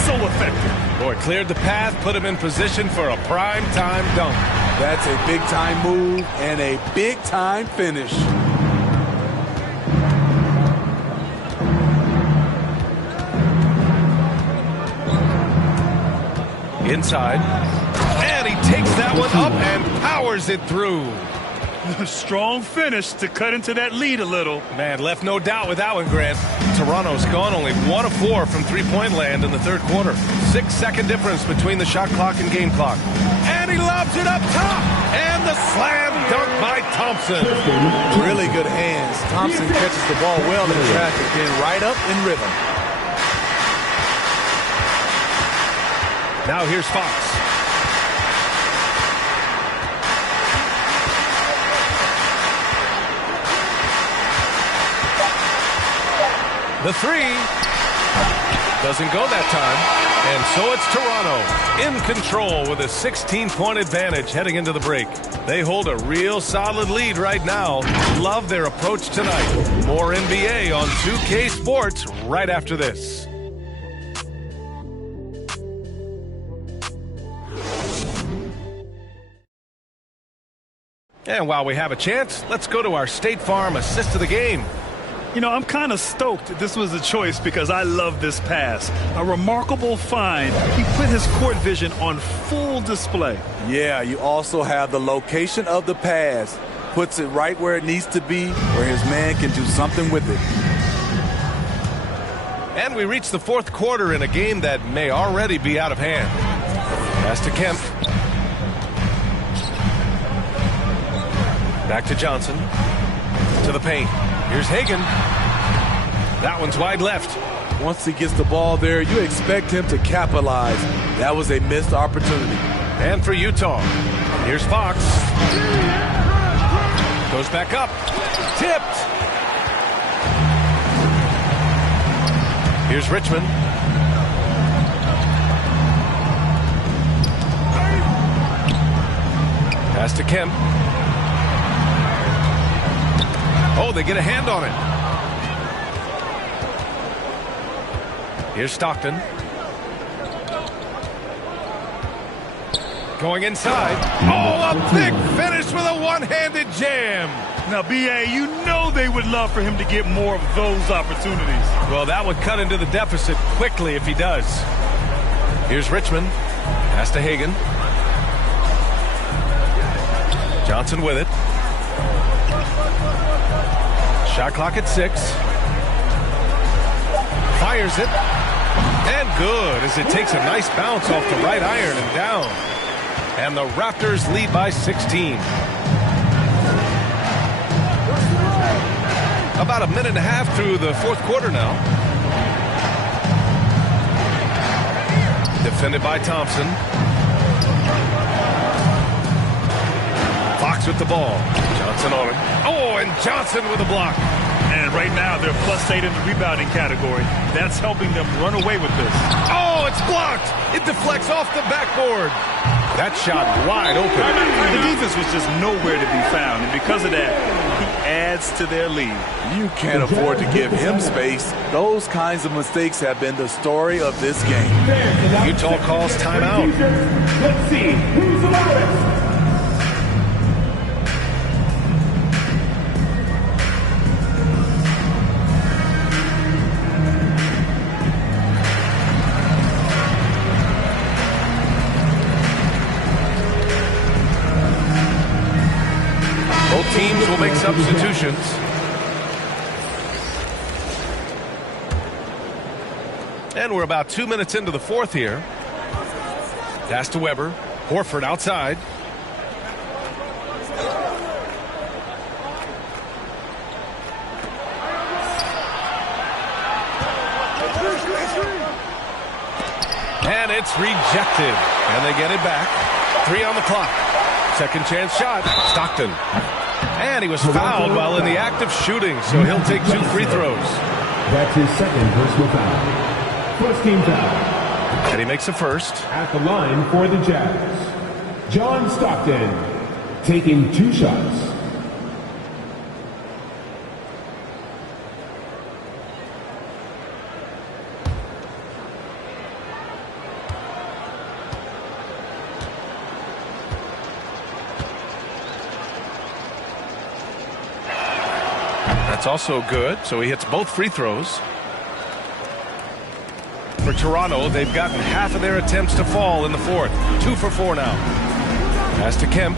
So effective. Boy, cleared the path, put him in position for a prime-time dunk. That's a big-time move and a big-time finish. Inside. And he takes that one up and powers it through. Strong finish to cut into that lead a little. Man, left no doubt with that one, Grant. Toronto's gone only 1 of 4 from three-point land in the third quarter. 6-second difference between the shot clock and game clock. And he lobs it up top. And the slam dunk by Thompson. Really good hands. Thompson catches the ball well in traffic, then right up in rhythm. Now here's Fox. The three doesn't go that time. And so it's Toronto in control with a 16-point advantage heading into the break. They hold a real solid lead right now. Love their approach tonight. More NBA on 2K Sports right after this. And while we have a chance, let's go to our State Farm assist of the game. You know, I'm kind of stoked this was a choice because I love this pass. A remarkable find. He put his court vision on full display. Yeah, you also have the location of the pass. Puts it right where it needs to be, where his man can do something with it. And we reach the fourth quarter in a game that may already be out of hand. Pass to Kemp. Back to Johnson. To the paint. Here's Hagan. That one's wide left. Once he gets the ball there, you expect him to capitalize. That was a missed opportunity. And for Utah, here's Fox. Goes back up. Tipped. Here's Richmond. Pass to Kemp. Oh, they get a hand on it. Here's Stockton. Going inside. Oh, a big finish with a one-handed jam. Now, B.A., you know they would love for him to get more of those opportunities. Well, that would cut into the deficit quickly if he does. Here's Richmond. Pass to Hagan. Johnson with it. Shot clock at 6. Fires it. And good as it takes a nice bounce off the right iron and down. And the Raptors lead by 16. About a minute and a half through the fourth quarter now. Defended by Thompson. Fox with the ball. Johnson on it. Oh, and Johnson with a block. And right now, they're +8 in the rebounding category. That's helping them run away with this. Oh, it's blocked. It deflects off the backboard. That shot wide open. The defense was just nowhere to be found. And because of that, He adds to their lead. You can't afford to give him space. Those kinds of mistakes have been the story of this game. Utah calls timeout. Let's see who's the lowest. Both teams will make substitutions. And we're about 2 minutes into the fourth here. Pass to Weber. Horford outside. And it's rejected. And they get it back. 3 on the clock. Second chance shot. Stockton. And he was fouled while in the act of shooting, so he'll take 2 free throws. That's his second personal foul. First team foul. And he makes a first. At the line for the Jazz, John Stockton, taking 2 shots. That's also good, so he hits both free throws. For Toronto, they've gotten half of their attempts to fall in the fourth. 2 for 4 now. Pass to Kemp.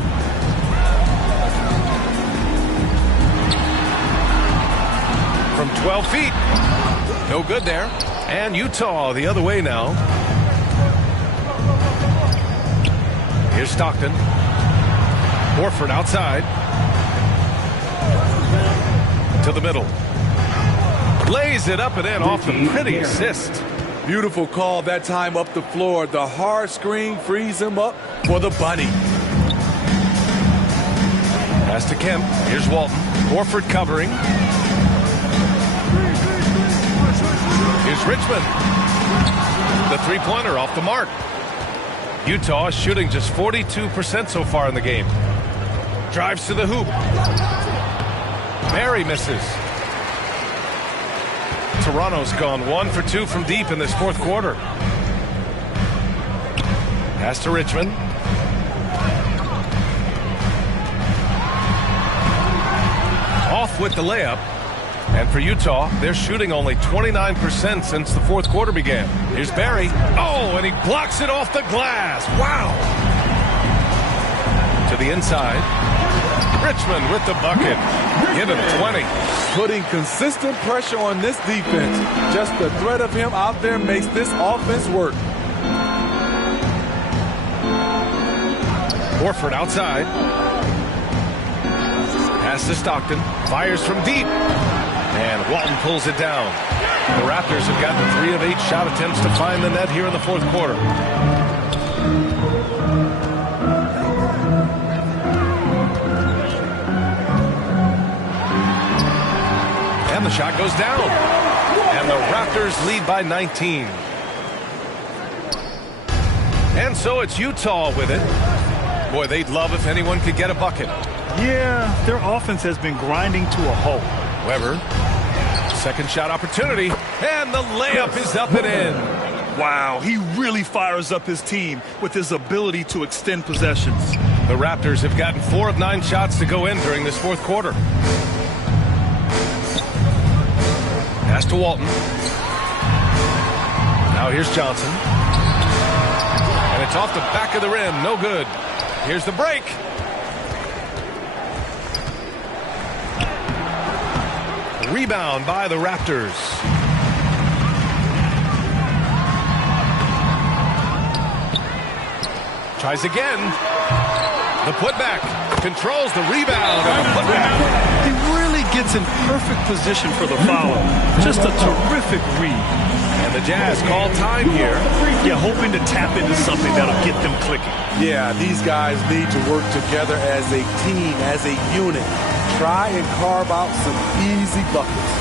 From 12 feet. No good there. And Utah the other way now. Here's Stockton. Horford outside. To the middle. Lays it up and in off the pretty assist. Beautiful call that time up the floor. The hard screen frees him up for the bunny. Pass to Kemp. Here's Walton. Horford covering. Here's Richmond. The three-pointer off the mark. Utah is shooting just 42% so far in the game. Drives to the hoop. Barry misses. Toronto's gone 1 for 2 from deep in this fourth quarter. Pass to Richmond. Off with the layup. And for Utah, they're shooting only 29% since the fourth quarter began. Here's Barry. Oh, and he blocks it off the glass. Wow. To the inside. Richmond with the bucket. Give him 20. Putting consistent pressure on this defense. Just the threat of him out there makes this offense work. Horford outside. Pass to Stockton. Fires from deep. And Walton pulls it down. The Raptors have gotten 3 of 8 shot attempts to find the net here in the fourth quarter. And the shot goes down. And the Raptors lead by 19. And so it's Utah with it. Boy, they'd love if anyone could get a bucket. Yeah, their offense has been grinding to a halt. Weber, second shot opportunity, and the layup is up and in. Wow, he really fires up his team with his ability to extend possessions. The Raptors have gotten 4 of 9 shots to go in during this fourth quarter. Pass to Walton. Now here's Johnson. And it's off the back of the rim. No good. Here's the break. Rebound by the Raptors. Tries again. The putback. Controls the rebound and the putback. He really gets in perfect position for the foul. Just a terrific read. And the Jazz call time here. Yeah, hoping to tap into something that'll get them clicking. Yeah, these guys need to work together as a team, as a unit. Try and carve out some easy buckets.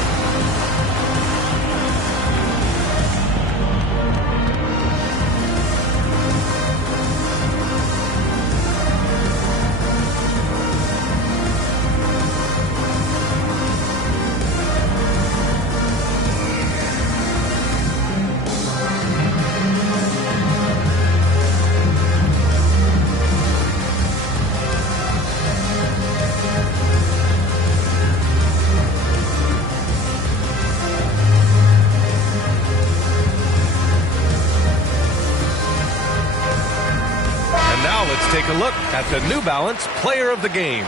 now let's take a look at the New Balance Player of the Game.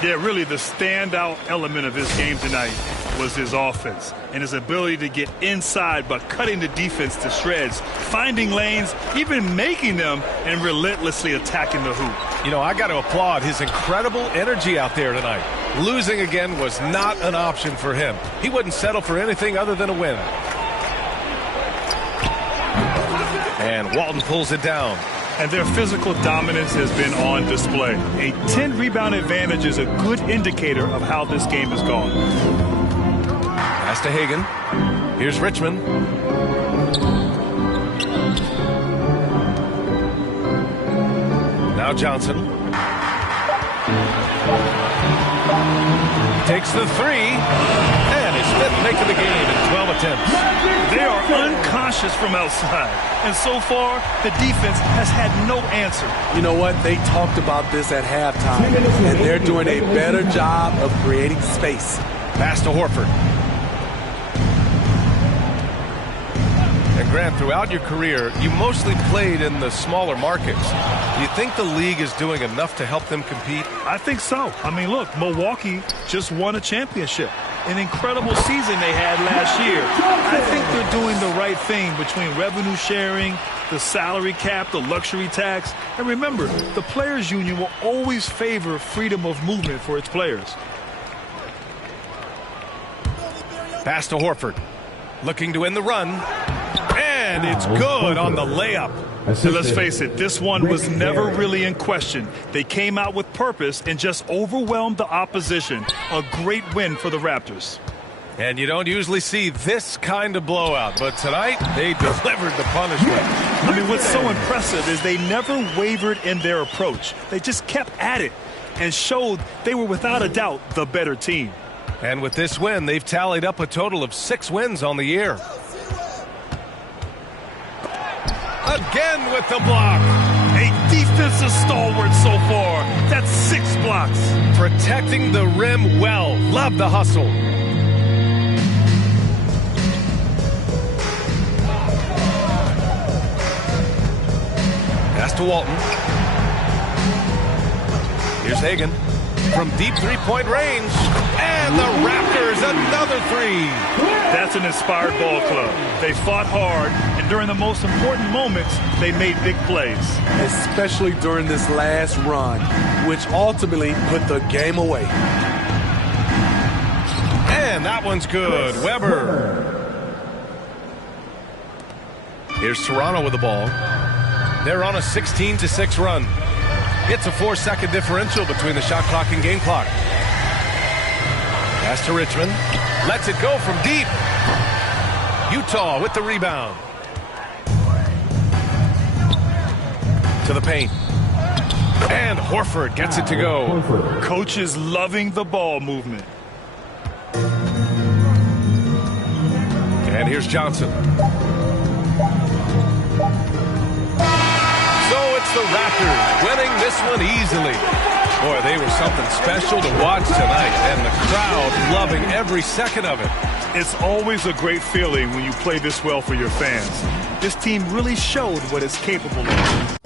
Yeah, really the standout element of his game tonight was his offense and his ability to get inside by cutting the defense to shreds, finding lanes, even making them, and relentlessly attacking the hoop. You know, I got to applaud his incredible energy out there tonight. Losing again was not an option for him. He wouldn't settle for anything other than a win. And Walton pulls it down. And their physical dominance has been on display. A 10-rebound advantage is a good indicator of how this game has gone. Pass to Hagan. Here's Richmond. Now Johnson. Takes the three. And is fifth make of the game in 12 attempts. They are unconscious from outside. And so far, the defense has had no answer. You know what? They talked about this at halftime, and they're doing a better job of creating space. Pass to Horford. And Grant, throughout your career, you mostly played in the smaller markets. Do you think the league is doing enough to help them compete? I think so. I mean, look, Milwaukee just won a championship. An incredible season they had last year. I think they're doing the right thing between revenue sharing, the salary cap, the luxury tax. And remember, the players' union will always favor freedom of movement for its players. Pass to Horford. Looking to end the run. And it's good on the layup. And let's face it, this one was never really in question. They came out with purpose and just overwhelmed the opposition. A great win for the Raptors. And you don't usually see this kind of blowout, but tonight they delivered the punishment. I mean, what's so impressive is they never wavered in their approach. They just kept at it and showed they were without a doubt the better team. And with this win, they've tallied up a total of 6 wins on the year. Again with the block. A defensive stalwart so far. That's 6 blocks. Protecting the rim well. Love the hustle. Pass to Walton. Here's Hagan. From deep three-point range. And the Raptors, another three. That's an inspired ball club. They fought hard, and during the most important moments, they made big plays. Especially during this last run, which ultimately put the game away. And that one's good. Weber. Here's Toronto with the ball. They're on a 16-6 run. It's a 4-second differential between the shot clock and game clock. Pass to Richmond. Lets it go from deep. Utah with the rebound. To the paint. And Horford gets it to go. Coach is loving the ball movement. And here's Johnson. So it's the Raptors winning this one easily. Boy, they were something special to watch tonight, and the crowd loving every second of it. It's always a great feeling when you play this well for your fans. This team really showed what it's capable of.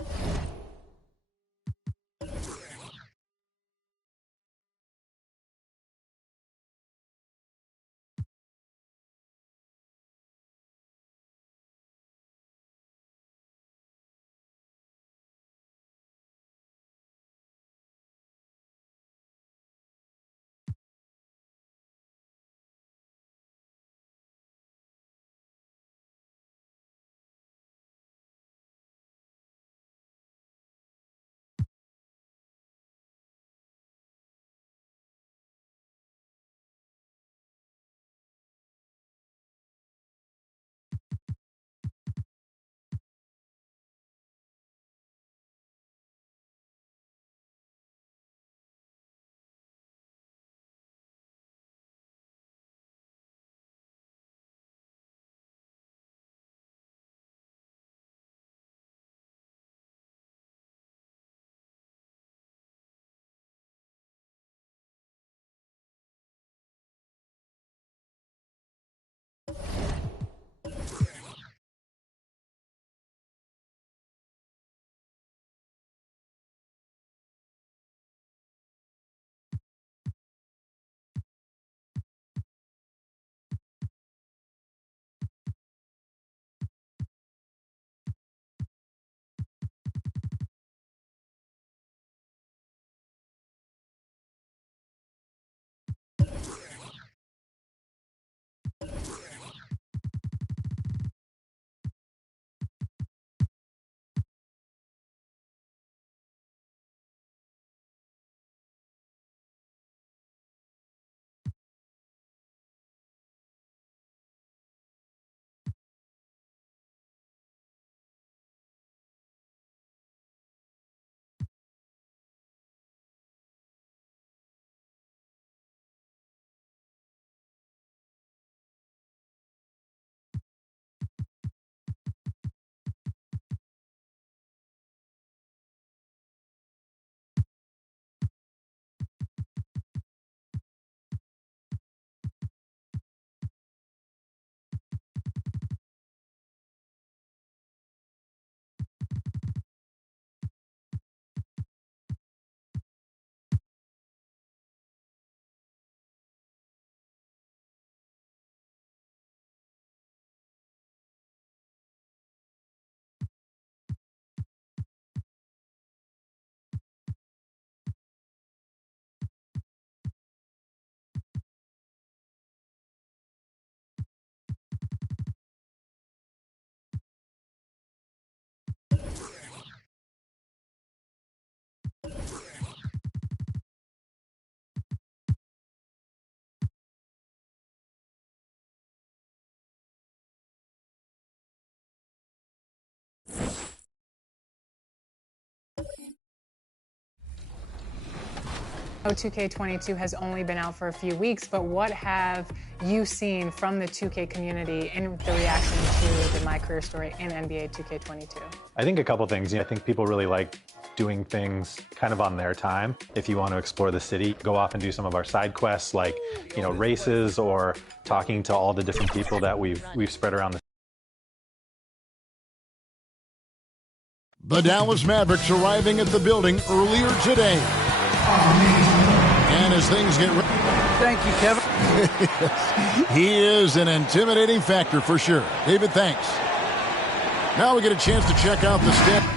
2K22 has only been out for a few weeks, but what have you seen from the 2K community in the reaction to the My Career story in NBA 2K22? I think a couple things. I think people really like doing things kind of on their time. If you want to explore the city, go off and do some of our side quests like, races or talking to all the different people that we've spread around the The Dallas Mavericks arriving at the building earlier today. And as things get ready... Thank you, Kevin. He is an intimidating factor for sure. David, thanks. Now we get a chance to check out the stat.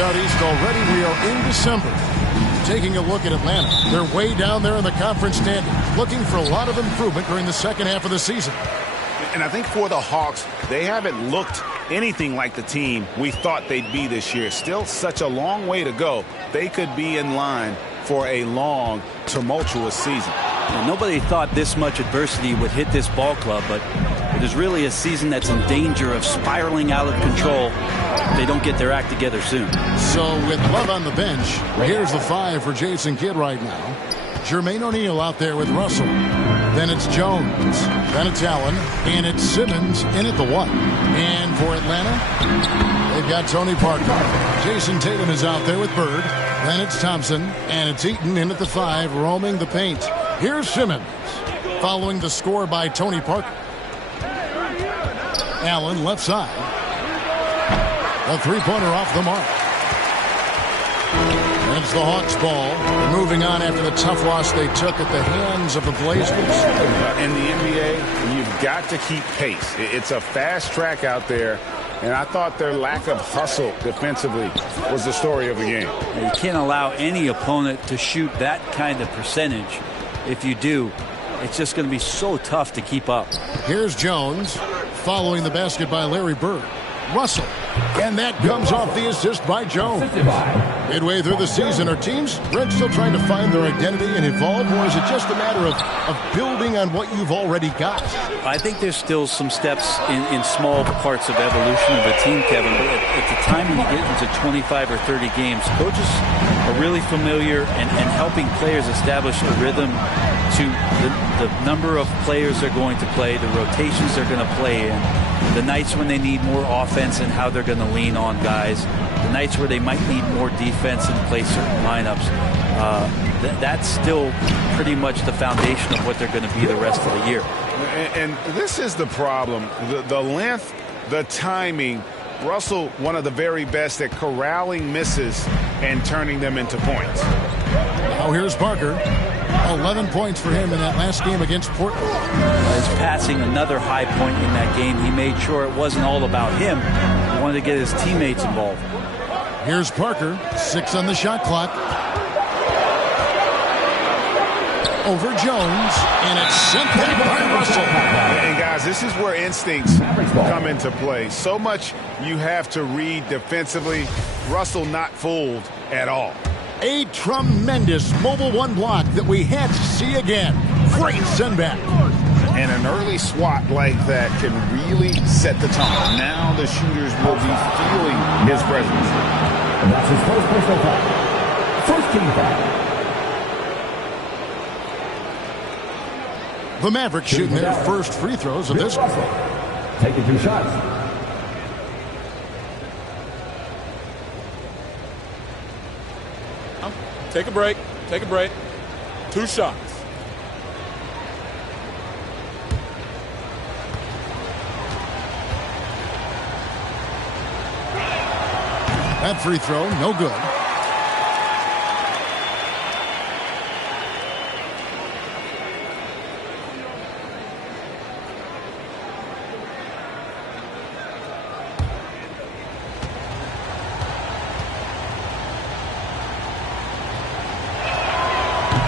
Out east already, we are in December. Taking a look at Atlanta, they're way down there in the conference standings, looking for a lot of improvement during the second half of the season. And I think for the Hawks, they haven't looked anything like the team we thought they'd be this year. Still such a long way to go. They could be in line for a long, tumultuous season. Well, nobody thought this much adversity would hit this ball club, but it is really a season that's in danger of spiraling out of control if they don't get their act together soon. So with Love on the bench, here's the 5 for Jason Kidd right now. Jermaine O'Neal out there with Russell. Then it's Jones. Then it's Allen. And it's Simmons in at the 1. And for Atlanta, they've got Tony Parker. Jason Tatum is out there with Bird. Then it's Thompson. And it's Eaton in at the 5, roaming the paint. Here's Simmons, following the score by Tony Parker. Allen left side. A three-pointer off the mark. It's the Hawks ball. Moving on after the tough loss they took at the hands of the Blazers. In the NBA, you've got to keep pace. It's a fast track out there. And I thought their lack of hustle defensively was the story of the game. You can't allow any opponent to shoot that kind of percentage. If you do, it's just going to be so tough to keep up. Here's Jones, following the basket by Larry Bird. Russell, and that comes off the assist by Jones. Midway through the season, are teams still trying to find their identity and evolve, or is it just a matter of building on what you've already got? I think there's still some steps in small parts of evolution of a team, Kevin, but at the time when you get into 25 or 30 games, coaches are really familiar and helping players establish a rhythm to the number of players they're going to play, the rotations they're going to play in, the nights when they need more offense and how they're going to lean on guys, the nights where they might need more defense and play certain lineups. That's still pretty much the foundation of what they're going to be the rest of the year. And this is the problem. The length, the timing. Russell, one of the very best at corralling misses and turning them into points. Now here's Parker. 11 points for him in that last game against Portland. His passing, another high point in that game. He made sure it wasn't all about him. He wanted to get his teammates involved. Here's Parker, 6 on the shot clock. Over Jones, and it's sent back by Russell. And guys, this is where instincts come into play. So much you have to read defensively. Russell not fooled at all. A tremendous mobile one block that we had to see again. Great send back. And an early swat like that can really set the tone. Now the shooters will be feeling his presence. And that's his first personal foul. First team foul. The Mavericks shooting their first free throws of this one. Taking 2 shots. Take a break. Take a break. 2 shots. That free throw, no good.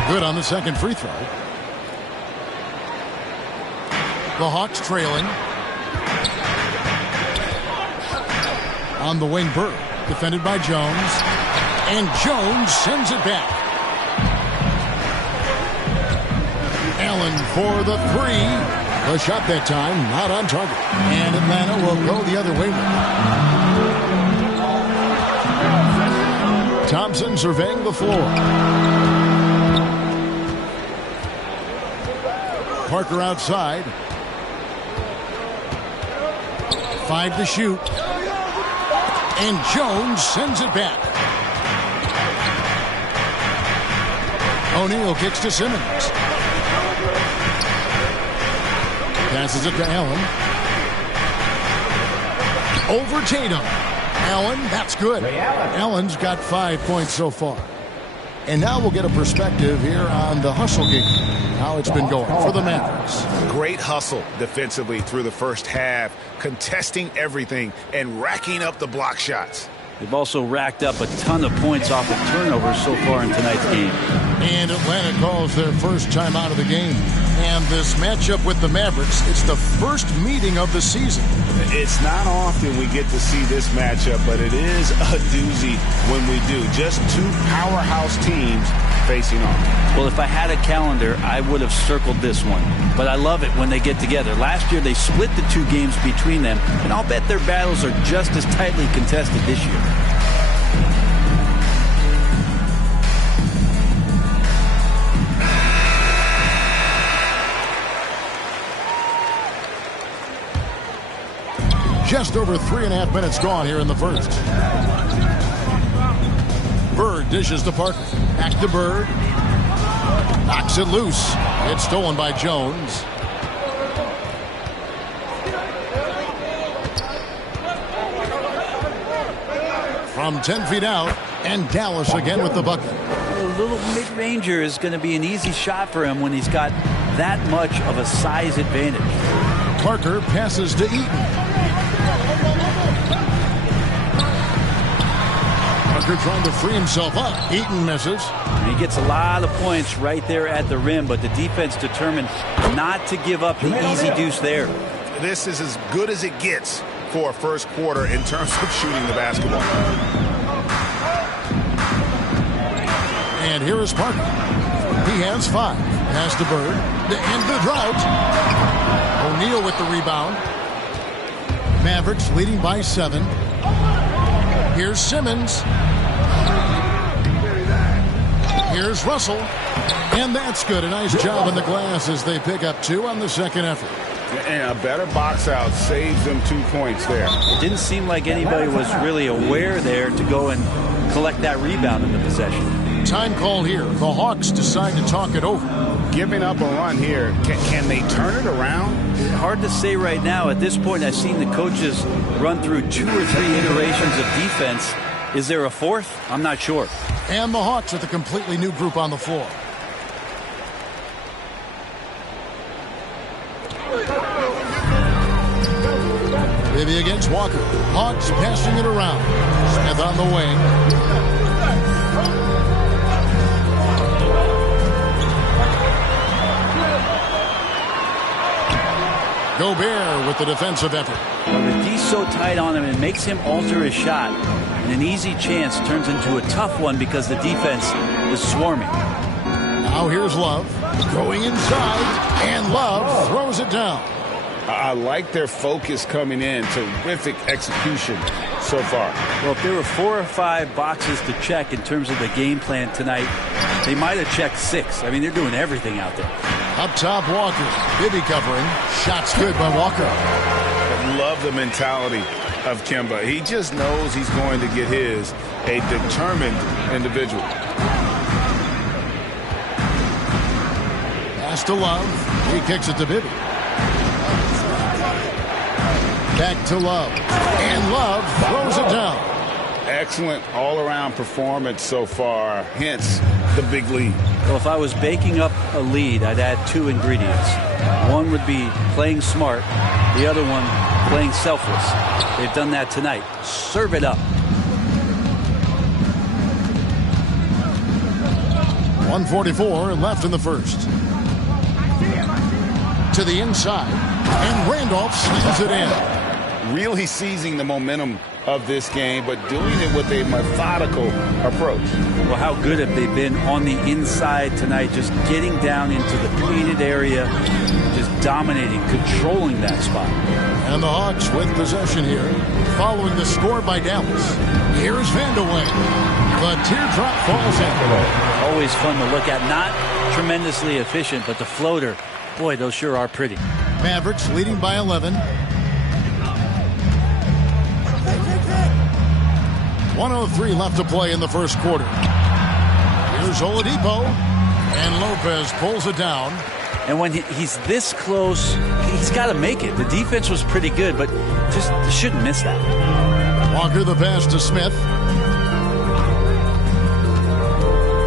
Good on the second free throw. The Hawks trailing. On the wing, Bird. Defended by Jones. And Jones sends it back. Allen for the 3. The shot that time, not on target. And Atlanta will go the other way with it. Thompson surveying the floor. Parker outside. 5 to shoot. And Jones sends it back. O'Neal kicks to Simmons. Passes it to Allen. Over Tatum. Allen, that's good. Allen's got 5 points so far. And now we'll get a perspective here on the hustle game. How it's been going for the Mavericks. Great hustle defensively through the first half, contesting everything and racking up the block shots. They've also racked up a ton of points off of turnovers so far in tonight's game. And Atlanta calls their first time out of the game. And this matchup with the Mavericks, it's the first meeting of the season. It's not often we get to see this matchup, but it is a doozy when we do. Just 2 powerhouse teams facing off. Well, if I had a calendar, I would have circled this one. But I love it when they get together. Last year, they split the 2 games between them, and I'll bet their battles are just as tightly contested this year. Just over 3.5 minutes gone here in the first. Bird dishes to Parker. Back to Bird. Knocks it loose. It's stolen by Jones. From 10 feet out, and Dallas again with the bucket. A little mid-ranger is going to be an easy shot for him when he's got that much of a size advantage. Parker passes to Eaton. Parker trying to free himself up. Eaton misses. He gets a lot of points right there at the rim, but the defense determined not to give up the easy deuce there. This is as good as it gets for a first quarter in terms of shooting the basketball. And here is Parker. He has 5. Pass to Bird. To end the drought. O'Neal with the rebound. Mavericks leading by 7. Here's Simmons. Here's Russell. And that's good. A nice job in the glass as they pick up 2 on the second effort. And a better box out saves them 2 points there. It didn't seem like anybody was really aware there to go and collect that rebound in the possession. Time call here. The Hawks decide to talk it over. Giving up a run here. Can they turn it around? Hard to say right now. At this point, I've seen the coaches run through 2 or 3 iterations of defense. Is there a 4th? I'm not sure. And the Hawks with a completely new group on the floor. Bibby against Walker. Hawks passing it around. Smith on the wing. Gobert with the defensive effort. The D's so tight on him, it makes him alter his shot. And an easy chance turns into a tough one because the defense is swarming. Now here's Love. Going inside, and Love throws it down. I like their focus coming in. Terrific execution so far. Well, if there were 4 or 5 boxes to check in terms of the game plan tonight, they might have checked 6. I mean, they're doing everything out there. Up top, Walker. Bibby covering. Shots good by Walker. I love the mentality of Kemba. He just knows he's going to get his. A determined individual. Pass to Love. He kicks it to Bibby. Back to Love. And Love throws it down. Excellent all-around performance so far, hence the big lead. Well, if I was baking up a lead, I'd add 2 ingredients. One would be playing smart. The other one, playing selfless. They've done that tonight. Serve it up. 1:44 left in the first. To the inside. And Randolph slams it in. Really seizing the momentum of this game, but doing it with a methodical approach. Well, how good have they been on the inside tonight, just getting down into the painted area, just dominating, controlling that spot. And the Hawks with possession here, following the score by Dallas. Here's Vandeweghe. The teardrop falls in. Always fun to look at. Not tremendously efficient, but the floater, boy, those sure are pretty. Mavericks leading by 11. 1:03 left to play in the first quarter. Here's Oladipo, and Lopez pulls it down. And when he's this close, he's got to make it. The defense was pretty good, but just shouldn't miss that. Walker the pass to Smith.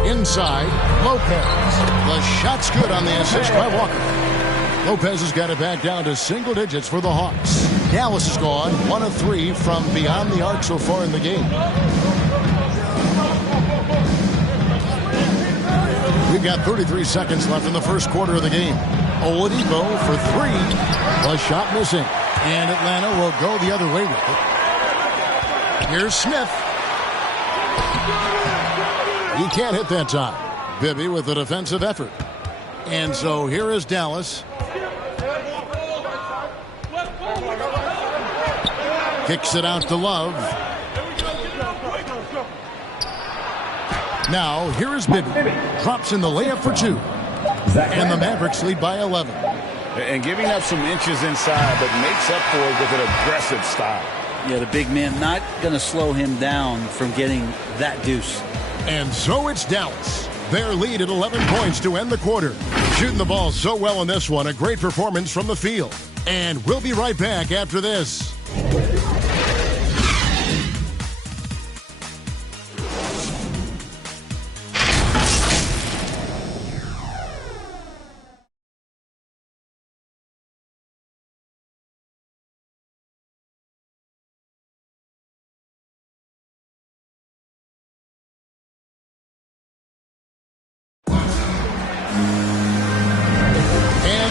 Inside, Lopez. The shot's good on the assist by Walker. Lopez has got it back down to single digits for the Hawks. Dallas has gone 1 of 3 from beyond the arc so far in the game. We've got 33 seconds left in the first quarter of the game. Oladipo for 3. The shot missing. And Atlanta will go the other way with it. Here's Smith. He can't hit that time. Bibby with a defensive effort. And so here is Dallas. Kicks it out to Love. Now, here is Bibby. Drops in the layup for 2. And the Mavericks lead by 11. And giving up some inches inside, but makes up for it with an aggressive style. Yeah, the big man not going to slow him down from getting that deuce. And so it's Dallas. Their lead at 11 points to end the quarter. Shooting the ball so well in this one. A great performance from the field. And we'll be right back after this.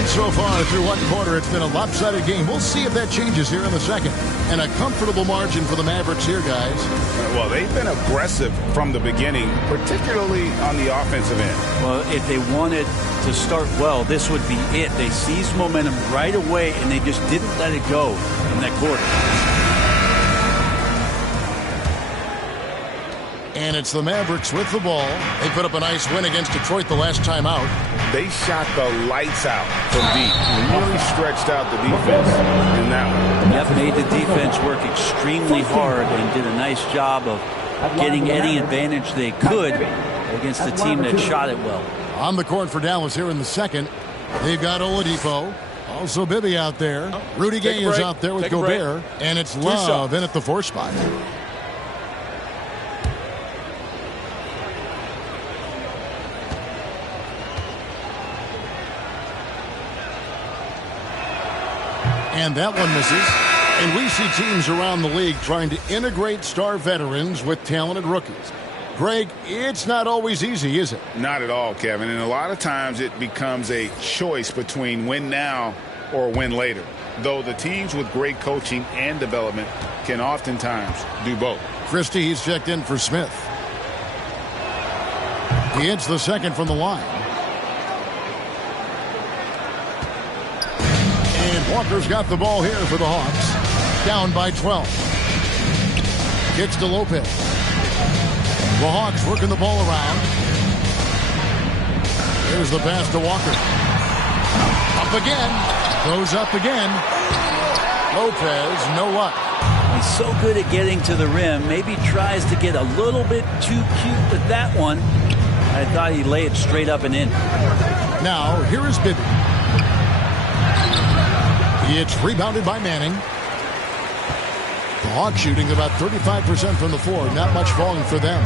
So far through one quarter, it's been a lopsided game. We'll see if that changes here in the second. And a comfortable margin for the Mavericks here, guys. Well, they've been aggressive from the beginning, particularly on the offensive end. Well, if they wanted to start well, this would be it. They seized momentum right away, and they just didn't let it go in that quarter. And it's the Mavericks with the ball. They put up a nice win against Detroit the last time out. They shot the lights out from deep. Really stretched out the defense in that one. Yep, made the defense work extremely hard and did a nice job of getting any advantage they could against a team that shot it well. On the court for Dallas here in the second, they've got Oladipo. Also Bibby out there. Rudy Gay is out there with Gobert. And it's Love in at the 4 spot. And that one misses. And we see teams around the league trying to integrate star veterans with talented rookies. Greg, it's not always easy, is it? Not at all, Kevin. And a lot of times it becomes a choice between win now or win later. Though the teams with great coaching and development can oftentimes do both. Christie, he's checked in for Smith. He hits the second from the line. Walker's got the ball here for the Hawks. Down by 12. Gets to Lopez. The Hawks working the ball around. Here's the pass to Walker. Up again. Goes up again. Lopez, no luck. He's so good at getting to the rim. Maybe tries to get a little bit too cute with that one. I thought he'd lay it straight up and in. Now, here is Bibby. It's rebounded by Manning. The Hawks shooting about 35% from the floor. Not much falling for them.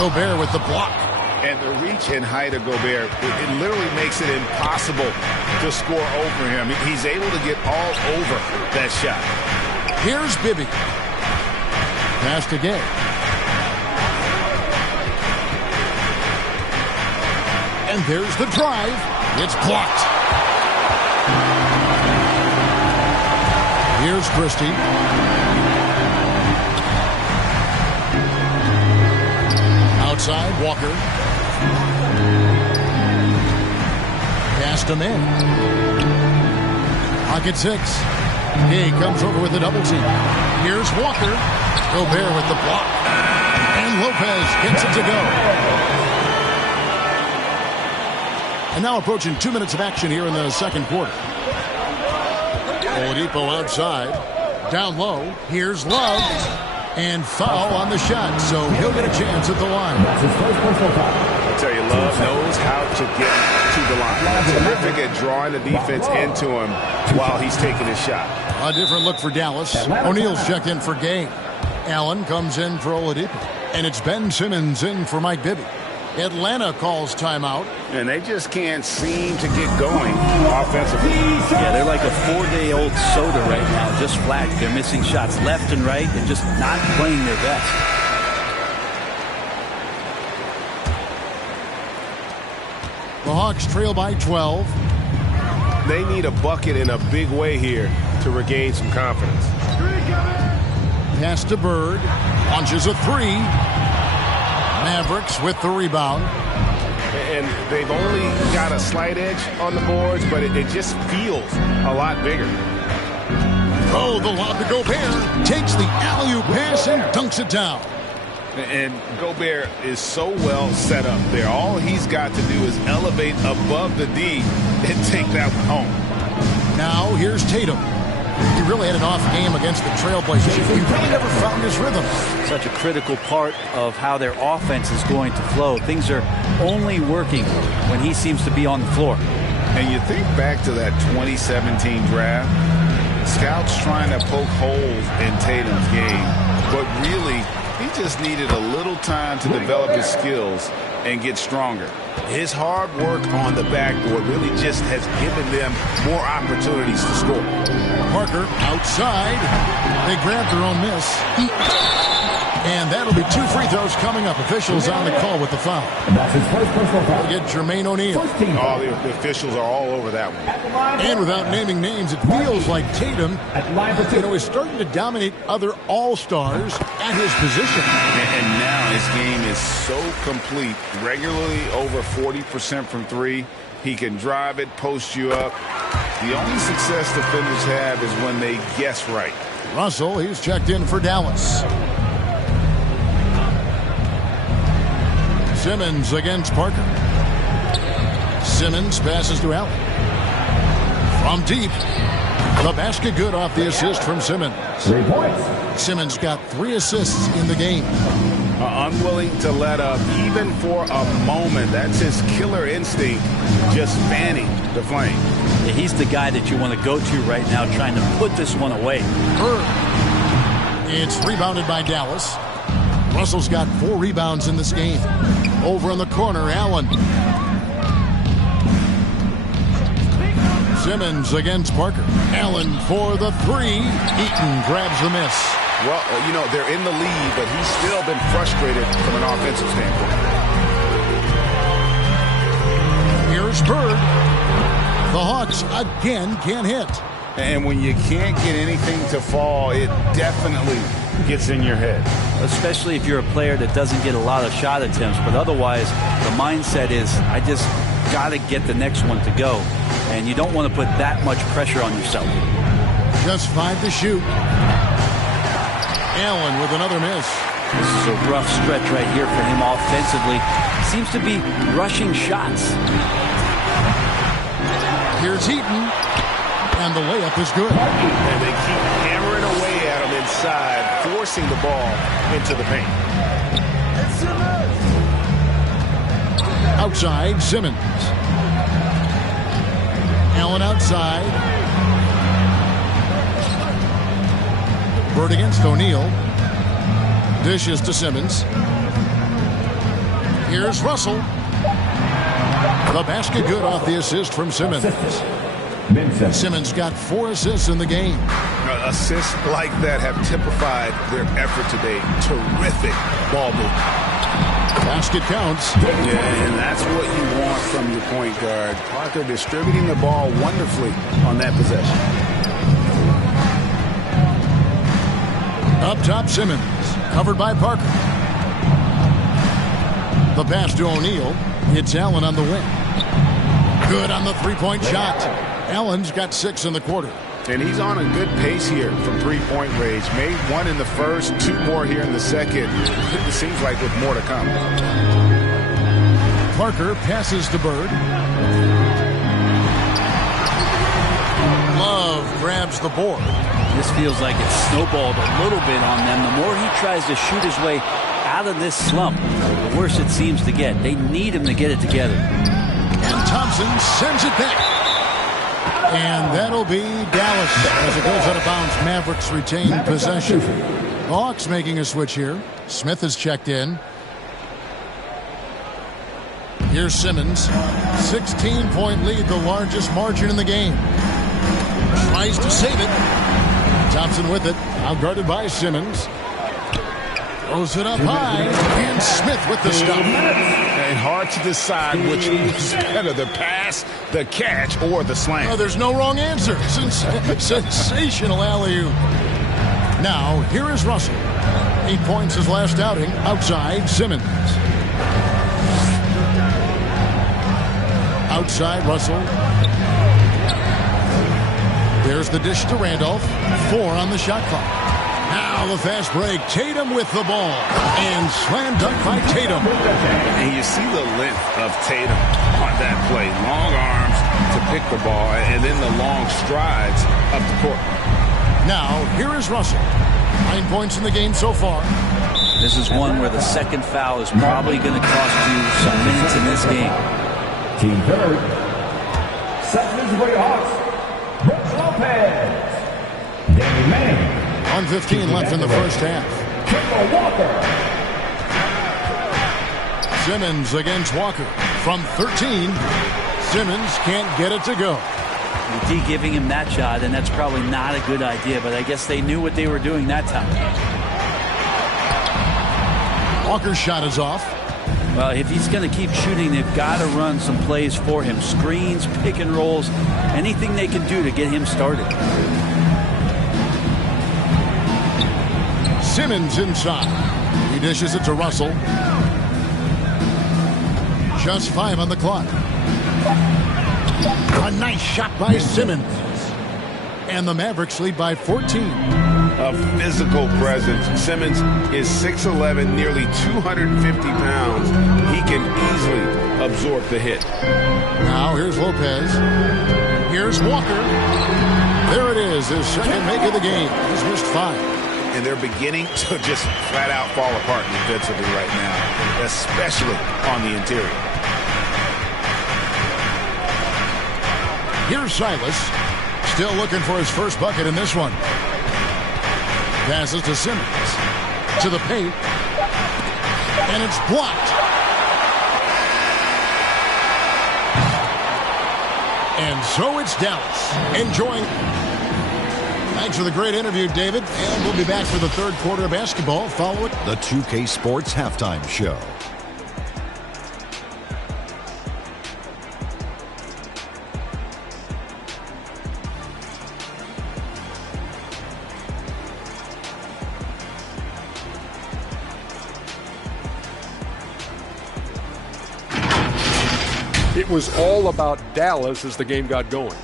Gobert with the block. And the reach and height of Gobert, it literally makes it impossible to score over him. He's able to get all over that shot. Here's Bibby. Pass to Gay. And there's the drive. It's blocked. Here's Christie. Outside, Walker. Passed him in. Pocket 6. Gay comes over with a double team. Here's Walker. Gobert with the block. And Lopez gets it to go. And now approaching 2 minutes of action here in the second quarter. Oladipo outside. Down low. Here's Love. And foul on the shot, so he'll get a chance at the line. I'll tell you, Love knows how to get to the line. Terrific at drawing the defense into him while he's taking his shot. A different look for Dallas. O'Neal's checked in for Gay. Allen comes in for Oladipo. And it's Ben Simmons in for Mike Bibby. Atlanta calls timeout. And they just can't seem to get going offensively. Yeah, they're like a 4-day-old soda right now, just flat. They're missing shots left and right and just not playing their best. The Hawks trail by 12. They need a bucket in a big way here to regain some confidence. Pass to Bird. Launches a 3. Mavericks with the rebound. And they've only got a slight edge on the boards, but it just feels a lot bigger. Oh, the lob to Gobert. Takes the alley-oop pass and dunks it down. And Gobert is so well set up there. All he's got to do is elevate above the D and take that one home. Now here's Tatum. He really had an off game against the Trailblazers. He really never found his rhythm. Such a critical part of how their offense is going to flow. Things are only working when he seems to be on the floor. And you think back to that 2017 draft, scouts trying to poke holes in Tatum's game, but really he just needed a little time to develop his skills and get stronger. His hard work on the backboard really just has given them more opportunities to score. Parker outside. They grab their own miss. And that'll be 2 free throws coming up. Officials on the call with the foul. We'll get Jermaine O'Neal. Oh, the officials are all over that one. And without naming names, it feels like Tatum, is starting to dominate other all-stars at his position. And now his game is so complete. Regularly over 40% from 3. He can drive it, post you up. The only success defenders have is when they guess right. Russell, he's checked in for Dallas. Simmons against Parker. Simmons passes to Allen. From deep. The basket good off the assist from Simmons. 3 points. Simmons got 3 assists in the game. Unwilling to let up even for a moment. That's his killer instinct, just fanning the flame. Yeah, he's the guy that you want to go to right now, trying to put this one away. It's rebounded by Dallas. Russell's got 4 rebounds in this game. Over in the corner, Allen. Simmons against Parker. Allen for the 3. Eaton grabs the miss. Well, they're in the lead, but he's still been frustrated from an offensive standpoint. Here's Bird. The Hawks again can't hit. And when you can't get anything to fall, it definitely gets in your head. Especially if you're a player that doesn't get a lot of shot attempts. But otherwise, the mindset is, I just got to get the next one to go. and you don't want to put that much pressure on yourself. Just 5 to shoot. Allen with another miss. This is a rough stretch right here for him offensively. Seems to be rushing shots. Here's Heaton, and the layup is good. And they keep hammering away at him inside, forcing the ball into the paint. Outside, Simmons. Allen outside. Bird against O'Neal. Dishes to Simmons. Here's Russell. The basket good off the assist from Simmons. Simmons got 4 assists in the game. Assists like that have typified their effort today. Terrific ball movement. Basket counts. Yeah, and that's what you want from your point guard. Parker distributing the ball wonderfully on that possession. Up top, Simmons. Covered by Parker. The pass to O'Neal. It's Allen on the wing. Good on the three-point shot. Allen's got 6 in the quarter. And he's on a good pace here from three-point range. Made 1 in the first, 2 more here in the second. It seems like with more to come. Parker passes to Bird. Love grabs the board. This feels like it's snowballed a little bit on them. The more he tries to shoot his way out of this slump, the worse it seems to get. They need him to get it together. And Thompson sends it back. And that'll be Dallas as it goes out of bounds. Mavericks retain possession. Hawks making a switch here. Smith has checked in. Here's Simmons. 16-point lead, the largest margin in the game. Tries to save it. Thompson with it. Outguarded by Simmons. Throws it up high. And Smith with the stop. And hard to decide which is better, the pass, the catch, or the slam. Oh, there's no wrong answer. Sensational alley-oop. Now, here is Russell. 8 points his last outing. Outside, Simmons. Outside, Russell. There's the dish to Randolph. 4 on the shot clock. Now the fast break. Tatum with the ball. And slam dunk by Tatum. And you see the length of Tatum on that play. Long arms to pick the ball, and then the long strides up the court. Now, here is Russell. 9 points in the game so far. This is one where the second foul is probably going to cost you some minutes in this game. Team third. Second for the Hawks. Brooks Lopez. Danny Manning. 1:15 left in the first half. Kimball Walker. Simmons against Walker. From 13, Simmons can't get it to go. D giving him that shot, and that's probably not a good idea, but I guess they knew what they were doing that time. Walker's shot is off. Well, if he's going to keep shooting, they've got to run some plays for him. Screens, pick and rolls, anything they can do to get him started. Simmons inside. He dishes it to Russell. Just 5 on the clock. A nice shot by Simmons. And the Mavericks lead by 14. A physical presence. Simmons is 6'11", nearly 250 pounds. He can easily absorb the hit. Now here's Lopez. Here's Walker. There it is, his second make of the game. He's missed 5. And they're beginning to just flat out fall apart defensively right now, especially on the interior. Here's Silas. Still looking for his first bucket in this one. Passes to Simmons. To the paint. And it's blocked. And so it's Dallas enjoying. Thanks for the great interview, David. And we'll be back for the third quarter of basketball following the 2K Sports Halftime Show. It was all about Dallas as the game got going.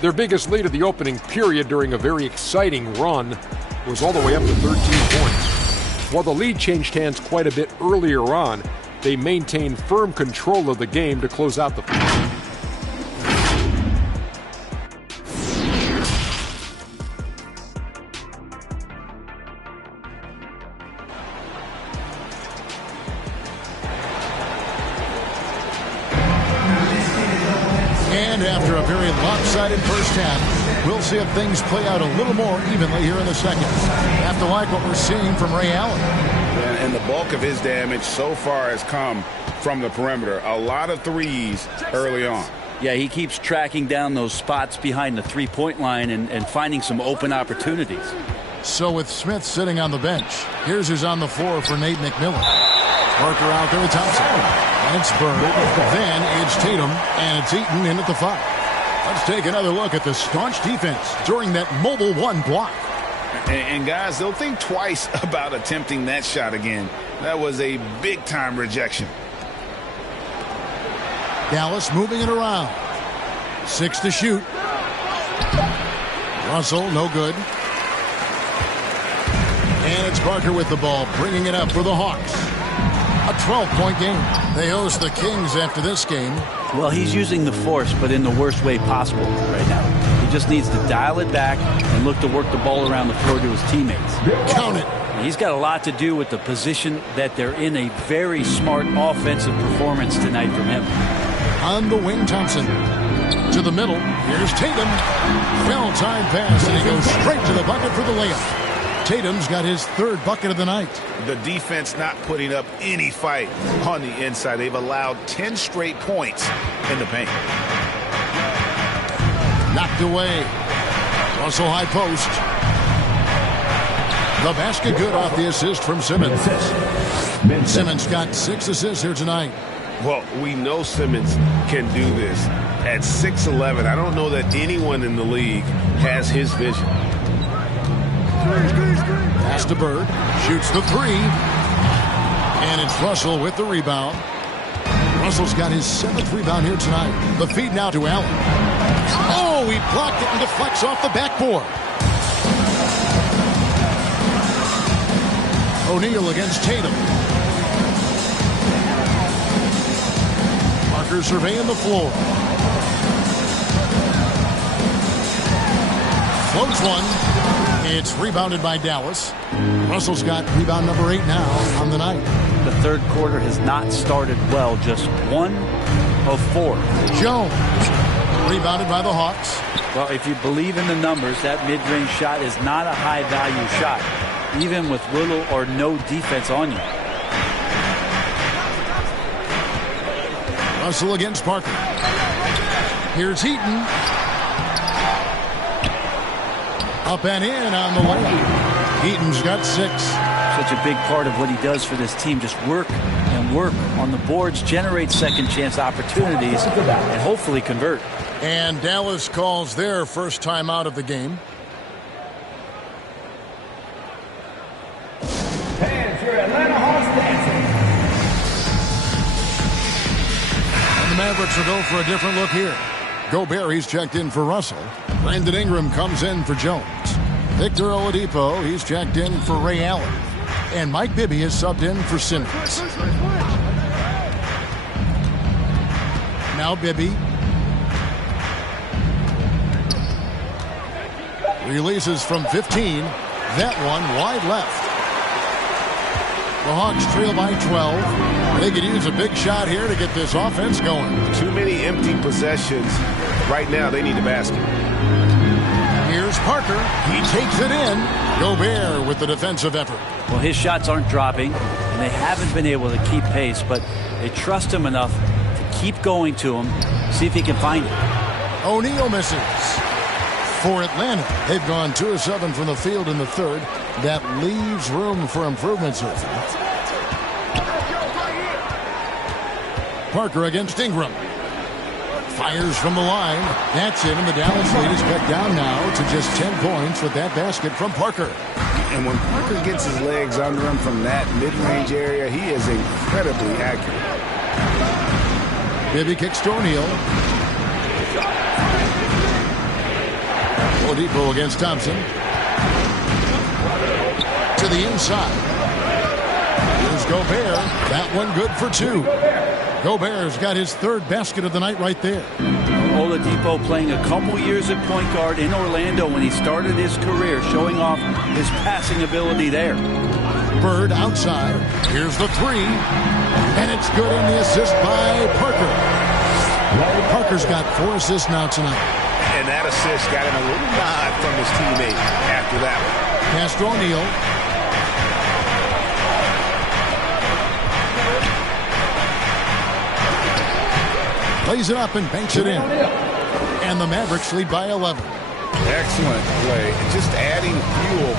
Their biggest lead of the opening period during a very exciting run was all the way up to 13 points. While the lead changed hands quite a bit earlier on, they maintained firm control of the game to close out the And after a very lopsided first half, we'll see if things play out a little more evenly here in the second. Have to like what we're seeing from Ray Allen. And the bulk of his damage so far has come from the perimeter. A lot of threes early on. Yeah, he keeps tracking down those spots behind the three-point line and finding some open opportunities. So with Smith sitting on the bench, here's who's on the floor for Nate McMillan. Parker out there with Thompson. And it's Bird. Then it's Tatum. And it's Eaton in at the 5. Let's take another look at the staunch defense during that mobile 1 block. And guys, they'll think twice about attempting that shot again. That was a big-time rejection. Dallas moving it around. 6 to shoot. Russell, no good. And it's Parker with the ball, bringing it up for the Hawks. A 12-point game. They host the Kings after this game. Well, he's using the force, but in the worst way possible right now. He just needs to dial it back and look to work the ball around the floor to his teammates. Count it. He's got a lot to do with the position that they're in. A very smart offensive performance tonight from him. On the wing, Thompson. To the middle. Here's Tatum. Well-timed pass, and he goes straight to the bucket for the layup. Tatum's got his 3rd bucket of the night. The defense not putting up any fight on the inside. They've allowed 10 straight points in the paint. Knocked away. Russell high post. The basket good off the assist from Simmons. Simmons got 6 assists here tonight. Well, we know Simmons can do this. At 6'11", I don't know that anyone in the league has his vision. Pass to Bird. Shoots the 3. And it's Russell with the rebound. Russell's got his 7th rebound here tonight. The feed now to Allen. Oh, he blocked it and deflects off the backboard. O'Neal against Tatum. Parker surveying the floor. Floats one. It's rebounded by Dallas. Russell's got rebound number 8 now on the night. The third quarter has not started well. Just 1 of 4. Jones. Rebounded by the Hawks. Well, if you believe in the numbers, that mid-range shot is not a high-value shot, even with little or no defense on you. Russell against Parker. Here's Heaton. Up and in on the layup. Heaton's got 6. Such a big part of what he does for this team. Just work and work on the boards, generate second chance opportunities, and hopefully convert. And Dallas calls their first time out of the game. Fans, your Atlanta Hawks dancing. And the Mavericks will go for a different look here. Gobert, he's checked in for Russell. Brandon Ingram comes in for Jones. Victor Oladipo, he's checked in for Ray Allen. And Mike Bibby is subbed in for Simmons. Now Bibby. Releases from 15. That one wide left. The Hawks trail by 12. They could use a big shot here to get this offense going. Too many empty possessions. Right now, they need a basket. Here's Parker. He takes it in. Gobert with the defensive effort. Well, his shots aren't dropping, and they haven't been able to keep pace, but they trust him enough to keep going to him, see if he can find it. O'Neal misses. For Atlanta, they've gone 2 of 7 from the field in the third. That leaves room for improvement, certainly. Parker against Ingram. Fires from the line. That's it, and the Dallas lead is cut down now to just 10 points with that basket from Parker. And when Parker gets his legs under him from that mid-range area, he is incredibly accurate. Bibby kicks to O'Neal. Oladipo against Thompson. To the inside. Here's Gobert. That one good for 2. Gobert's got his 3rd basket of the night right there. Oladipo playing a couple years at point guard in Orlando when he started his career, showing off his passing ability there. Bird outside. Here's the 3. And it's good in the assist by Parker. Parker's got 4 assists now tonight. And that assist got him a little nod from his teammate after that one. Pass to O'Neal. Lays it up and banks it in. And the Mavericks lead by 11. Excellent play. Just adding fuel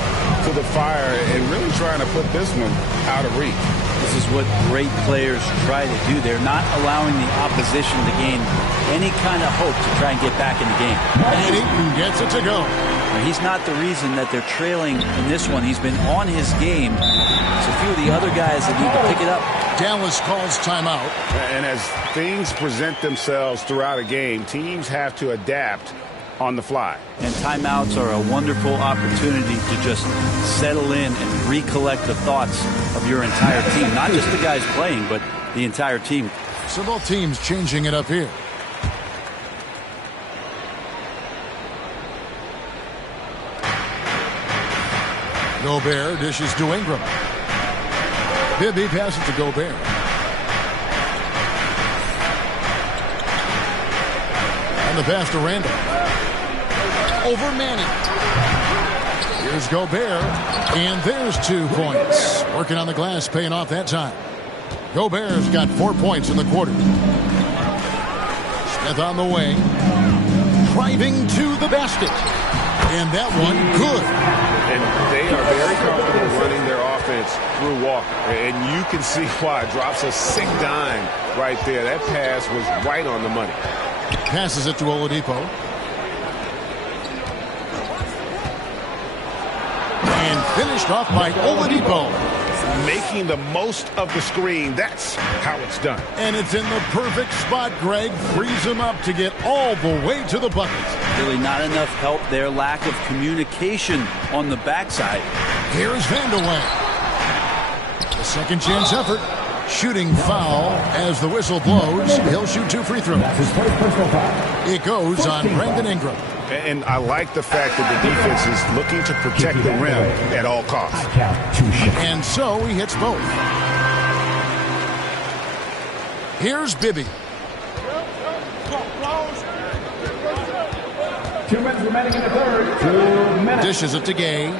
to the fire and really trying to put this one out of reach. This is what great players try to do. They're not allowing the opposition to gain any kind of hope to try and get back in the game. And Ayton gets it to go. He's not the reason that they're trailing in this one. He's been on his game. It's a few of the other guys that need to pick it up. Dallas calls timeout. And as things present themselves throughout a game, teams have to adapt on the fly. And timeouts are a wonderful opportunity to just settle in and recollect the thoughts of your entire team. Not just the guys playing, but the entire team. So both teams changing it up here. Gobert dishes to Ingram. Bibby passes to Gobert. And the pass to Randall. Over Manning. Here's Gobert. And there's 2 points. Working on the glass, paying off that time. Gobert's got 4 points in the quarter. Smith on the wing. Driving to the basket. And that one good. And they are very comfortable running their offense through Walker. And you can see why. Drops a sick dime right there. That pass was right on the money. Passes it to Oladipo. And finished off by Oladipo. Making the most of the screen. That's how it's done. And it's in the perfect spot, Greg. Frees him up to get all the way to the bucket. Really not enough help there. Lack of communication on the backside. Here's Vandeweghe. A second chance effort. Shooting foul as the whistle blows. He'll shoot 2 free throws. It goes on Brandon Ingram. And I like the fact that the defense is looking to protect the rim at all costs. And so he hits both. Here's Bibby. 2 minutes remaining in the third. 2 minutes. Dishes it to Gay.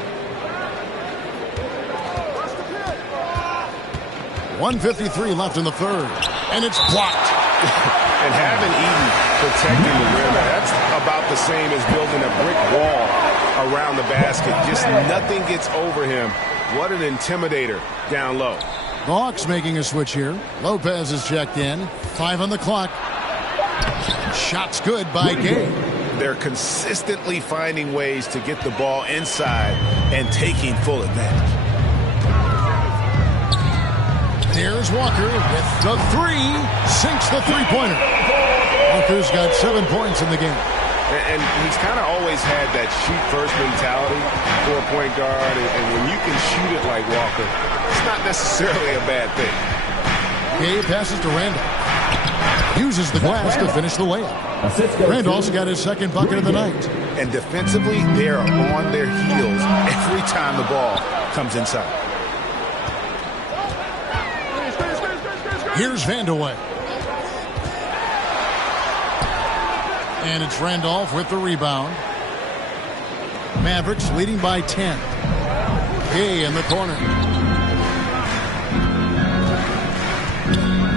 1:53 left in the third. And it's blocked. And having Eden protecting the rim, that's about the same as building a brick wall around the basket. Just nothing gets over him. What an intimidator down low. The Hawks making a switch here. Lopez is checked in. 5 on the clock. Shot's good by Gay. They're consistently finding ways to get the ball inside and taking full advantage. Here's Walker with the 3. Sinks the three-pointer. Walker's got 7 points in the game. And he's kind of always had that shoot-first mentality for a point guard. And when you can shoot it like Walker, it's not necessarily a bad thing. Gay passes to Randall. Uses the glass to finish the layup. Randall's got his 2nd bucket of the night. And defensively, they are on their heels every time the ball comes inside. Here's Vandeweghe. And it's Randolph with the rebound. Mavericks leading by 10. Gay in the corner.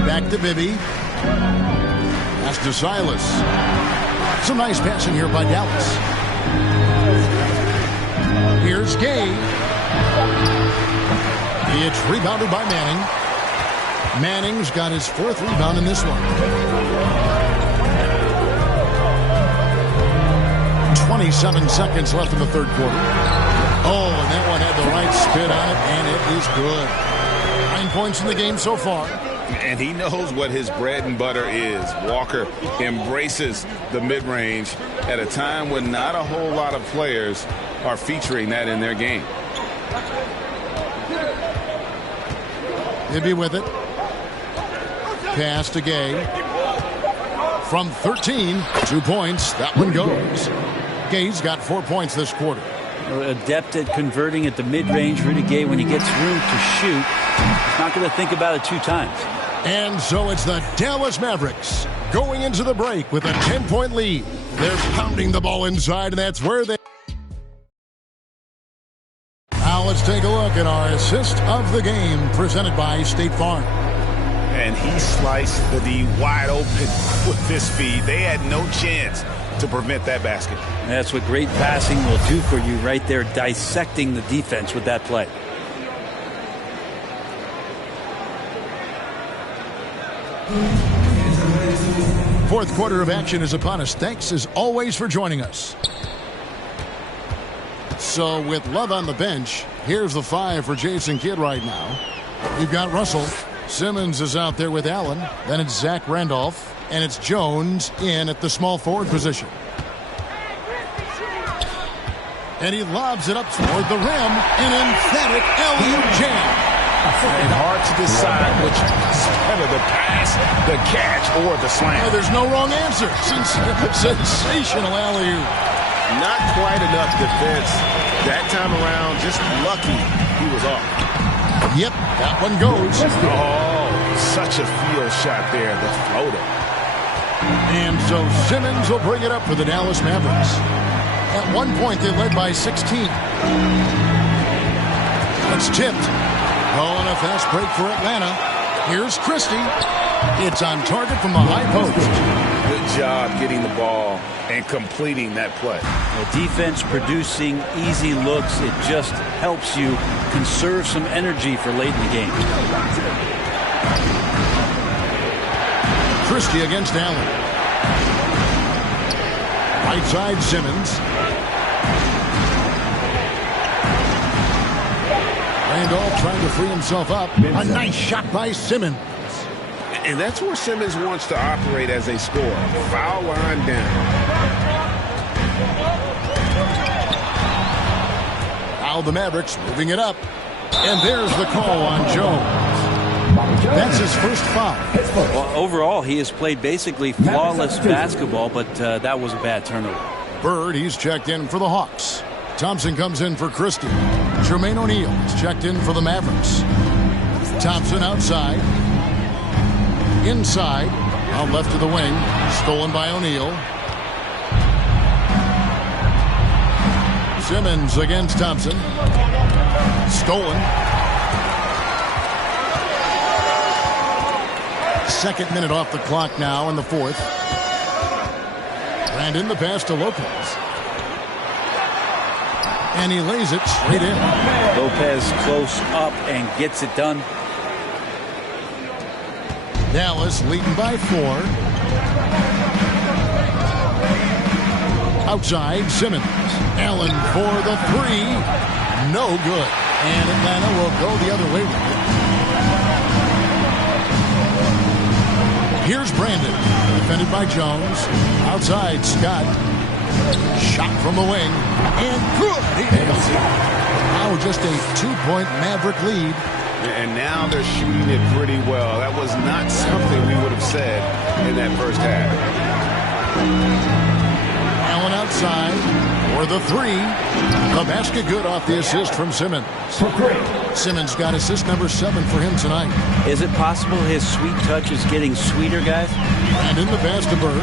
Back to Bibby. Pass to Silas. Some nice passing here by Dallas. Here's Gay. It's rebounded by Manning. Manning's got his 4th rebound in this one. 27 seconds left in the third quarter. Oh, and that one had the right spin on it, and it is good. 9 points in the game so far. And he knows what his bread and butter is. Walker embraces the mid-range at a time when not a whole lot of players are featuring that in their game. Ibby with it. Pass to Gay. From 13, 2 points. That one goes. Gay's got 4 points this quarter. Adept at converting at the mid-range. Rudy Gay, when he gets room to shoot, he's not going to think about it 2 times. And so it's the Dallas Mavericks going into the break with a 10-point lead. They're pounding the ball inside, and that's where they... Now let's take a look at our assist of the game presented by State Farm. And he sliced the D wide open with this feed. They had no chance to prevent that basket. That's what great passing will do for you right there, dissecting the defense with that play. Fourth quarter of action is upon us. Thanks as always for joining us. So with Love on the bench, here's the 5 for Jason Kidd right now. We've got Russell. Simmons is out there with Allen. Then it's Zach Randolph. And it's Jones in at the small forward position. And he lobs it up toward the rim. An emphatic alley-oop jam. And hard to decide which is better, the pass, the catch, or the slam. Oh, there's no wrong answer. Sensational alley-oop. Not quite enough defense that time around. Just lucky he was off. Yep, that one goes. Oh, such a field shot there, the floater. And so Simmons will bring it up for the Dallas Mavericks. At one point, they led by 16. It's tipped. Oh, and a fast break for Atlanta. Here's Christie. It's on target from the high post. Good job getting the ball and completing that play. The defense producing easy looks. It just helps you conserve some energy for late in the game. Christie against Allen. Right side Simmons. Randolph trying to free himself up. A nice shot by Simmons. And that's where Simmons wants to operate as a scorer. Foul line down. Now the Mavericks moving it up. And there's the call on Jones. That's his first foul. Well, overall, he has played basically flawless basketball, but that was a bad turnover. Bird, he's checked in for the Hawks. Thompson comes in for Christie. Jermaine O'Neal is checked in for the Mavericks. Thompson outside. Inside. Out left to the wing. Stolen by O'Neal. Simmons against Thompson. Stolen. Second minute off the clock now in the fourth. Brandon the pass to Lopez. And he lays it straight in. Lopez close up and gets it done. Dallas leading by 4. Outside, Simmons. Allen for the 3. No good. And Atlanta will go the other way with it. Here's Brandon. Defended by Jones. Outside, Scott. Shot from the wing. And good. Now just a 2-point Maverick lead. And now they're shooting it pretty well. That was not something we would have said in that first half. Allen outside for the 3. The basket good off the assist from Simmons. Simmons got assist number 7 for him tonight. Is it possible his sweet touch is getting sweeter, guys? And in the pass to Bird.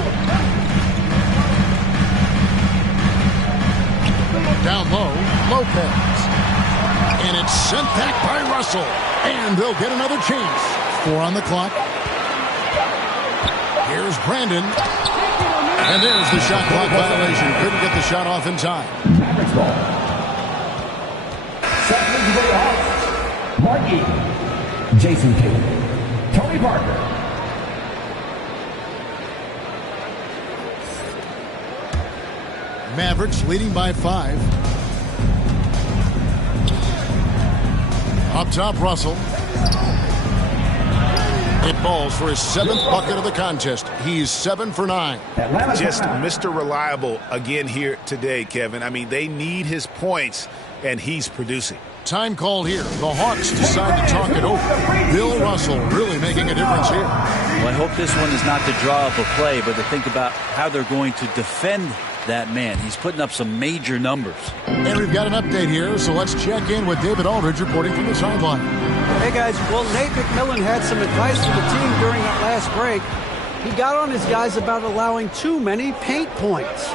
Down low, Lopez. And it's sent back by Russell. And they'll get another chance. 4 on the clock. Here's Brandon. And there's the shot clock violation. Couldn't get the shot off in time. Mavericks ball. Second for the Hawks. Mark Eaton. Jason Kidd. Tony Parker. Mavericks leading by 5. Up top, Russell. It falls for his 7th bucket of the contest. He's 7 for 9. Just Mr. Reliable again here today, Kevin. I mean, they need his points, and he's producing. Time called here. The Hawks decide to talk it over. Bill Russell really making a difference here. Well, I hope this one is not to draw up a play, but to think about how they're going to defend that man. He's putting up some major numbers. And we've got an update here, so let's check in with David Aldridge reporting from the sideline. Hey, guys. Well, Nate McMillan had some advice for the team during that last break. He got on his guys about allowing too many paint points.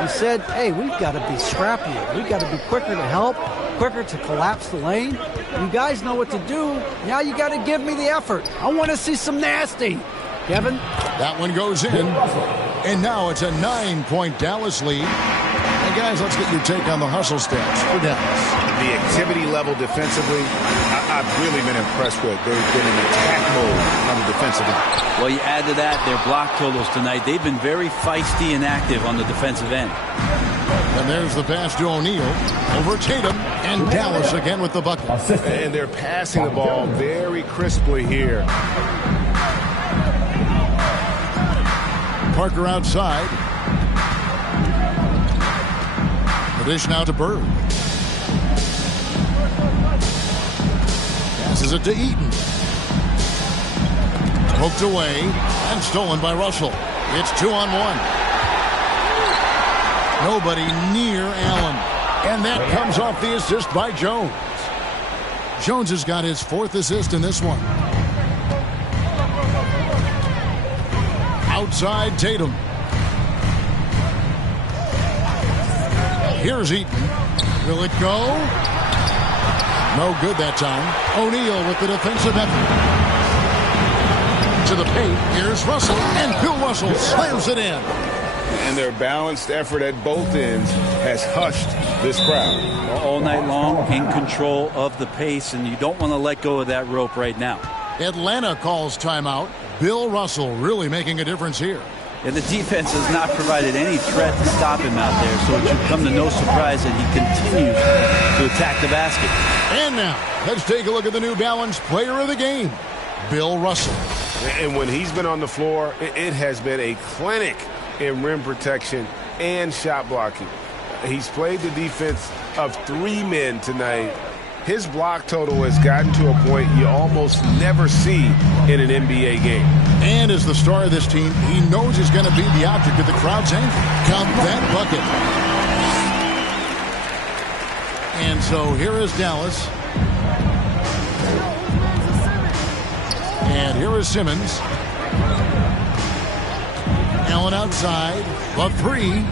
He said, hey, we've got to be scrappier. We've got to be quicker to help, quicker to collapse the lane. You guys know what to do. Now you got to give me the effort. I want to see some nasty. Kevin? That one goes in. And now it's a 9-point Dallas lead. And guys, let's get your take on the hustle stats for Dallas. The activity level defensively, I've really been impressed with. They've been in attack mode on the defensive end. Well, you add to that their block totals tonight. They've been very feisty and active on the defensive end. And there's the pass to O'Neal over Tatum, and Dallas again with the bucket. And they're passing the ball very crisply here. Parker outside. The dish now to Bird. Passes it to Eaton. Poked away and stolen by Russell. It's 2-on-1. Nobody near Allen. And that comes off the assist by Jones. Jones has got his 4th assist in this one. Outside Tatum. Here's Eaton. Will it go? No good that time. O'Neal with the defensive effort. To the paint. Here's Russell. And Bill Russell slams it in. And their balanced effort at both ends has hushed this crowd. All night long, in control of the pace, and you don't want to let go of that rope right now. Atlanta calls timeout. Bill Russell really making a difference here. And the defense has not provided any threat to stop him out there, so it should come to no surprise that he continues to attack the basket. And now, let's take a look at the New Balance player of the game, Bill Russell. And when he's been on the floor, it has been a clinic in rim protection and shot blocking. He's played the defense of 3 men tonight. His block total has gotten to a point you almost never see in an NBA game. And as the star of this team, he knows he's going to be the object of the crowd's anger. Count that bucket. And so here is Dallas. And here is Simmons. Allen outside. The 3.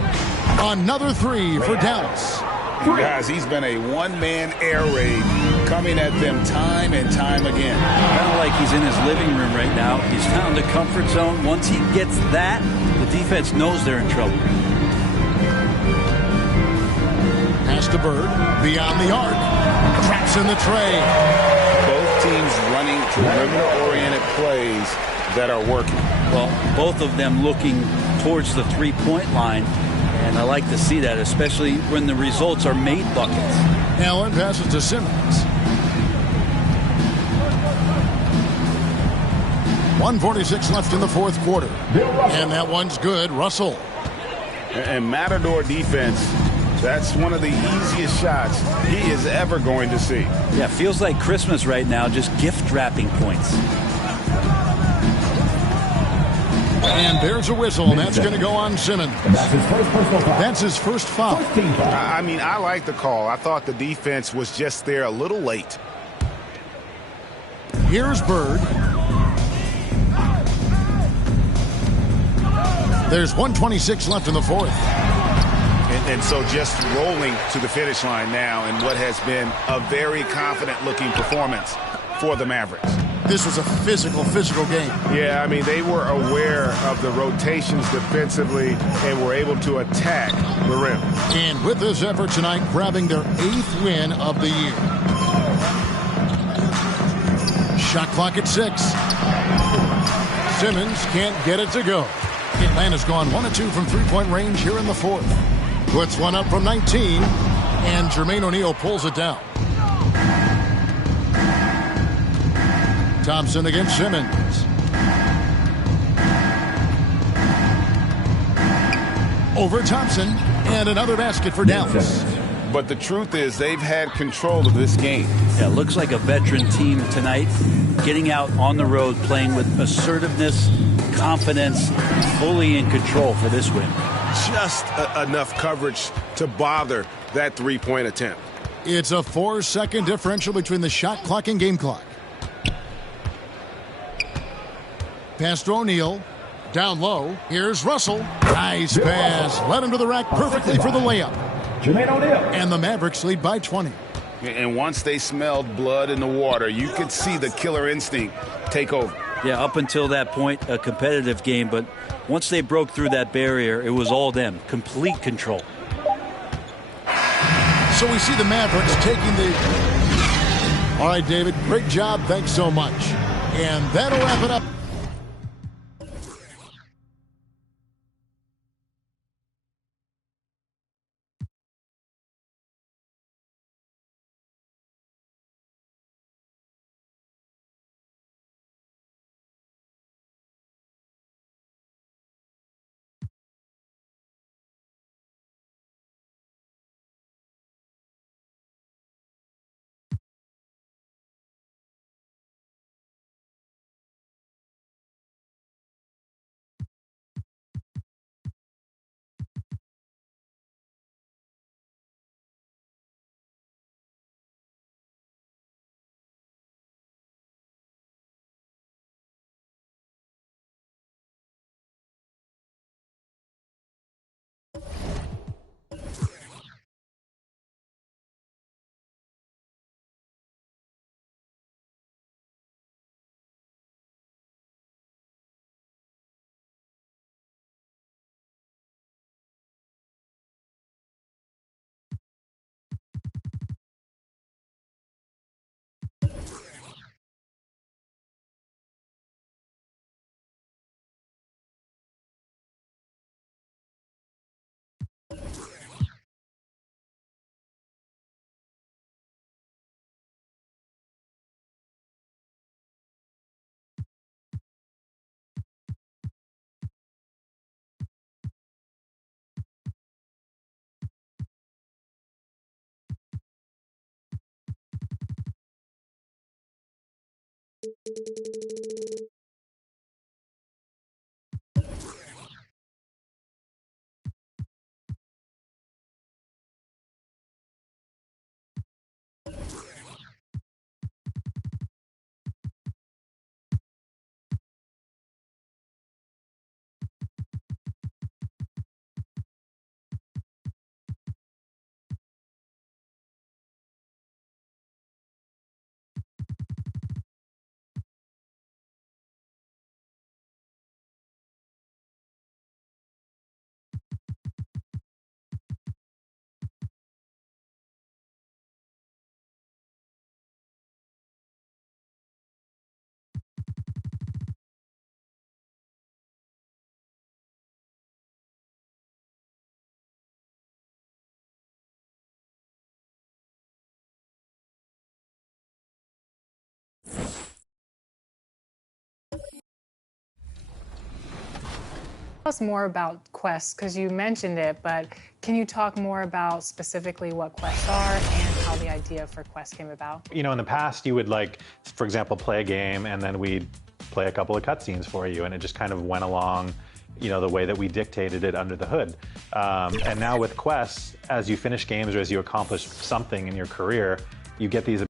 Another 3 for Dallas. Guys, he's been a one-man air raid coming at them time and time again. Kind of like he's in his living room right now. He's found a comfort zone. Once he gets that, the defense knows they're in trouble. Pass to Bird. Beyond the arc. Traps in the tray. Both teams running perimeter-oriented plays that are working. Well, both of them looking towards the three-point line. And I like to see that, especially when the results are made buckets. Allen passes to Simmons. 1:46 left in the 4th quarter. And that one's good. Russell. And Matador defense, that's one of the easiest shots he is ever going to see. Yeah, feels like Christmas right now, just gift wrapping points. And there's a whistle, and that's going to go on Simmons. That's his first foul. I mean, I like the call. I thought the defense was just there a little late. Here's Bird. There's 1:26 left in the 4th. And so just rolling to the finish line now in what has been a very confident-looking performance for the Mavericks. This was a physical game. Yeah, I mean, they were aware of the rotations defensively and were able to attack the rim. And with this effort tonight, grabbing their 8th win of the year. Shot clock at 6. Simmons can't get it to go. Atlanta's gone 1 of 2 from three-point range here in the 4th. Puts one up from 19, and Jermaine O'Neal pulls it down. Thompson against Simmons. over Thompson, and another basket for Dallas. But the truth is they've had control of this game. Yeah, looks like a veteran team tonight, getting out on the road, playing with assertiveness, confidence, fully in control for this win. Just enough coverage to bother that three-point attempt. It's a 4-second differential between the shot clock and game clock. Pass to O'Neal. Down low. Here's Russell. Nice pass. Led him to the rack perfectly for the layup. And the Mavericks lead by 20. And once they smelled blood in the water, you could see the killer instinct take over. Yeah, up until that point, a competitive game, but once they broke through that barrier, it was all them. Complete control. So we see the Mavericks taking the... All right, David, great job. Thanks so much. And that'll wrap it up. Tell us more about quests, because you mentioned it, but can you talk more about specifically what quests are and how the idea for quests came about? You know, in the past, you would, like, for example, play a game, and then we'd play a couple of cutscenes for you, and it just kind of went along, you know, the way that we dictated it under the hood. And now with quests, as you finish games or as you accomplish something in your career, you get these.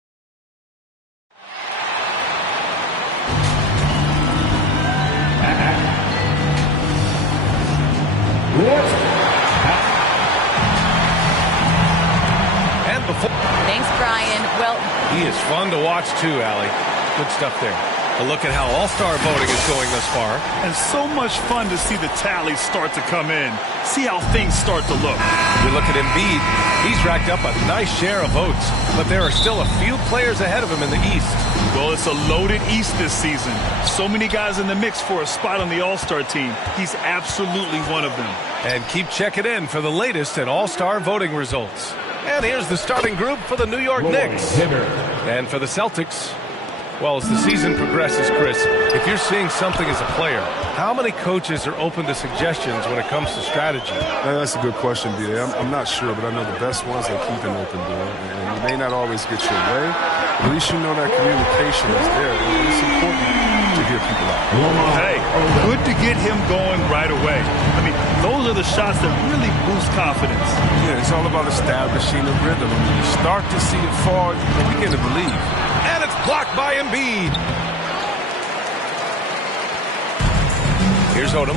And before. Thanks, Brian. Well, He is fun to watch too, Allie. Good stuff there. A look at how All-Star voting is going thus far. And so much fun to see the tallies start to come in. See how things start to look. We look at Embiid. He's racked up a nice share of votes, but there are still a few players ahead of him in the East. Well, it's a loaded East this season. So many guys in the mix for a spot on the All-Star team. He's absolutely one of them. And keep checking in for the latest in All-Star voting results. And here's the starting group for the New York Knicks. And for the Celtics, Well, as the season progresses, Chris, if you're seeing something as a player, how many coaches are open to suggestions when it comes to strategy? That's a good question, B.A. I'm not sure, but I know the best ones, they keep an open door. And you may not always get your way, but at least you know that communication is there. And it's important to hear people out. Hey, good to get him going right away. I mean, those are the shots that really boost confidence. Yeah, it's all about establishing a rhythm. I mean, you start to see it fall, you begin to believe. And it's blocked by Embiid. Here's Odom.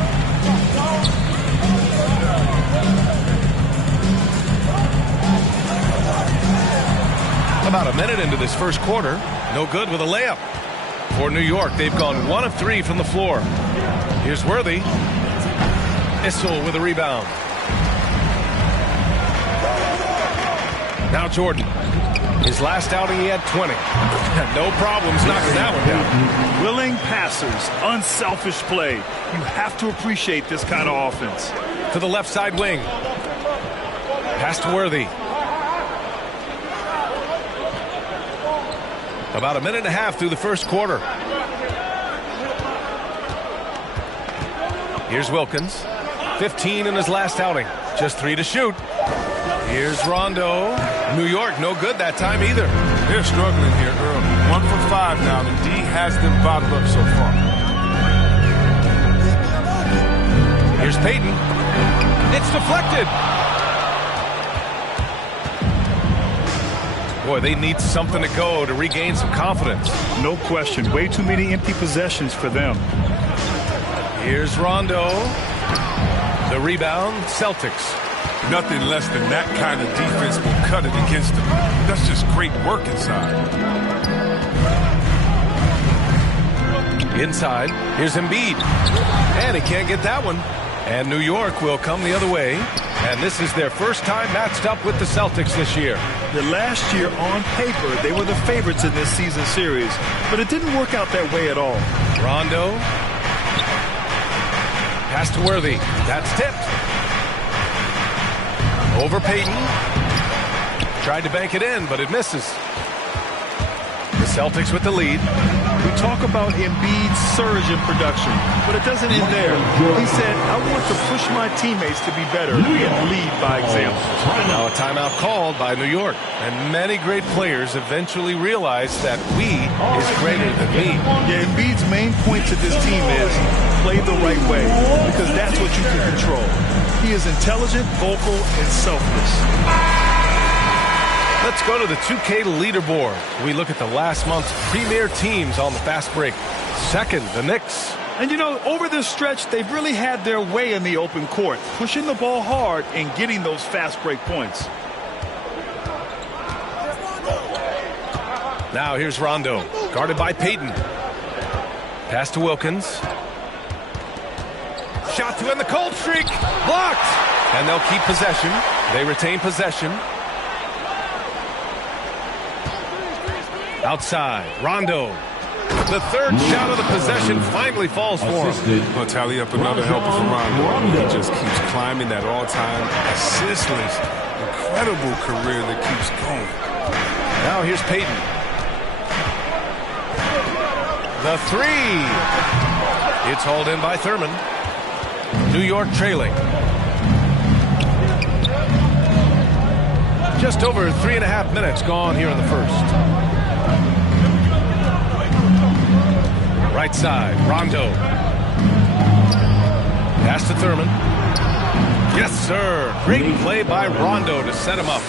About a minute into this first quarter, no good with a layup. For New York, they've gone 1 of 3 from the floor. Here's Worthy. Issel with a rebound. Now Jordan. His last outing, he had 20. Had no problems knocking that one down. Willing passers, unselfish play. You have to appreciate this kind of offense. To the left side wing. Pass to Worthy. About a minute and a half through the first quarter. Here's Wilkins. 15 in his last outing. Just 3 to shoot. Here's Rondo. New York, no good that time either. They're struggling here early. 1 for 5 now, and D has them bottled up so far. Here's Payton. It's deflected. Boy, they need something to go to regain some confidence. No question. Way too many empty possessions for them. Here's Rondo. The rebound, Celtics. Nothing less than that kind of defense will cut it against them. That's just great work inside. Inside, here's Embiid. And he can't get that one. And New York will come the other way. And this is their first time matched up with the Celtics this year. The last year, on paper, they were the favorites in this season series. But it didn't work out that way at all. Rondo. Pass to Worthy. That's tipped. Over Payton. Tried to bank it in, but it misses. The Celtics with the lead. We talk about Embiid's surge in production, but it doesn't end there. He said, I want to push my teammates to be better and lead by example. Now a timeout called by New York. And many great players eventually realize that we is greater than me. Yeah, Embiid's main point to this team is play the right way, because that's what you can control. He is intelligent, vocal, and selfless. Let's go to the 2K leaderboard. We look at the last month's premier teams on the fast break. Second, the Knicks. And you know, over this stretch, they've really had their way in the open court, pushing the ball hard and getting those fast break points. Now here's Rondo, guarded by Payton. Pass to Wilkins. Shot to end the cold streak. Blocked. And they'll keep possession. They retain possession. Outside, Rondo. The third shot of the possession finally falls for him. We'll tally up another helper for Rondo. He just keeps climbing that all-time assist list. Incredible career that keeps going. Now here's Payton. The three. It's hauled in by Thurman. New York trailing. Just over 3.5 minutes gone here in the first. Right side, Rondo. Pass to Thurman. Yes, sir. Great play by Rondo to set him up.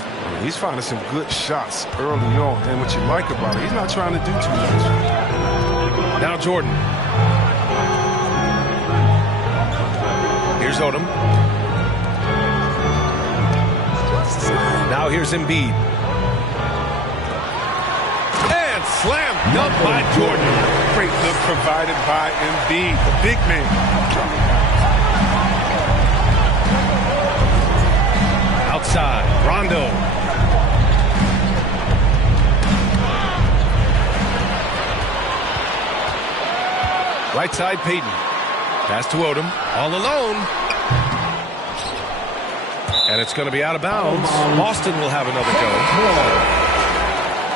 He's finding some good shots early on. And what you like about it, he's not trying to do too much. Now Jordan. Here's Odom. Now here's Embiid. And slam dunk by Jordan. Great look provided by Embiid, the big man. Outside, Rondo. Right side, Payton. Pass to Odom, all alone. And it's going to be out of bounds. Boston will have another go.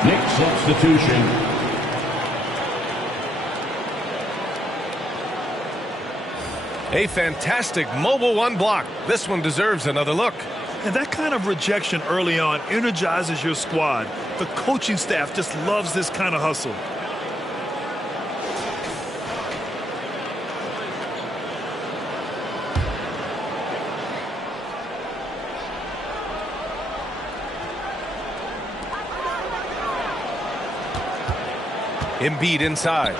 Nick substitution. A fantastic mobile one block. This one deserves another look. And that kind of rejection early on energizes your squad. The coaching staff just loves this kind of hustle. Embiid inside.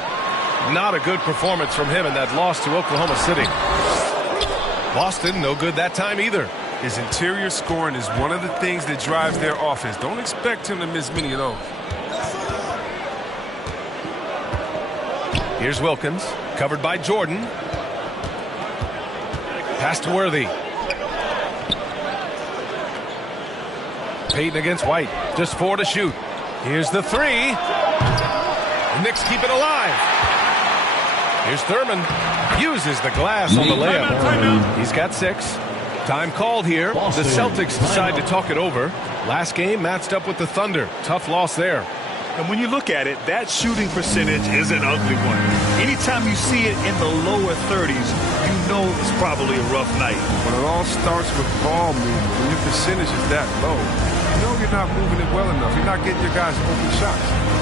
Not a good performance from him in that loss to Oklahoma City. Boston, no good that time either. His interior scoring is one of the things that drives their offense. Don't expect him to miss many of those. Here's Wilkins, covered by Jordan. Pass to Worthy. Payton against White. Just 4 to shoot. Here's the 3. The Knicks keep it alive. Here's Thurman. Uses the glass on the layup. He's got 6. Time called here. The Celtics decide to talk it over. Last game matched up with the Thunder. Tough loss there. And when you look at it, that shooting percentage is an ugly one. Anytime you see it in the lower 30s, you know it's probably a rough night. But it all starts with ball movement. When your percentage is that low, you know you're not moving it well enough. You're not getting your guys open shots.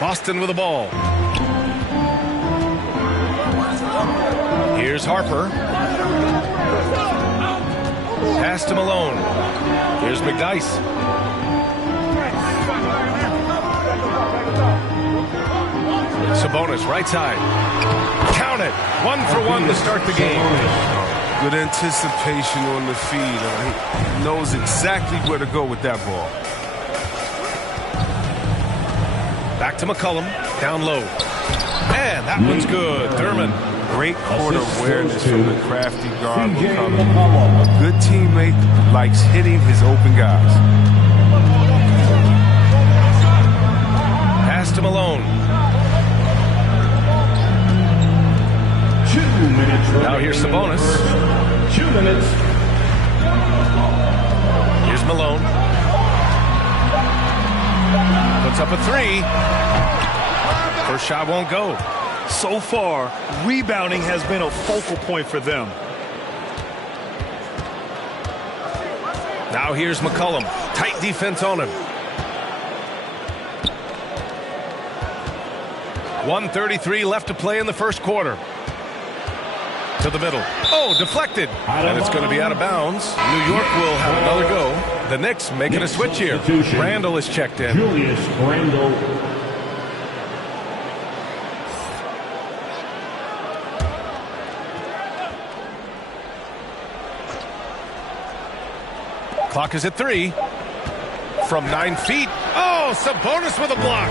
Boston with the ball. Here's Harper. Pass to Malone. Here's McDyess. Sabonis right side. Count it. 1 for 1 to start the game. Good anticipation on the feed. He knows exactly where to go with that ball. Back to McCollum, down low. And that one's good. Thurman. Great court awareness from the crafty guard McCollum. A good teammate likes hitting his open guys. Pass to Malone. 2 minutes. Now here's Sabonis. 2 minutes. Here's Malone. Puts up a 3. First shot won't go. So far, rebounding has been a focal point for them. Now here's McCollum. Tight defense on him. 1:33 left to play in the first quarter. To the middle. Oh, deflected. And it's going to be out of bounds. New York will have another go. The Knicks making a switch here. Randall is checked in. Julius Randall. Clock is at 3. From 9 feet. Oh, Sabonis with a block.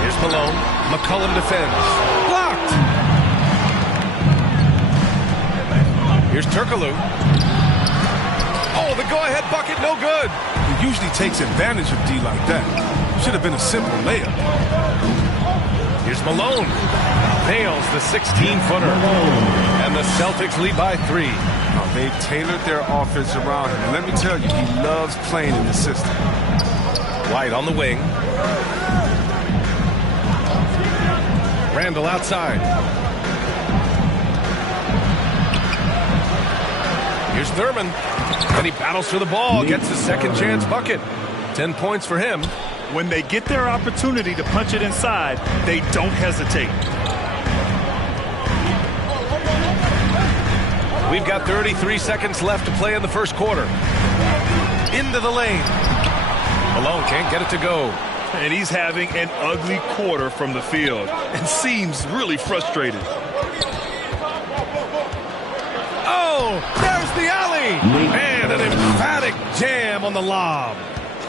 Here's Malone. McCollum defends. Blocked. Here's Turkoglu. Oh, the go-ahead bucket, no good. He usually takes advantage of D like that. Should have been a simple layup. Here's Malone. Nails the 16-footer. And the Celtics lead by 3. Oh, they've tailored their offense around him. Let me tell you, he loves playing in the system. White on the wing. Randall outside. Here's Thurman. And he battles for the ball. Gets his second chance bucket. 10 points for him. When they get their opportunity to punch it inside, they don't hesitate. We've got 33 seconds left to play in the first quarter. into the lane. Malone can't get it to go. And he's having an ugly quarter from the field and seems really frustrated. Oh, there's the alley. And an emphatic jam on the lob.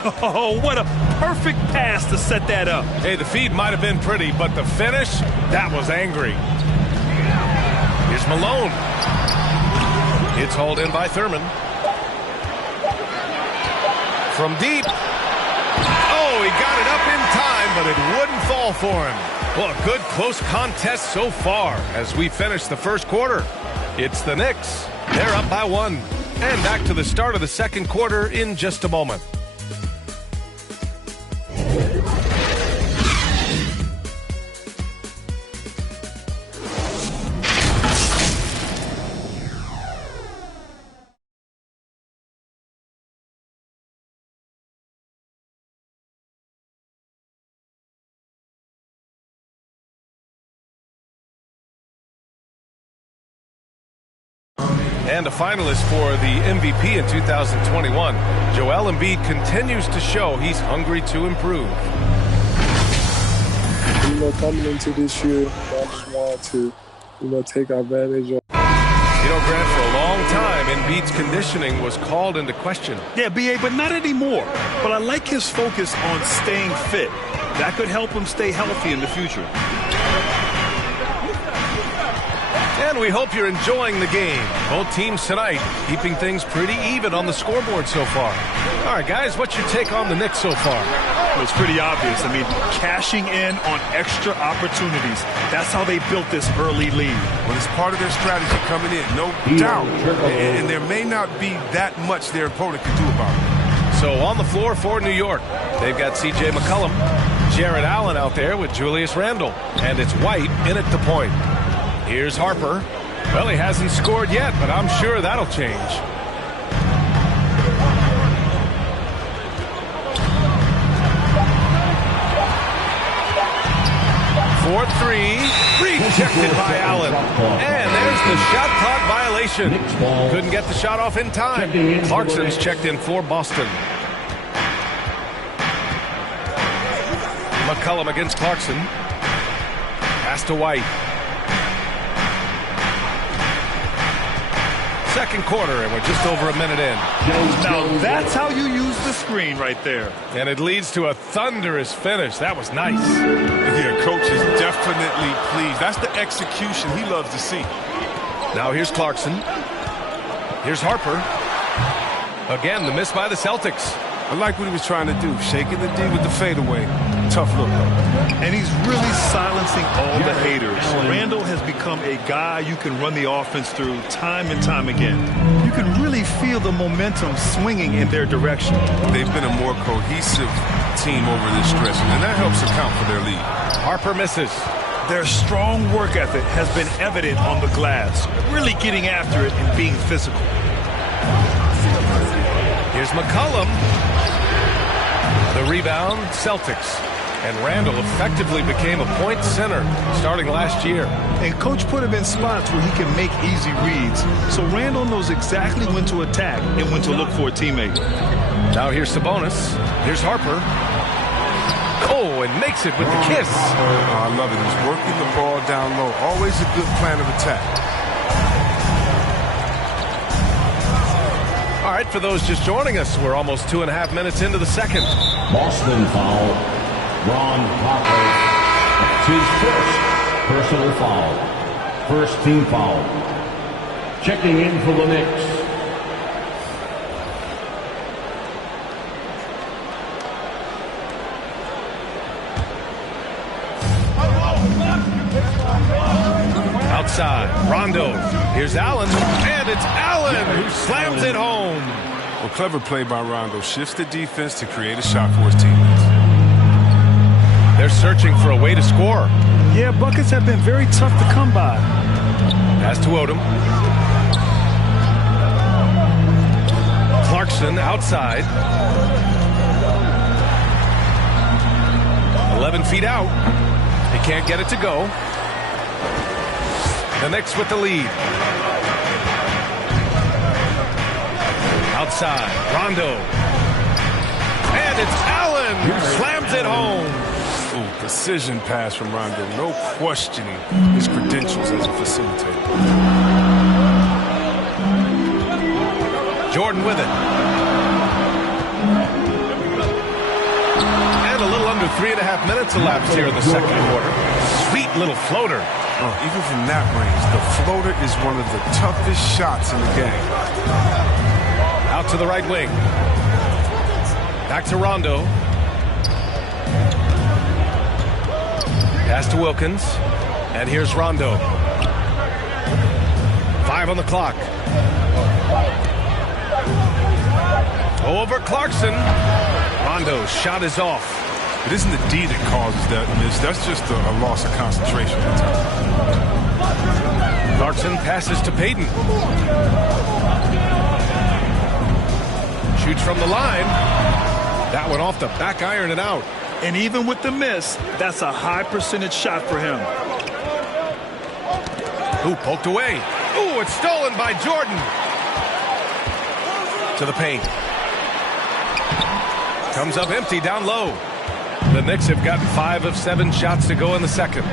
Oh, what a perfect pass to set that up. Hey, the feed might have been pretty, but the finish, that was angry. Here's Malone. It's hauled in by Thurman. From deep. Oh, he got it up in time, but it wouldn't fall for him. Well, a good close contest so far as we finish the first quarter. It's the Knicks. They're up by 1. And back to the start of the second quarter in just a moment. And a finalist for the MVP in 2021, Joel Embiid continues to show he's hungry to improve. Coming into this year, I just wanted to, take advantage of. Grant, for a long time, Embiid's conditioning was called into question. Yeah, B.A., but not anymore. But I like his focus on staying fit. That could help him stay healthy in the future. And we hope you're enjoying the game. Both teams tonight keeping things pretty even on the scoreboard so far. All right, guys, what's your take on the Knicks so far? Well, it's pretty obvious. I mean, cashing in on extra opportunities. That's how they built this early lead. Well, it's part of their strategy coming in, no doubt. And there may not be that much their opponent can do about it. So on the floor for New York, they've got C.J. McCollum, Jared Allen out there with Julius Randle. And it's White in at the point. Here's Harper. Well, he hasn't scored yet, but I'm sure that'll change. For 3, rejected by Allen. And there's the shot clock violation. Couldn't get the shot off in time. Clarkson's checked in for Boston. McCollum against Clarkson. Pass to White. Second quarter, and we're just over a minute in. Now that's how you use the screen right there. And it leads to a thunderous finish. That was nice. Yeah, coach is definitely pleased. That's the execution he loves to see. Now here's Clarkson. Here's Harper. Again, the miss by the Celtics. I like what he was trying to do, shaking the D with the fadeaway. Tough look, though. And he's really silencing all the haters. Randle has become a guy you can run the offense through time and time again. You can really feel the momentum swinging in their direction. They've been a more cohesive team over this stretch, and that helps account for their lead. Harper misses. Their strong work ethic has been evident on the glass, really getting after it and being physical. Here's McCollum. The rebound, Celtics. And Randle effectively became a point center starting last year. And coach put him in spots where he can make easy reads. So Randle knows exactly when to attack and when to look for a teammate. Now here's Sabonis. Here's Harper. Oh, and makes it with the kiss. Oh, I love it. He's working the ball down low. Always a good plan of attack. All right, for those just joining us, we're almost 2.5 minutes into the second. Boston foul. Ron Harper. It's his first personal foul. First team foul. Checking in for the Knicks. Outside, Rondo. Here's Allen, and it's Allen who slams it home. Well, clever play by Rondo. Shifts the defense to create a shot for his teammates. They're searching for a way to score. Yeah, buckets have been very tough to come by. Pass to Odom. Clarkson outside. 11 feet out. He can't get it to go. The Knicks with the lead. Outside, Rondo. And it's Allen who slams it home. Ooh, precision pass from Rondo. No questioning his credentials as a facilitator. Jordan with it. And a little under 3.5 minutes elapsed here in the second quarter. Sweet little floater. Oh, even from that range, the floater is one of the toughest shots in the game. Out to the right wing. Back to Rondo. Pass to Wilkins. And here's Rondo. 5 on the clock. Over Clarkson. Rondo's shot is off. It isn't the D that causes that miss. That's just a loss of concentration at times. Clarkson passes to Payton. Shoots from the line. That one off the back iron and out. And even with the miss, that's a high percentage shot for him. Ooh, poked away. Ooh, it's stolen by Jordan. To the paint. Comes up empty down low. The Knicks have gotten 5 of 7 shots to go in the second.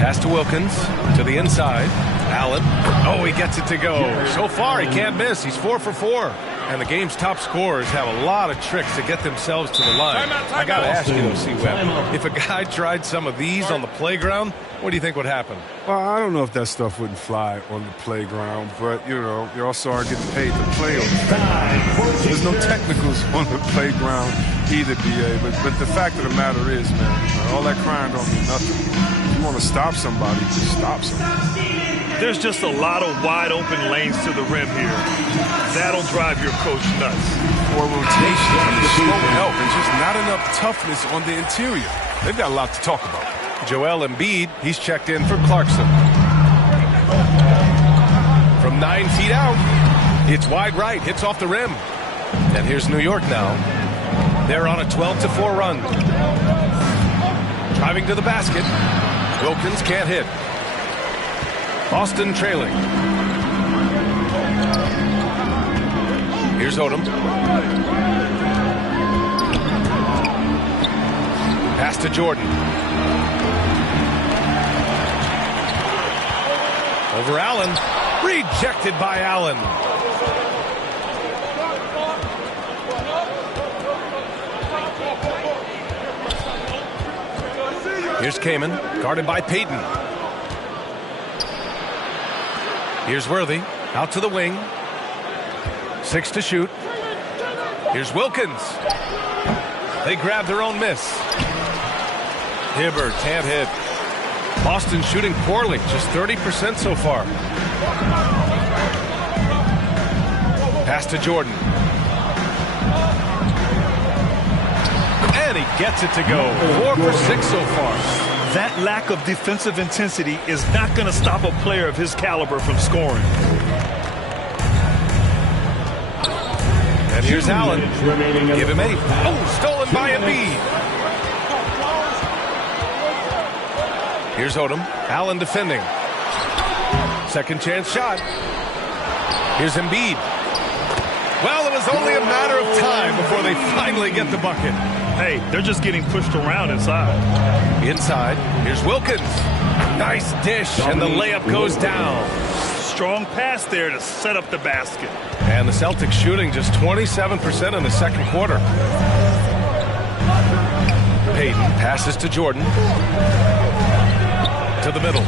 Pass to Wilkins. To the inside. Allen. Oh, he gets it to go. So far, he can't miss. He's 4 for 4. And the game's top scorers have a lot of tricks to get themselves to the line. I got to ask you, though, C-Web, if a guy tried some of these on the playground, what do you think would happen? Well, I don't know if that stuff wouldn't fly on the playground, but, you know, you also are getting paid to play on the playground. There's no technicals on the playground either, BA, but the fact of the matter is, man, all that crying don't mean nothing. If you want to stop somebody, just stop somebody. There's just a lot of wide open lanes to the rim here. That'll drive your coach nuts. Or rotation, slow help, and just not enough toughness on the interior. They've got a lot to talk about. Joel Embiid, he's checked in for Clarkson. From 9 feet out, it's wide right, hits off the rim. And here's New York now. They're on a 12-4 run. Driving to the basket. Wilkins can't hit. Boston trailing. Here's Odom. Pass to Jordan. Over Allen. Rejected by Allen. Here's Kaman, guarded by Payton. Here's Worthy, out to the wing. 6 to shoot. Here's Wilkins. They grab their own miss. Hibbert can't hit. Boston shooting poorly, just 30% so far. Pass to Jordan. And he gets it to go. 4 for 6 so far. That lack of defensive intensity is not going to stop a player of his caliber from scoring. And here's Allen. Give him 8. Oh, stolen by Embiid. Here's Odom. Allen defending. Second chance shot. Here's Embiid. Well, it was only a matter of time before they finally get the bucket. Hey, they're just getting pushed around inside. Inside, here's Wilkins. Nice dish, and the layup goes down. Strong pass there to set up the basket. And the Celtics shooting just 27% in the second quarter. Payton passes to Jordan. To the middle.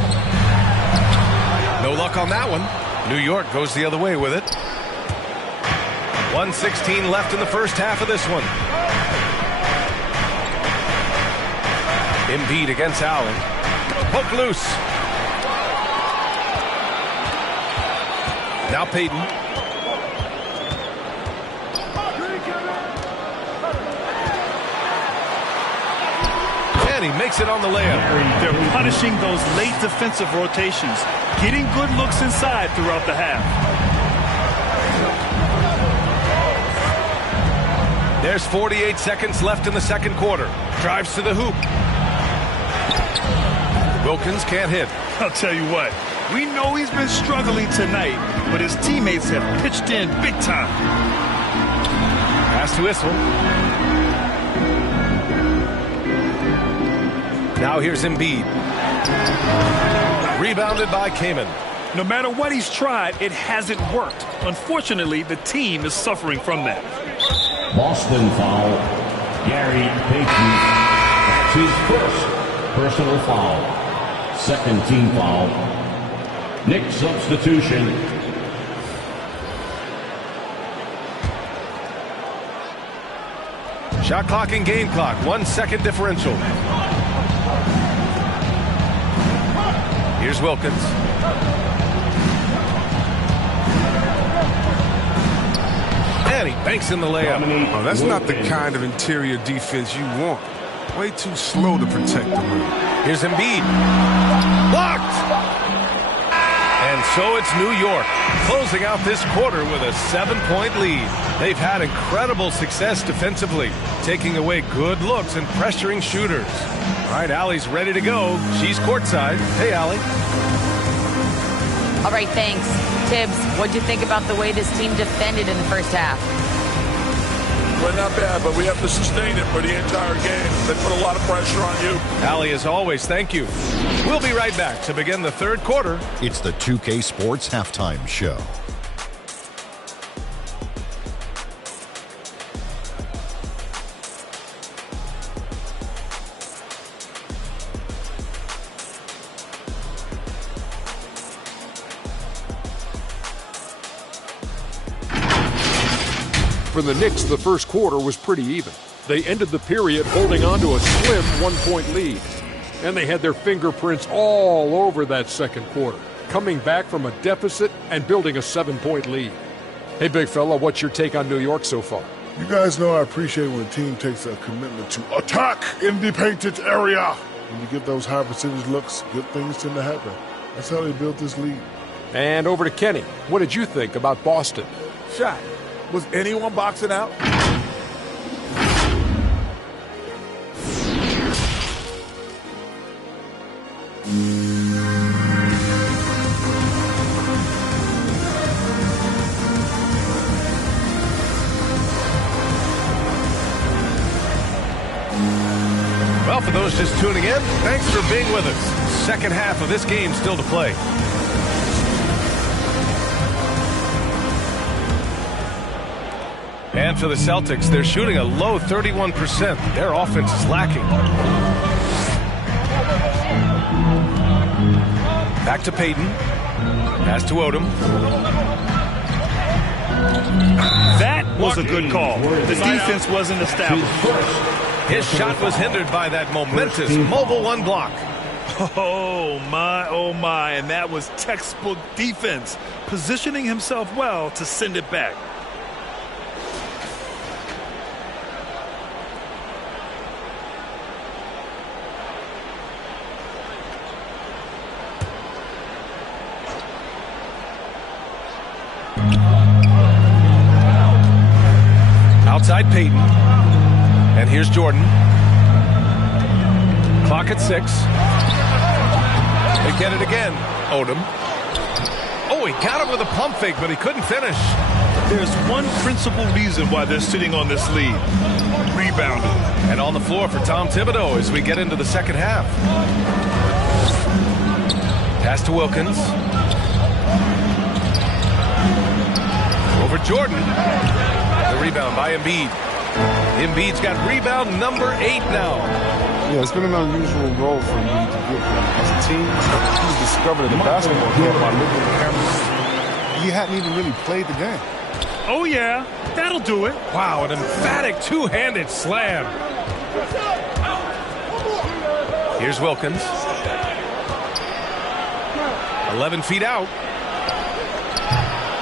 No luck on that one. New York goes the other way with it. 1:16 left in the first half of this one. Embiid against Allen. Poke loose. Now Payton. And he makes it on the layup. They're punishing those late defensive rotations, getting good looks inside throughout the half. There's 48 seconds left in the second quarter. Drives to the hoop. Wilkins can't hit. I'll tell you what, we know he's been struggling tonight, but his teammates have pitched in big time. Pass to Issel. Now here's Embiid. Rebounded by Kaman. No matter what he's tried, it hasn't worked. Unfortunately, the team is suffering from that. Boston foul. Gary Payton. That's his first personal foul. Second team foul. Nick substitution. Shot clock and game clock. 1 second differential. Here's Wilkins. And he banks in the layup. Oh, that's not the kind of interior defense you want. Way too slow to protect the rim. Here's Embiid. Blocked! And so it's New York, closing out this quarter with a 7-point lead. They've had incredible success defensively, taking away good looks and pressuring shooters. All right, Allie's ready to go. She's courtside. Hey, Allie. All right, thanks. Tibbs, what'd you think about the way this team defended in the first half? Well, not bad, but we have to sustain it for the entire game. They put a lot of pressure on you. Allie, as always, thank you. We'll be right back to begin the third quarter. It's the 2K Sports Halftime Show. For the Knicks, the first quarter was pretty even. They ended the period holding on to a slim 1-point lead. And they had their fingerprints all over that second quarter, coming back from a deficit and building a 7-point lead. Hey, big fella, what's your take on New York so far? You guys know I appreciate when a team takes a commitment to attack in the painted area. When you get those high percentage looks, good things tend to happen. That's how they built this lead. And over to Kenny. What did you think about Boston? Shot. Was anyone boxing out? Well, for those just tuning in, thanks for being with us. Second half of this game still to play. And for the Celtics, they're shooting a low 31%. Their offense is lacking. Back to Payton. Pass to Odom. That was a good call. The defense wasn't established. His shot was hindered by that momentous mobile one block. Oh, my. And that was textbook defense, positioning himself well to send it back. Outside Payton. And here's Jordan. Clock at 6. They get it again. Odom. Oh, he got him with a pump fake, but he couldn't finish. There's one principal reason why they're sitting on this lead. Rebounding. And on the floor for Tom Thibodeau as we get into the second half. Pass to Wilkins. Over Jordan. The rebound by Embiid. Embiid's got rebound number 8 now. Yeah, it's been an unusual role for Embiid to get as a team. He's discovered the basketball game by looking at cameras. He hadn't even really played the game. Oh, yeah. That'll do it. Wow, an emphatic two-handed slam. Here's Wilkins. 11 feet out.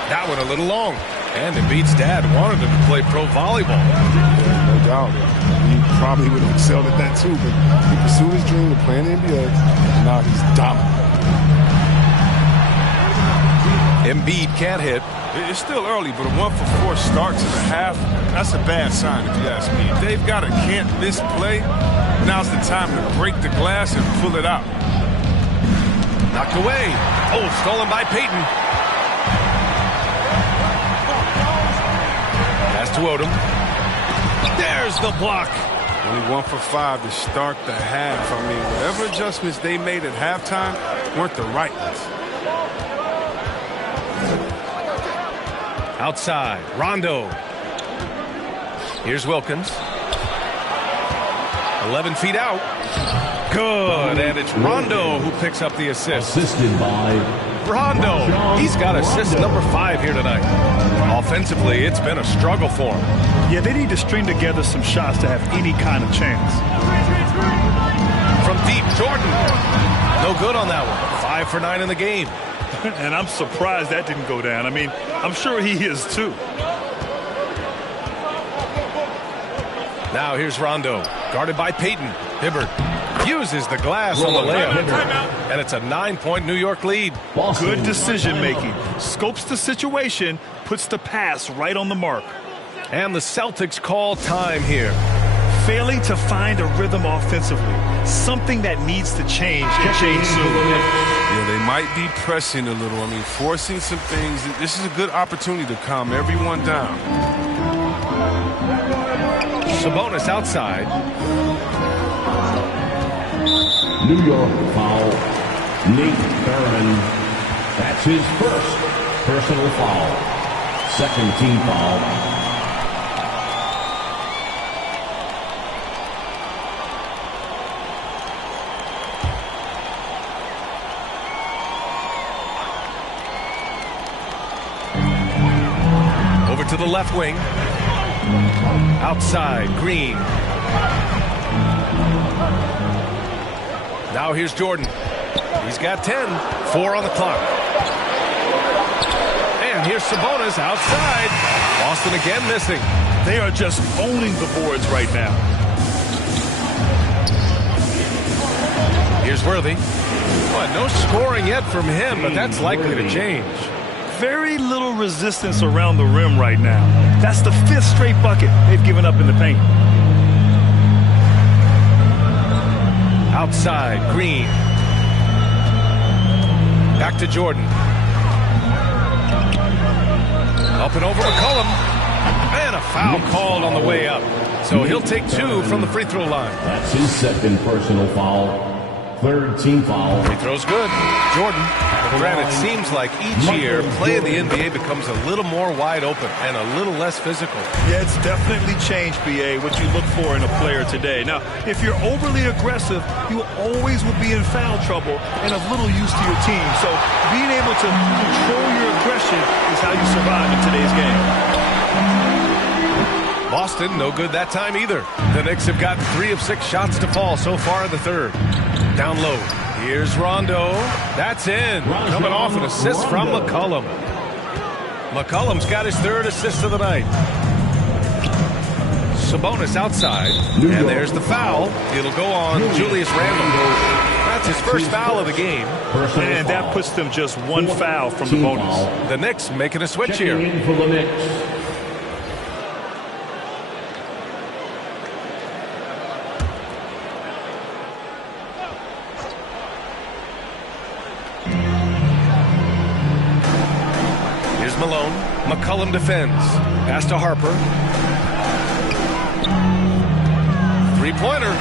That one a little long. And Embiid's dad wanted him to play pro volleyball. Yeah, no doubt. He probably would have excelled at that too, but he pursued his dream of playing in the NBA, and now he's dominant. Embiid can't hit. It's still early, but a 1-for-4 start to the half, that's a bad sign if you ask me. If they've got a can't-miss play, now's the time to break the glass and pull it out. Knocked away. Oh, stolen by Payton. Pass to Odom. There's the block. Only 1 for 5 to start the half. I mean, whatever adjustments they made at halftime weren't the right ones. Outside, Rondo. Here's Wilkins. 11 feet out. Good, and it's Rondo who picks up the assist. Assisted by Rondo. He's got assist number 5 here tonight. Offensively, it's been a struggle for him. Yeah, they need to string together some shots to have any kind of chance. From deep, Jordan. No good on that one. 5 for 9 in the game. And I'm surprised that didn't go down. I mean, I'm sure he is too. Now here's Rondo, guarded by Payton. Hibbert uses the glass on the layup. And it's a 9-point New York lead. Good decision making. Scopes the situation, puts the pass right on the mark. And the Celtics call time here. Failing to find a rhythm offensively. Something that needs to change and change soon. Yeah, they might be pressing a little. I mean, forcing some things. This is a good opportunity to calm everyone down. Sabonis outside. New York foul. Nate Barron. That's his first personal foul. Second team foul. To the left wing. Outside, Green. Now here's Jordan. He's got 10. 4 on the clock. And here's Sabonis outside. Boston again missing. They are just owning the boards right now. Here's Worthy. Well, no scoring yet from him, but that's likely to change. Very little resistance around the rim right now. That's the 5th straight bucket they've given up in the paint. Outside, Green. Back to Jordan. Up and over McCollum. And a foul called on the way up. So he'll take 2 from the free throw line. That's his second personal foul. Third team foul. Free throw's good. Jordan. But Grant, it seems like each year, play in the NBA becomes a little more wide open and a little less physical. Yeah, it's definitely changed, B.A., what you look for in a player today. Now, if you're overly aggressive, you always will be in foul trouble and of little use to your team. So being able to control your aggression is how you survive in today's game. Boston, no good that time either. The Knicks have got 3 of 6 shots to fall so far in the third. Down low. Here's Rondo. That's in. Coming off an assist from McCollum. McCollum's got his 3rd assist of the night. Sabonis outside. And there's the foul. It'll go on Julius Randle. That's his first foul of the game. And that puts them just 1 foul from the bonus. The Knicks making a switch here. For the Knicks. Malone. McCollum defends. Pass to Harper. 3-pointer.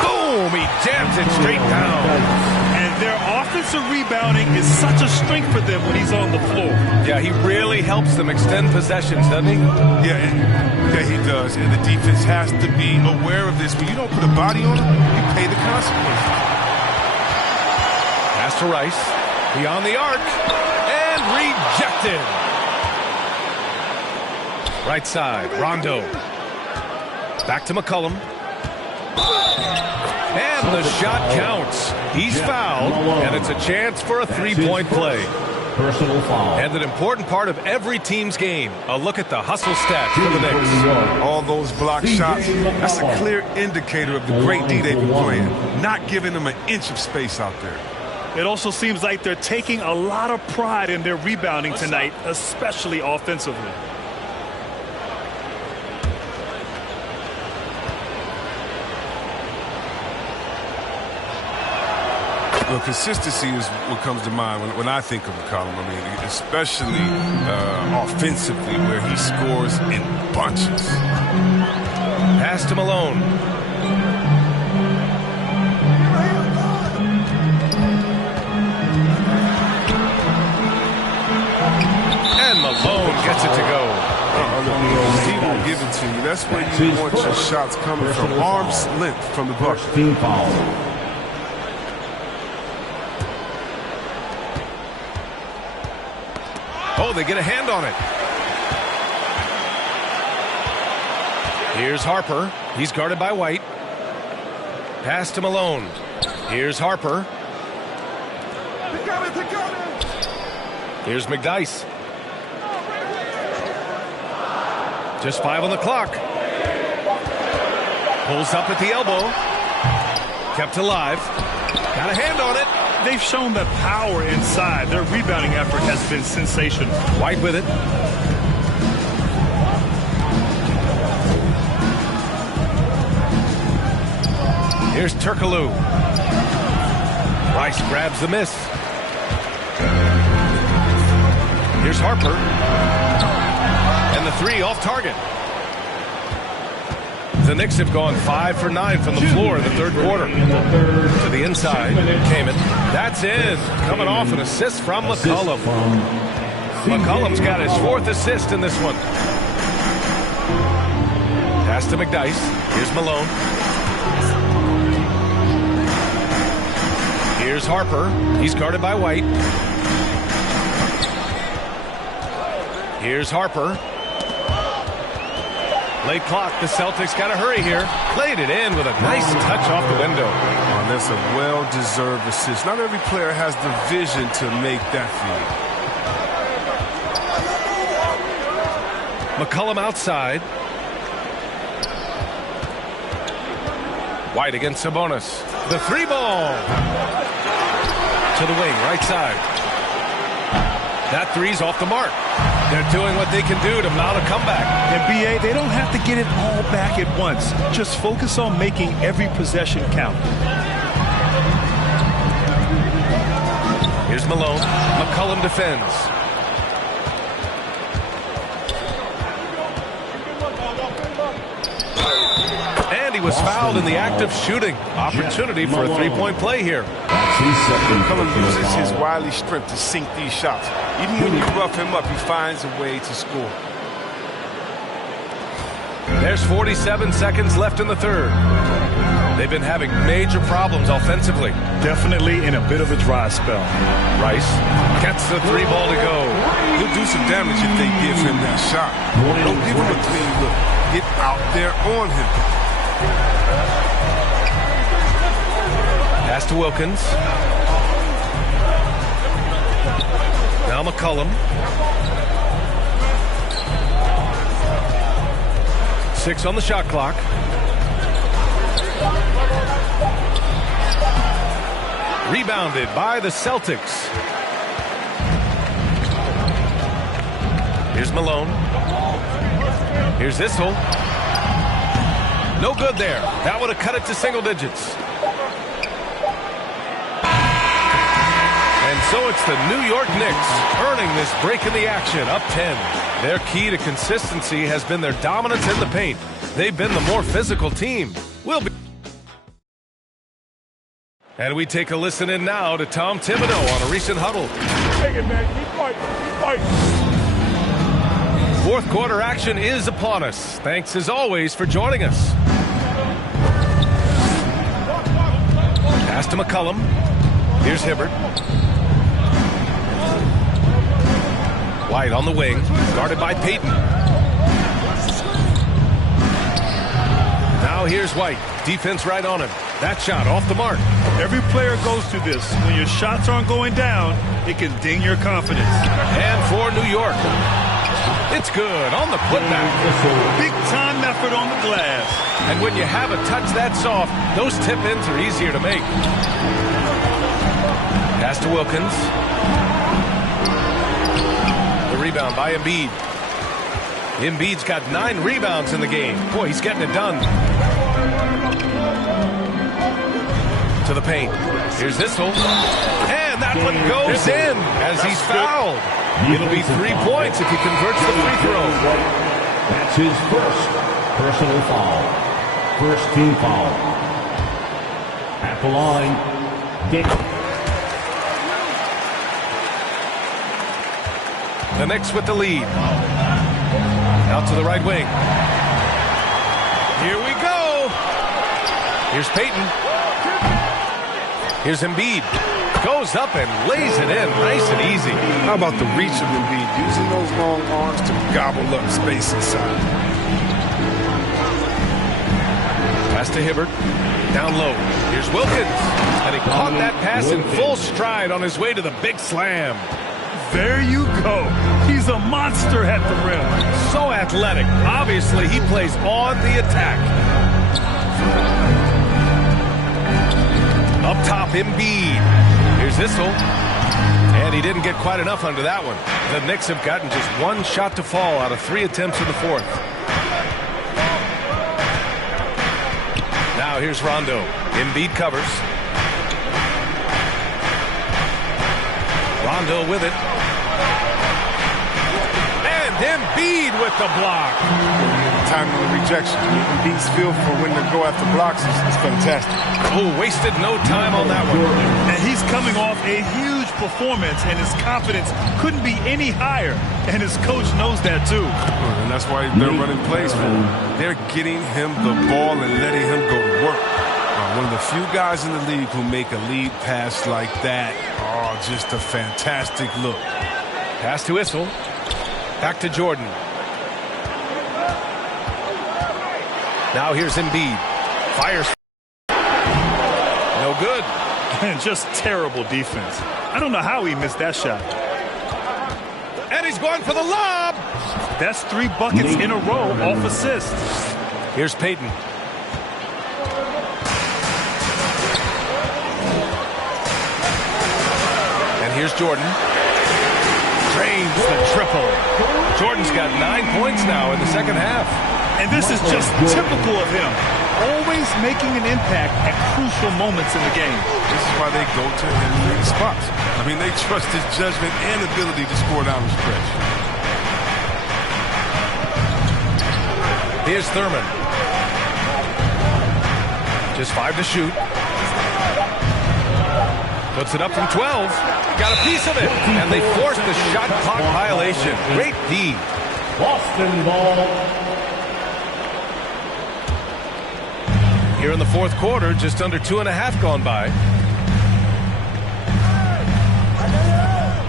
Boom! He jams it straight down. And their offensive rebounding is such a strength for them when he's on the floor. Yeah, he really helps them extend possessions, doesn't he? Yeah, he does. And the defense has to be aware of this. When you don't put a body on him, you pay the consequences. Pass to Rice. Beyond the arc, and rejected. Right side, Rondo. Back to McCollum. And the shot counts. He's fouled, and it's a chance for a 3-point play. Personal foul. And an important part of every team's game. A look at the hustle stats for the Knicks. All those block shots, that's a clear indicator of the great D they've been playing. Not giving them an inch of space out there. It also seems like they're taking a lot of pride in their rebounding tonight, especially offensively. Well, consistency is what comes to mind when I think of McCollum. I mean, especially offensively, where he scores in bunches. Pass to Malone. And Malone gets it to go. He will give it to you. That's where you want your shots coming from. Arm's length from the bucket. Oh, they get a hand on it. Here's Harper. He's guarded by White. Pass to Malone. Here's Harper. Here's McDyess. Just 5 on the clock. Pulls up at the elbow. Kept alive. Got a hand on it. They've shown that power inside. Their rebounding effort has been sensational. White with it. Here's Turkoglu. Rice grabs the miss. Here's Harper. And the 3 off target. The Knicks have gone 5 for 9 from the floor in the third quarter. To the inside. Kamen. That's in. Coming off an assist from McCollum. McCollum's got his 4th assist in this one. Pass to McDyess. Here's Malone. Here's Harper. He's guarded by White. Here's Harper. Late clock. The Celtics got to hurry here. Played it in with a nice touch off the window. Oh, that's a well-deserved assist. Not every player has the vision to make that feed. McCollum outside. White against Sabonis. The 3 ball. To the wing, right side. That 3's off the mark. They're doing what they can do to mount a comeback. And BA, they don't have to get it all back at once. Just focus on making every possession count. Here's Malone. McCollum defends. And he was fouled in the act of shooting. Opportunity for a 3-point play here. McCollum uses his wily strength to sink these shots. Even when you rough him up, he finds a way to score. There's 47 seconds left in the third. They've been having major problems offensively. Definitely in a bit of a dry spell. Rice gets the 3 ball to go. He'll do some damage if they give him that shot. Don't give him a clean look. Get out there on him. Pass to Wilkins. Now McCollum. 6 on the shot clock. Rebounded by the Celtics. Here's Malone. Here's Issel. No good there. That would have cut it to single digits. And so it's the New York Knicks earning this break in the action, up 10. Their key to consistency has been their dominance in the paint. They've been the more physical team. And we take a listen in now to Tom Thibodeau on a recent huddle. Take it, man. Keep fighting. Keep fighting. Fourth quarter action is upon us. Thanks as always for joining us. Pass to McCollum. Here's Hibbert. White on the wing, guarded by Payton. Now here's White. Defense right on him. That shot off the mark. Every player goes through this. When your shots aren't going down, it can ding your confidence. And for New York, it's good on the putback. Big time effort on the glass. And when you have a touch that soft, those tip-ins are easier to make. Pass to Wilkins. The rebound by Embiid. Embiid's got 9 rebounds in the game. Boy, he's getting it done. To the paint. Here's Issel. And that one goes in as he's fouled. It'll be 3 points if he converts the free throw. That's his first personal foul. First team foul. At the line, Dick. The Knicks with the lead. Out to the right wing. Here we go. Here's Payton. Here's Embiid. Goes up and lays it in nice and easy. How about the reach of Embiid, using those long arms to gobble up space inside. Pass to Hibbert. Down low. Here's Wilkins. And he caught that pass in full stride on his way to the big slam. There you go. He's a monster at the rim. So athletic. Obviously, he plays on the attack. Up top, Embiid. Here's Issel. And he didn't get quite enough under that one. The Knicks have gotten just one shot to fall out of 3 attempts in the fourth. Now here's Rondo. Embiid covers. Rondo with it. And Embiid with the block. Time on the rejection. Embiid's feel for when to go after blocks is fantastic. Oh, wasted no time on that one. And he's coming off a huge performance, and his confidence couldn't be any higher. And his coach knows that, too. And that's why they're running plays for him. They're getting him the ball and letting him go to work. One of the few guys in the league who make a lead pass like that. Oh, just a fantastic look. Pass to Issel. Back to Jordan. Now here's Embiid. Fires. No good. And just terrible defense. I don't know how he missed that shot. And he's going for the lob. That's 3 buckets in a row off assists. Here's Payton. And here's Jordan. Drains the triple. Jordan's got 9 points now in the second half. And this is just typical of him. Always making an impact at crucial moments in the game. This is why they go to him in big spots. I mean, they trust his judgment and ability to score down the stretch. Here's Thurman. Just 5 to shoot. Puts it up from 12. Got a piece of it. And they forced the shot clock violation. Great D. Boston ball. Here in the fourth quarter, just under 2.5 gone by.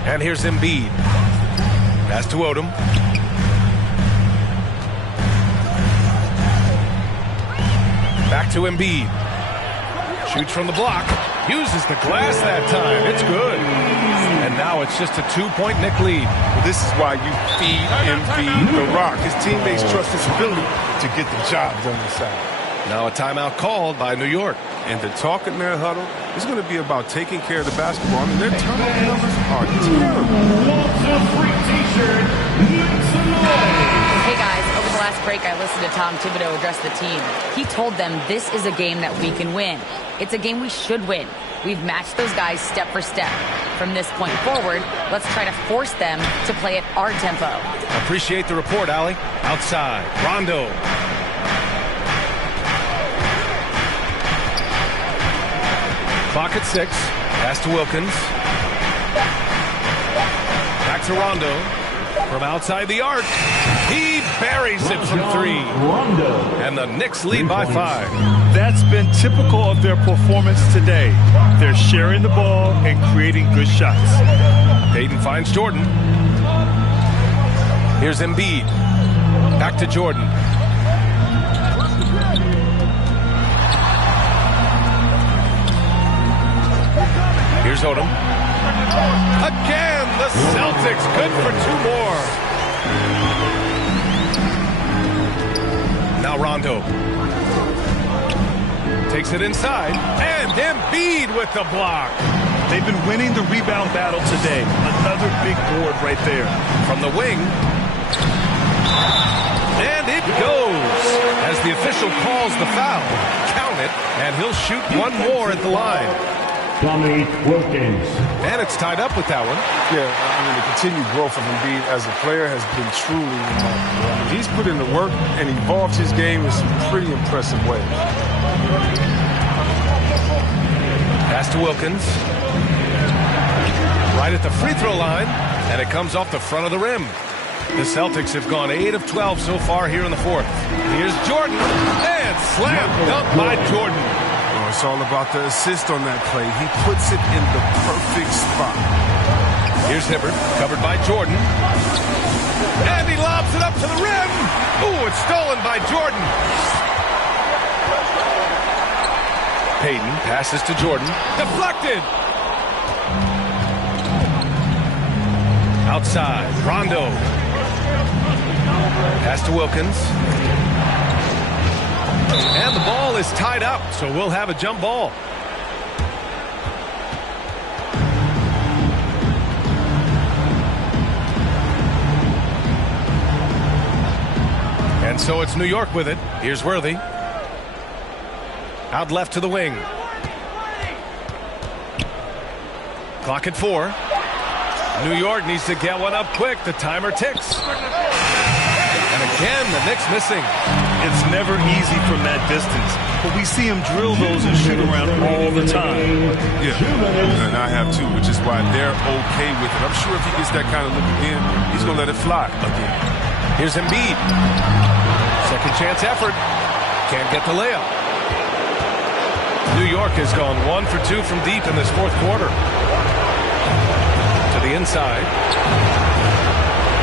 And here's Embiid. Pass to Odom. Back to Embiid. Shoots from the block. Uses the glass that time. It's good. And now it's just a 2-point Knick lead. Well, this is why you feed Embiid the rock. His teammates trust his ability to get the job done inside. Now a timeout called by New York. And the talk in their huddle is going to be about taking care of the basketball. I mean, their turnover numbers are terrible. Hey guys, over the last break I listened to Tom Thibodeau address the team. He told them this is a game that we can win. It's a game we should win. We've matched those guys step for step. From this point forward, let's try to force them to play at our tempo. Appreciate the report, Allie. Outside, Rondo. Clock at 6. Pass to Wilkins. Back to Rondo. From outside the arc. He buries it from 3. And the Knicks lead by 5. That's been typical of their performance today. They're sharing the ball and creating good shots. Payton finds Jordan. Here's Embiid. Back to Jordan. Here's Odom. Again, the Celtics good for 2 more. Now Rondo. Takes it inside. And Embiid with the block. They've been winning the rebound battle today. Another big board right there. From the wing. And it goes as the official calls the foul. Count it, and he'll shoot one more at the line. Tommy Wilkins. And it's tied up with that one. Yeah, I mean, the continued growth of Embiid as a player has been truly remarkable. He's put in the work and evolved his game in some pretty impressive ways. Pass to Wilkins. Right at the free throw line, and it comes off the front of the rim. The Celtics have gone 8 of 12 so far here in the fourth. Here's Jordan, and slam dunk by Jordan. It's all about the assist on that play. He puts it in the perfect spot. Here's Hibbert, covered by Jordan. And he lobs it up to the rim. Ooh, it's stolen by Jordan. Payton passes to Jordan. Deflected. Outside, Rondo. Pass to Wilkins. And the ball is tied up, so we'll have a jump ball. And so it's New York with it. Here's Worthy. Out left to the wing. Clock at 4. New York needs to get one up quick. The timer ticks. And again, the Knicks missing. It's never easy from that distance, but we see him drill those and shoot around all the time. Yeah, and I have too, which is why they're okay with it. I'm sure if he gets that kind of look again, he's going to let it fly again. Here's Embiid. Second chance effort. Can't get the layup. New York has gone 1 for 2 from deep in this fourth quarter. To the inside.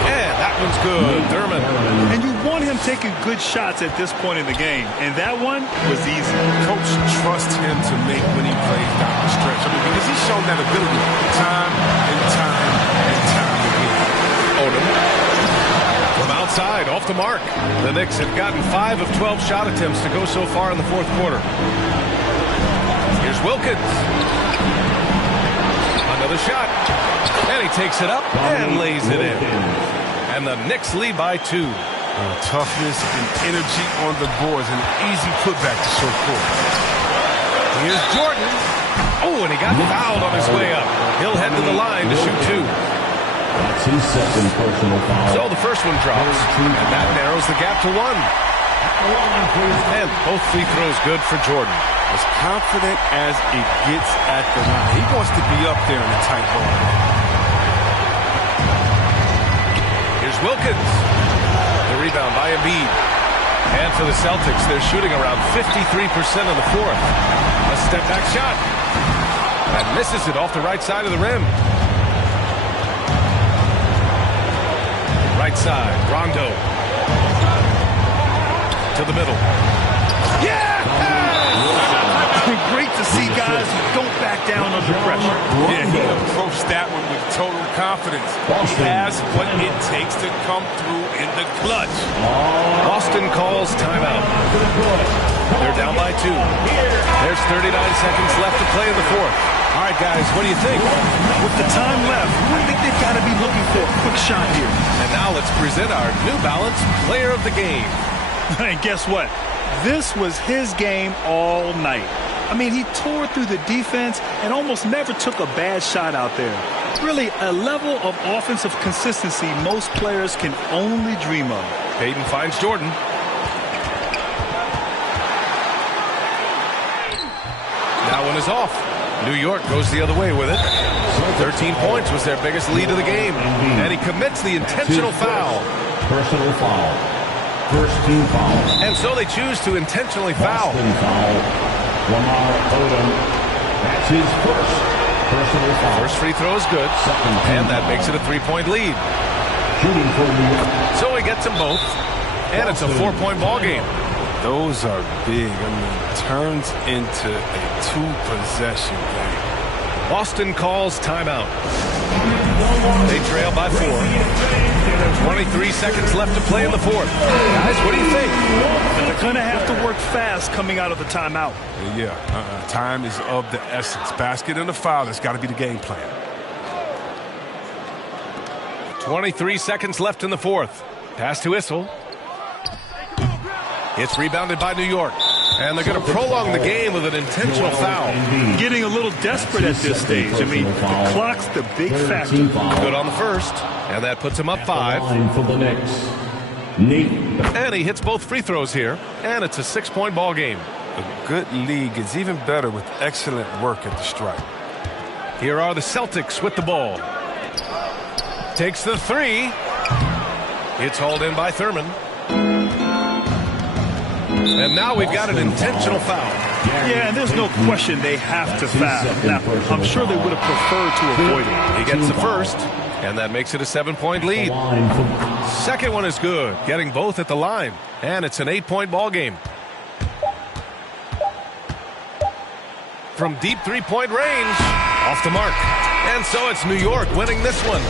And that one's good. Thurman. And you want him taking good shots at this point in the game. And that one was easy. Coach trusts him to make winning plays down the stretch. I mean, because he's shown that ability time and time and time again. Odom. From outside, off the mark. The Knicks have gotten 5 of 12 shot attempts to go so far in the fourth quarter. Here's Wilkins. Another shot. And he takes it up and lays it in. And the Knicks lead by 2. Toughness and energy on the boards. An easy putback to show forth. Here's Jordan. Oh, and he got fouled on his way up. He'll head to the line to shoot 2. That's his second personal foul. So the first one drops, and that narrows the gap to 1. And both free throws good for Jordan. As confident as it gets at the line. He wants to be up there in the tight ball. Here's Wilkins. The rebound by Embiid. And for the Celtics, they're shooting around 53% of the fourth. A step-back shot. And misses it off the right side of the rim. Right side, Rondo. To the middle. Yeah! Great to see guys who don't back down under pressure. Yeah, he approached that one with total confidence. He has what it takes to come through in the clutch. Boston calls timeout. They're down by 2. There's 39 seconds left to play in the fourth. All right, guys, what do you think? With the time left, I think they've got to be looking for a quick shot here. And now let's present our New Balance Player of the Game. And guess what? This was his game all night. I mean, he tore through the defense and almost never took a bad shot out there. Really, a level of offensive consistency most players can only dream of. Payton finds Jordan. That one is off. New York goes the other way with it. 13 points was their biggest lead of the game. And he commits the intentional foul. Personal foul. First team foul. And so they choose to intentionally foul. Foul. Lamar Odom. That's his first personal foul. First free throw is good. And that makes it a 3-point lead. Shooting for New York. So he gets them both. And it's a 4-point ball game. Those are big. I mean, it turns into a 2-possession game. Boston calls timeout. They trail by 4. 23 seconds left to play in the fourth. Guys, what do you think? They're going to have to work fast coming out of the timeout. Yeah, time is of the essence. Basket and a foul, that's got to be the game plan. 23 seconds left in the fourth. Pass to Issel. It's rebounded by New York. And they're going to prolong the game with an intentional foul. Getting a little desperate at this stage. I mean, the clock's the big factor. Good on the first. And that puts him up 5. And he hits both free throws here. And it's a 6-point ball game. A good league is even better with excellent work at the stripe. Here are the Celtics with the ball. Takes the 3. It's hauled in by Thurman. And now we've got an intentional foul. Yeah, and there's no question they have to foul. Now, I'm sure they would have preferred to avoid it. He gets the first, and that makes it a 7-point lead. Second one is good, getting both at the line. And it's an 8-point ball game. From deep three-point range, off the mark. And so it's New York winning this one.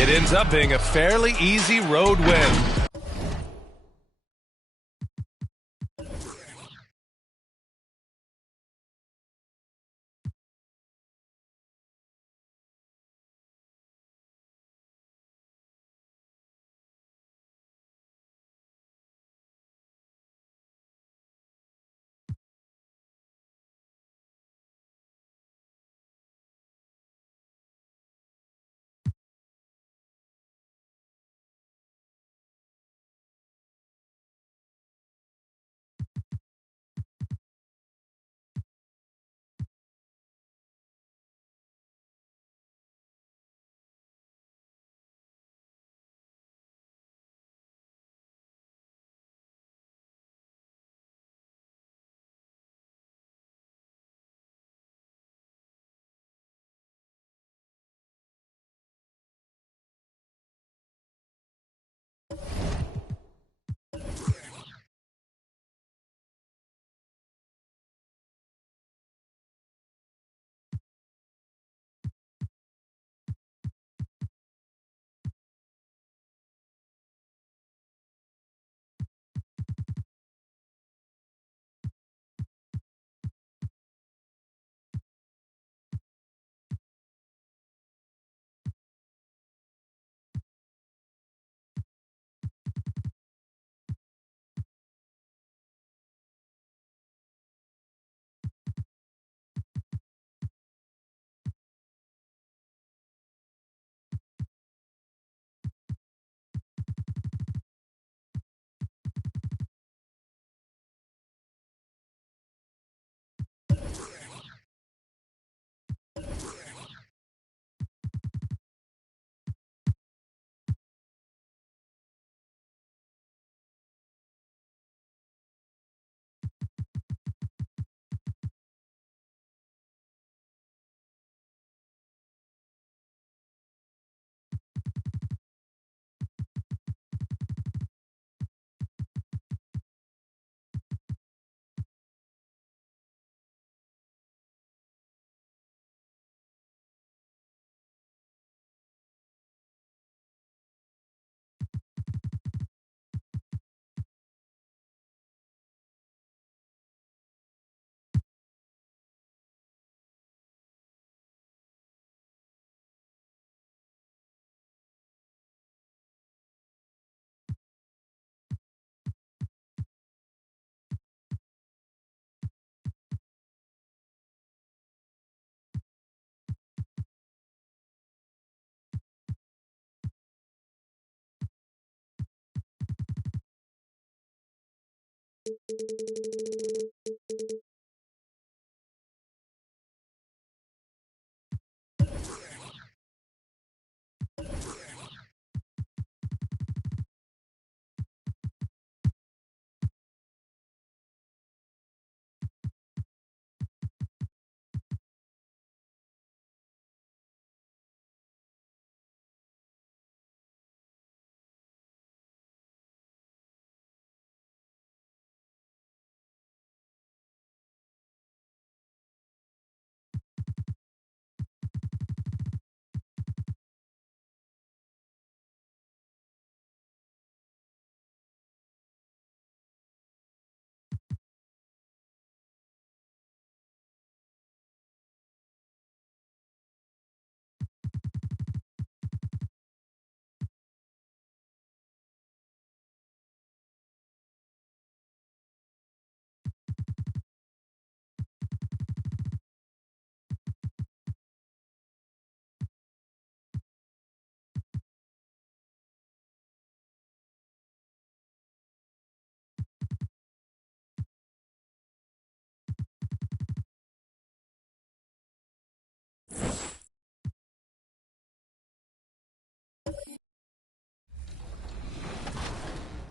It ends up being a fairly easy road win.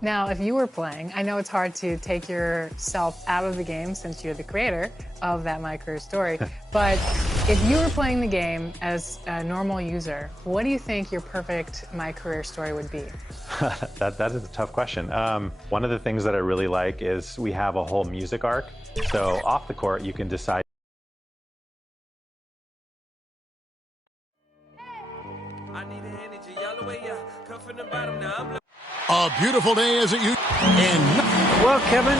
Now, if you were playing, I know it's hard to take yourself out of the game since you're the creator of that My Career story, but if you were playing the game as a normal user, what do you think your perfect My Career story would be? That is a tough question. One of the things that I really like is we have a whole music arc. So off the court, you can decide. A beautiful day as it used. And well, Kevin,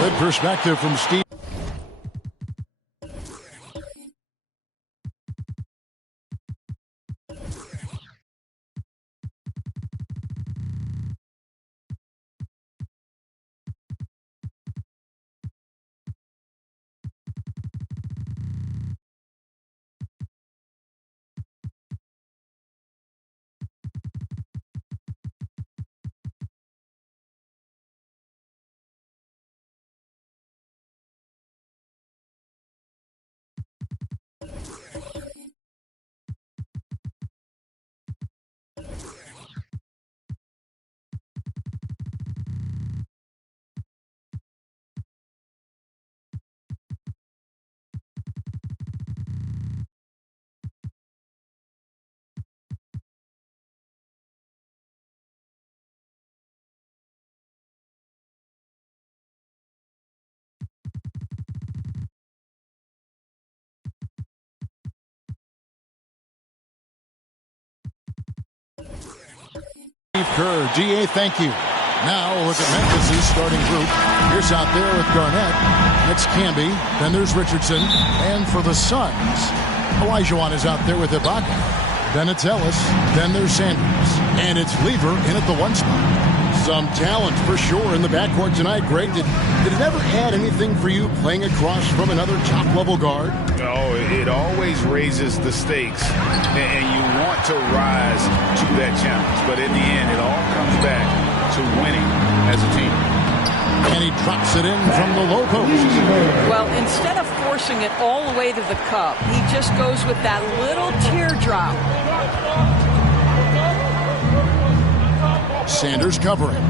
good perspective from Steve. Steve Kerr, GA, thank you. Now we'll look at Memphis' starting group. Here's out there with Garnett. It's Camby. Then there's Richardson. And for the Suns, Olajuwon is out there with Ibaka. Then it's Ellis. Then there's Sanders. And it's Lever in at the 1 spot. Some talent for sure in the backcourt tonight. Greg, did it ever add anything for you playing across from another top-level guard? Oh, it always raises the stakes, and you want to rise to that challenge. But in the end, it all comes back to winning as a team. And he drops it in from the low post. Well, instead of forcing it all the way to the cup, he just goes with that little teardrop. Sanders covering.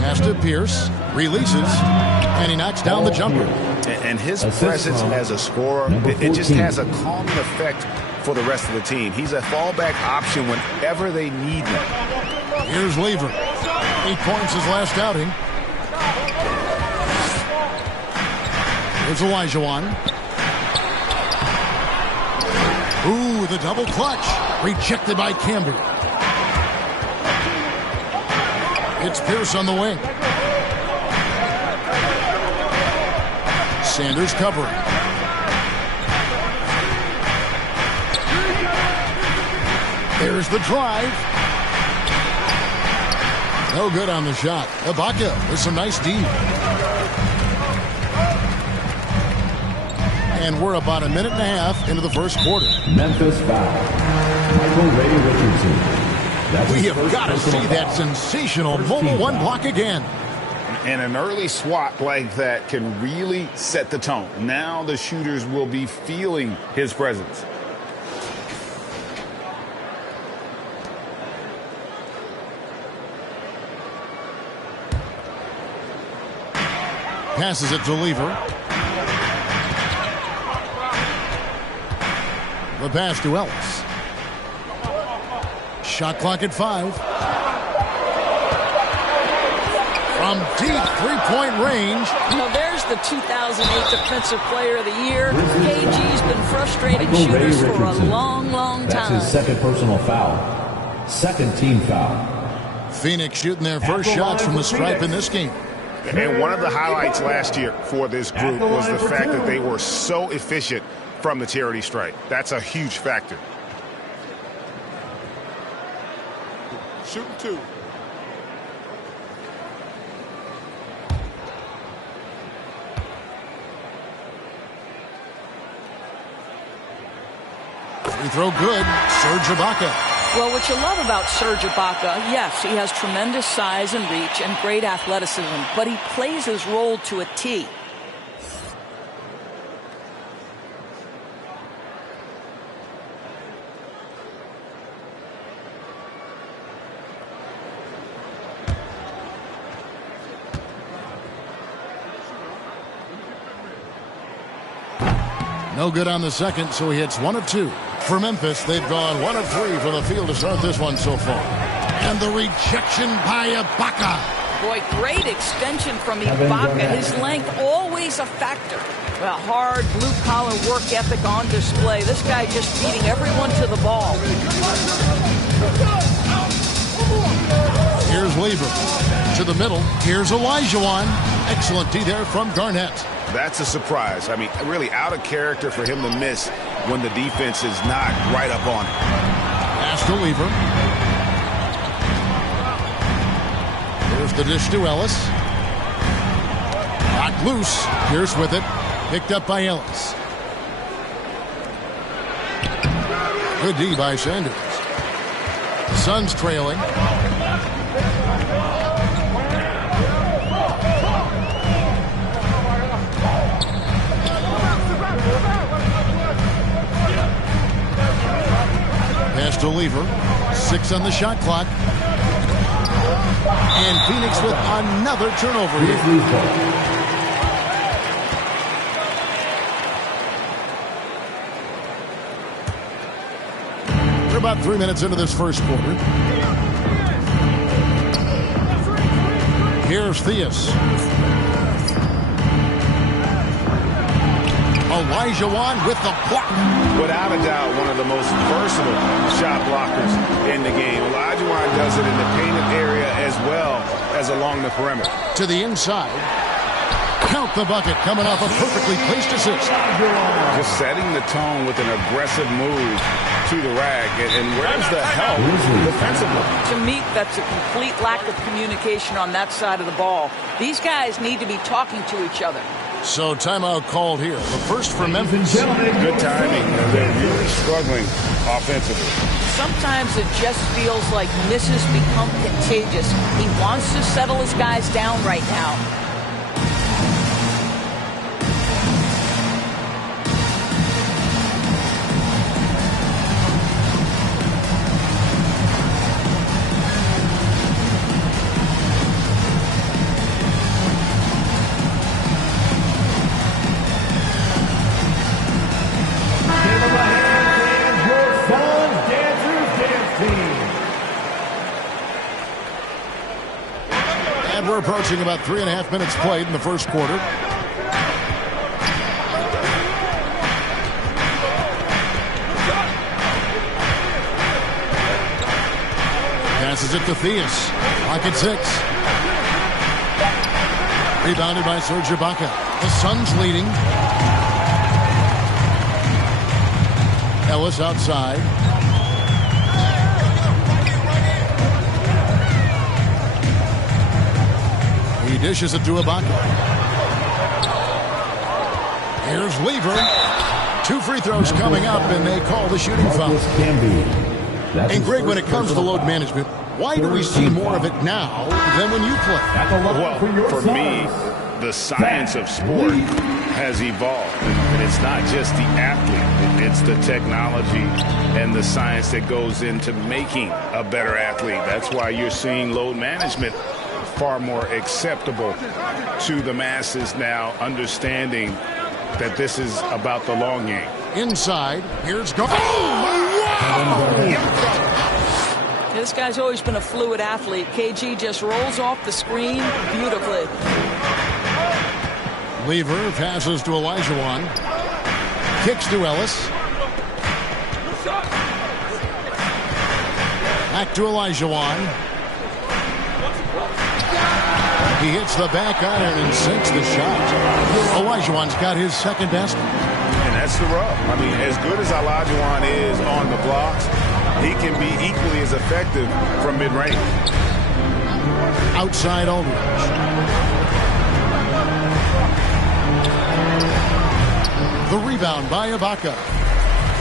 Pass to Pierce. Releases. And he knocks down the jumper. And his presence as a scorer, it just has a calming effect for the rest of the team. He's a fallback option whenever they need him. Here's Lever. 8 points his last outing. Here's Olajuwon. Ooh, the double clutch. Rejected by Camby. It's Pierce on the wing. Sanders covering. There's the drive. No good on the shot. Ibaka with some nice D. And we're about a minute and a half into the first quarter. Memphis foul. Michael Ray Richardson. We have got to see that sensational mobile 1 block again. And an early swat like that can really set the tone. Now the shooters will be feeling his presence. Passes it to Lever. The pass to Ellis. Shot clock at 5. From deep three-point range. Now there's the 2008 Defensive Player of the Year. KG's been frustrating shooters for a long, long time. That's his second personal foul. Second team foul. Phoenix shooting their first shots from the stripe in this game. And one of the highlights last year for this group was the fact that they were so efficient from the charity stripe. That's a huge factor. Shooting 2. Free throw good. Serge Ibaka. Well, what you love about Serge Ibaka, yes, he has tremendous size and reach and great athleticism, but he plays his role to a T. No good on the second, so he hits 1 of 2. For Memphis, they've gone 1 of 3 from the field to start this one so far. And the rejection by Ibaka. Boy, great extension from Ibaka. His length always a factor. A hard blue-collar work ethic on display. This guy just beating everyone to the ball. Here's Weaver. To the middle. Here's Olajuwon. Excellent D there from Garnett. That's a surprise. I mean, really out of character for him to miss when the defense is not right up on it. Pass to Weaver. Here's the dish to Ellis. Knocked loose. Pierce with it. Picked up by Ellis. Good D by Sanders. Suns trailing. Pass to Weaver. 6 on the shot clock. And Phoenix with another turnover here. We're about 3 minutes into this first quarter. Here's Theus. Olajuwon with the block. Without a doubt, one of the most versatile shot blockers in the game. Olajuwon does it in the painted area as well as along the perimeter. To the inside. Count the bucket coming off a perfectly placed assist. Just setting the tone with an aggressive move to the rack. And where's the help defensively? To me, that's a complete lack of communication on that side of the ball. These guys need to be talking to each other. So timeout called here. The first for Memphis. Good timing. They're really struggling offensively. Sometimes it just feels like misses become contagious. He wants to settle his guys down right now. We're approaching about 3.5 minutes played in the first quarter. Passes it to Theus. Pocket 6. Rebounded by Serge Ibaka. The Suns leading. Ellis outside. He dishes it to Ibaka. Here's Weaver. 2 free throws coming up, and they call the shooting foul. And Greg, when it comes to load management, why do we see more of it now than when you play? Well, for me, the science of sport has evolved. And it's not just the athlete. It's the technology and the science that goes into making a better athlete. That's why you're seeing load management far more acceptable to the masses now, understanding that this is about the long game. Inside, here's go. This guy's always been a fluid athlete. KG just rolls off the screen beautifully. Weaver passes to Olajuwon. Kicks to Ellis. Back to Olajuwon. He hits the back iron and sinks the shot. Olajuwon's got his second basket. And that's the rub. I mean, as good as Olajuwon is on the blocks, he can be equally as effective from mid-range. Outside Aldridge. The rebound by Ibaka.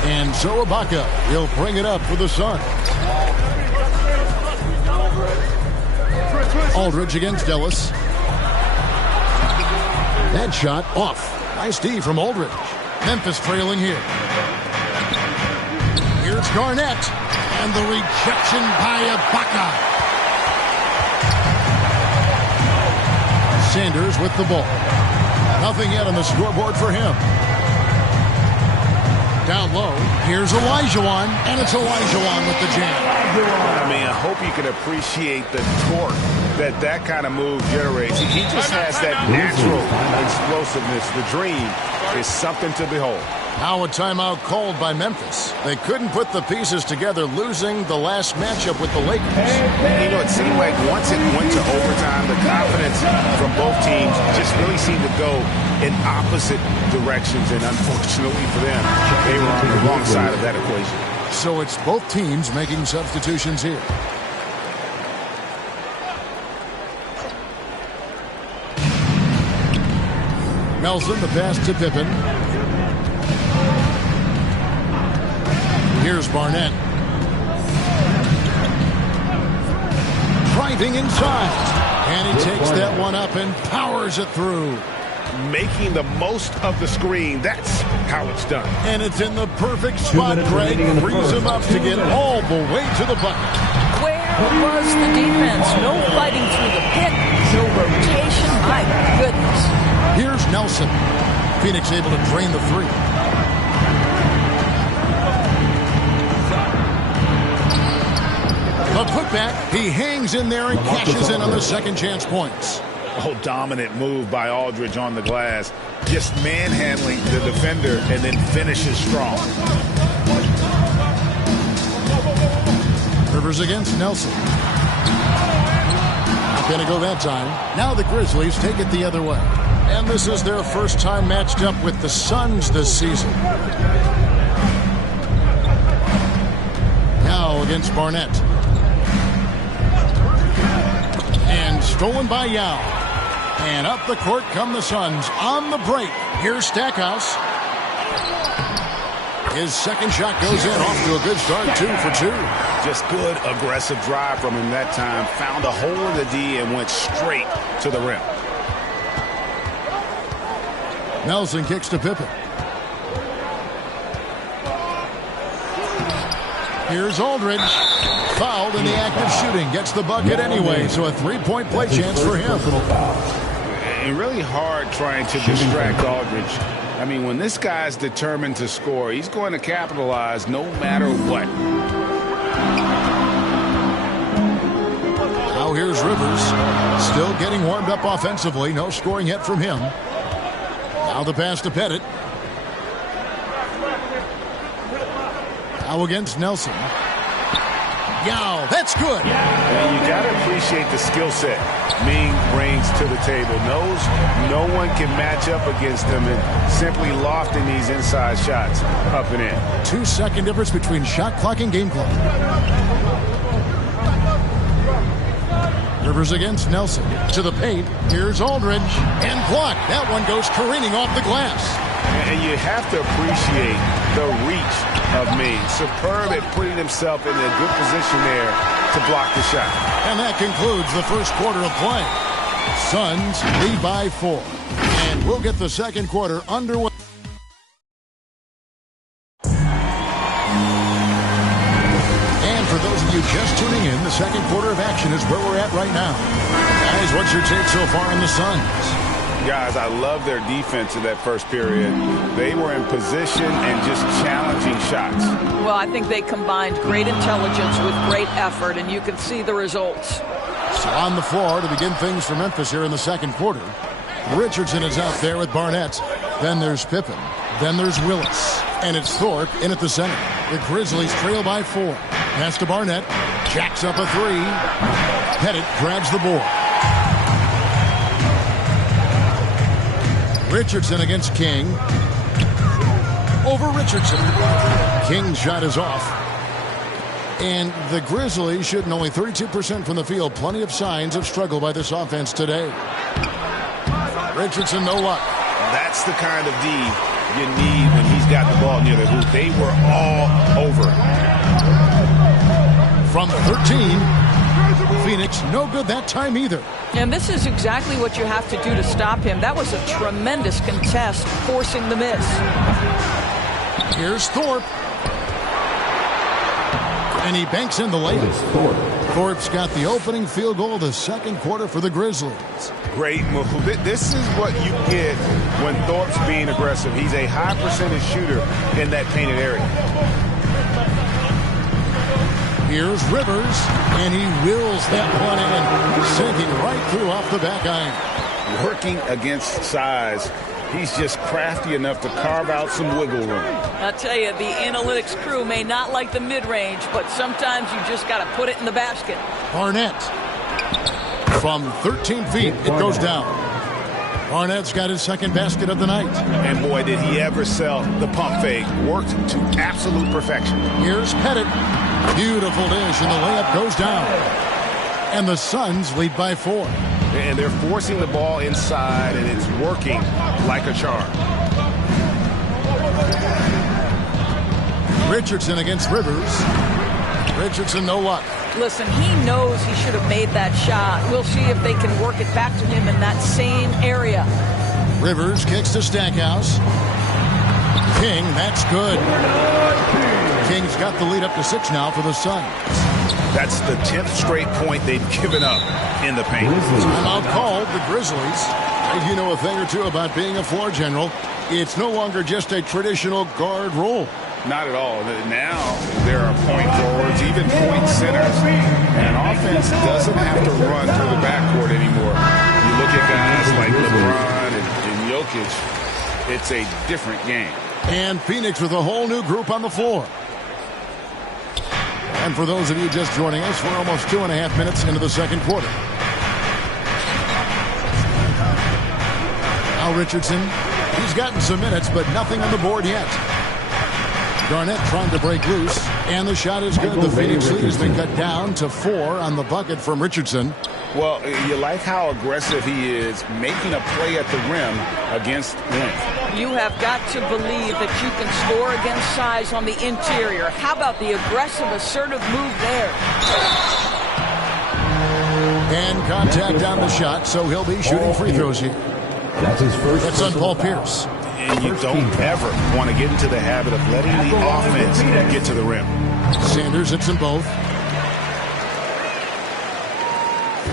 And so Ibaka will bring it up for the Suns. Aldridge against Ellis. That shot off. Nice D from Aldridge. Memphis trailing here. Here's Garnett. And the rejection by Ibaka. Sanders with the ball. Nothing yet on the scoreboard for him. Down low, here's Olajuwon, and it's Olajuwon with the jam. I mean, I hope you can appreciate the torque that kind of move generates. He just has that natural explosiveness. The dream is something to behold. Now a timeout called by Memphis. They couldn't put the pieces together, losing the last matchup with the Lakers. You know, it seemed like once it went to overtime, the confidence from both teams just really seemed to go in opposite directions, and unfortunately for them, they were on the wrong side of that equation. So it's both teams making substitutions here. Nelson, the pass to Pippen. Here's Barnett. Driving inside. And he takes that one up and powers it through. Making the most of the screen. That's how it's done. And it's in the perfect spot. Greg frees him up to get all the way to the bucket. Where was the defense? No fighting through the pick. No rotation. My goodness. Here's Nelson. Phoenix able to drain the three. The putback. He hangs in there and cashes in on the second chance points. Oh, dominant move by Aldridge on the glass. Just manhandling the defender and then finishes strong. Rivers against Nelson. Not going to go that time. Now the Grizzlies take it the other way. And this is their first time matched up with the Suns this season. Now against Barnett. And stolen by Yao. And up the court come the Suns on the break. Here's Stackhouse. His second shot goes in, off to a good start, 2 for 2. Just good aggressive drive from him that time. Found a hole in the D and went straight to the rim. Nelson kicks to Pippen. Here's Aldridge. Fouled in the act of shooting. Gets the bucket anyway, so a three-point play chance for him. And really hard trying to distract Aldridge. I mean, when this guy's determined to score, he's going to capitalize no matter what. Now here's Rivers. Still getting warmed up offensively. No scoring yet from him. Now the pass to Pettit. Now against Nelson. Yao, that's good. And you got to appreciate the skill set Ming brings to the table. Knows no one can match up against him and simply lofting these inside shots up and in. 2-second difference between shot clock and game clock. Rivers against Nelson. To the paint. Here's Aldridge. And blocked. That one goes careening off the glass. And you have to appreciate the reach of Ming. Superb at putting himself in a good position there to block the shot. And that concludes the first quarter of play. Suns lead by 4. And we'll get the second quarter underway. And for those of you just tuning in, the second quarter of action is where we're at right now. Guys, what's your take so far on the Suns? Guys, I love their defense in that first period. They were in position and just challenging shots. Well, I think they combined great intelligence with great effort, and you can see the results. So on the floor to begin things for Memphis here in the second quarter. Richardson is out there with Barnett. Then there's Pippen. Then there's Willis. And it's Thorpe in at the center. The Grizzlies trail by 4. Pass to Barnett. Jacks up a 3. Pettit grabs the board. Richardson against King. Over Richardson. King's shot is off. And the Grizzlies shooting only 32% from the field. Plenty of signs of struggle by this offense today. Richardson, no luck. That's the kind of D you need when he's got the ball near the hoop. They were all over it. From 13, Phoenix no good that time either. And this is exactly what you have to do to stop him. That was a tremendous contest, forcing the miss. Here's Thorpe. And he banks in the layup. Thorpe's got the opening field goal of the second quarter for the Grizzlies. Great move. This is what you get when Thorpe's being aggressive. He's a high percentage shooter in that painted area. Here's Rivers, and he wills that one in, sinking right through off the back iron. Working against size, he's just crafty enough to carve out some wiggle room. I'll tell you, the analytics crew may not like the mid-range, but sometimes you just got to put it in the basket. Barnett. From 13 feet, it goes down. Barnett's got his second basket of the night. And boy, did he ever sell the pump fake. Worked to absolute perfection. Here's Pettit. Beautiful dish, and the layup goes down. And the Suns lead by 4. And they're forcing the ball inside, and it's working like a charm. Richardson against Rivers. Richardson, no luck. Listen, he knows he should have made that shot. We'll see if they can work it back to him in that same area. Rivers kicks to Stackhouse. King, that's good. King's got the lead up to 6 now for the Suns. That's the 10th straight point they've given up in the paint. Timeout called, the Grizzlies. If you know a thing or two about being a floor general, it's no longer just a traditional guard role. Not at all. Now there are point forwards, even point centers, and offense doesn't have to run through the backcourt anymore. You look at guys like LeBron and Jokic, it's a different game. And Phoenix with a whole new group on the floor. And for those of you just joining us, we're almost 2.5 minutes into the second quarter. Now Richardson, he's gotten some minutes, but nothing on the board yet. Garnett trying to break loose, and the shot is good. The Phoenix lead has been cut down to 4 on the bucket from Richardson. Well, you like how aggressive he is, making a play at the rim against length. You have got to believe that you can score against size on the interior. How about the aggressive, assertive move there? And contact on the shot, so he'll be shooting free throws here. That's his first. That's on Paul Pierce. And you don't ever want to get into the habit of letting the offense get to the rim. Sanders hits them both.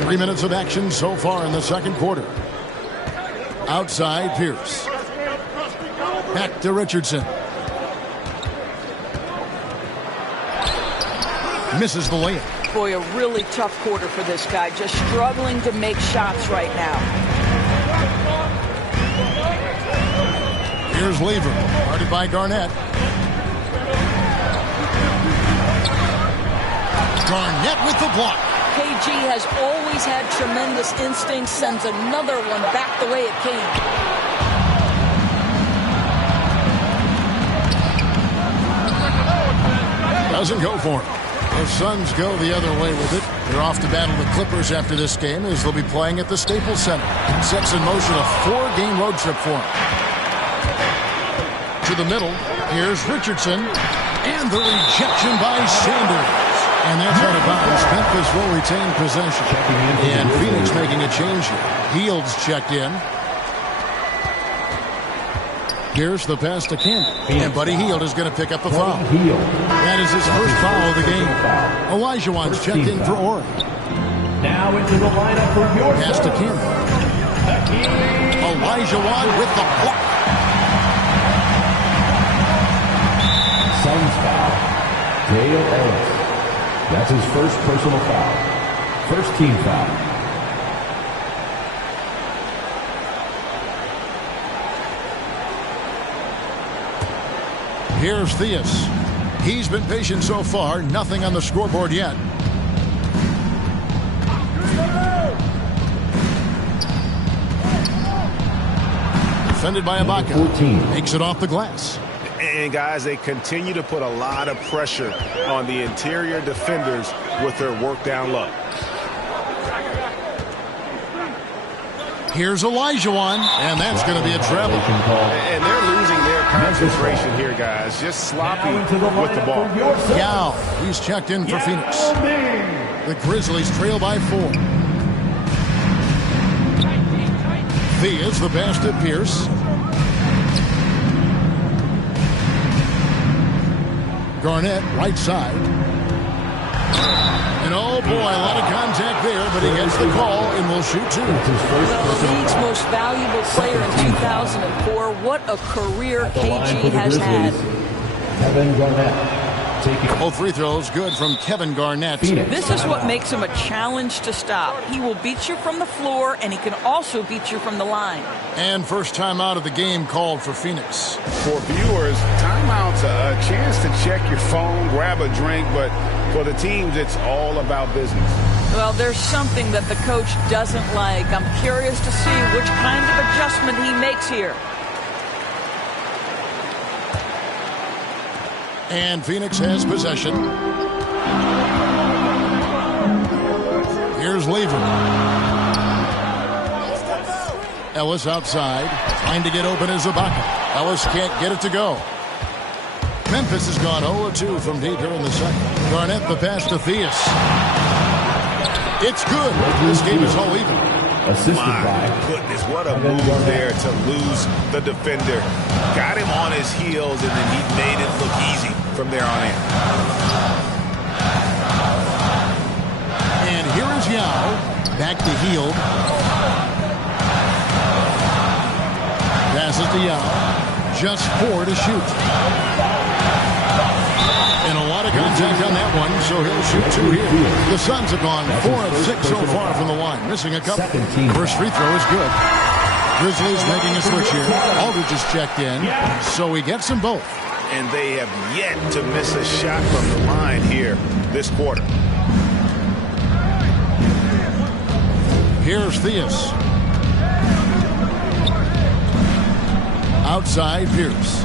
3 minutes of action so far in the second quarter. Outside Pierce. Back to Richardson. Misses the layup. Boy, a really tough quarter for this guy. Just struggling to make shots right now. Here's Lever, guarded by Garnett. Garnett with the block. KG has always had tremendous instincts, sends another one back the way it came. Doesn't go for him. The Suns go the other way with it. They're off to battle the Clippers after this game as they'll be playing at the Staples Center. Sets in motion a 4-game road trip for them. To the middle, here's Richardson, and the rejection by Sanders. And that's out of bounds. Memphis will retain possession. And Phoenix making a change here. Hield's checked in. Here's the pass to Campbell. And Buddy Hield is going to pick up the foul. That is his first foul of the game. Olajuwon's checked in for Oregon. Now into the lineup for your pass to Campbell. Olajuwon with the block. Suns foul. Dale Ellis. That's his first personal foul. First team foul. Here's Theus. He's been patient so far. Nothing on the scoreboard yet. Defended by Ibaka. Makes it off the glass. And guys, they continue to put a lot of pressure on the interior defenders with their work down low. Here's Olajuwon, and that's going to be a travel. And they're losing their concentration here, guys. Just sloppy with the ball. Yao, he's checked in for Phoenix. The Grizzlies trail by 4. Theus, the pass to Pierce. Garnett, right side. And oh boy, a lot of contact there, but he gets the call and will shoot two. Well, the league's most valuable player in 2004. What a career KG has had. Kevin Garnett. Both free throws good from Kevin Garnett. This is what makes him a challenge to stop. He will beat you from the floor, and he can also beat you from the line. And first time out of the game called for Phoenix. For viewers, timeout's a chance to check your phone, grab a drink, but for the teams, it's all about business. Well, there's something that the coach doesn't like. I'm curious to see which kind of adjustment he makes here. And Phoenix has possession. Here's Lever. Ellis outside. Trying to get open is Ibaka. Ellis can't get it to go. Memphis has gone 0-2 from deep here in the second. Garnett the pass to Theus. It's good. This game is all even. My goodness, what a move there to lose the defender. Got him on his heels, and then he made it look easy from there on in. And here is Yao. Back to Hield. Passes to Yao. Just 4 to shoot. And a lot of contact on that one, so he'll shoot 2 here. The Suns have gone 4 of 6 so far from the line, missing a couple. First free throw is good. Grizzlies making a switch here. Aldridge is checked in, so he gets them both. And they have yet to miss a shot from the line here this quarter. Here's Theus. Outside Pierce.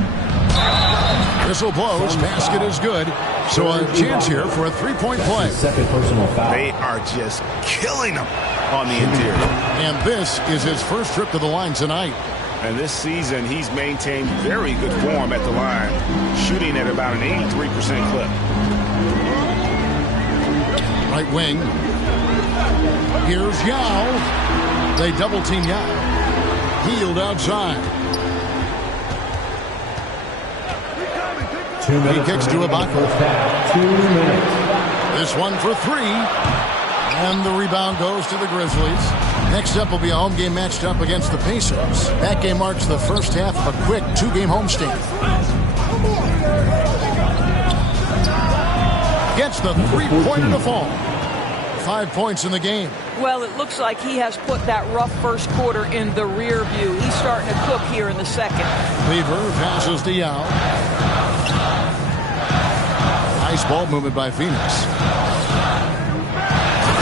Whistle blows. Basket is good. So a chance here for a three-point play. Second personal foul. They are just killing them on the interior. And this is his first trip to the line tonight. And this season, he's maintained very good form at the line, shooting at about an 83% clip. Right wing. Here's Yao. They double-team Yao. Hield outside. He kicks to Ibaka. 2 minutes. This one for 3. And the rebound goes to the Grizzlies. Next up will be a home game matched up against the Pacers. That game marks the first half of a quick 2-game homestand. Gets the three-pointer to fall. 5 points in the game. Well, it looks like he has put that rough first quarter in the rear view. He's starting to cook here in the second. Lever passes to Yao. Nice ball movement by Phoenix.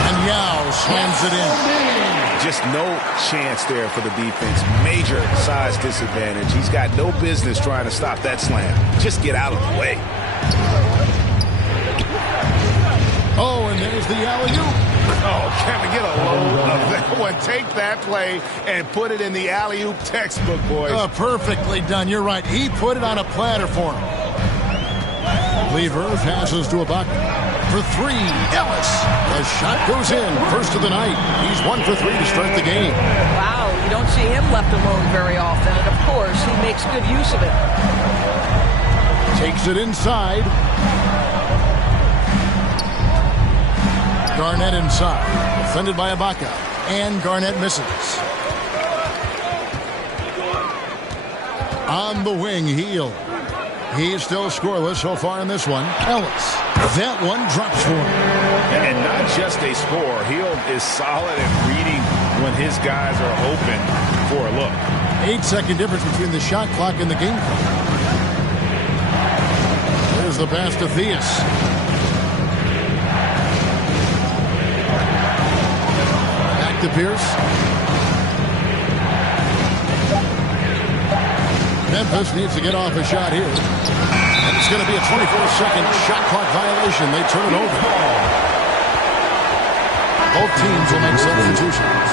And Yao slams it in. Just no chance there for the defense. Major size disadvantage. He's got no business trying to stop that slam. Just get out of the way. Oh, and there's the alley-oop. Oh, Kevin, get a load of that one. Take that play and put it in the alley-oop textbook, boys. Perfectly done. You're right. He put it on a platter for him. Lever passes to Ibaka. For 3, Ellis. The shot goes in. First of the night. He's 1 for 3 to start the game. Wow, you don't see him left alone very often. And, of course, he makes good use of it. Takes it inside. Garnett inside. Defended by Ibaka. And Garnett misses. On the wing, Hield. He's still scoreless so far in this one. Ellis. That one drops for him. And not just a score. Hield is solid at reading when his guys are open for a look. 8-second difference between the shot clock and the game clock. There's the pass to Theus. Back to Pierce. Memphis needs to get off a shot here. And it's going to be a 24-second shot clock violation. They turn it over. Both teams will make substitutions.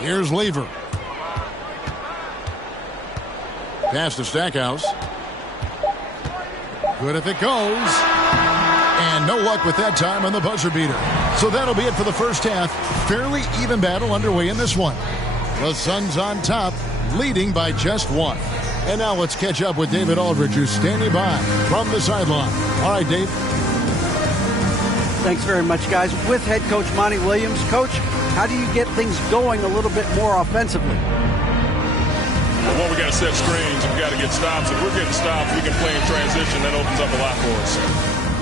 Here's Lever. Pass to Stackhouse. Good if it goes. And no luck with that time on the buzzer beater. So that'll be it for the first half. Fairly even battle underway in this one. The Suns on top, leading by just one. And now let's catch up with David Aldridge, who's standing by from the sideline. All right, Dave. Thanks very much, guys. With head coach Monty Williams. Coach, how do you get things going a little bit more offensively? Well, we got to set screens. We've got to get stops. If we're getting stops, we can play in transition. That opens up a lot for us.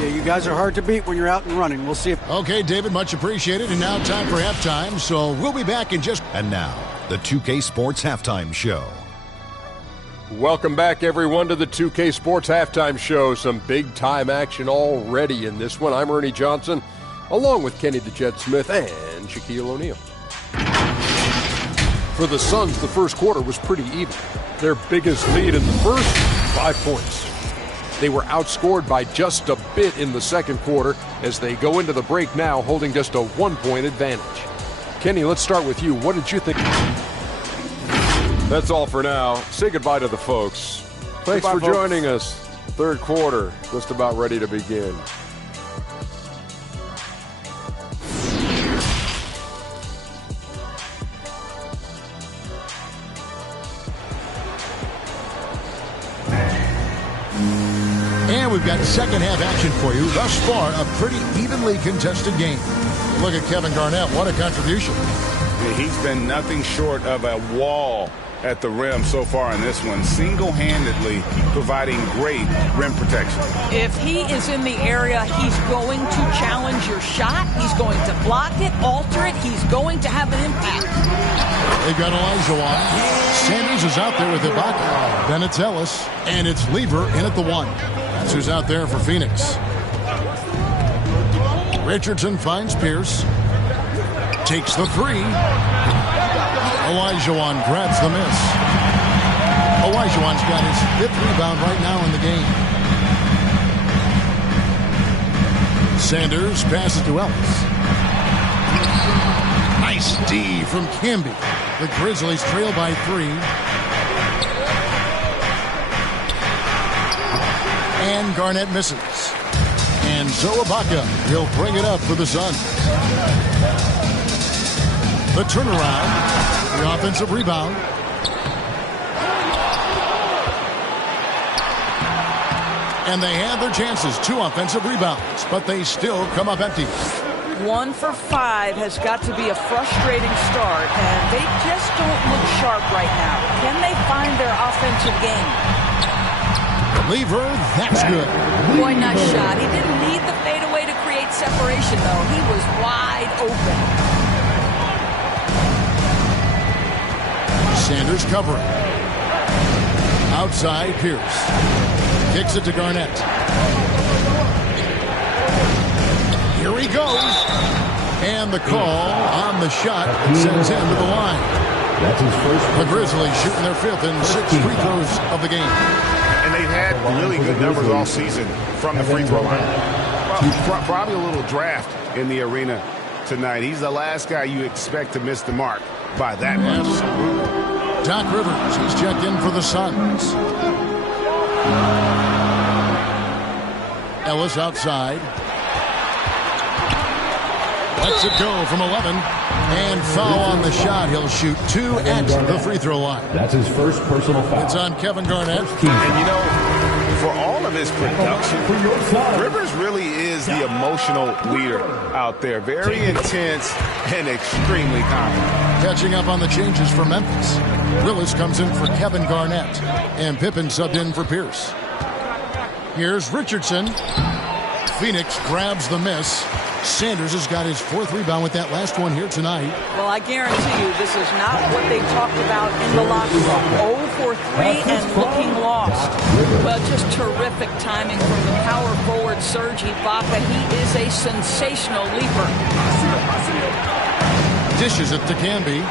Yeah, you guys are hard to beat when you're out and running. We'll see if... Okay, David, much appreciated. And now time for halftime, so we'll be back in just... And now, the 2K Sports Halftime Show. Welcome back, everyone, to the 2K Sports Halftime Show. Some big-time action already in this one. I'm Ernie Johnson, along with Kenny the Jet Smith and Shaquille O'Neal. For the Suns, the first quarter was pretty even. Their biggest lead in the first, 5 points. They were outscored by just a bit in the second quarter as they go into the break now holding just a 1-point advantage. Kenny, let's start with you. What did you think? That's all for now. Say goodbye to the folks. Thanks for joining us. Third quarter, just about ready to begin. And we've got second half action for you. Thus far, a pretty evenly contested game. Look at Kevin Garnett. What a contribution. He's been nothing short of a wall at the rim so far in this one, single-handedly providing great rim protection. If he is in the area, he's going to challenge your shot. He's going to block it, alter it. He's going to have an impact. They've got Elijah on. Sanders is out there with Ibaka. Then it's Ellis, and it's Lever in at the 1. That's who's out there for Phoenix. Richardson finds Pierce. Takes the 3. Olajuwon grabs the miss. Olajuwon's got his 5th rebound right now in the game. Sanders passes to Ellis. Nice D from Camby. The Grizzlies trail by 3. And Garnett misses. And Ibaka, he'll bring it up for the Suns. The turnaround, the offensive rebound. And they have their chances, 2 offensive rebounds, but they still come up empty. 1 for 5 has got to be a frustrating start, and they just don't look sharp right now. Can they find their offensive game? Lever, that's good. Boy, nice shot. He didn't need the fadeaway to create separation, though. He was wide open. Sanders covering. Outside, Pierce. Kicks it to Garnett. Here he goes. And the call on the shot sends him to the line. That's his first. The Grizzlies shooting their 5th and 6th free throws of the game. And they've had really good numbers all season from the free throw line. Probably a little draft in the arena tonight. He's the last guy you expect to miss the mark by that much. Doc Rivers, he's checked in for the Suns. Ellis outside. Lets it go from 11. And foul on the shot. He'll shoot 2 at the free throw line. That's his first personal foul. It's on Kevin Garnett. And you know, for all of his production, Rivers really is the emotional leader out there. Very intense and extremely confident. Catching up on the changes for Memphis. Willis comes in for Kevin Garnett. And Pippen subbed in for Pierce. Here's Richardson. Phoenix grabs the miss. Sanders has got his 4th rebound with that last one here tonight. Well, I guarantee you this is not what they talked about in the locker room. 0 for 3 and looking lost. Well, just terrific timing from the power forward Serge Ibaka. He is a sensational leaper. Dishes it to Camby.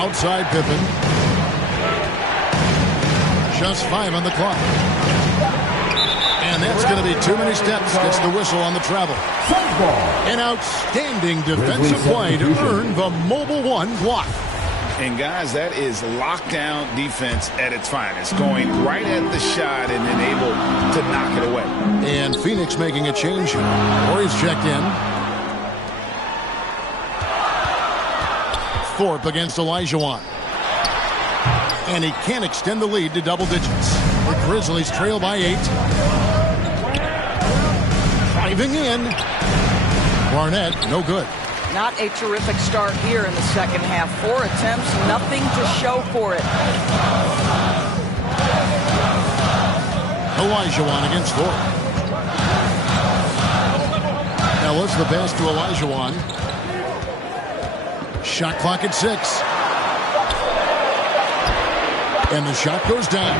Outside Pippen. Just 5 on the clock. And that's going to be too many steps. Gets the whistle on the travel. An outstanding defensive play to earn the Mobile One block. And guys, that is lockdown defense at its finest. Going right at the shot and then able able to knock it away. And Phoenix making a change here. Horry's checked in. Thorpe against Olajuwon. And he can't extend the lead to double digits. The Grizzlies trail by 8. Driving in. Barnett, no good. Not a terrific start here in the second half. 4 attempts, nothing to show for it. Olajuwon against Thorpe. Ellis, the pass to Olajuwon. Shot clock at 6. And the shot goes down.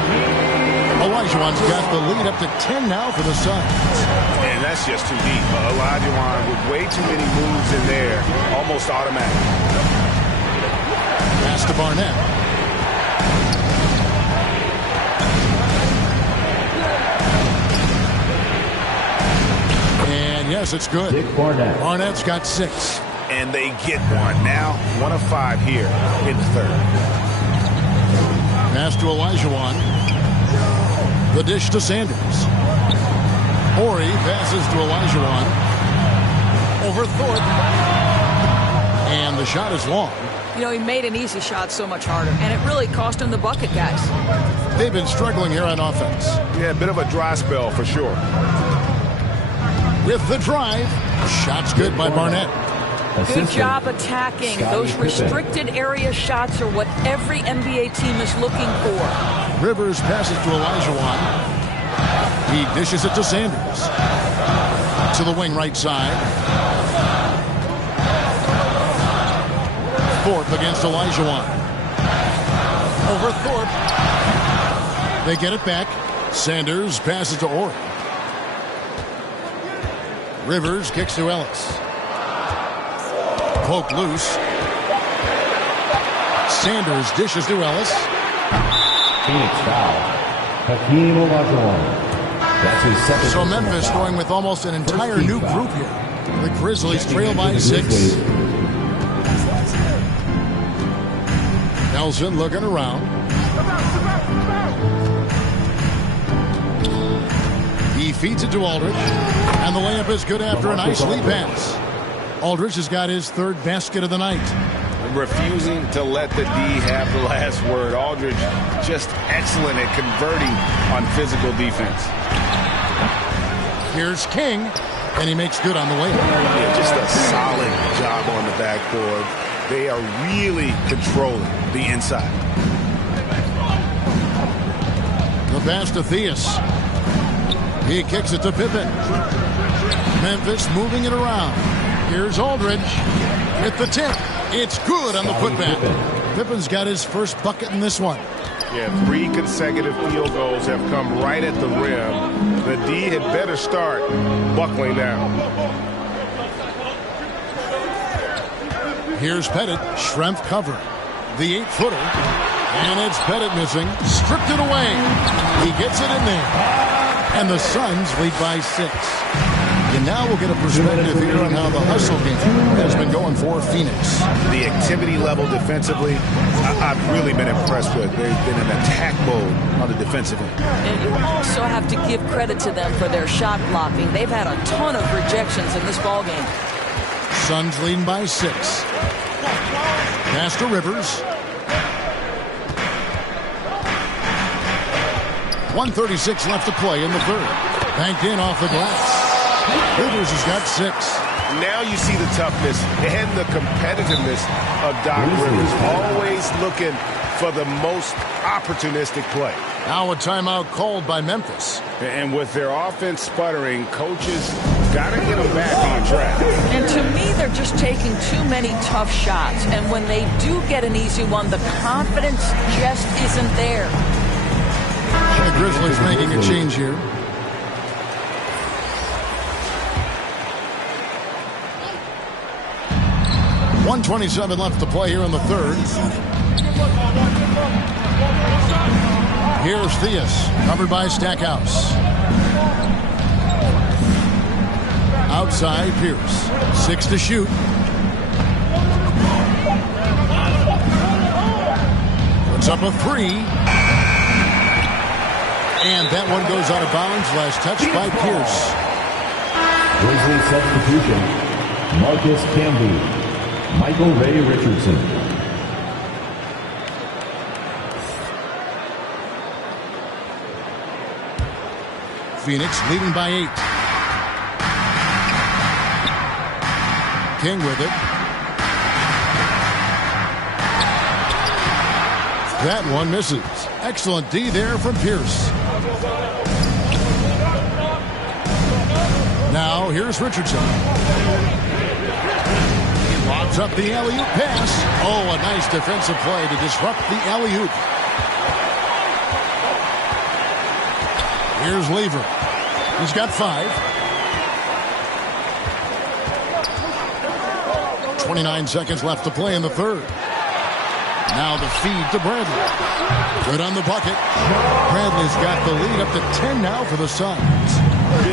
Olajuwon's got the lead up to 10 now for the Suns. And that's just too deep. Olajuwon with way too many moves in there. Almost automatic. Pass to Barnett. And yes, it's good. Barnett's got 6. And they get one. Now 1 of 5 here in the third. Pass to Olajuwon. The dish to Sanders. Horry passes to Olajuwon. Over Thorpe. And the shot is long. You know, he made an easy shot so much harder, and it really cost him the bucket, guys. They've been struggling here on offense. Yeah, a bit of a dry spell for sure. With the drive. Shot's good by Barnett. Good job attacking. Those restricted area shots are what every NBA team is looking for. Rivers passes to Olajuwon. He dishes it to Sanders. To the wing right side. Thorpe against Olajuwon. Over Thorpe. They get it back. Sanders passes to Horry. Rivers kicks to Ellis. Poke loose. Sanders dishes to Ellis. Phoenix foul. Hakeem Olajuwon. That's his second. So Memphis going with almost an entire new group here. The Grizzlies trail by 6. Nelson looking around. He feeds it to Aldridge. And the layup is good after a nice lead pass. Aldridge has got his 3rd basket of the night. Refusing to let the D have the last word. Aldridge just excellent at converting on physical defense. Here's King, and he makes good on the layup. Yeah, just a solid job on the backboard. They are really controlling the inside. The pass to Theus. He kicks it to Pippen. Memphis moving it around. Here's Aldridge with the tip. It's good on the putback. Pippen's got his first bucket in this one. Yeah, 3 consecutive field goals have come right at the rim. The D had better start buckling down. Here's Pettit. Schrempf cover. The 8-footer. And it's Pettit missing. Stripped it away. He gets it in there. And the Suns lead by 6. And now we'll get a perspective here on how the hustle game has been going for Phoenix. The activity level defensively, I've really been impressed with. They've been in attack mode on the defensive end. And you also have to give credit to them for their shot blocking. They've had a ton of rejections in this ballgame. Suns leading by 6. Pass to Rivers. 1:36 left to play in the third. Banked in off the glass. Rivers has got 6. Now you see the toughness and the competitiveness of Doc Rivers. Always looking for the most opportunistic play. Now a timeout called by Memphis. And with their offense sputtering, coaches got to get them back on track. And to me, they're just taking too many tough shots. And when they do get an easy one, the confidence just isn't there. And the Grizzlies making a change here. .127 left to play here in the third. Here's Theus, covered by Stackhouse. Outside, Pierce. 6 to shoot. Puts up a 3. And that one goes out of bounds. Last touch by Pierce. Grizzlies substitution. Marcus Camby. Michael Ray Richardson. Phoenix leading by 8. King with it. That one misses. Excellent D there from Pierce. Now here's Richardson. He lobs up the alley-oop pass. Oh, a nice defensive play to disrupt the alley-oop. Here's Lever. He's got 5. 29 seconds left to play in the third. Now the feed to Bradley. Good on the bucket. Bradley's got the lead up to 10 now for the Suns.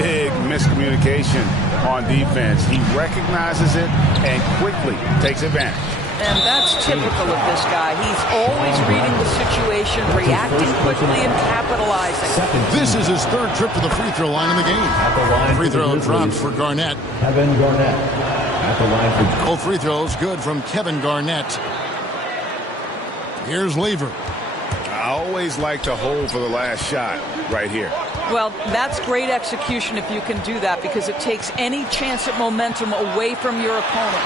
Big miscommunication on defense. He recognizes it and quickly takes advantage. And that's typical of this guy. He's always reading the situation, reacting quickly, and capitalizing. This is his third trip to the free throw line in the game. Free throw drops for Garnett. Kevin Garnett. At the line for both free throws good from Kevin Garnett. Here's Lever. I always like to hold for the last shot right here. Well, that's great execution if you can do that, because it takes any chance at momentum away from your opponent.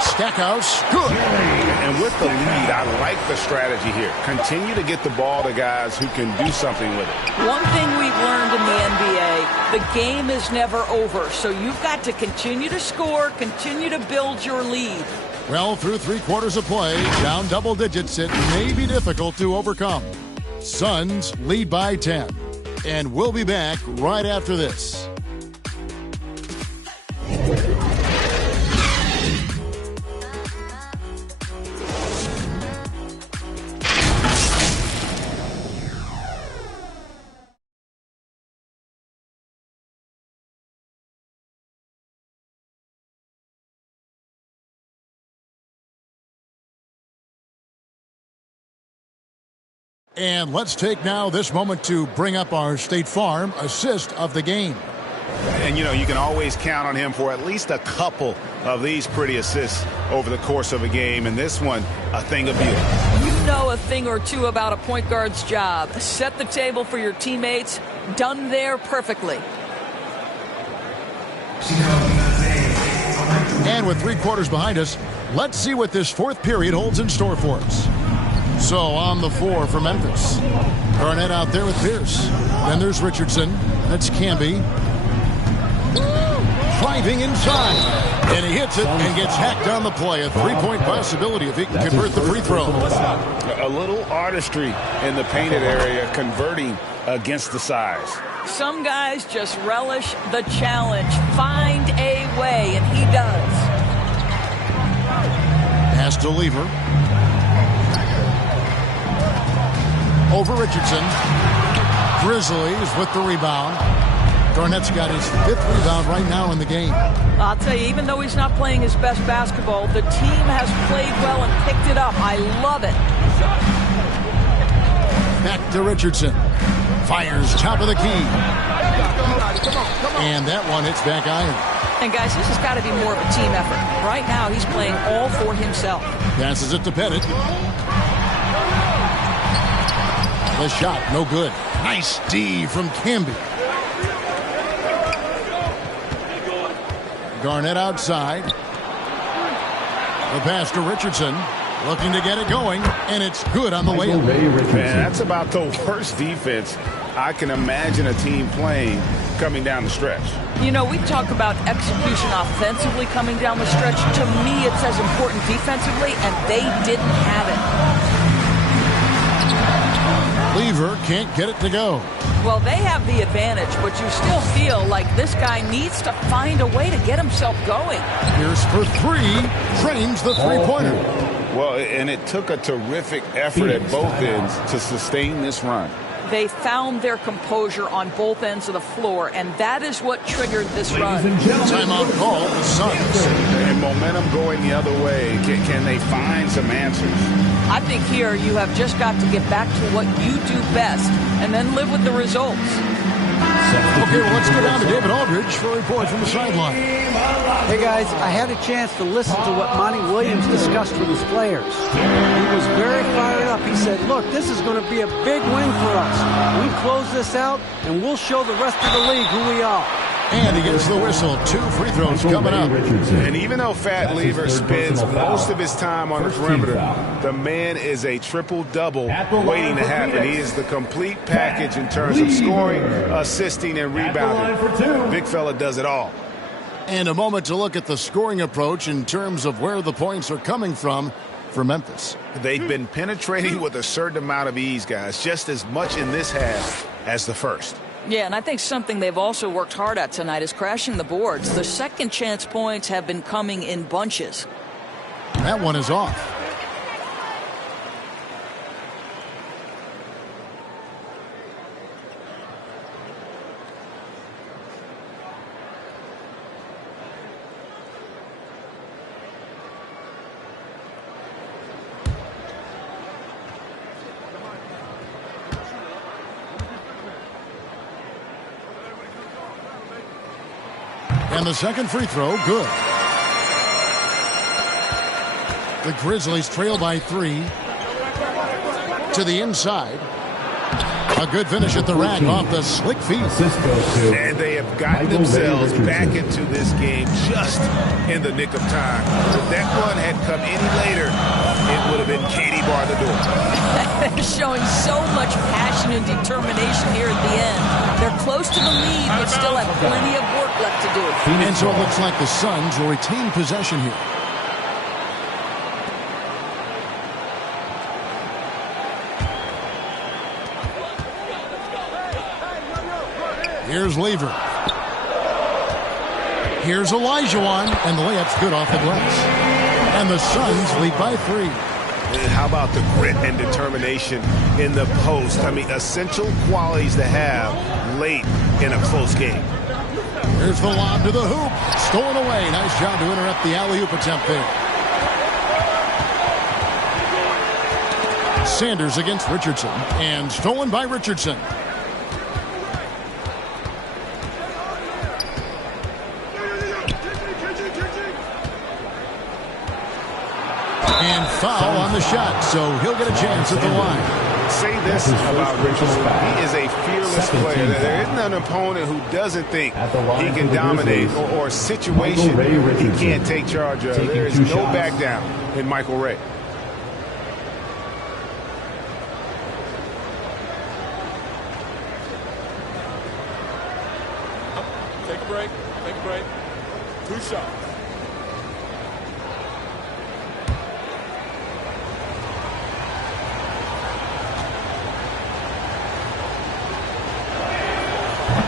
Stackhouse, good. And with the lead, I like the strategy here. Continue to get the ball to guys who can do something with it. One thing we've learned in the NBA, the game is never over. So you've got to continue to score, continue to build your lead. Well, through 3 quarters of play, down double digits, it may be difficult to overcome. Suns lead by 10. And we'll be back right after this. And let's take now this moment to bring up our State Farm assist of the game. And, you know, you can always count on him for at least a couple of these pretty assists over the course of a game. And this one, a thing of beauty. You know a thing or two about a point guard's job. Set the table for your teammates. Done there perfectly. And with 3 quarters behind us, let's see what this 4th period holds in store for us. So on the 4 for Memphis. Garnett out there with Pierce. Then there's Richardson. That's Camby. Driving inside. And he hits it and gets hacked on the play. A 3-point possibility if he can convert the free throw. A little artistry in the painted area, converting against the size. Some guys just relish the challenge. Find a way, and he does. Pass to Lever. Over Richardson. Grizzlies with the rebound. Garnett's got his 5th rebound right now in the game. I'll tell you, even though he's not playing his best basketball, the team has played well and picked it up. I love it. Back to Richardson. Fires top of the key. And that one hits back iron. And guys, this has got to be more of a team effort. Right now, he's playing all for himself. Passes it to Pettit. The shot, no good. Nice D from Camby. Garnett outside. The pass to Richardson. Looking to get it going, and it's good on the way. Man, that's about the worst defense I can imagine a team playing coming down the stretch. You know, we talk about execution offensively coming down the stretch. To me, it's as important defensively, and they didn't have it. Lever can't get it to go. Well, they have the advantage, but you still feel like this guy needs to find a way to get himself going. Here's for 3. Drains the 3-pointer. Well, and it took a terrific effort at both ends to sustain this run. they found their composure on both ends of the floor, and that is what triggered this run. Timeout call, the Suns. And momentum going the other way. Can they find some answers? I think here you have just got to get back to what you do best and then live with the results. Okay, well, let's go down to David Aldridge for a report from the sideline. Hey, guys, I had a chance to listen to what Monty Williams discussed with his players. He was very fired up. He said, look, this is going to be a big win for us. We close this out, and we'll show the rest of the league who we are. And he gets the whistle. 2 free throws coming up. And even though Fat Lever spends most of his time on the perimeter, the man is a triple-double waiting to happen. He is the complete package in terms of scoring, assisting, and rebounding. Big fella does it all. And a moment to look at the scoring approach in terms of where the points are coming from for Memphis. They've been penetrating with a certain amount of ease, guys, just as much in this half as the first. Yeah, and I think something they've also worked hard at tonight is crashing the boards. The second chance points have been coming in bunches. That one is off. And the second free throw, good. The Grizzlies trail by 3. To the inside. A good finish at the rack off the slick feet. And they have gotten themselves back into this game just in the nick of time. If that one had come any later, it would have been Katie bar the door. Showing so much passion and determination here at the end. They're close to the lead, but still have plenty of work left to do. And so it looks like the Suns will retain possession here. Here's Lever. Here's Olajuwon, and the layup's good off the glass. And the Suns lead by 3. And how about the grit and determination in the post? I mean, essential qualities to have late in a close game. Here's the lob to the hoop. Stolen away. Nice job to interrupt the alley-oop attempt there. Sanders against Richardson. And stolen by Richardson. And foul on the shot, so he'll get a chance at the line. Say this about Richardson. He is a fearless player. There isn't an opponent who doesn't think he can dominate or a situation he can't take charge of. There is no back down in Michael Ray. Take a break. Take a break. 2 shots.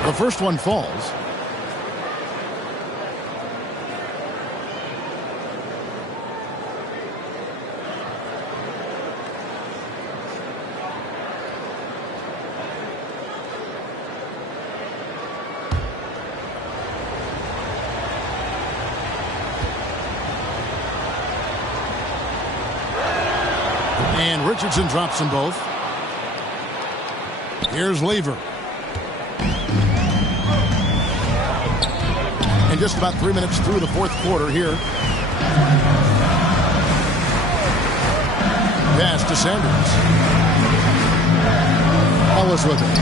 The first one falls. And Richardson drops them both. Here's Lever. And just about 3 minutes through the fourth quarter here. Pass to Sanders. Ellis with it.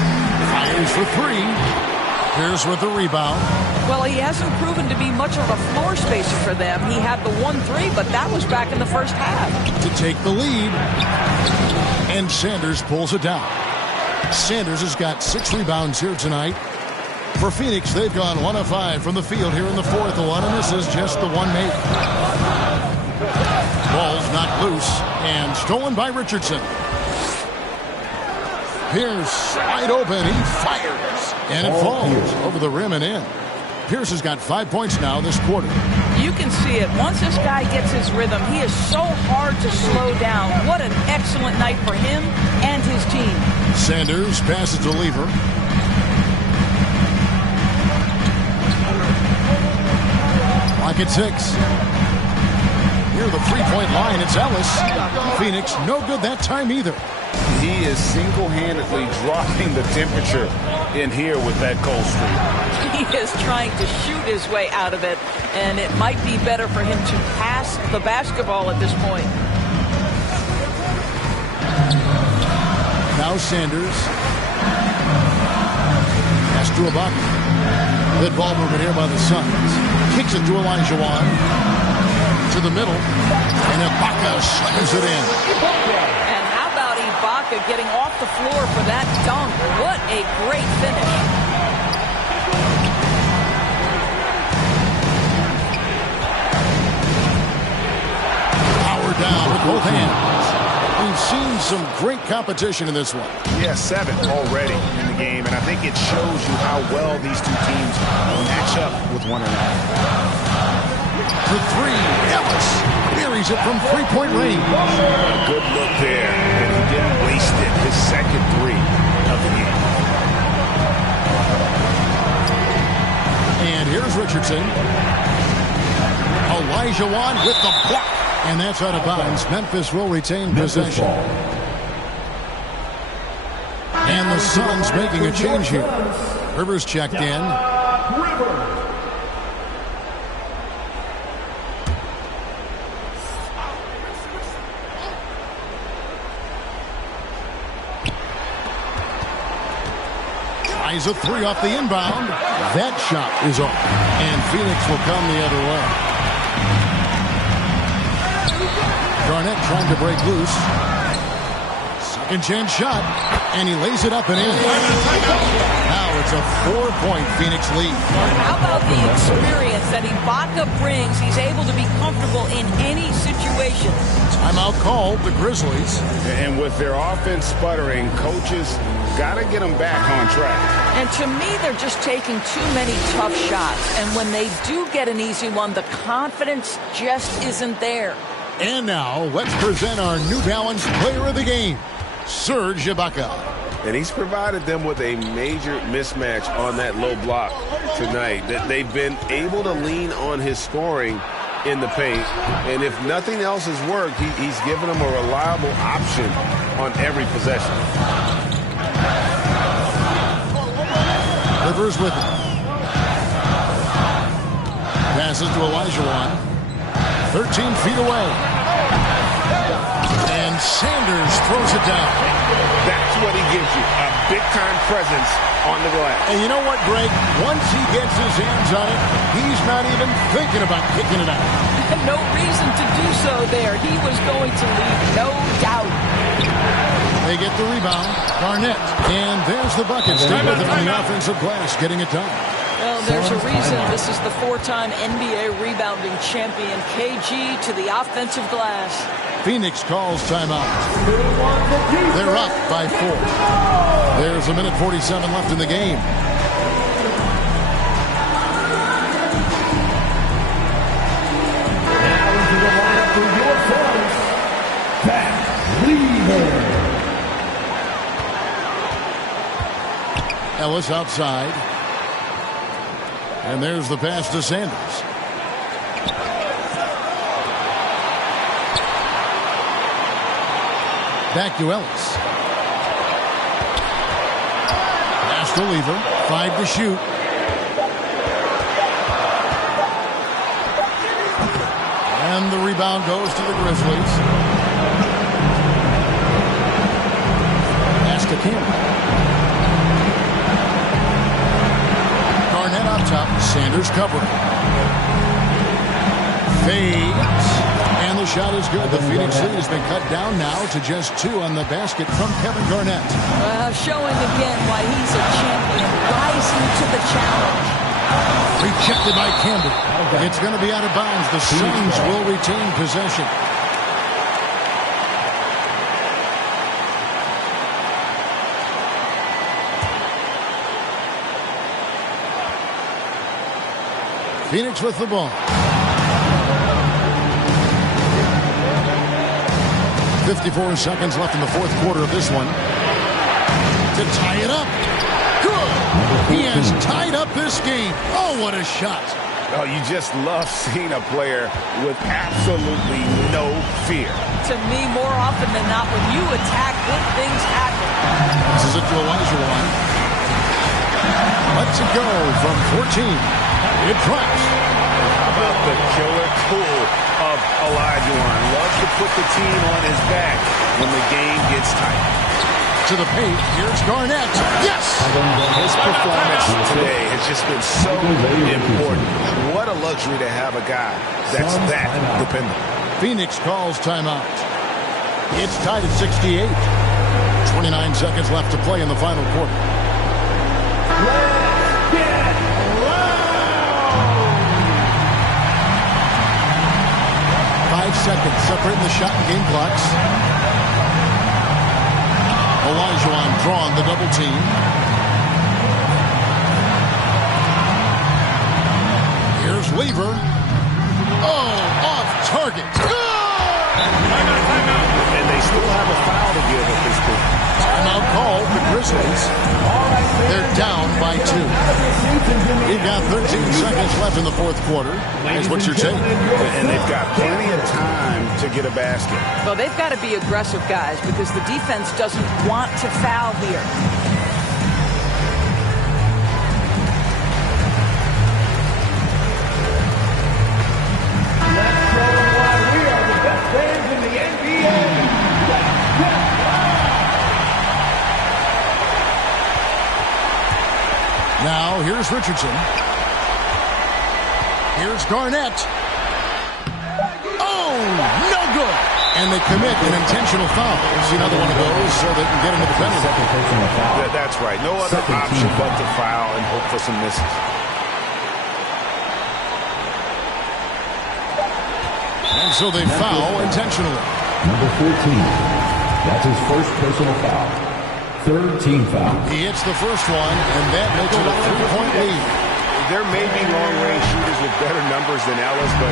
Fires for 3. Here's with the rebound. Well, he hasn't proven to be much of a floor spacer for them. He had the 1-3, but that was back in the first half. To take the lead. And Sanders pulls it down. Sanders has got 6 rebounds here tonight. For Phoenix, they've gone 1 of 5 from the field here in the fourth one, and this is just the one made. Ball's not loose, and stolen by Richardson. Pierce wide open, he fires, and it falls over the rim and in. Pierce has got 5 points now this quarter. You can see it. Once this guy gets his rhythm, he is so hard to slow down. What an excellent night for him and his team. Sanders passes to Lever. Lock at 6. Near the three-point line, it's Ellis. Phoenix, no good that time either. He is single-handedly dropping the temperature in here with that cold streak. He is trying to shoot his way out of it, and it might be better for him to pass the basketball at this point. Now Sanders. Pass to Ibaka. Good ball movement here by the Suns. Kicks it to Olajuwon. To the middle. And Ibaka slams it in. And how about Ibaka getting off the floor for that dunk? What a great finish. Power down with both hands. We've seen some great competition in this one. Yeah, 7 already in the game, and I think it shows you how well these two teams match up with one another. For 3, Ellis buries it from three-point range. A good look there, and he didn't waste it. His second 3 of the game. And here's Richardson. Olajuwon with the block. And that's out of bounds. Memphis will retain possession. And the Suns making a change here. Rivers checked in. Tries a 3 off the inbound. That shot is off. And Phoenix will come the other way. Garnett trying to break loose. Second chance shot. And he lays it up and in. Now it's a 4-point Phoenix lead. How about the experience that Ibaka brings? He's able to be comfortable in any situation. Timeout called, the Grizzlies. And with their offense sputtering, coaches got to get them back on track. And to me, they're just taking too many tough shots. And when they do get an easy one, the confidence just isn't there. And now, let's present our New Balance player of the game, Serge Ibaka. And he's provided them with a major mismatch on that low block tonight. That they've been able to lean on his scoring in the paint. And if nothing else has worked, he's given them a reliable option on every possession. Rivers with it. Passes to Olajuwon. 13 feet away. And Sanders throws it down. That's what he gives you, a big-time presence on the glass. And you know what, Greg? Once he gets his hands on it, he's not even thinking about kicking it out. No reason to do so there. He was going to leave, no doubt. They get the rebound. Garnett. And there's the bucket. Stay with it on the offensive glass, getting it done. Well, there's a reason this is the 4-time NBA rebounding champion, KG, to the offensive glass. Phoenix calls timeout. They're up by 4. There's a minute 47 left in the game. Now into the lineup for your Suns, Zach Lever. Ellis outside. And there's the pass to Sanders. Back to Ellis. Pass to Lever. 5 to shoot. And the rebound goes to the Grizzlies. Pass to Campbell. Garnett up top. Sanders covering. Fades. And the shot is good. The Phoenix lead has been cut down now to just 2 on the basket from Kevin Garnett. Showing again why he's a champion. Rising to the challenge. Rejected by Campbell. It's going to be out of bounds. The Suns will retain possession. Phoenix with the ball. 54 seconds left in the fourth quarter of this one. To tie it up. Good. He has tied up this game. Oh, what a shot. Oh, you just love seeing a player with absolutely no fear. To me, more often than not, when you attack, good things happen. This is it to Olajuwon. Lets it go from 14. It drops. How about the killer cool of Olajuwon? Loves to put the team on his back when the game gets tight. To the paint. Here's Garnett. Yes! His performance today has just been so important. What a luxury to have a guy that's that dependable. Phoenix calls timeout. It's tied at 68. 29 seconds left to play in the final quarter. Let's get loud! 5 seconds separating the shot and game clocks. Olajuwon drawn the double team. Here's Weaver. Oh, off target. And they still have a foul to give at this point. Timeout called the Grizzlies. They're down by 2. We've got 13 seconds left in the fourth quarter. Here's what you're taking. And they've got plenty of time to get a basket. Well, they've got to be aggressive, guys, because the defense doesn't want to foul here. Let's show them why we are the best fans in the NBA. Let's get Now, here's Richardson. Here's Garnett. Oh, no good. And they commit an intentional foul. See another one of those so they can get into the penalty. That's right. No other option but to foul and hope for some misses. And so they foul intentionally. Number 14. That's his first personal foul. Third team foul. He hits the first one, and that makes it a 3-point lead. There may be long-range shooters with better numbers than Ellis, but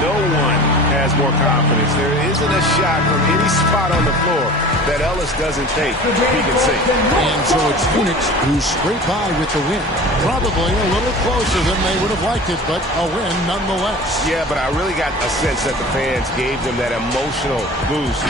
no one has more confidence. There isn't a shot from any spot on the floor that Ellis doesn't take, he can see. And so it's Phoenix who scraped by with the win. Probably a little closer than they would have liked it, but a win nonetheless. Yeah, but I really got a sense that the fans gave them that emotional boost.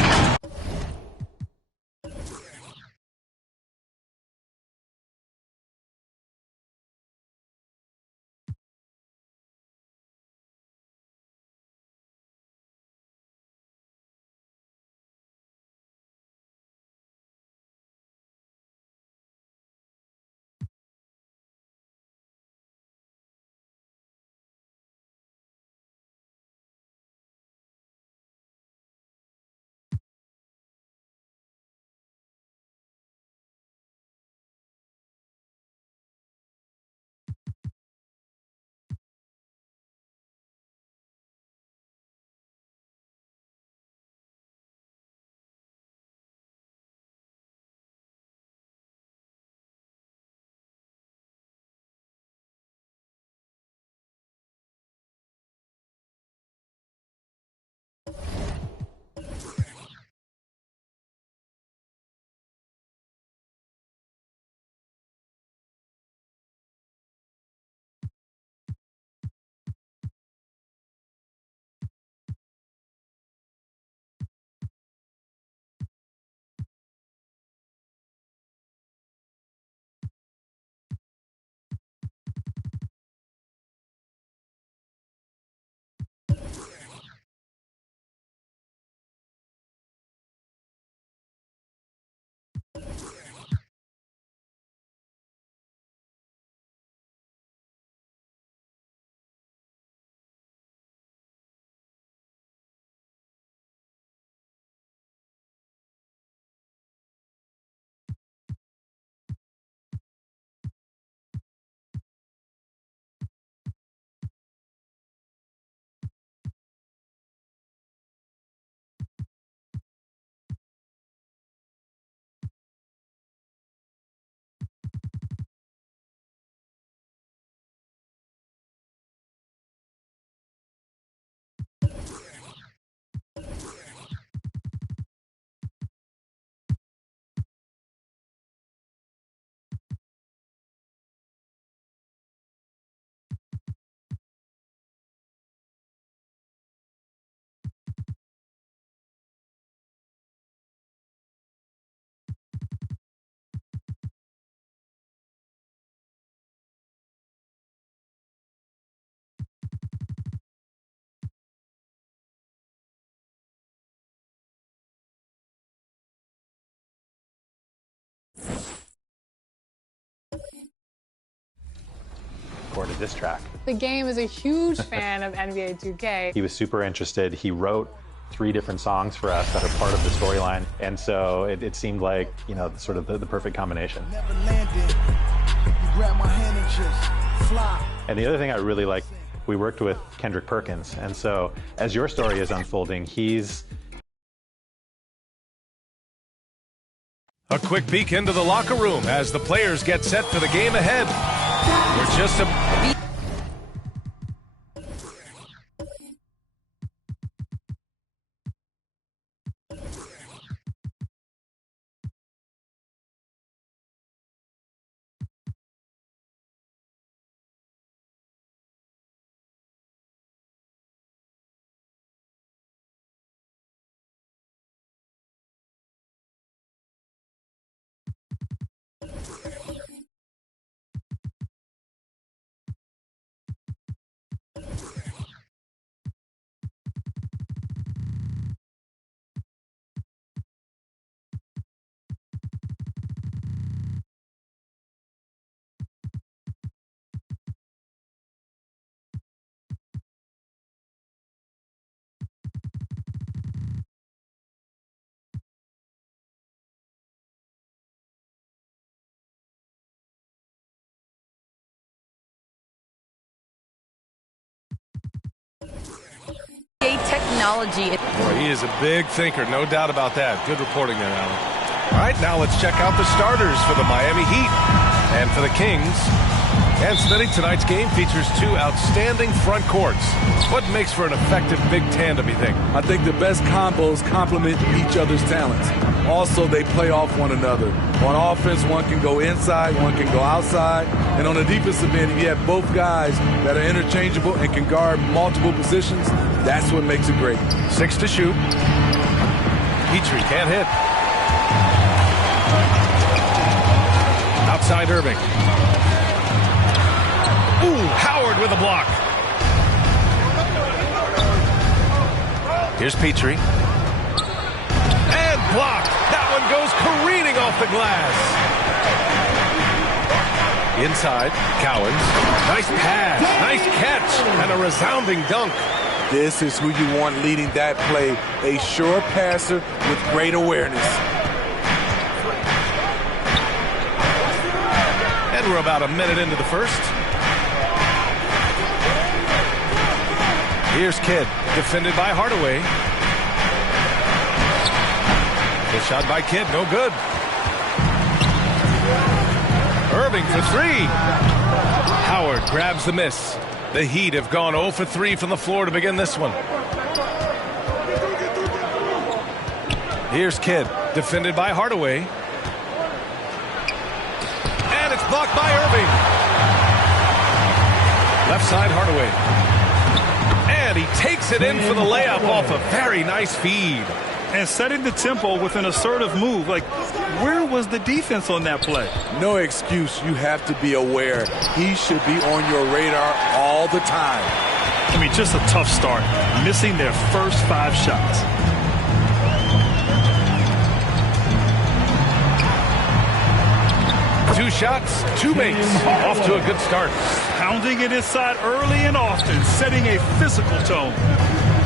record a diss track. The game is a huge fan of NBA 2K. He was super interested. He wrote 3 different songs for us that are part of the storyline. And so it seemed like, you know, sort of the perfect combination. And the other thing I really like, we worked with Kendrick Perkins. And so as your story is unfolding, he's... A quick peek into the locker room as the players get set for the game ahead. We're just a... Technology. Boy, he is a big thinker, no doubt about that. Good reporting there, Alan. All right, now let's check out the starters for the Miami Heat and for the Kings. And Smitty, tonight's game features 2 outstanding front courts. What makes for an effective big tandem, you think? I think the best combos complement each other's talents. Also, they play off one another. On offense, one can go inside, one can go outside. And on the defensive end, if you have both guys that are interchangeable and can guard multiple positions, that's what makes it great. 6 to shoot. Petrie can't hit. Outside Irving. Ooh, Howard with a block. Here's Petrie. And blocked. That one goes careening off the glass. Inside, Cowens. Nice pass, nice catch, and a resounding dunk. This is who you want leading that play. A sure passer with great awareness. And we're about a minute into the first. Here's Kidd, defended by Hardaway. Good shot by Kidd, no good. Irving for 3. Howard grabs the miss. The Heat have gone 0 for 3 from the floor to begin this one. Here's Kidd, defended by Hardaway. And it's blocked by Irving. Left side, Hardaway. And he takes it in for the layup off a very nice feed. And setting the tempo with an assertive move. Like, where was the defense on that play? No excuse. You have to be aware. He should be on your radar all the time. I mean, just a tough start. Missing their first 5 shots. Two shots, 2 makes. Off to a good start. Pounding it inside early and often, setting a physical tone.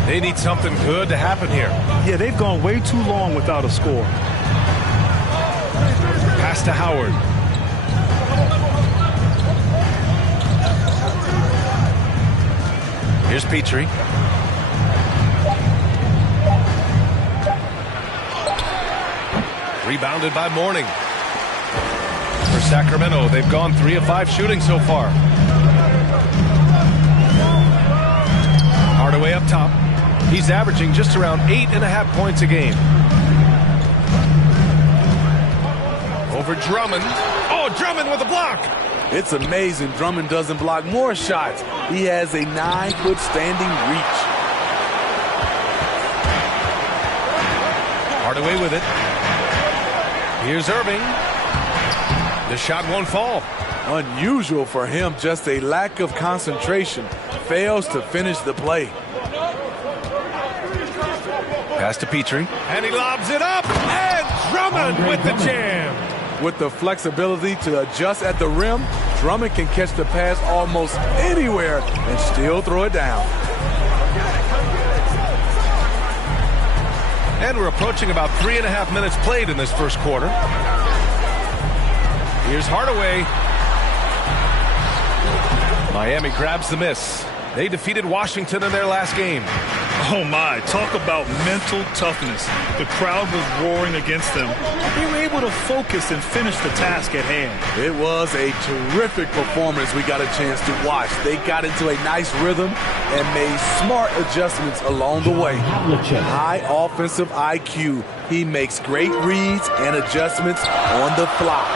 They need something good to happen here. Yeah, they've gone way too long without a score. Pass to Howard. Here's Petrie. Rebounded by Mourning. For Sacramento, they've gone 3 of 5 shooting so far. Hardaway up top. He's averaging just around 8.5 points a game. Over Drummond. Oh, Drummond with a block. It's amazing Drummond doesn't block more shots. He has a 9-foot standing reach. Hardaway with it. Here's Irving. The shot won't fall. Unusual for him, just a lack of concentration. Fails to finish the play. Pass to Petrie. And he lobs it up. And Drummond with the jam. With the flexibility to adjust at the rim, Drummond can catch the pass almost anywhere and still throw it down. And we're approaching about 3.5 minutes played in this first quarter. Here's Hardaway. Miami grabs the miss. They defeated Washington in their last game. Oh my, talk about mental toughness. The crowd was roaring against them. They were able to focus and finish the task at hand. It was a terrific performance we got a chance to watch. They got into a nice rhythm and made smart adjustments along the way. High offensive IQ. He makes great reads and adjustments on the fly.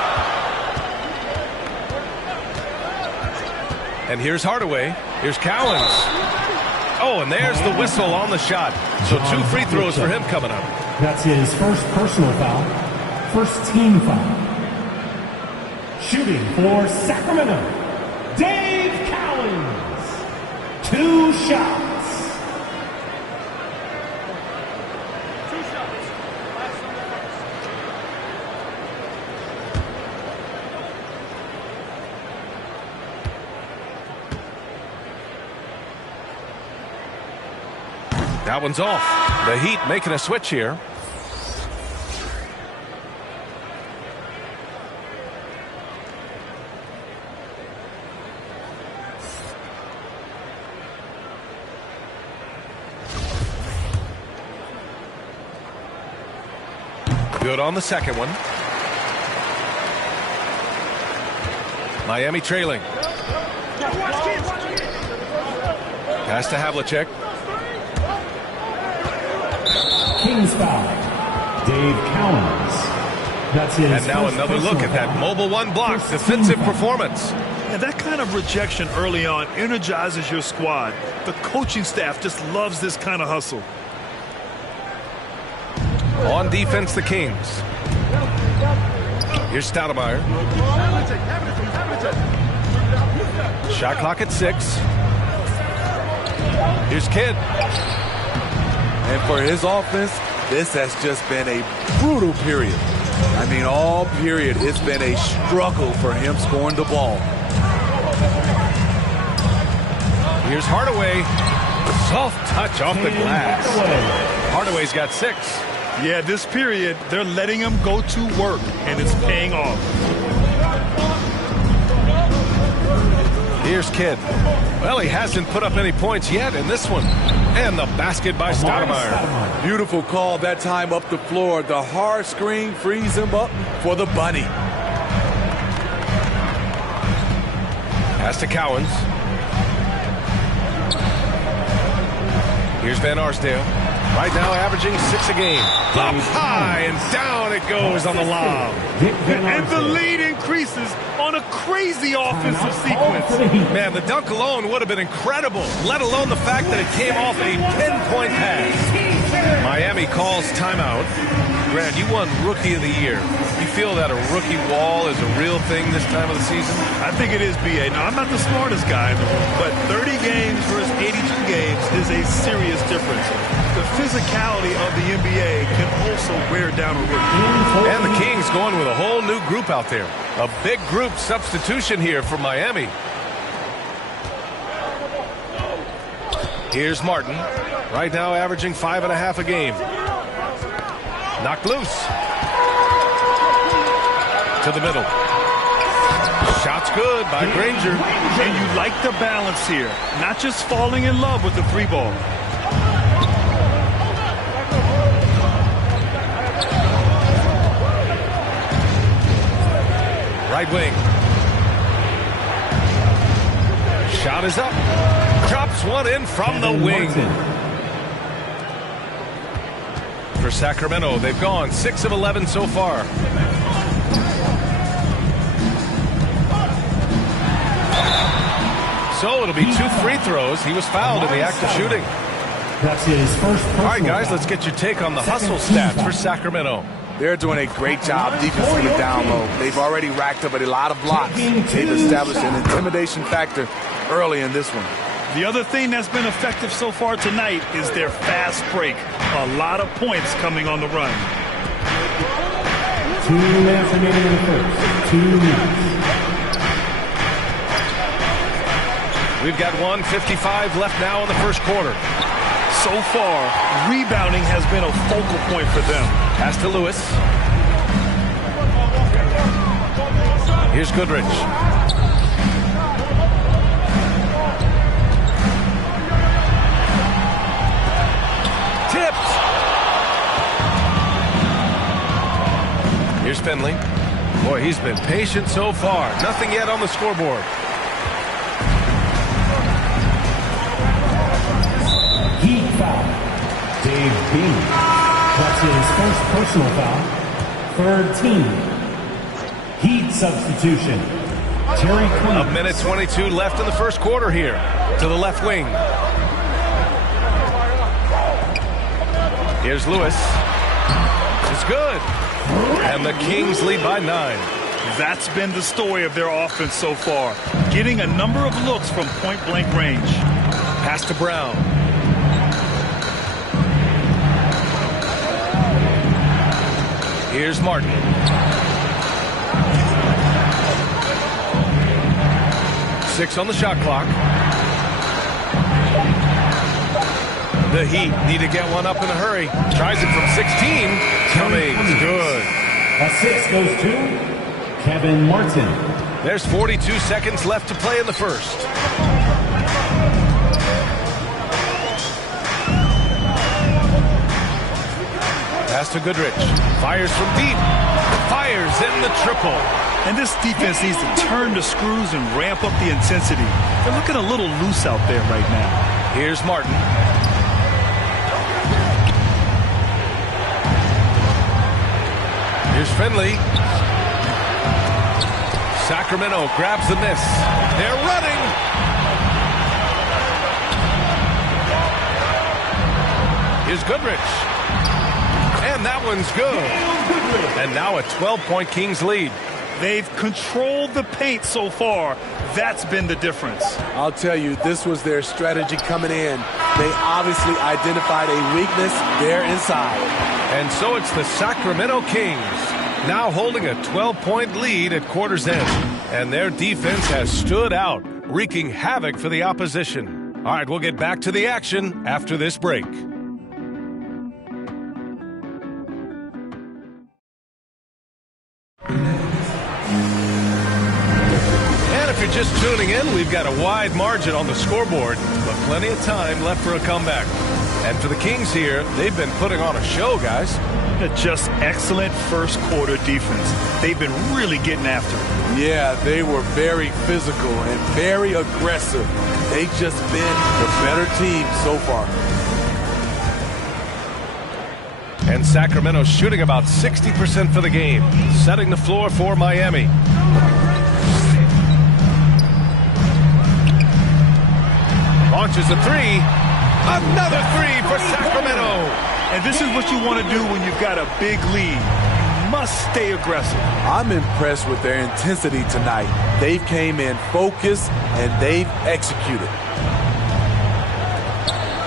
And here's Hardaway. Here's Cowens. Oh, and there's the whistle on the shot. So 2 free throws for him coming up. That's his first personal foul. First team foul. Shooting for Sacramento, Dave Cowens. 2 shots. That one's off. The Heat making a switch here. Good on the second one. Miami trailing. Pass to Havlicek. Kings foul. Dave Cowens. That's his. And now another look at that mobile one block defensive performance. And that kind of rejection early on energizes your squad. The coaching staff just loves this kind of hustle. On defense, the Kings. Here's Stoudemire. Shot clock at 6. Here's Kidd. And for his offense, this has just been a brutal period. I mean, all period, it's been a struggle for him scoring the ball. Here's Hardaway. Soft touch off the glass. Hardaway's got 6. Yeah, this period, they're letting him go to work, and it's paying off. Here's Kidd. Well, he hasn't put up any points yet in this one. And the basket by Stoudemire. Beautiful call that time up the floor. The hard screen frees him up for the bunny. Pass to Cowens. Here's Van Arsdale. Right now averaging 6 a game. Up high and down it goes on the lob. And the lead increases on a crazy offensive sequence. Man, the dunk alone would have been incredible, let alone the fact that it came off a pinpoint pass. Miami calls timeout. Grant, you won Rookie of the Year. You feel that a rookie wall is a real thing this time of the season? I think it is, B.A. Now, I'm not the smartest guy in the room, but 30 games versus 82 games is a serious difference. The physicality of the NBA can also wear down a rookie. And the Kings going with a whole new group out there. A big group substitution here for Miami. Here's Martin. Right now averaging 5.5 a game. Knocked loose. To the middle. Shot's good by Granger. And you like the balance here. Not just falling in love with the 3-ball. Right wing. Shot is up. Drops one in from the wing. For Sacramento, they've gone 6 of 11 so far. So it'll be 2 free throws. He was fouled in the act of shooting. That's his first. All right, guys, let's get your take on the hustle stats for Sacramento. They're doing a great job defensively down low. They've already racked up a lot of blocks. They've established an intimidation factor early in this one. The other thing that's been effective so far tonight is their fast break. A lot of points coming on the run. 2 minutes remaining in the first. 2 minutes. We've got 1:55 left now in the first quarter. So far, rebounding has been a focal point for them. Pass to Lewis. Here's Goodrich. Tipped. Here's Finley. Boy, he's been patient so far. Nothing yet on the scoreboard. Heat foul. Dave Bean. That's his first personal foul. Third team. Heat substitution. Terry Queen. 1:22 left in the first quarter here. To the left wing. Here's Lewis. It's good. And the Kings lead by 9. That's been the story of their offense so far. Getting a number of looks from point-blank range. Pass to Brown. Here's Martin. Six on the shot clock. The Heat need to get one up in a hurry. Tries it from 16. Cummings, good. A 6 goes to Kevin Martin. There's 42 seconds left to play in the first. Pass to Goodrich. Fires from deep. Fires in the triple. And this defense needs to turn the screws and ramp up the intensity. They're looking a little loose out there right now. Here's Martin. Here's Finley. Sacramento grabs the miss. They're running. Here's Goodrich. And that one's good. And now a 12-point Kings lead. They've controlled the paint so far. That's been the difference. I'll tell you, this was their strategy coming in. They obviously identified a weakness there inside. And so it's the Sacramento Kings now holding a 12-point lead at quarter's end. And their defense has stood out, wreaking havoc for the opposition. All right, we'll get back to the action after this break. If you're just tuning in, we've got a wide margin on the scoreboard, but plenty of time left for a comeback. And for the Kings here, they've been putting on a show, guys. Just excellent first quarter defense. They've been really getting after it. Yeah, they were very physical and very aggressive. They've just been the better team so far. And Sacramento's shooting about 60% for the game, setting the floor for Miami. Launches a three. Another three for Sacramento. And this is what you want to do when you've got a big lead. You must stay aggressive. I'm impressed with their intensity tonight. They've came in focused and they've executed.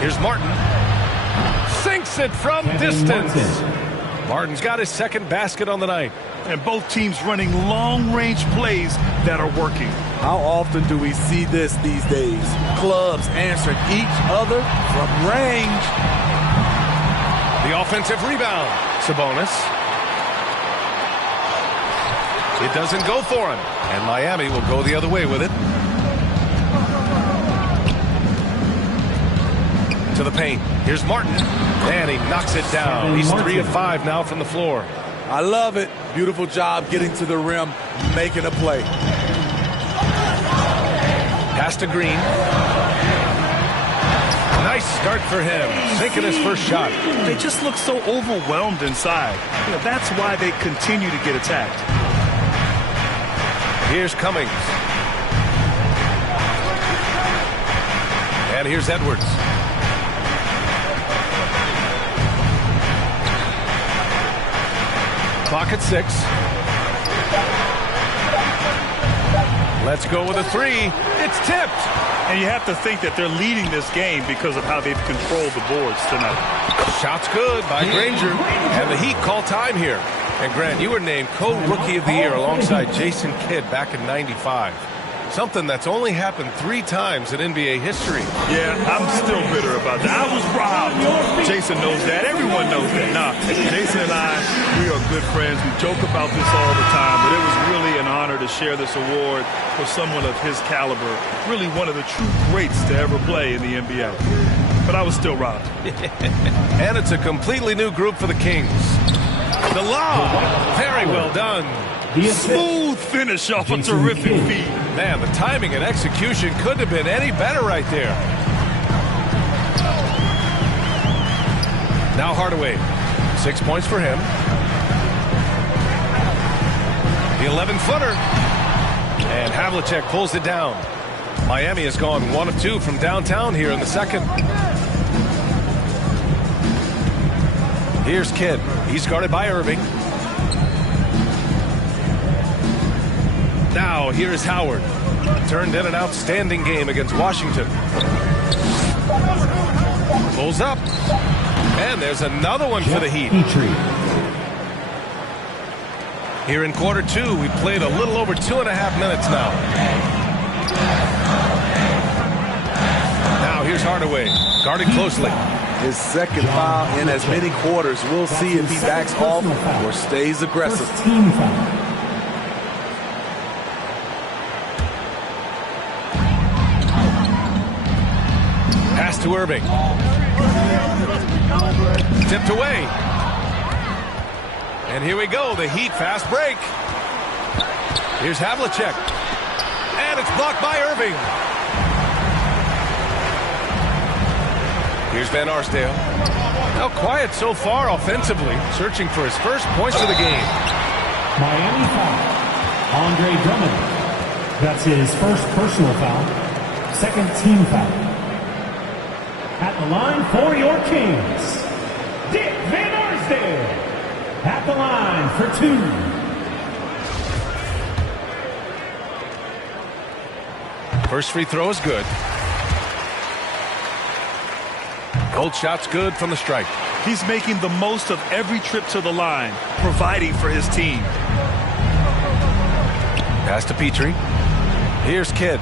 Here's Martin. Sinks it from distance. Martin's got his second basket on the night. And both teams running long-range plays that are working. How often do we see this these days? Clubs answering each other from range. The offensive rebound. Sabonis. It doesn't go for him. And Miami will go the other way with it. To the paint. Here's Martin. And he knocks it down. He's 3 of 5 now from the floor. I love it. Beautiful job getting to the rim, making a play. Pass to Green. Nice start for him. Sinking his first shot. They just look so overwhelmed inside. That's why they continue to get attacked. Here's Cummings. And here's Edwards. Clock at 6. Let's go with a three. It's tipped. And you have to think that they're leading this game because of how they've controlled the boards tonight. Shot's good by Granger. And the Heat call time here. And Grant, you were named co-rookie of the year alongside Jason Kidd back in '95. something that's only happened 3 times in NBA history. Yeah, I'm still bitter about that. I was robbed. Jason knows that. Everyone knows that. Nah, Jason and I, we are good friends. We joke about this all the time, but it was really an honor to share this award for someone of his caliber. Really one of the true greats to ever play in the NBA. But I was still robbed. And it's a completely new group for the Kings. The lob. Very well done. Smooth finish off a terrific feed. Man, the timing and execution couldn't have been any better right there. Now Hardaway. 6 points for him. The 11-footer. And Havlicek pulls it down. Miami has gone 1 of 2 from downtown here in the second. Here's Kidd. He's guarded by Irving. Now, here's Howard. Turned in an outstanding game against Washington. Pulls up. And there's another one for the Heat. Here in quarter 2, we played a little over 2.5 minutes now. Now, here's Hardaway. Guarded closely. His second foul in as many quarters. We'll see if he backs off or stays aggressive. Pass to Irving. Tipped away. And here we go, the Heat fast break. Here's Havlicek. And it's blocked by Irving. Here's Van Arsdale. Now quiet so far offensively, searching for his first points of the game. Miami foul. Andre Drummond. That's his first personal foul. Second team foul. At the line for your Kings, Dick Van Arsdale. At the line for 2. First free throw is good. Gold shot's good from the strike. He's making the most of every trip to the line, providing for his team. Pass to Petrie. Here's Kidd.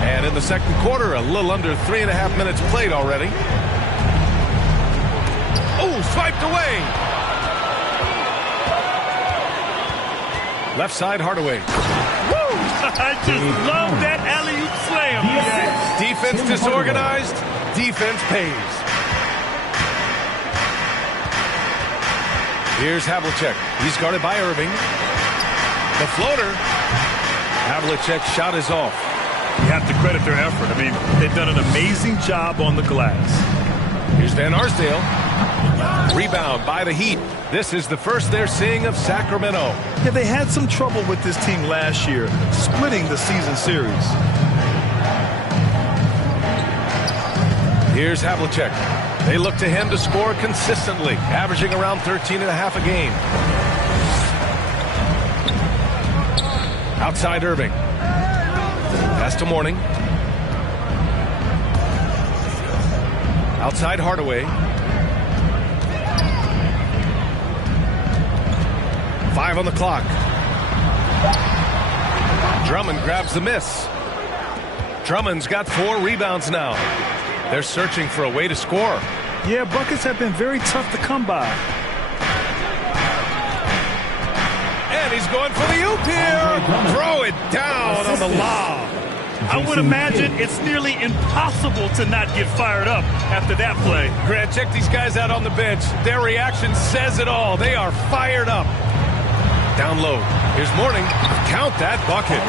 And in the second quarter, a little under 3.5 minutes played already. Oh, swiped away. Left side, Hardaway. Woo! I just love that alley-oop slam. Defense disorganized. Defense pays. Here's Havlicek. He's guarded by Irving. The floater. Havlicek's shot is off. You have to credit their effort. I mean, they've done an amazing job on the glass. Here's Van Arsdale. Rebound by the Heat. This is the first they're seeing of Sacramento. Yeah, they had some trouble with this team last year, splitting the season series. Here's Havlicek. They look to him to score consistently, averaging around 13.5 a game. Outside Irving. Pass to Mourning. Outside Hardaway. 5 on the clock. Drummond grabs the miss. Drummond's got 4 rebounds now. They're searching for a way to score. Yeah, buckets have been very tough to come by. And he's going for the oop here. Throw it down on the lob. I would imagine it's nearly impossible to not get fired up after that play. Grant, check these guys out on the bench. Their reaction says it all. They are fired up. Down low. Here's Mourning. Count that bucket.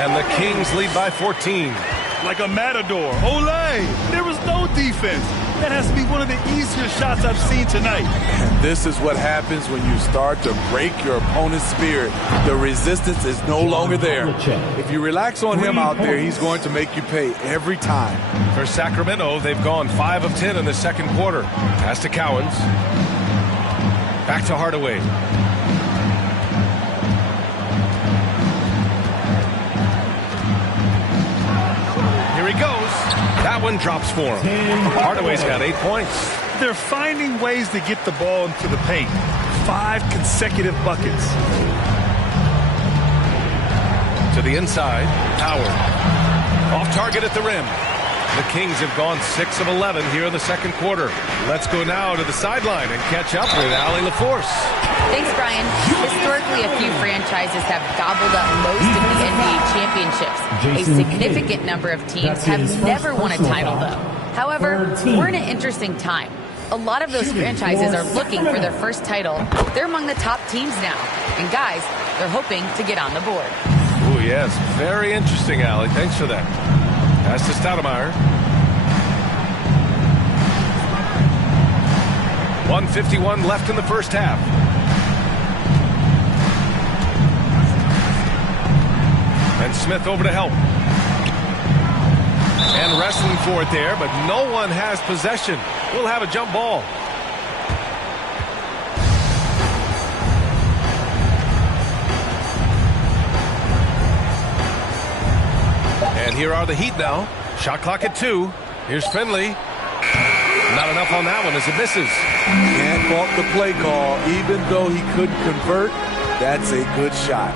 And the Kings lead by 14. Like a matador. Olé! There was no defense. That has to be one of the easier shots I've seen tonight. And this is what happens when you start to break your opponent's spirit. The resistance is no longer there. If you relax on him out there, he's going to make you pay every time. For Sacramento, they've gone 5 of 10 in the second quarter. Pass to Cowens. Back to Hardaway. Here he goes. That one drops for him. Hardaway's got 8 points. They're finding ways to get the ball into the paint. 5 consecutive buckets. To the inside. Howard. Off target at the rim. The Kings have gone 6 of 11 here in the second quarter. Let's go now to the sideline and catch up with Allie LaForce. Thanks, Brian. Historically, a few franchises have gobbled up most of the NBA championships. A significant number of teams have never won a title, though. However, we're in an interesting time. A lot of those franchises are looking for their first title. They're among the top teams now. And guys, they're hoping to get on the board. Oh, yes. Very interesting, Allie. Thanks for that. Pass to Stoudemire. 1:51 left in the first half. And Smith over to help. And wrestling for it there, but no one has possession. We'll have a jump ball. And here are the Heat now. Shot clock at 2. Here's Finley. Not enough on that one as it misses. Can't fault the play call. Even though he couldn't convert, that's a good shot.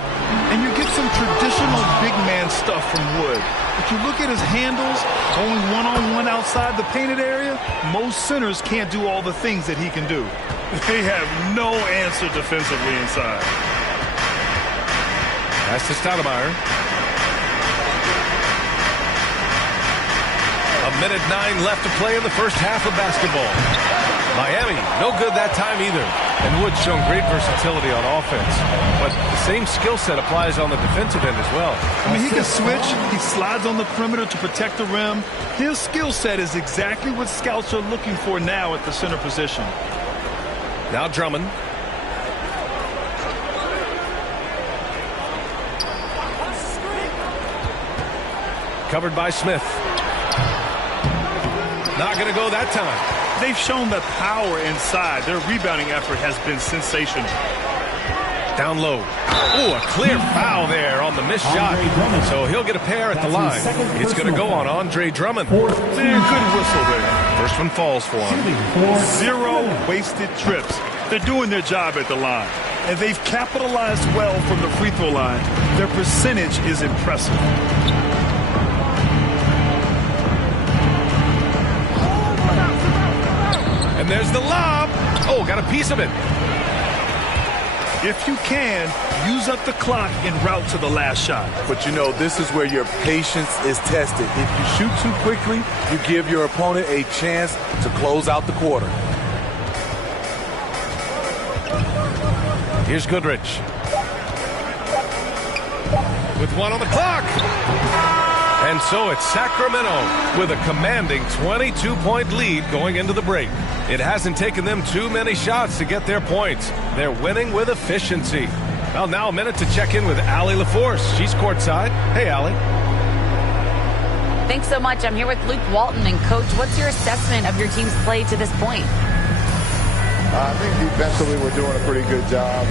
And you get some traditional big man stuff from Wood. If you look at his handles, going one-on-one outside the painted area, most centers can't do all the things that he can do. They have no answer defensively inside. Pass to Stoudemire. 1:09 left to play in the first half of basketball. Miami, no good that time either. And Wood's shown great versatility on offense. But the same skill set applies on the defensive end as well. I mean, he can switch. He slides on the perimeter to protect the rim. His skill set is exactly what scouts are looking for now at the center position. Now Drummond. Covered by Smith. Not going to go that time. They've shown the power inside. Their rebounding effort has been sensational. Down low. Oh, a clear foul there on the missed shot. So he'll get a pair at the line. It's going to go on Andre Drummond. Good whistle there. First one falls for him. 0 wasted trips. They're doing their job at the line. And they've capitalized well from the free throw line. Their percentage is impressive. And there's the lob. Oh, got a piece of it. If you can, use up the clock en route to the last shot. But you know, this is where your patience is tested. If you shoot too quickly, you give your opponent a chance to close out the quarter. Here's Goodrich. With 1 on the clock. And so it's Sacramento with a commanding 22-point lead going into the break. It hasn't taken them too many shots to get their points. They're winning with efficiency. Well, now a minute to check in with Allie LaForce. She's courtside. Hey, Allie. Thanks so much. I'm here with Luke Walton. And, Coach, what's your assessment of your team's play to this point? I think defensively we're doing a pretty good job.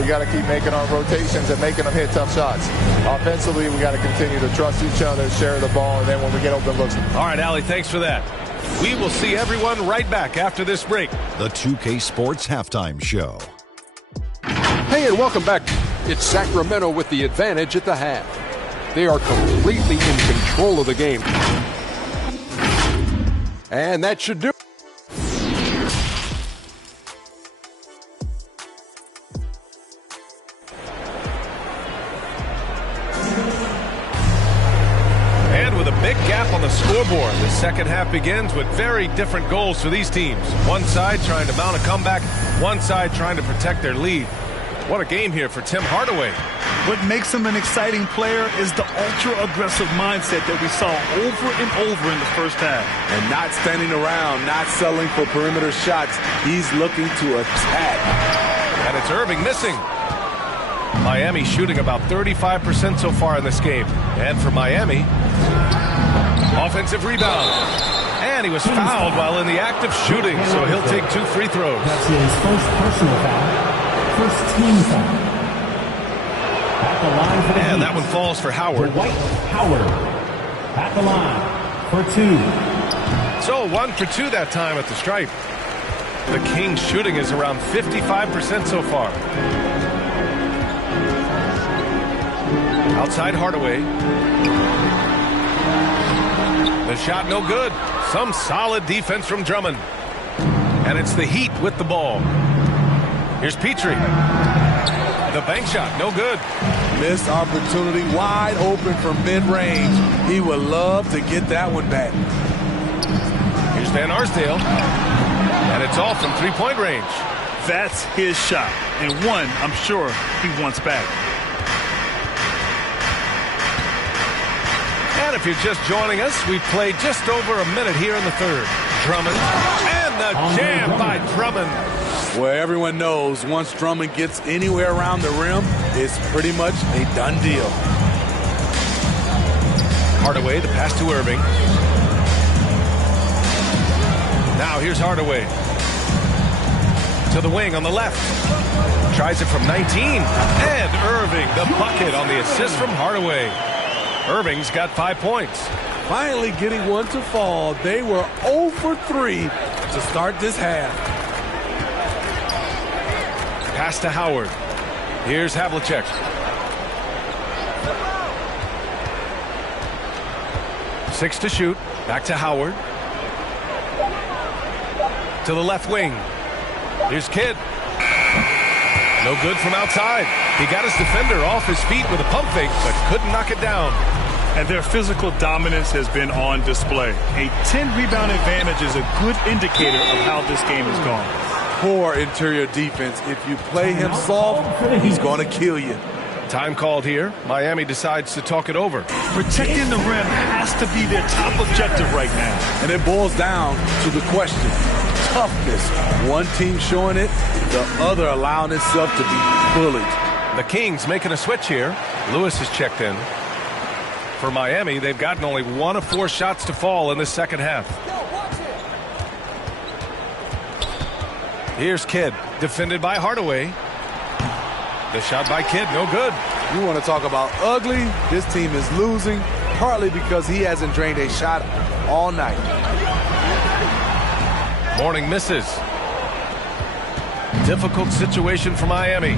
We got to keep making our rotations and making them hit tough shots. Offensively, we got to continue to trust each other, share the ball, and then when we get open looks. All right, Allie, thanks for that. We will see everyone right back after this break. The 2K Sports Halftime Show. Hey, and welcome back. It's Sacramento with the advantage at the half. They are completely in control of the game. And that should do it. Big gap on the scoreboard. The second half begins with very different goals for these teams. One side trying to mount a comeback, one side trying to protect their lead. What a game here for Tim Hardaway. What makes him an exciting player is the ultra-aggressive mindset that we saw over and over in the first half. And not standing around, not settling for perimeter shots. He's looking to attack. And it's Irving missing. Miami shooting about 35% so far in this game. And for Miami, offensive rebound. And he was fouled while in the act of shooting, so he'll take 2 free throws. That's his first personal foul. First team foul. At the line for the And that one falls for Howard. Dwight Howard at the line for 2. So 1 for 2 that time at the stripe. The Kings shooting is around 55% so far. Outside Hardaway. The shot no good. Some solid defense from Drummond. And it's the Heat with the ball. Here's Petrie. The bank shot, no good. Missed opportunity, wide open from mid-range. He would love to get that one back. Here's Van Arsdale. And it's off from three-point range. That's his shot. And one, I'm sure, he wants back. And if you're just joining us, we've played just over a minute here in the third. Drummond. And the jam by Drummond. Well, everyone knows once Drummond gets anywhere around the rim, it's pretty much a done deal. Hardaway, the pass to Irving. Now here's Hardaway. To the wing on the left. Tries it from 19. And Irving, the bucket on the assist from Hardaway. Irving's got 5 points. Finally getting one to fall. They were 0 for 3 to start this half. Pass to Howard. Here's Havlicek. Six to shoot. Back to Howard. To the left wing. Here's Kidd. No good from outside. He got his defender off his feet with a pump fake, but couldn't knock it down. And their physical dominance has been on display. A 10-rebound advantage is a good indicator of how this game has gone. Poor interior defense. If you play him soft, he's going to kill you. Time called here. Miami decides to talk it over. Protecting the rim has to be their top objective right now. And it boils down to the question. Toughness. One team showing it, the other allowing itself to be bullied. The Kings making a switch here. Lewis has checked in. For Miami, they've gotten only 1 of 4 shots to fall in the second half. Here's Kidd, defended by Hardaway. The shot by Kidd, no good. You want to talk about ugly? This team is losing, partly because he hasn't drained a shot all night. Mourning misses. Difficult situation for Miami.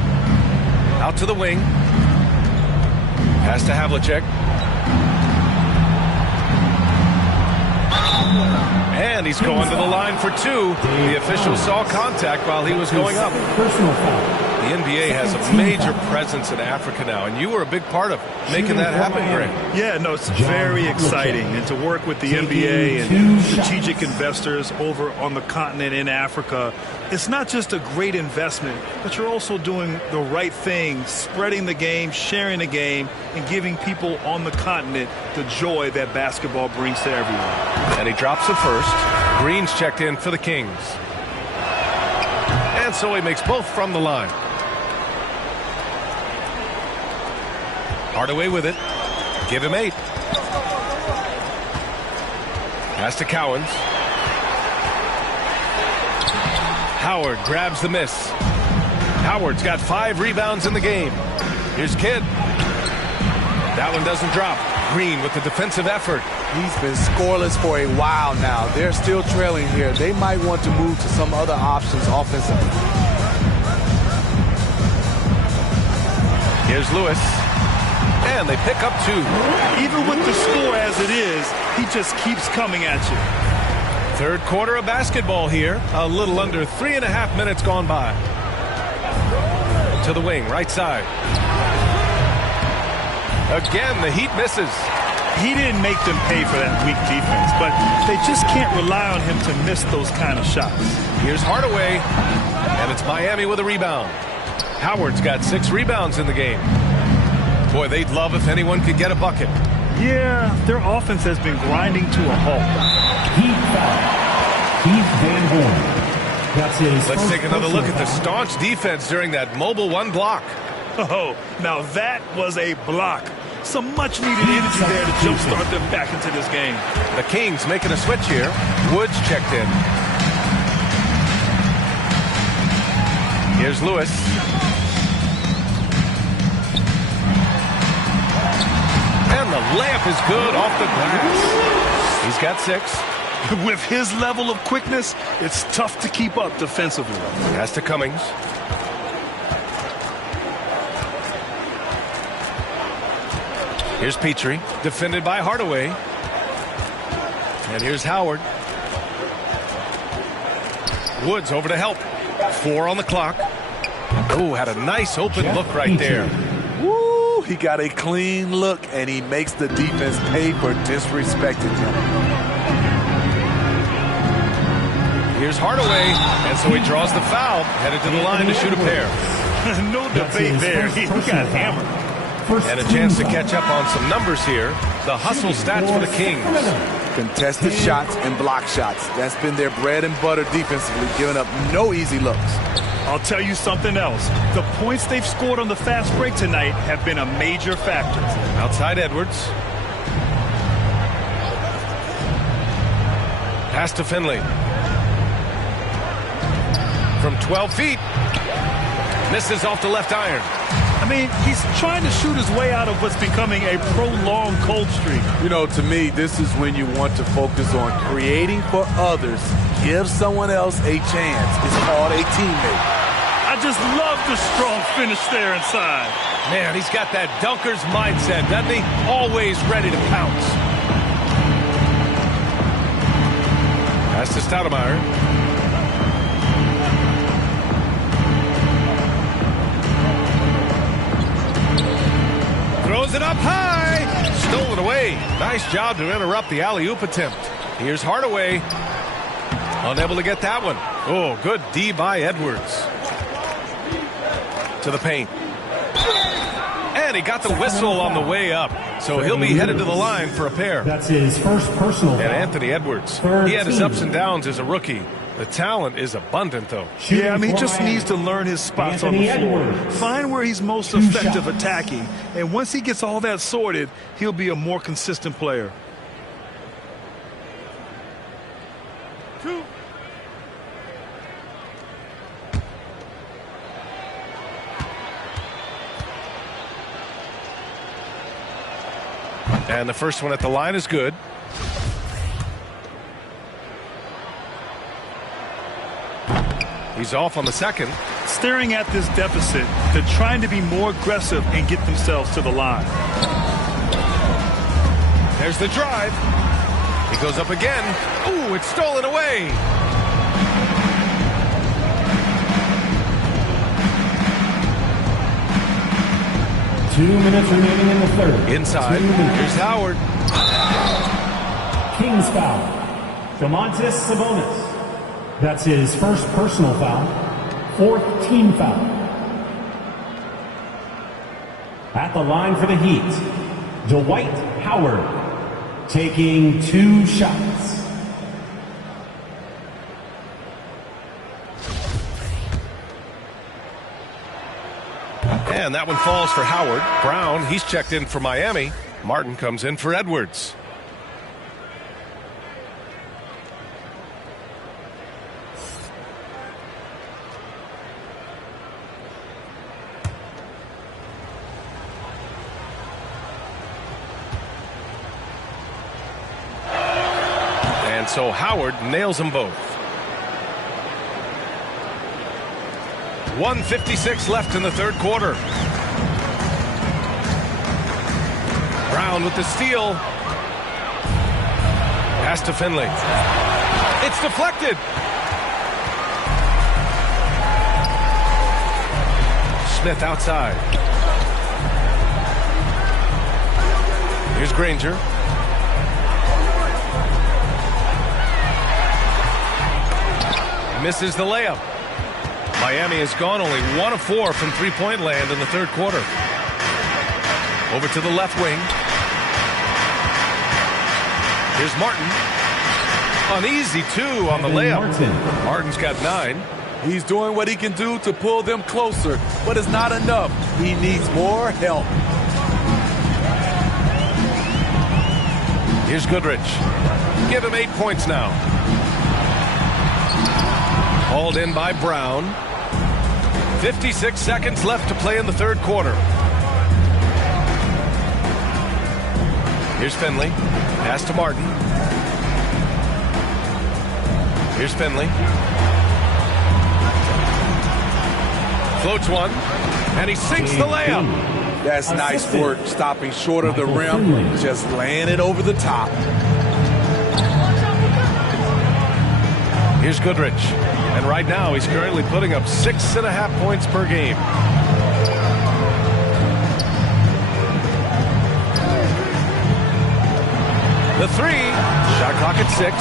Out to the wing. Pass to Havlicek. And he's going to the line for 2. The official saw contact while he was going up. Personal foul. The NBA has a major presence in Africa now, and you were a big part of making that happen, Greg. Yeah, no, it's very exciting. And to work with the NBA and strategic investors over on the continent in Africa, it's not just a great investment, but you're also doing the right thing, spreading the game, sharing the game, and giving people on the continent the joy that basketball brings to everyone. And he drops the first. Green's checked in for the Kings. And so he makes both from the line. Hardaway with it. Give him 8. Pass to Cowens. Howard grabs the miss. Howard's got 5 rebounds in the game. Here's Kidd. That one doesn't drop. Green with the defensive effort. He's been scoreless for a while now. They're still trailing here. They might want to move to some other options offensively. Here's Lewis. And they pick up 2. Even with the score as it is, he just keeps coming at you. Third quarter of basketball here. A little under 3.5 minutes gone by. To the wing, right side. Again, the Heat misses. He didn't make them pay for that weak defense, but they just can't rely on him to miss those kind of shots. Here's Hardaway, and it's Miami with a rebound. Howard's got 6 rebounds in the game. Boy, they'd love if anyone could get a bucket. Yeah, their offense has been grinding to a halt. Heat foul. Keith Van Horn. That's his. Let's take another look at the staunch defense during that mobile 1 block. Oh, now that was a block. Some much-needed energy there to jumpstart them back into this game. The Kings making a switch here. Woods checked in. Here's Lewis. And the layup is good off the glass. He's got 6. With his level of quickness, it's tough to keep up defensively. Pass to Cummings. Here's Petrie, defended by Hardaway. And here's Howard. Woods over to help. 4 on the clock. Oh, had a nice open look right there. Woo, he got a clean look, and he makes the defense pay for disrespecting him. Here's Hardaway, and so he draws the foul, headed to the line to shoot a pair. No debate there. He got hammered. And a chance to catch up on some numbers here. The hustle stats for the Kings. Contested shots and block shots. That's been their bread and butter defensively, giving up no easy looks. I'll tell you something else. The points they've scored on the fast break tonight have been a major factor. Outside Edwards. Pass to Finley. From 12 feet. Misses off the left iron. I mean, he's trying to shoot his way out of what's becoming a prolonged cold streak. You know, to me, this is when you want to focus on creating for others. Give someone else a chance. It's called a teammate. I just love the strong finish there inside. Man, he's got that dunker's mindset, doesn't he? Always ready to pounce. Pass to Stoudemire. Throws it up high. Stolen away. Nice job to interrupt the alley-oop attempt. Here's Hardaway. Unable to get that one. Oh, good D by Edwards. To the paint. And he got the whistle on the way up. So he'll be headed to the line for a pair. That's his first personal foul. And Anthony Edwards. He had his ups and downs as a rookie. The talent is abundant, though. Yeah, I mean, he just needs to learn his spots on the floor. Find where he's most effective attacking. And once he gets all that sorted, he'll be a more consistent player. 2. And the first one at the line is good. He's off on the second. Staring at this deficit, they're trying to be more aggressive and get themselves to the line. There's the drive. He goes up again. Ooh, it's stolen away. Two minutes remaining in the third. Inside. Here's Howard. Kings foul. Domantas Sabonis. That's his first personal foul. 4th team foul. At the line for the Heat, Dwight Howard taking 2 shots. And that one falls for Howard. Brown, he's checked in for Miami. Martin comes in for Edwards. And so Howard nails them both. 1:56 left in the third quarter. Brown with the steal. Pass to Finley. It's deflected. Smith outside. Here's Granger. Misses the layup. Miami has gone only 1 of 4 from three-point land in the third quarter. Over to the left wing. Here's Martin. An easy 2 on the layup. Martin's got 9. He's doing what he can do to pull them closer, but it's not enough. He needs more help. Here's Goodrich. Give him 8 points now. Hauled in by Brown. 56 seconds left to play in the third quarter. Here's Finley. Pass to Martin. Here's Finley. Floats one. And he sinks the layup. That's nice work, stopping short of the rim, just laying it over the top. Here's Goodrich. And right now, he's currently putting up 6.5 points per game. The three. Shot clock at 6.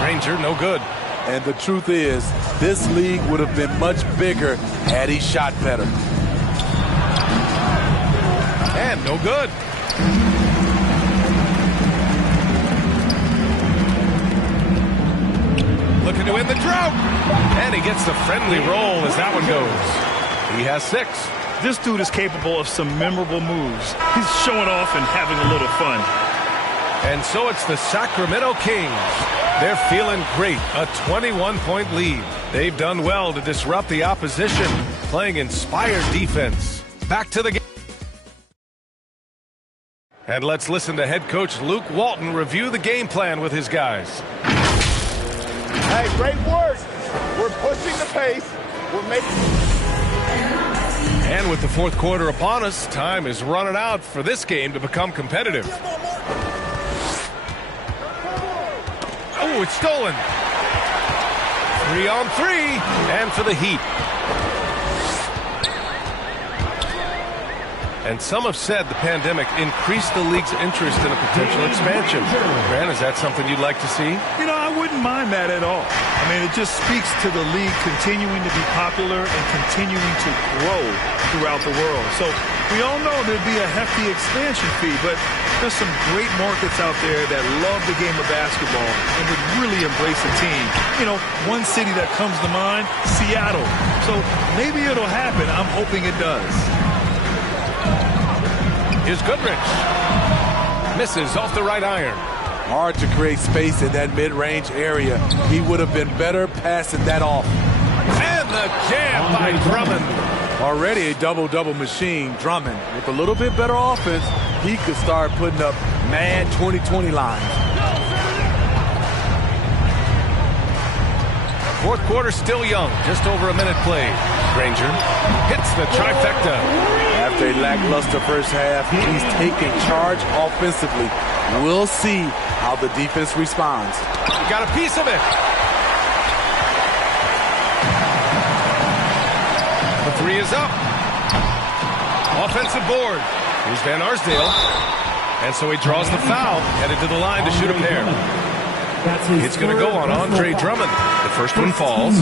Granger, no good. And the truth is, this league would have been much bigger had he shot better. And no good. Looking to win the drought. And he gets the friendly roll as that one goes. He has 6. This dude is capable of some memorable moves. He's showing off and having a little fun. And so it's the Sacramento Kings. They're feeling great, a 21-point lead. They've done well to disrupt the opposition, playing inspired defense. Back to the game. And let's listen to head coach Luke Walton review the game plan with his guys. Hey, great work. We're pushing the pace. We're making... And with the fourth quarter upon us, time is running out for this game to become competitive. Oh, it's stolen. 3-on-3, and for the Heat. And some have said the pandemic increased the league's interest in a potential expansion. Grant, is that something you'd like to see? You know, I wouldn't mind that at all. I mean, it just speaks to the league continuing to be popular and continuing to grow throughout the world. So we all know there'd be a hefty expansion fee, but there's some great markets out there that love the game of basketball and would really embrace a team. You know, one city that comes to mind, Seattle. So maybe it'll happen. I'm hoping it does. Here's Goodrich. Misses off the right iron. Hard to create space in that mid-range area. He would have been better passing that off. And the jam by Drummond. Already a double-double machine, Drummond. With a little bit better offense, he could start putting up mad 20-20 lines. Fourth quarter still young, just over a minute played. Granger hits the trifecta. After a lackluster first half, he's taking charge offensively. We'll see how the defense responds. He got a piece of it. The three is up. Offensive board. Here's Van Arsdale. And so he draws the foul, headed to the line to shoot a pair. It's going to go on Andre Drummond. The first one falls.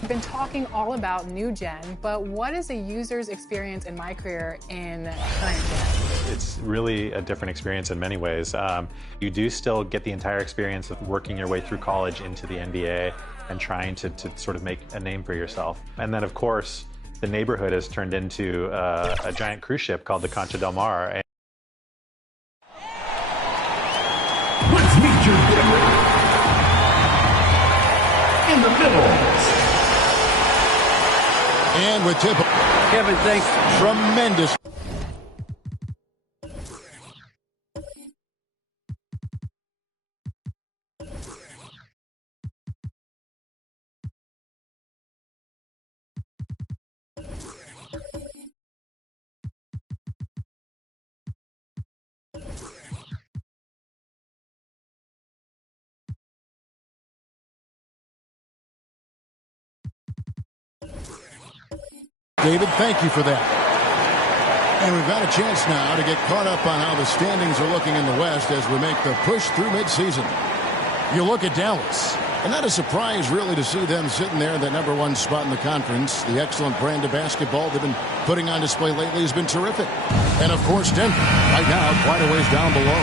We've been talking all about new gen, but what is a user's experience in My Career in current gen? It's really a different experience in many ways. You do still get the entire experience of working your way through college into the NBA and trying to sort of make a name for yourself. And then, of course, the neighborhood has turned into a giant cruise ship called the Concha del Mar. Let's meet your winner. In the middle. And with tip, Kevin, thanks. Tremendous. David, thank you for that. And we've got a chance now to get caught up on how the standings are looking in the West as we make the push through midseason. You look at Dallas, and not a surprise really to see them sitting there in that #1 spot in the conference. The excellent brand of basketball they've been putting on display lately has been terrific. And of course, Denver, right now, quite a ways down below.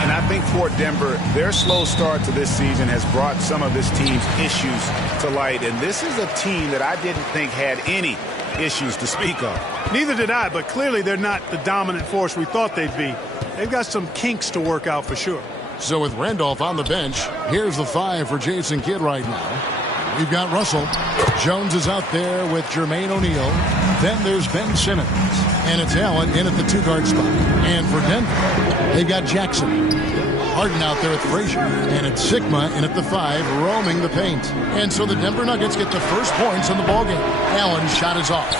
And I think for Denver, their slow start to this season has brought some of this team's issues to light. And this is a team that I didn't think had any issues to speak of. Neither did I, but clearly they're not the dominant force we thought they'd be. They've got some kinks to work out for sure. So with Randolph on the bench, here's the 5 for Jason Kidd right now. We've got Russell. Jones is out there with Jermaine O'Neal. Then there's Ben Simmons. And it's Allen in at the 2-guard spot. And for Denver, they've got Jackson. Harden out there at Frazier. And it's Sigma in at the 5, roaming the paint. And so the Denver Nuggets get the first points in the ballgame. Allen's shot is off.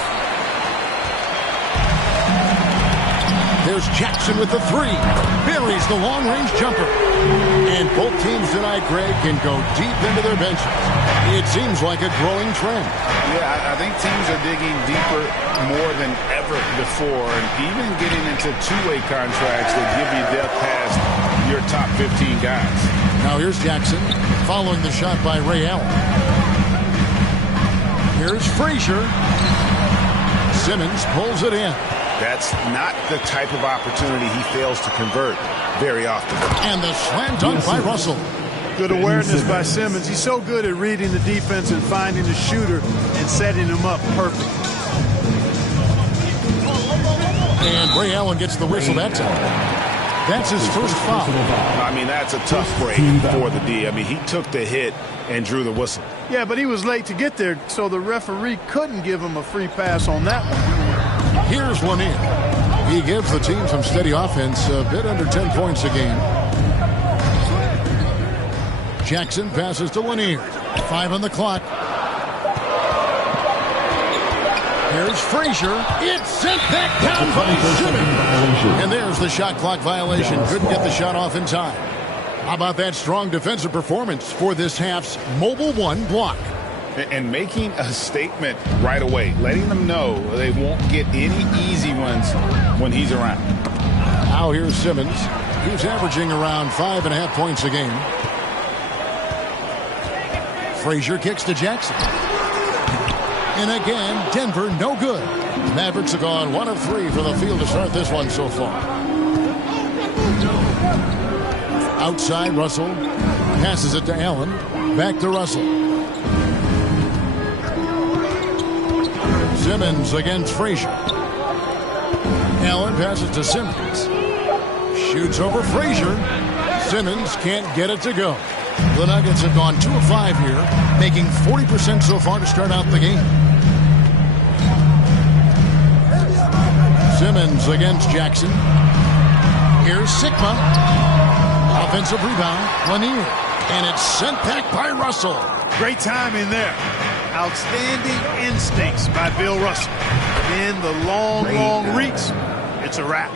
There's Jackson with the 3. Buries the long-range jumper. And both teams tonight, Greg, can go deep into their benches. It seems like a growing trend. Yeah, I think teams are digging deeper more than ever before, and even getting into two-way contracts that give you depth past your top 15 guys. Now here's Jackson, following the shot by Ray Allen. Here's Frazier. Simmons pulls it in. That's not the type of opportunity he fails to convert very often. And the slam dunk by Russell. Good awareness by Simmons. He's so good at reading the defense and finding the shooter and setting him up perfect. And Ray Allen gets the whistle that time. That's his first foul. I mean, that's a tough break for the D. I mean, he took the hit and drew the whistle. Yeah, but he was late to get there, so the referee couldn't give him a free pass on that one. Here's Lanier. He gives the team some steady offense, a bit under 10 points a game. Jackson passes to Lanier. 5 on the clock. Here's Frazier. It's sent back down by Simmons. And there's the shot clock violation. Couldn't get the shot off in time. How about that strong defensive performance for this half's Mobile One block? And making a statement right away, letting them know they won't get any easy ones when he's around. Now here's Simmons. He's averaging around 5.5 points a game. Frazier kicks to Jackson. And again, Denver no good. Mavericks have gone 1 of 3 for the field to start this one so far. Outside, Russell passes it to Allen. Back to Russell. Simmons against Frazier. Allen passes to Simmons. Shoots over Frazier. Simmons can't get it to go. The Nuggets have gone 2 of 5 here, making 40% so far to start out the game. Simmons against Jackson. Here's Sigma. Offensive rebound, Lanier. And it's sent back by Russell. Great timing there. Outstanding instincts by Bill Russell. Then the long reach. It's a wrap.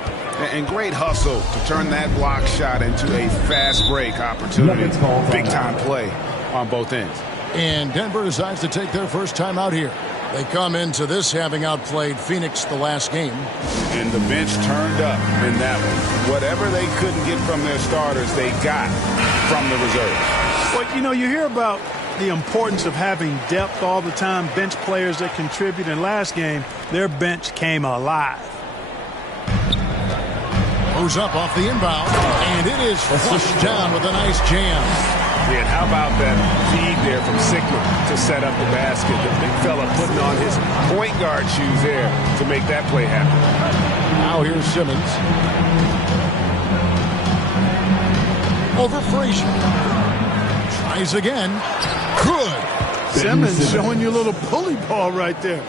And great hustle to turn that block shot into a fast break opportunity. Big time play on both ends. And Denver decides to take their first time out here. They come into this having outplayed Phoenix the last game. And the bench turned up in that one. Whatever they couldn't get from their starters, they got from the reserves. Well, you know, you hear about the importance of having depth all the time, bench players that contribute. In last game, their bench came alive. Goes up off the inbound, and it is flushed down with a nice jam. Yeah, and how about that feed there from Sigma to set up the basket? The big fella putting on his point guard shoes there to make that play happen. Now here's Simmons. Over Frazier. Tries again. Good. Simmons showing you a little bully ball right there.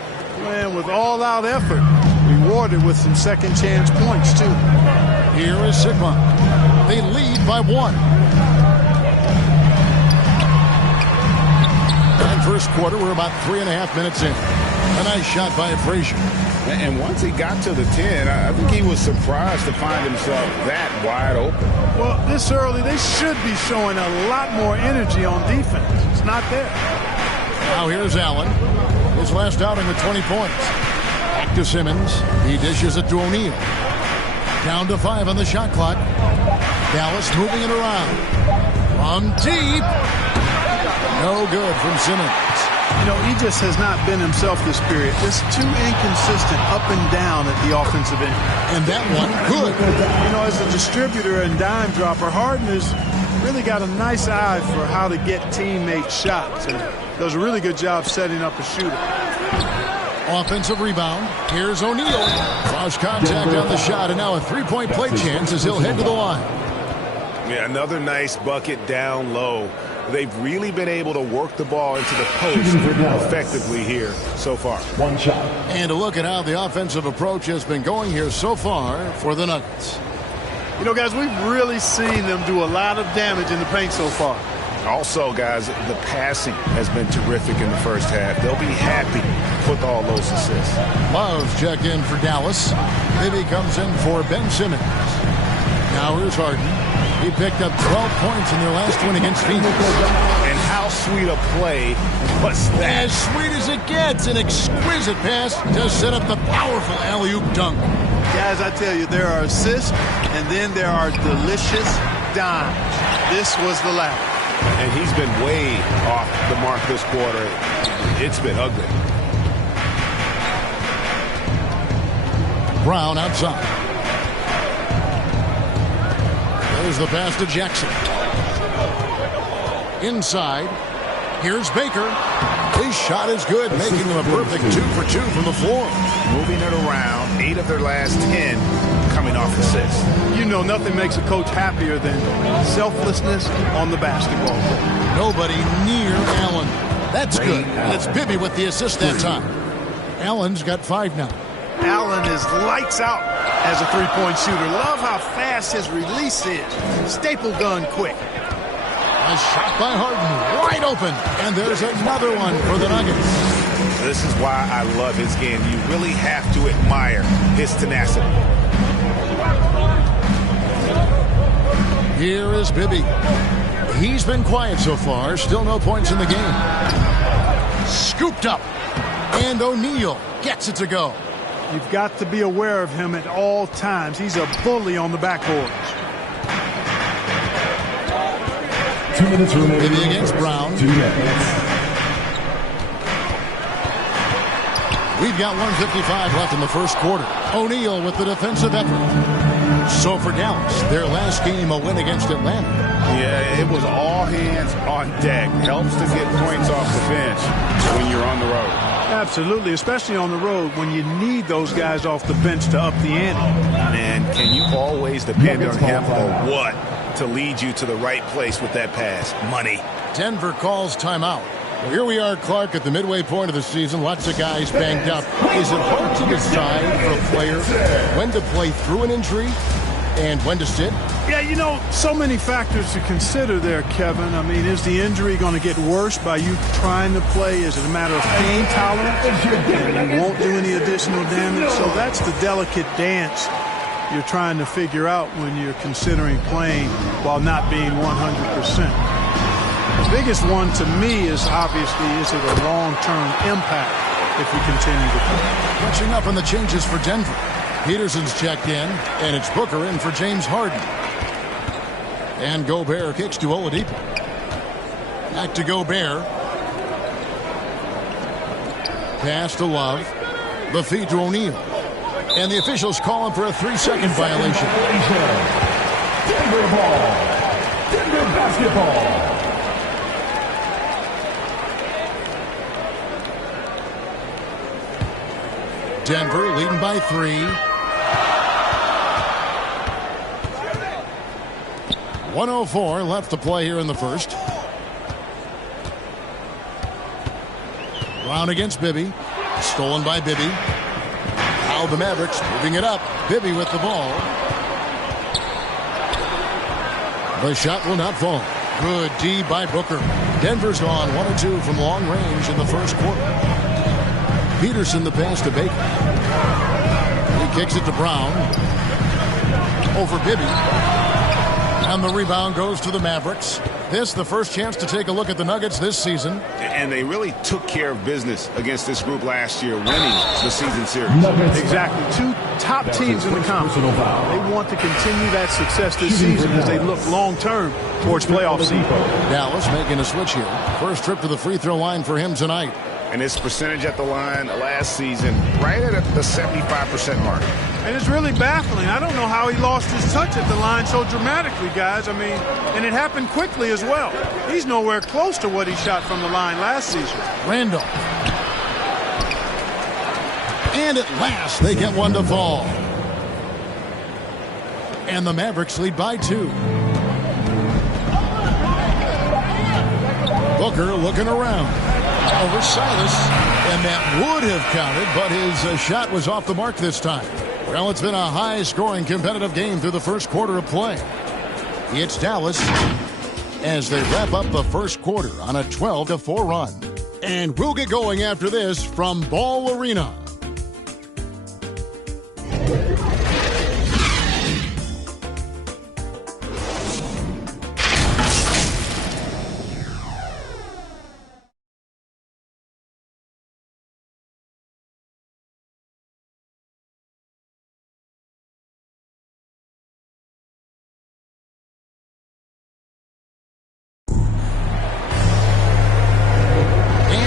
Man, with all-out effort. Rewarded with some second-chance points, too. Here is Sigma. They lead by 1. And first quarter, we're about 3.5 minutes in. A nice shot by Frazier. And once he got to the 10, I think he was surprised to find himself that wide open. Well, this early, they should be showing a lot more energy on defense. It's not there. Now here's Allen. His last outing with 20 points. Back to Simmons. He dishes it to O'Neal. Down to 5 on the shot clock. Dallas moving it around. From deep. No good from Simmons. You know, he just has not been himself this period. Just too inconsistent up and down at the offensive end. And that one, good. You know, as a distributor and dime dropper, Harden has really got a nice eye for how to get teammate shots. And does a really good job setting up a shooter. Offensive rebound. Here's O'Neal. Cross contact on the shot, and now a three-point play chance as he'll head to the line. Yeah, another nice bucket down low. They've really been able to work the ball into the post effectively here so far. One shot. And a look at how the offensive approach has been going here so far for the Nuggets. You know, guys, we've really seen them do a lot of damage in the paint so far. Also, guys, the passing has been terrific in the first half. They'll be happy with all those assists. Love's check in for Dallas. Bibby comes in for Ben Simmons. Now here's Harden. He picked up 12 points in their last win against Phoenix. And how sweet a play was that? As sweet as it gets. An exquisite pass to set up the powerful alley-oop dunk. Guys, I tell you, there are assists, and then there are delicious dimes. This was the latter. And he's been way off the mark this quarter. It's been ugly. Brown outside. There's the pass to Jackson. Inside. Here's Baker. His shot is good, making him a perfect 2 for 2 from the floor. Moving it around, 8 of their last 10 coming off assists. You know, nothing makes a coach happier than selflessness on the basketball court. Nobody near Allen. That's good. That's Bibby with the assist that time. Allen's got 5 now. Allen is lights out as a three-point shooter. Love how fast his release is. Staple gun quick. A shot by Harden, wide open. And there's another one for the Nuggets. This is why I love his game. You really have to admire his tenacity. Here is Bibby. He's been quiet so far. Still no points in the game. Scooped up. And O'Neal gets it to go. You've got to be aware of him at all times. He's a bully on the backboards. 2 minutes remaining. Bibby against Brown. 2 minutes. We've got 1:55 left in the first quarter. O'Neal with the defensive effort. So for Dallas, their last game a win against Atlanta. Yeah, it was all hands on deck. Helps to get points off the bench when you're on the road. Absolutely, especially on the road when you need those guys off the bench to up the ante. Man, can you always depend on him or what to lead you to the right place with that pass? Money. Denver calls timeout. Well, here we are, Clark, at the midway point of the season. Lots of guys banged up. Is it hard to decide for a player when to play through an injury and when to sit? Yeah, you know, so many factors to consider there, Kevin. I mean, is the injury going to get worse by you trying to play? Is it a matter of pain tolerance? You won't do any additional damage. So that's the delicate dance you're trying to figure out when you're considering playing while not being 100%. The biggest one to me is obviously, is it a long-term impact if we continue to play? Catching up on the changes for Denver. Peterson's checked in, and it's Booker in for James Harden. And Gobert kicks to Oladipo. Back to Gobert. Pass to Love. The feed to O'Neal. And the officials call him for a 3-second violation. Denver ball. Denver basketball. Denver leading by 3. 1:04 left to play here in the first. Brown against Bibby. Stolen by Bibby. Now the Mavericks moving it up. Bibby with the ball. The shot will not fall. Good D by Booker. Denver's gone 1 of 2 from long range in the first quarter. Peterson the pass to Baker. He kicks it to Brown. Over Bibby. And the rebound goes to the Mavericks. This the first chance to take a look at the Nuggets this season. And they really took care of business against this group last year, winning the season series. Exactly. 2 top teams in the conference. They want to continue that success this season as they look long-term towards playoff seed. Dallas making a switch here. First trip to the free throw line for him tonight. And his percentage at the line last season, right at the 75% mark. And it's really baffling. I don't know how he lost his touch at the line so dramatically, guys. I mean, and it happened quickly as well. He's nowhere close to what he shot from the line last season. Randolph. And at last, they get one to fall. And the Mavericks lead by 2. Booker looking around. Over Silas. And that would have counted, but his shot was off the mark this time. Well, it's been a high-scoring competitive game through the first quarter of play. It's Dallas as they wrap up the first quarter on a 12-4 run. And we'll get going after this from Ball Arena.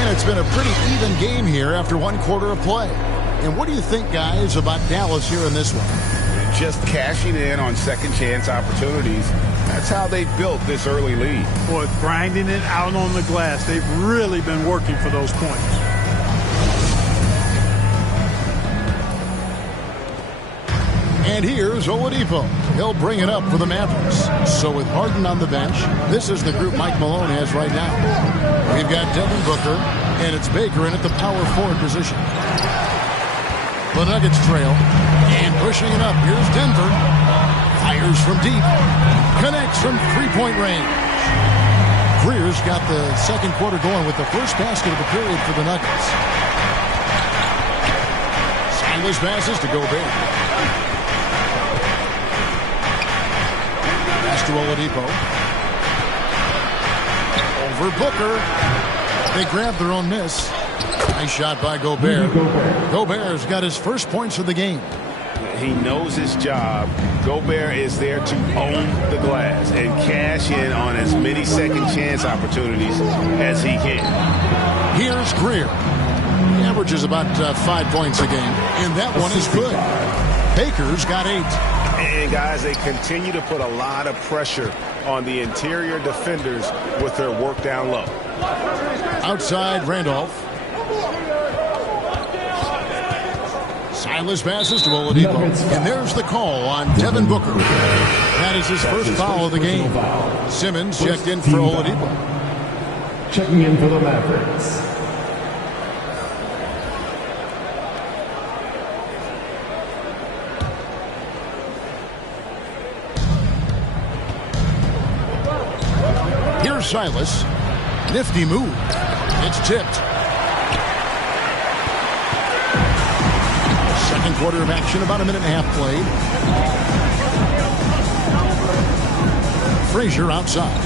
It's been a pretty even game here after 1 quarter of play. And what do you think, guys, about Dallas here in this one? Just cashing in on second chance opportunities. That's how they built this early lead. Boy, grinding it out on the glass. They've really been working for those points. And here's Oladipo. He'll bring it up for the Mavericks. So with Harden on the bench, this is the group Mike Malone has right now. We've got Devin Booker, and it's Baker in at the power forward position. The Nuggets trail, and pushing it up. Here's Denver. Fires from deep. Connects from three-point range. Greer's got the second quarter going with the first basket of the period for the Nuggets. Silas passes to Gobert. To Oladipo. Over Booker. They grab their own miss. Nice shot by Gobert. Gobert's got his first points of the game. He knows his job. Gobert is there to own the glass and cash in on as many second chance opportunities as he can. Here's Greer. He averages about 5 points a game, and that one is good. Baker's got 8. And, guys, they continue to put a lot of pressure on the interior defenders with their work down low. Outside, Randolph. Silas passes to Oladipo. And there's the call on Devin Booker. That is his first foul of the game. Simmons checked in for Oladipo. Checking in for the Mavericks. Here's Silas. Nifty move. It's tipped. Second quarter of action, about a minute and a half played. Frazier outside.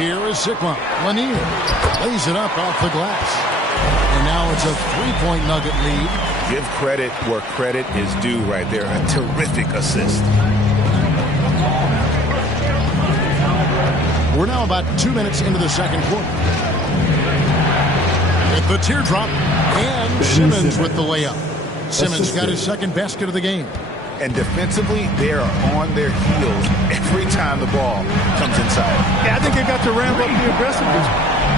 Here is Sigma. Lanier lays it up off the glass. And now it's a three-point Nugget lead. Give credit where credit is due right there. A terrific assist. We're now about 2 minutes into the second quarter. With the teardrop, and Simmons with the layup. Simmons got his second basket of the game. And defensively, they are on their heels every time the ball comes inside. Yeah, I think they've got to ramp up the aggressiveness.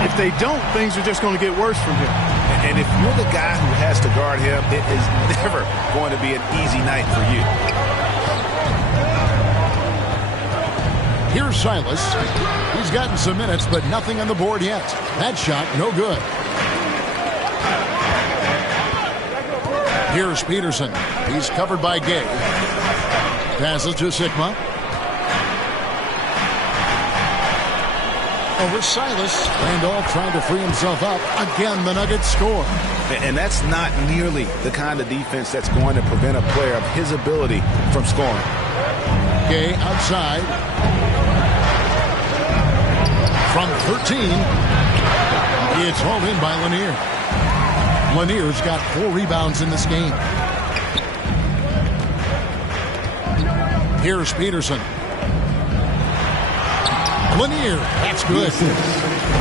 If they don't, things are just going to get worse from here. And if you're the guy who has to guard him, it is never going to be an easy night for you. Here's Silas. He's gotten some minutes, but nothing on the board yet. That shot, no good. Here's Peterson. He's covered by Gay. Passes to Sigma. Over Silas. Randolph trying to free himself up. Again, the Nuggets score. And that's not nearly the kind of defense that's going to prevent a player of his ability from scoring. Gay outside. From 13. It's hauled in by Lanier. Lanier's got 4 rebounds in this game. Here's Peterson. Lanier, that's good.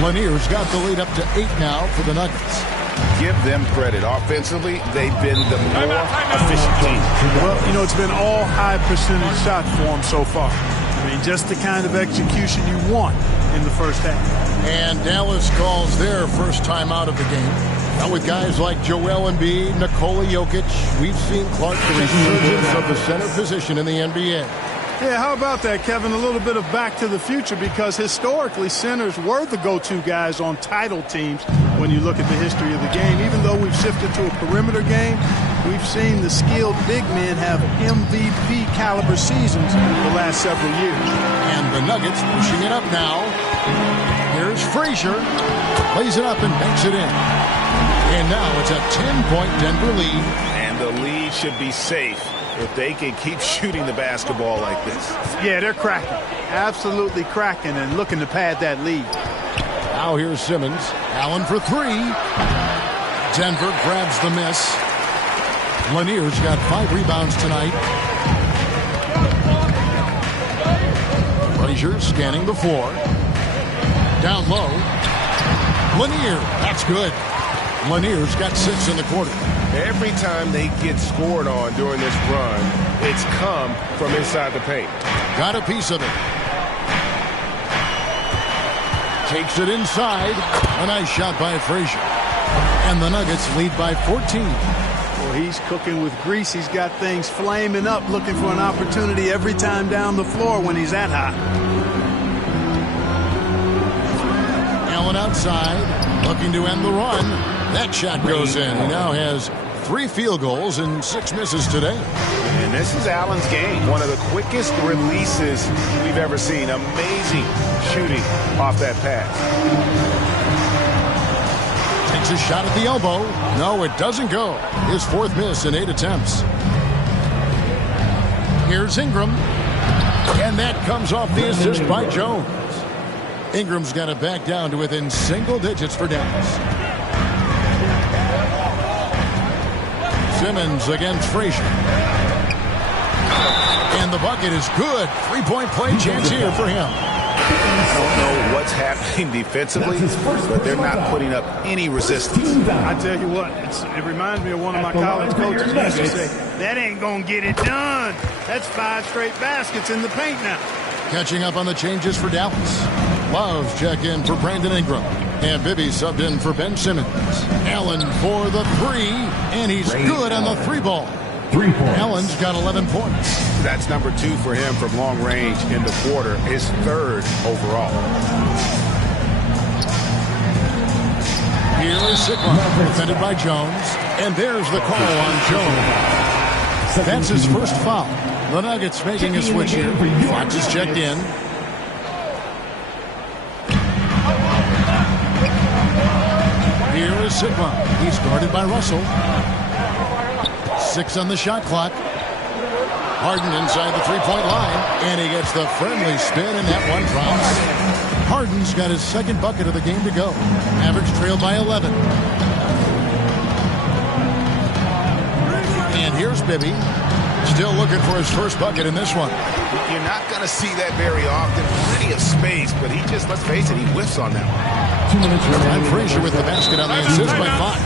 Lanier's got the lead up to 8 now for the Nuggets. Give them credit. Offensively, they've been the more efficient team. Well, you know, it's been all high percentage shots for them so far. I mean, just the kind of execution you want in the first half. And Dallas calls their first time out of the game. Now with guys like Joel Embiid, Nikola Jokic, we've seen Clark the resurgence of the center position in the NBA. Yeah, how about that, Kevin? A little bit of back to the future, because historically centers were the go-to guys on title teams when you look at the history of the game. Even though we've shifted to a perimeter game, we've seen the skilled big men have MVP caliber seasons the last several years. And the Nuggets pushing it up now. Here's Frazier. Plays it up and banks it in. And now it's a 10-point Denver lead. And the lead should be safe if they can keep shooting the basketball like this. Yeah, they're cracking. Absolutely cracking and looking to pad that lead. Now here's Simmons. Allen for 3. Denver grabs the miss. Lanier's got 5 rebounds tonight. Frazier scanning the floor. Down low. Lanier, that's good. Lanier's got 6 in the quarter. Every time they get scored on during this run, it's come from inside the paint. Got a piece of it. Takes it inside. A nice shot by Frazier. And the Nuggets lead by 14. Well, he's cooking with grease. He's got things flaming up, looking for an opportunity every time down the floor when he's that high. Allen outside, looking to end the run. That shot goes in. He now has 3 field goals and 6 misses today. And this is Allen's game. One of the quickest releases we've ever seen. Amazing shooting off that pass. Takes a shot at the elbow. No, it doesn't go. His 4th miss in 8 attempts. Here's Ingram. And that comes off the assist by Jones. Ingram's got it back down to within single digits for Dallas. Simmons against Frazier. And the bucket is good. 3-point play chance here for him. I don't know what's happening defensively, but they're not putting up any resistance. I tell you what, it reminds me of one of my college coaches who used to say, that ain't going to get it done. That's 5 straight baskets in the paint now. Catching up on the changes for Dallas. Love check in for Brandon Ingram. And Bibby subbed in for Ben Simmons. Allen for the 3. And he's good on the 3 ball. 3 points. Allen's got 11 points. That's number 2 for him from long range in the quarter. His 3rd overall. Here is Sigma, defended by Jones. And there's the call on Jones. That's his first foul. The Nuggets making a switch here. Fox is checked in. Here is Sigma. He's guarded by Russell. 6 on the shot clock. Harden inside the 3-point line. And he gets the friendly spin, and that one drops. Harden's got his second bucket of the game to go. Mavericks trail by 11. And here's Bibby. Still looking for his first bucket in this one. You're not going to see that very often. Plenty of space, but he just, let's face it, he whiffs on that one. 2 minutes remaining. Frazier with the basket on the assist by Fox.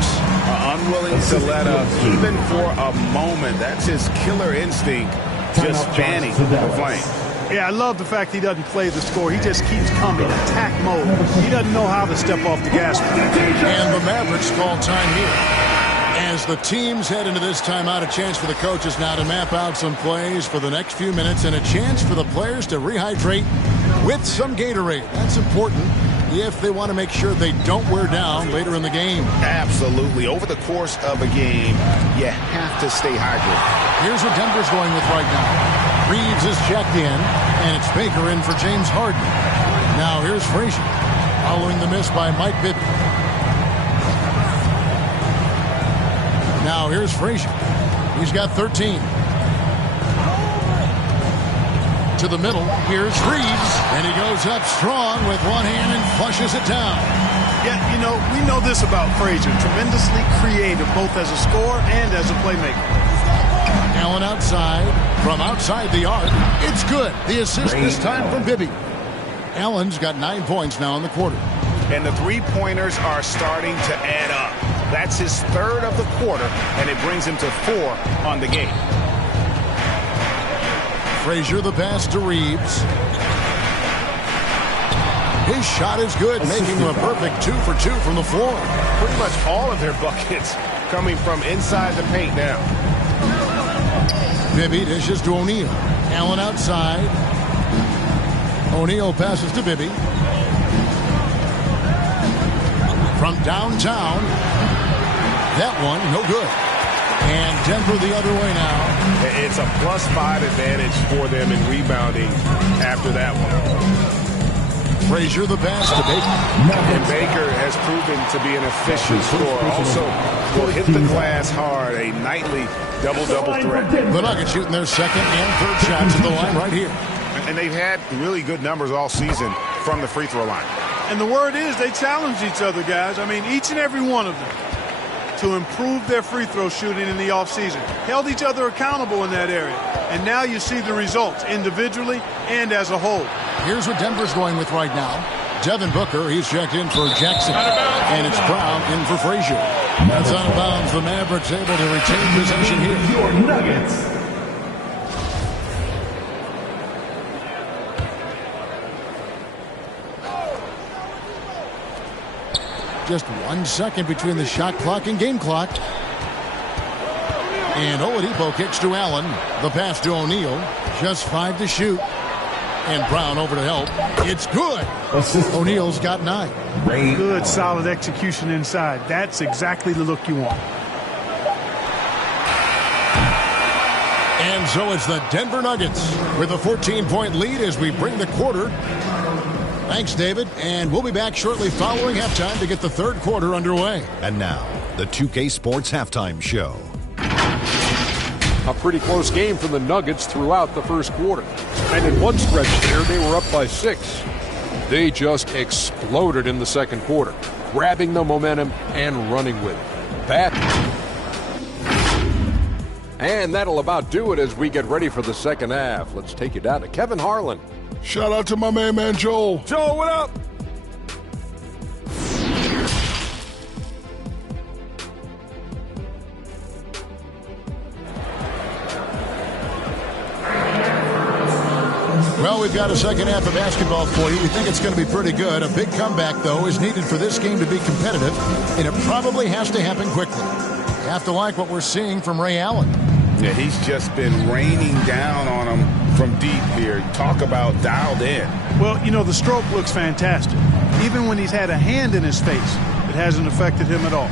Unwilling to let up, even for a moment. That's his killer instinct, just fanning the flame. Yeah, I love the fact he doesn't play the score. He just keeps coming, attack mode. He doesn't know how to step off the gas. And the Mavericks call time here. As the teams head into this timeout, a chance for the coaches now to map out some plays for the next few minutes and a chance for the players to rehydrate with some Gatorade. That's important if they want to make sure they don't wear down later in the game. Absolutely. Over the course of a game, you have to stay hydrated. Here's what Denver's going with right now. Reeves is checked in, and it's Baker in for James Harden. Now here's Frazier, following the miss by Mike Bibby. Now here's Frazier. He's got 13. To the middle. Here's Reeves. And he goes up strong with one hand and flushes it down. Yeah, you know, we know this about Frazier. Tremendously creative, both as a scorer and as a playmaker. Allen outside. From outside the arc. It's good. The assist this time from Bibby. Allen's got 9 points now in the quarter. And the three-pointers are starting to add up. That's his third of the quarter, and it brings him to 4 on the game. Frazier the pass to Reeves. His shot is good, making him a perfect 2 for 2 from the floor. Pretty much all of their buckets coming from inside the paint now. Bibby dishes to O'Neal. Allen outside. O'Neal passes to Bibby. From downtown. That one, no good. And Denver the other way now. It's a +5 advantage for them in rebounding after that one. Frazier the pass to Baker. And Baker has proven to be an efficient scorer. Also, will hit the glass hard. A nightly double-double threat. The Nuggets shooting their second and third shots at the line right here. And they've had really good numbers all season from the free throw line. And the word is they challenge each other, guys. I mean, each and every one of them to improve their free throw shooting in the offseason. Held each other accountable in that area. And now you see the results individually and as a whole. Here's what Denver's going with right now. Devin Booker, he's checked in for Jackson. And it's Brown in for Frazier. That's out of bounds. The Mavericks able to retain possession here. Your Nuggets. Just 1 second between the shot clock and game clock. And Oladipo kicks to Allen. The pass to O'Neal. Just 5 to shoot. And Brown over to help. It's good. O'Neal's got 9. Good, solid execution inside. That's exactly the look you want. And so it's the Denver Nuggets with a 14-point lead as we bring the quarter. Thanks, David. And we'll be back shortly following halftime to get the third quarter underway. And now, the 2K Sports Halftime Show. A pretty close game for the Nuggets throughout the first quarter. And in one stretch there, they were up by 6. They just exploded in the second quarter, grabbing the momentum and running with it. And that'll about do it as we get ready for the second half. Let's take you down to Kevin Harlan. Shout out to my main man, Joel. Joel, what up? Well, we've got a second half of basketball for you. We think it's going to be pretty good. A big comeback, though, is needed for this game to be competitive, and it probably has to happen quickly. You have to like what we're seeing from Ray Allen. Yeah, he's just been raining down on him from deep here. Talk about dialed in. Well, you know, the stroke looks fantastic. Even when he's had a hand in his face, it hasn't affected him at all.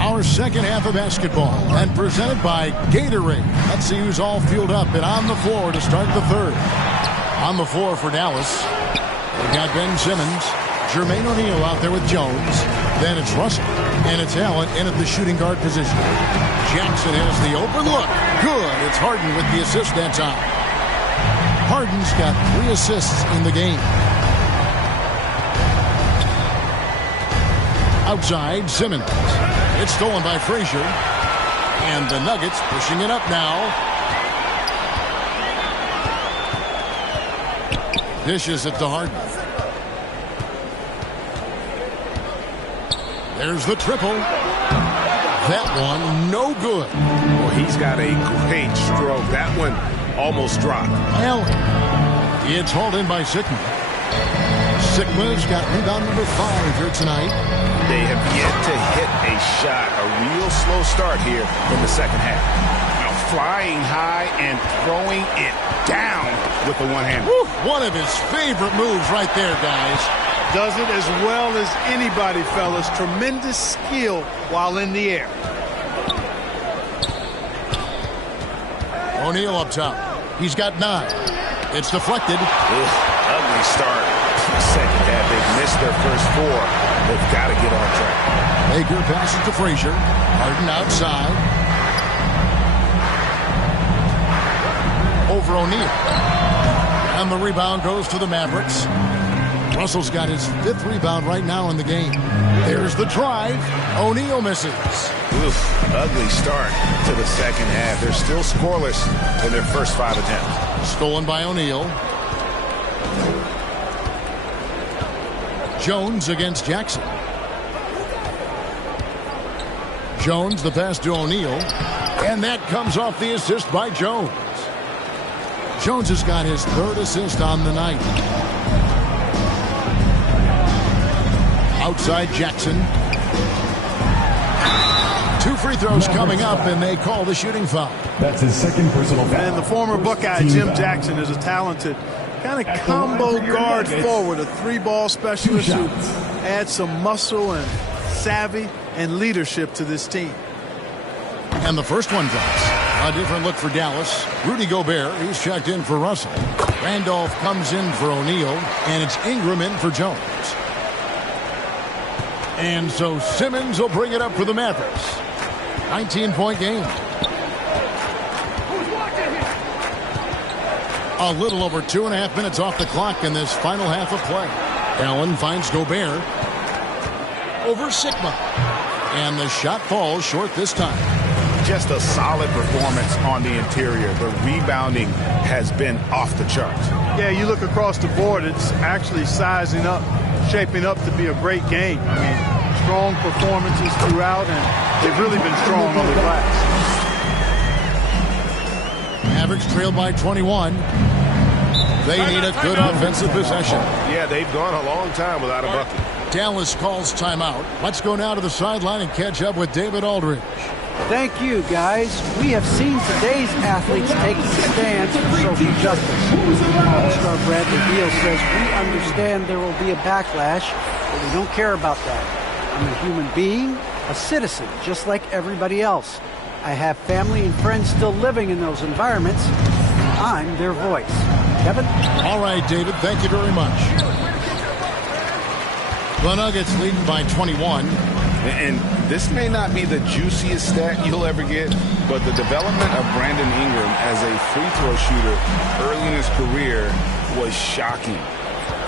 Our second half of basketball, and presented by Gatorade. Let's see who's all fueled up and on the floor to start the third. On the floor for Dallas, we've got Ben Simmons, Jermaine O'Neal out there with Jones. Then it's Russell, and it's Allen in at the shooting guard position. Jackson has the open look. Good. It's Harden with the assist that time. Harden's got 3 assists in the game. Outside, Simmons. It's stolen by Frazier. And the Nuggets pushing it up now. Dishes it to Harden. There's the triple. That one, no good. Well, he's got a great stroke. That one almost dropped. Allen. It's hauled in by Sigma. Sigma's got rebound number 5 here tonight. They have yet to hit a shot. A real slow start here in the second half. Now flying high and throwing it down with the one-hand. One of his favorite moves right there, guys. Does it as well as anybody, fellas. Tremendous skill while in the air. O'Neal up top. He's got 9. It's deflected. Ugly start. Second half, they've missed their first 4. They've got to get on track. Baker passes to Frazier. Harden outside. Over O'Neal. And the rebound goes to the Mavericks. Russell's got his 5th rebound right now in the game. There's the drive. O'Neal misses. Ugly start to the second half. They're still scoreless in their first 5 attempts. Stolen by O'Neal. Jones against Jackson. Jones, the pass to O'Neal. And that comes off the assist by Jones. Jones has got his 3rd assist on the night. Outside Jackson. 2 free throws coming up, and they call the shooting foul. That's his 2nd personal foul. And the former Buckeye Jim Jackson is a talented kind of combo guard forward, a 3-ball specialist who adds some muscle and savvy and leadership to this team. And the first one drops. A different look for Dallas. Rudy Gobert, he's checked in for Russell. Randolph comes in for O'Neal, and it's Ingram in for Jones. And so Simmons will bring it up for the Mavericks. 19-point game. A little over 2.5 minutes off the clock in this final half of play. Allen finds Gobert. Over Sigma. And the shot falls short this time. Just a solid performance on the interior. The rebounding has been off the charts. Yeah, you look across the board, it's actually sizing up, shaping up to be a great game. I mean, strong performances throughout, and they've really been strong on the glass. Mavericks trail by 21. They need a good offensive possession. Yeah, they've gone a long time without a bucket. Dallas calls timeout. Let's go now to the sideline and catch up with David Aldridge. Thank you, guys. We have seen today's athletes taking stands for social justice. All-Star Bradley Beal says, we understand there will be a backlash, but we don't care about that. I'm a human being, a citizen, just like everybody else. I have family and friends still living in those environments, and I'm their voice. Kevin? All right, David, thank you very much. The Nuggets leading by 21. And this may not be the juiciest stat you'll ever get, but the development of Brandon Ingram as a free throw shooter early in his career was shocking.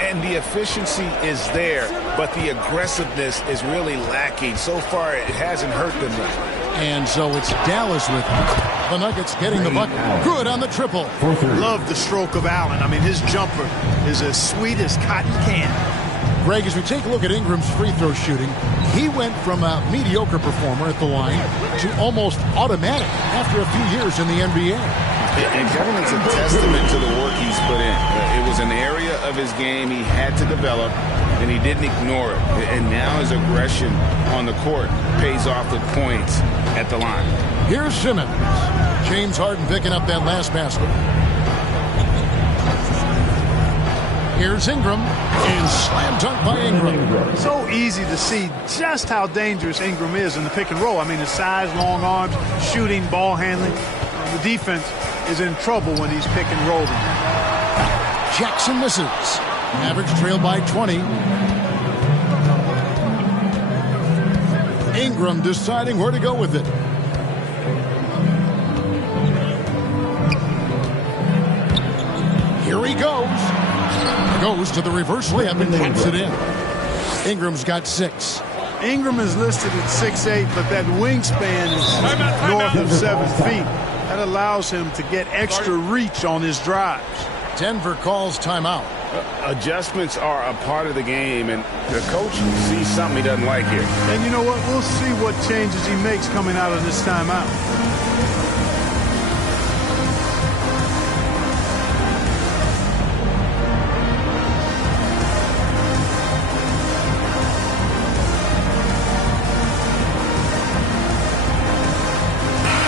And the efficiency is there, but the aggressiveness is really lacking. So far, it hasn't hurt them much. And so it's Dallas with it. The Nuggets getting the bucket. Good on the triple. Love the stroke of Allen. I mean, his jumper is as sweet as cotton candy. Greg, as we take a look at Ingram's free throw shooting, he went from a mediocre performer at the line to almost automatic after a few years in the NBA. And Kevin, it's a testament to the work he's put in. It was an area of his game he had to develop, and he didn't ignore it. And now his aggression on the court pays off with points at the line. Here's Simmons. James Harden picking up that last basket. Here's Ingram, and slam dunk by Ingram. So easy to see just how dangerous Ingram is in the pick and roll. I mean, his size, long arms, shooting, ball handling. The defense is in trouble when he's pick and rolling. Jackson misses. Mavericks trail by 20. Ingram deciding where to go with it. Here he goes. Goes to the reverse layup and taps it in. Ingram's got 6. Ingram is listed at 6'8", but that wingspan is north of 7 feet. That allows him to get extra reach on his drives. Denver calls timeout. Adjustments are a part of the game, and the coach sees something he doesn't like here. And you know what? We'll see what changes he makes coming out of this timeout.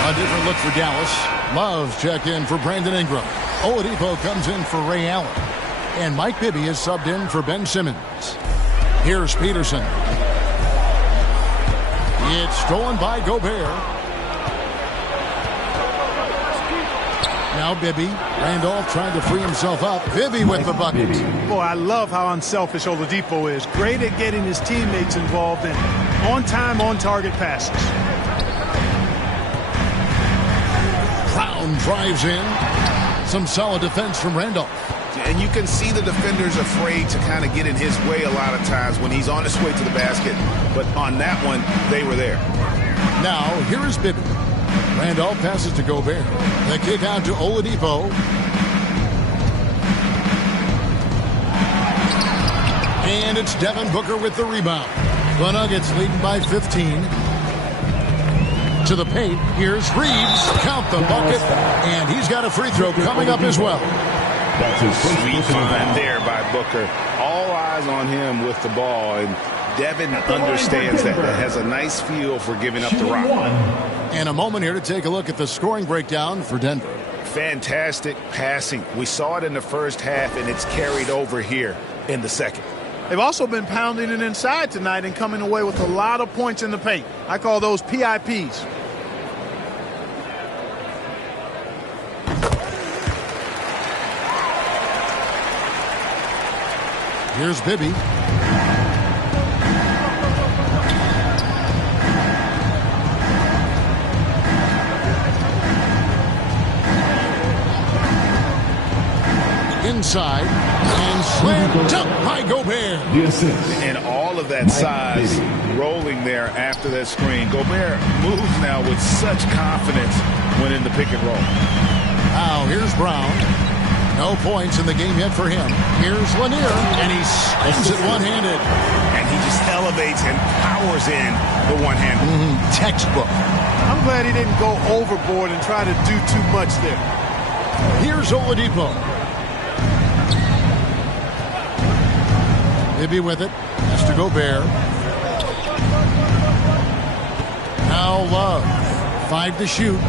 A different look for Dallas. Love checked in for Brandon Ingram. Oladipo comes in for Ray Allen. And Mike Bibby is subbed in for Ben Simmons. Here's Peterson. It's stolen by Gobert. Now Bibby. Randolph trying to free himself up. Bibby with the bucket. Boy, I love how unselfish Oladipo is. Great at getting his teammates involved in on-time, on-target passes. Brown drives in. Some solid defense from Randolph. And you can see the defenders afraid to kind of get in his way a lot of times when he's on his way to the basket. But on that one, they were there. Now, here is Bibby. Randolph passes to Gobert. The kick out to Oladipo. And it's Devin Booker with the rebound. The Nuggets leading by 15. To the paint. Here's Reeves. Count the bucket. And he's got a free throw coming up as well. Sweet find there by Booker. All eyes on him with the ball. And Devin understands that. Has a nice feel for giving up the rock. And a moment here to take a look at the scoring breakdown for Denver. Fantastic passing. We saw it in the first half, and it's carried over here in the second. They've also been pounding it inside tonight and coming away with a lot of points in the paint. I call those PIPs. Here's Bibby. Inside and slammed dunk by Gobert. And all of that size rolling there after that screen. Gobert moves now with such confidence when in the pick and roll. Now here's Brown. No points in the game yet for him. Here's Lanier, and he slams it one-handed. And he just elevates and powers in the one-handed. Textbook. I'm glad he didn't go overboard and try to do too much there. Here's Oladipo. Bibby with it. Has to Gobert. Now Love. 5 to shoot.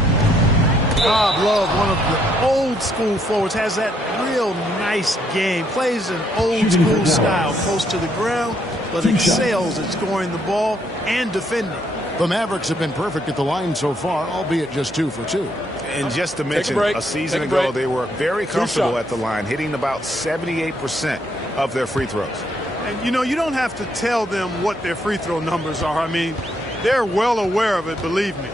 Bob Love, one of the old school forwards, has that real nice game. Plays an old school style, close to the ground, but excels at scoring the ball and defending. The Mavericks have been perfect at the line so far, albeit just 2 for 2. And just to mention, a season ago, they were very comfortable at the line, hitting about 78% of their free throws. And, you know, you don't have to tell them what their free throw numbers are. I mean, they're well aware of it, believe me.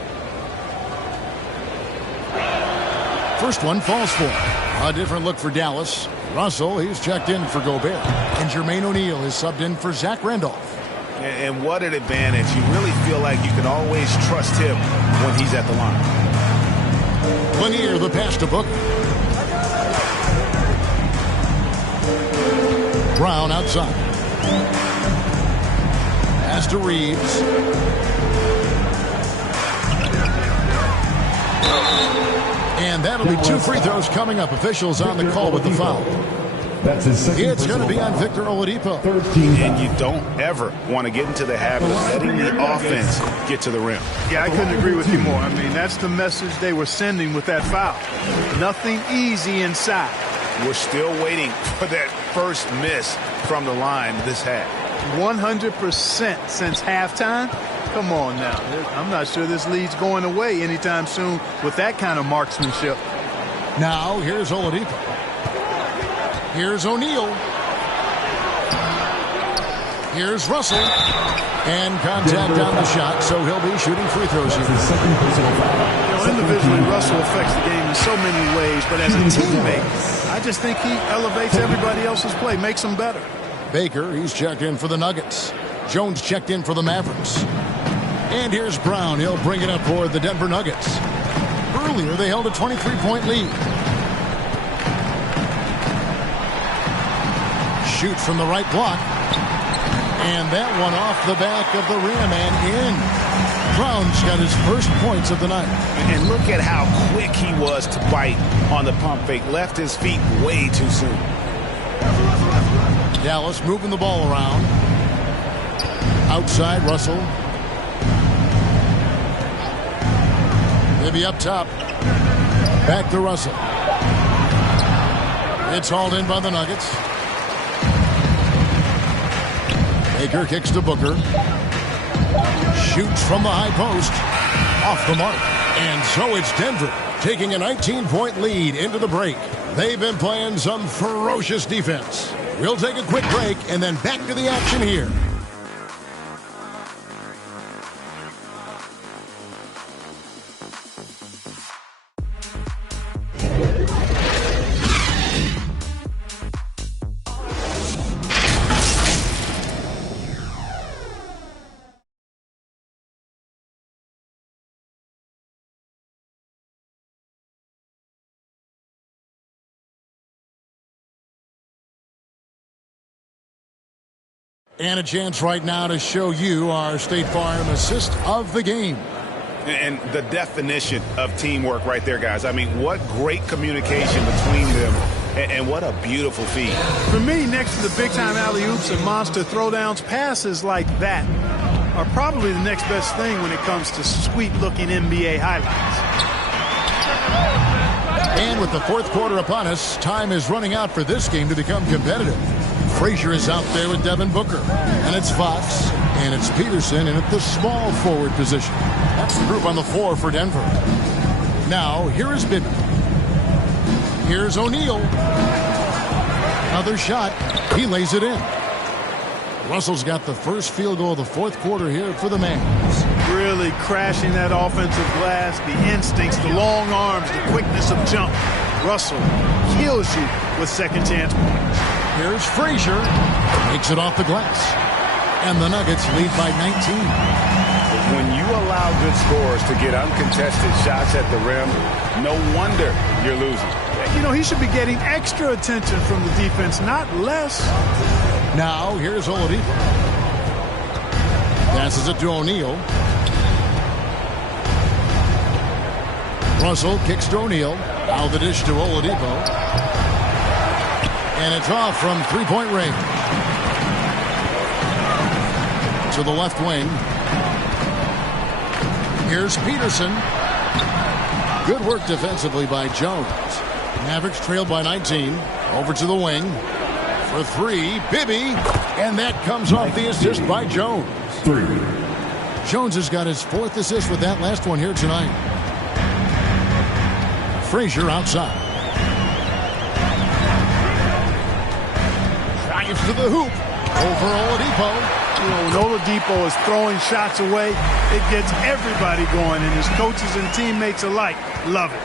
First one falls for him. A different look for Dallas. Russell, he's checked in for Gobert. And Jermaine O'Neal is subbed in for Zach Randolph. And what an advantage. You really feel like you can always trust him when he's at the line. Lanier, the pass to Booker. Brown outside. Pass to Reeves. And that'll be 2 free throws coming up. Officials on the call with the foul. That's his second. It's going to be on Victor Oladipo. And you don't ever want to get into the habit of letting the offense get to the rim. Yeah, I couldn't agree with you more. I mean, that's the message they were sending with that foul. Nothing easy inside. We're still waiting for that first miss from the line this half. 100% since halftime. Come on now. I'm not sure this lead's going away anytime soon with that kind of marksmanship. Now, here's Oladipo. Here's O'Neal. Here's Russell. And contact on the shot, so he'll be shooting free throws here. Individually, Russell affects the game in so many ways, but as a teammate, I just think he elevates everybody else's play, makes them better. Baker, he's checked in for the Nuggets. Jones checked in for the Mavericks. And here's Brown. He'll bring it up for the Denver Nuggets. Earlier, they held a 23-point lead. Shoots from the right block. And that one off the back of the rim and in. Brown's got his first points of the night. And look at how quick he was to bite on the pump fake. Left his feet way too soon. Dallas moving the ball around. Outside, Russell. Maybe up top. Back to Russell. It's hauled in by the Nuggets. Baker kicks to Booker. Shoots from the high post. Off the mark. And so it's Denver taking a 19-point lead into the break. They've been playing some ferocious defense. We'll take a quick break and then back to the action here. And a chance right now to show you our State Farm assist of the game. And the definition of teamwork right there, guys. I mean, what great communication between them, and what a beautiful feed. For me, next to the big-time alley-oops and monster throwdowns, passes like that are probably the next best thing when it comes to sweet-looking NBA highlights. And with the fourth quarter upon us, time is running out for this game to become competitive. Frazier is out there with Devin Booker. And it's Fox. And it's Peterson in at the small forward position. That's the group on the floor for Denver. Now, here is Bibby. Here's O'Neal. Another shot. He lays it in. Russell's got the first field goal of the fourth quarter here for the Mavs. Really crashing that offensive glass. The instincts, the long arms, the quickness of jump. Russell kills you with second chance points. Here's Frazier. Takes it off the glass. And the Nuggets lead by 19. When you allow good scorers to get uncontested shots at the rim, no wonder you're losing. You know, he should be getting extra attention from the defense, not less. Now, here's Oladipo. Passes it to O'Neal. Russell kicks to O'Neal. Now the dish to Oladipo. And it's off from three-point range. To the left wing. Here's Peterson. Good work defensively by Jones. Mavericks trailed by 19. Over to the wing. For three, Bibby. And that comes off the assist by Jones. Jones has got his fourth assist with that last one here tonight. Frazier outside. Drives to the hoop. Over Oladipo. You know, when Oladipo is throwing shots away, it gets everybody going, and his coaches and teammates alike love it.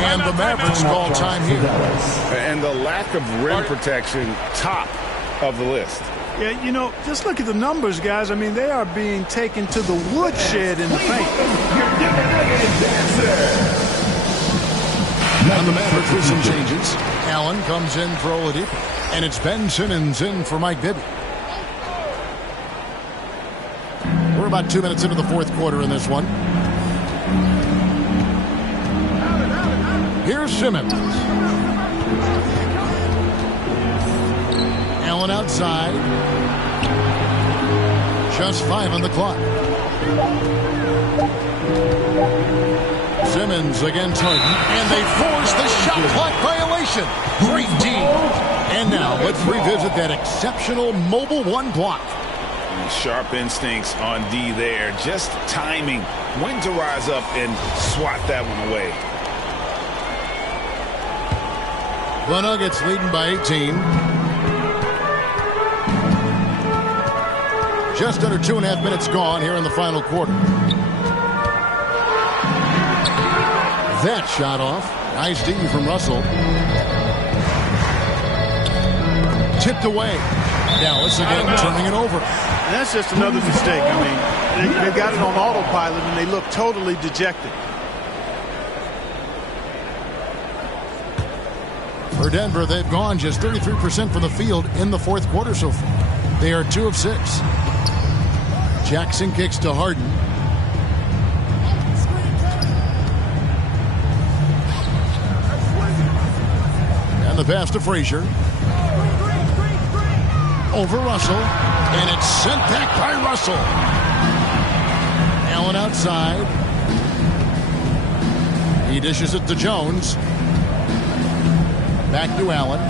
And the Mavericks call time here. And the lack of rim protection, top of the list. Yeah, you know, just look at the numbers, guys. I mean, they are being taken to the woodshed in the paint. And the Mavericks with some changes. Allen comes in for Oladipo. And it's Ben Simmons in for Mike Bibby. We're about 2 minutes into the fourth quarter in this one. Here's Simmons. Allen outside. Just 5 on the clock. Simmons against Harden. And they force the shot clock violation. Great D. And now let's revisit that exceptional mobile one block. Sharp instincts on D there. Just timing when to rise up and swat that one away. The Nuggets leading by 18. Just under 2.5 minutes gone here in the final quarter. That shot off. Nice D from Russell. Tipped away. Dallas again turning it over. And that's just another mistake. I mean, they got it on autopilot and they look totally dejected. For Denver, they've gone just 33% from the field in the fourth quarter so far. They are 2 of 6. Jackson kicks to Harden. And the pass to Frazier. Over Russell. And it's sent back by Russell. Allen outside. He dishes it to Jones. Back to Allen.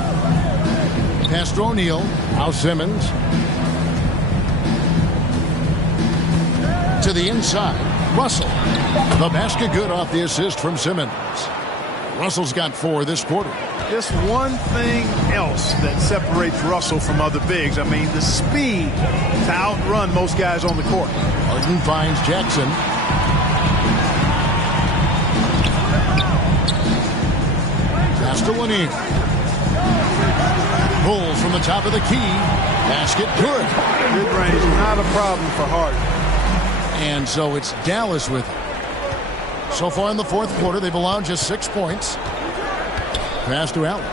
Pass to O'Neal. Now Simmons. To the inside. Russell. The basket good off the assist from Simmons. Russell's got 4 this quarter. Just one thing else that separates Russell from other bigs. I mean, the speed to outrun most guys on the court. Harden finds Jackson. Pass to O'Neal. Bulls from the top of the key. Basket good. Mid-range, not a problem for Harden. And so it's Dallas with it. So far in the fourth quarter, they've allowed just 6 points. Pass to Allen.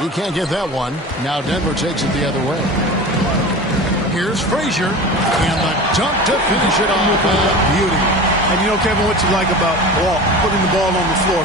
He can't get that one. Now Denver takes it the other way. Here's Frazier. And the dunk to finish it off. Beauty. And you know, Kevin, what you like about putting the ball on the floor.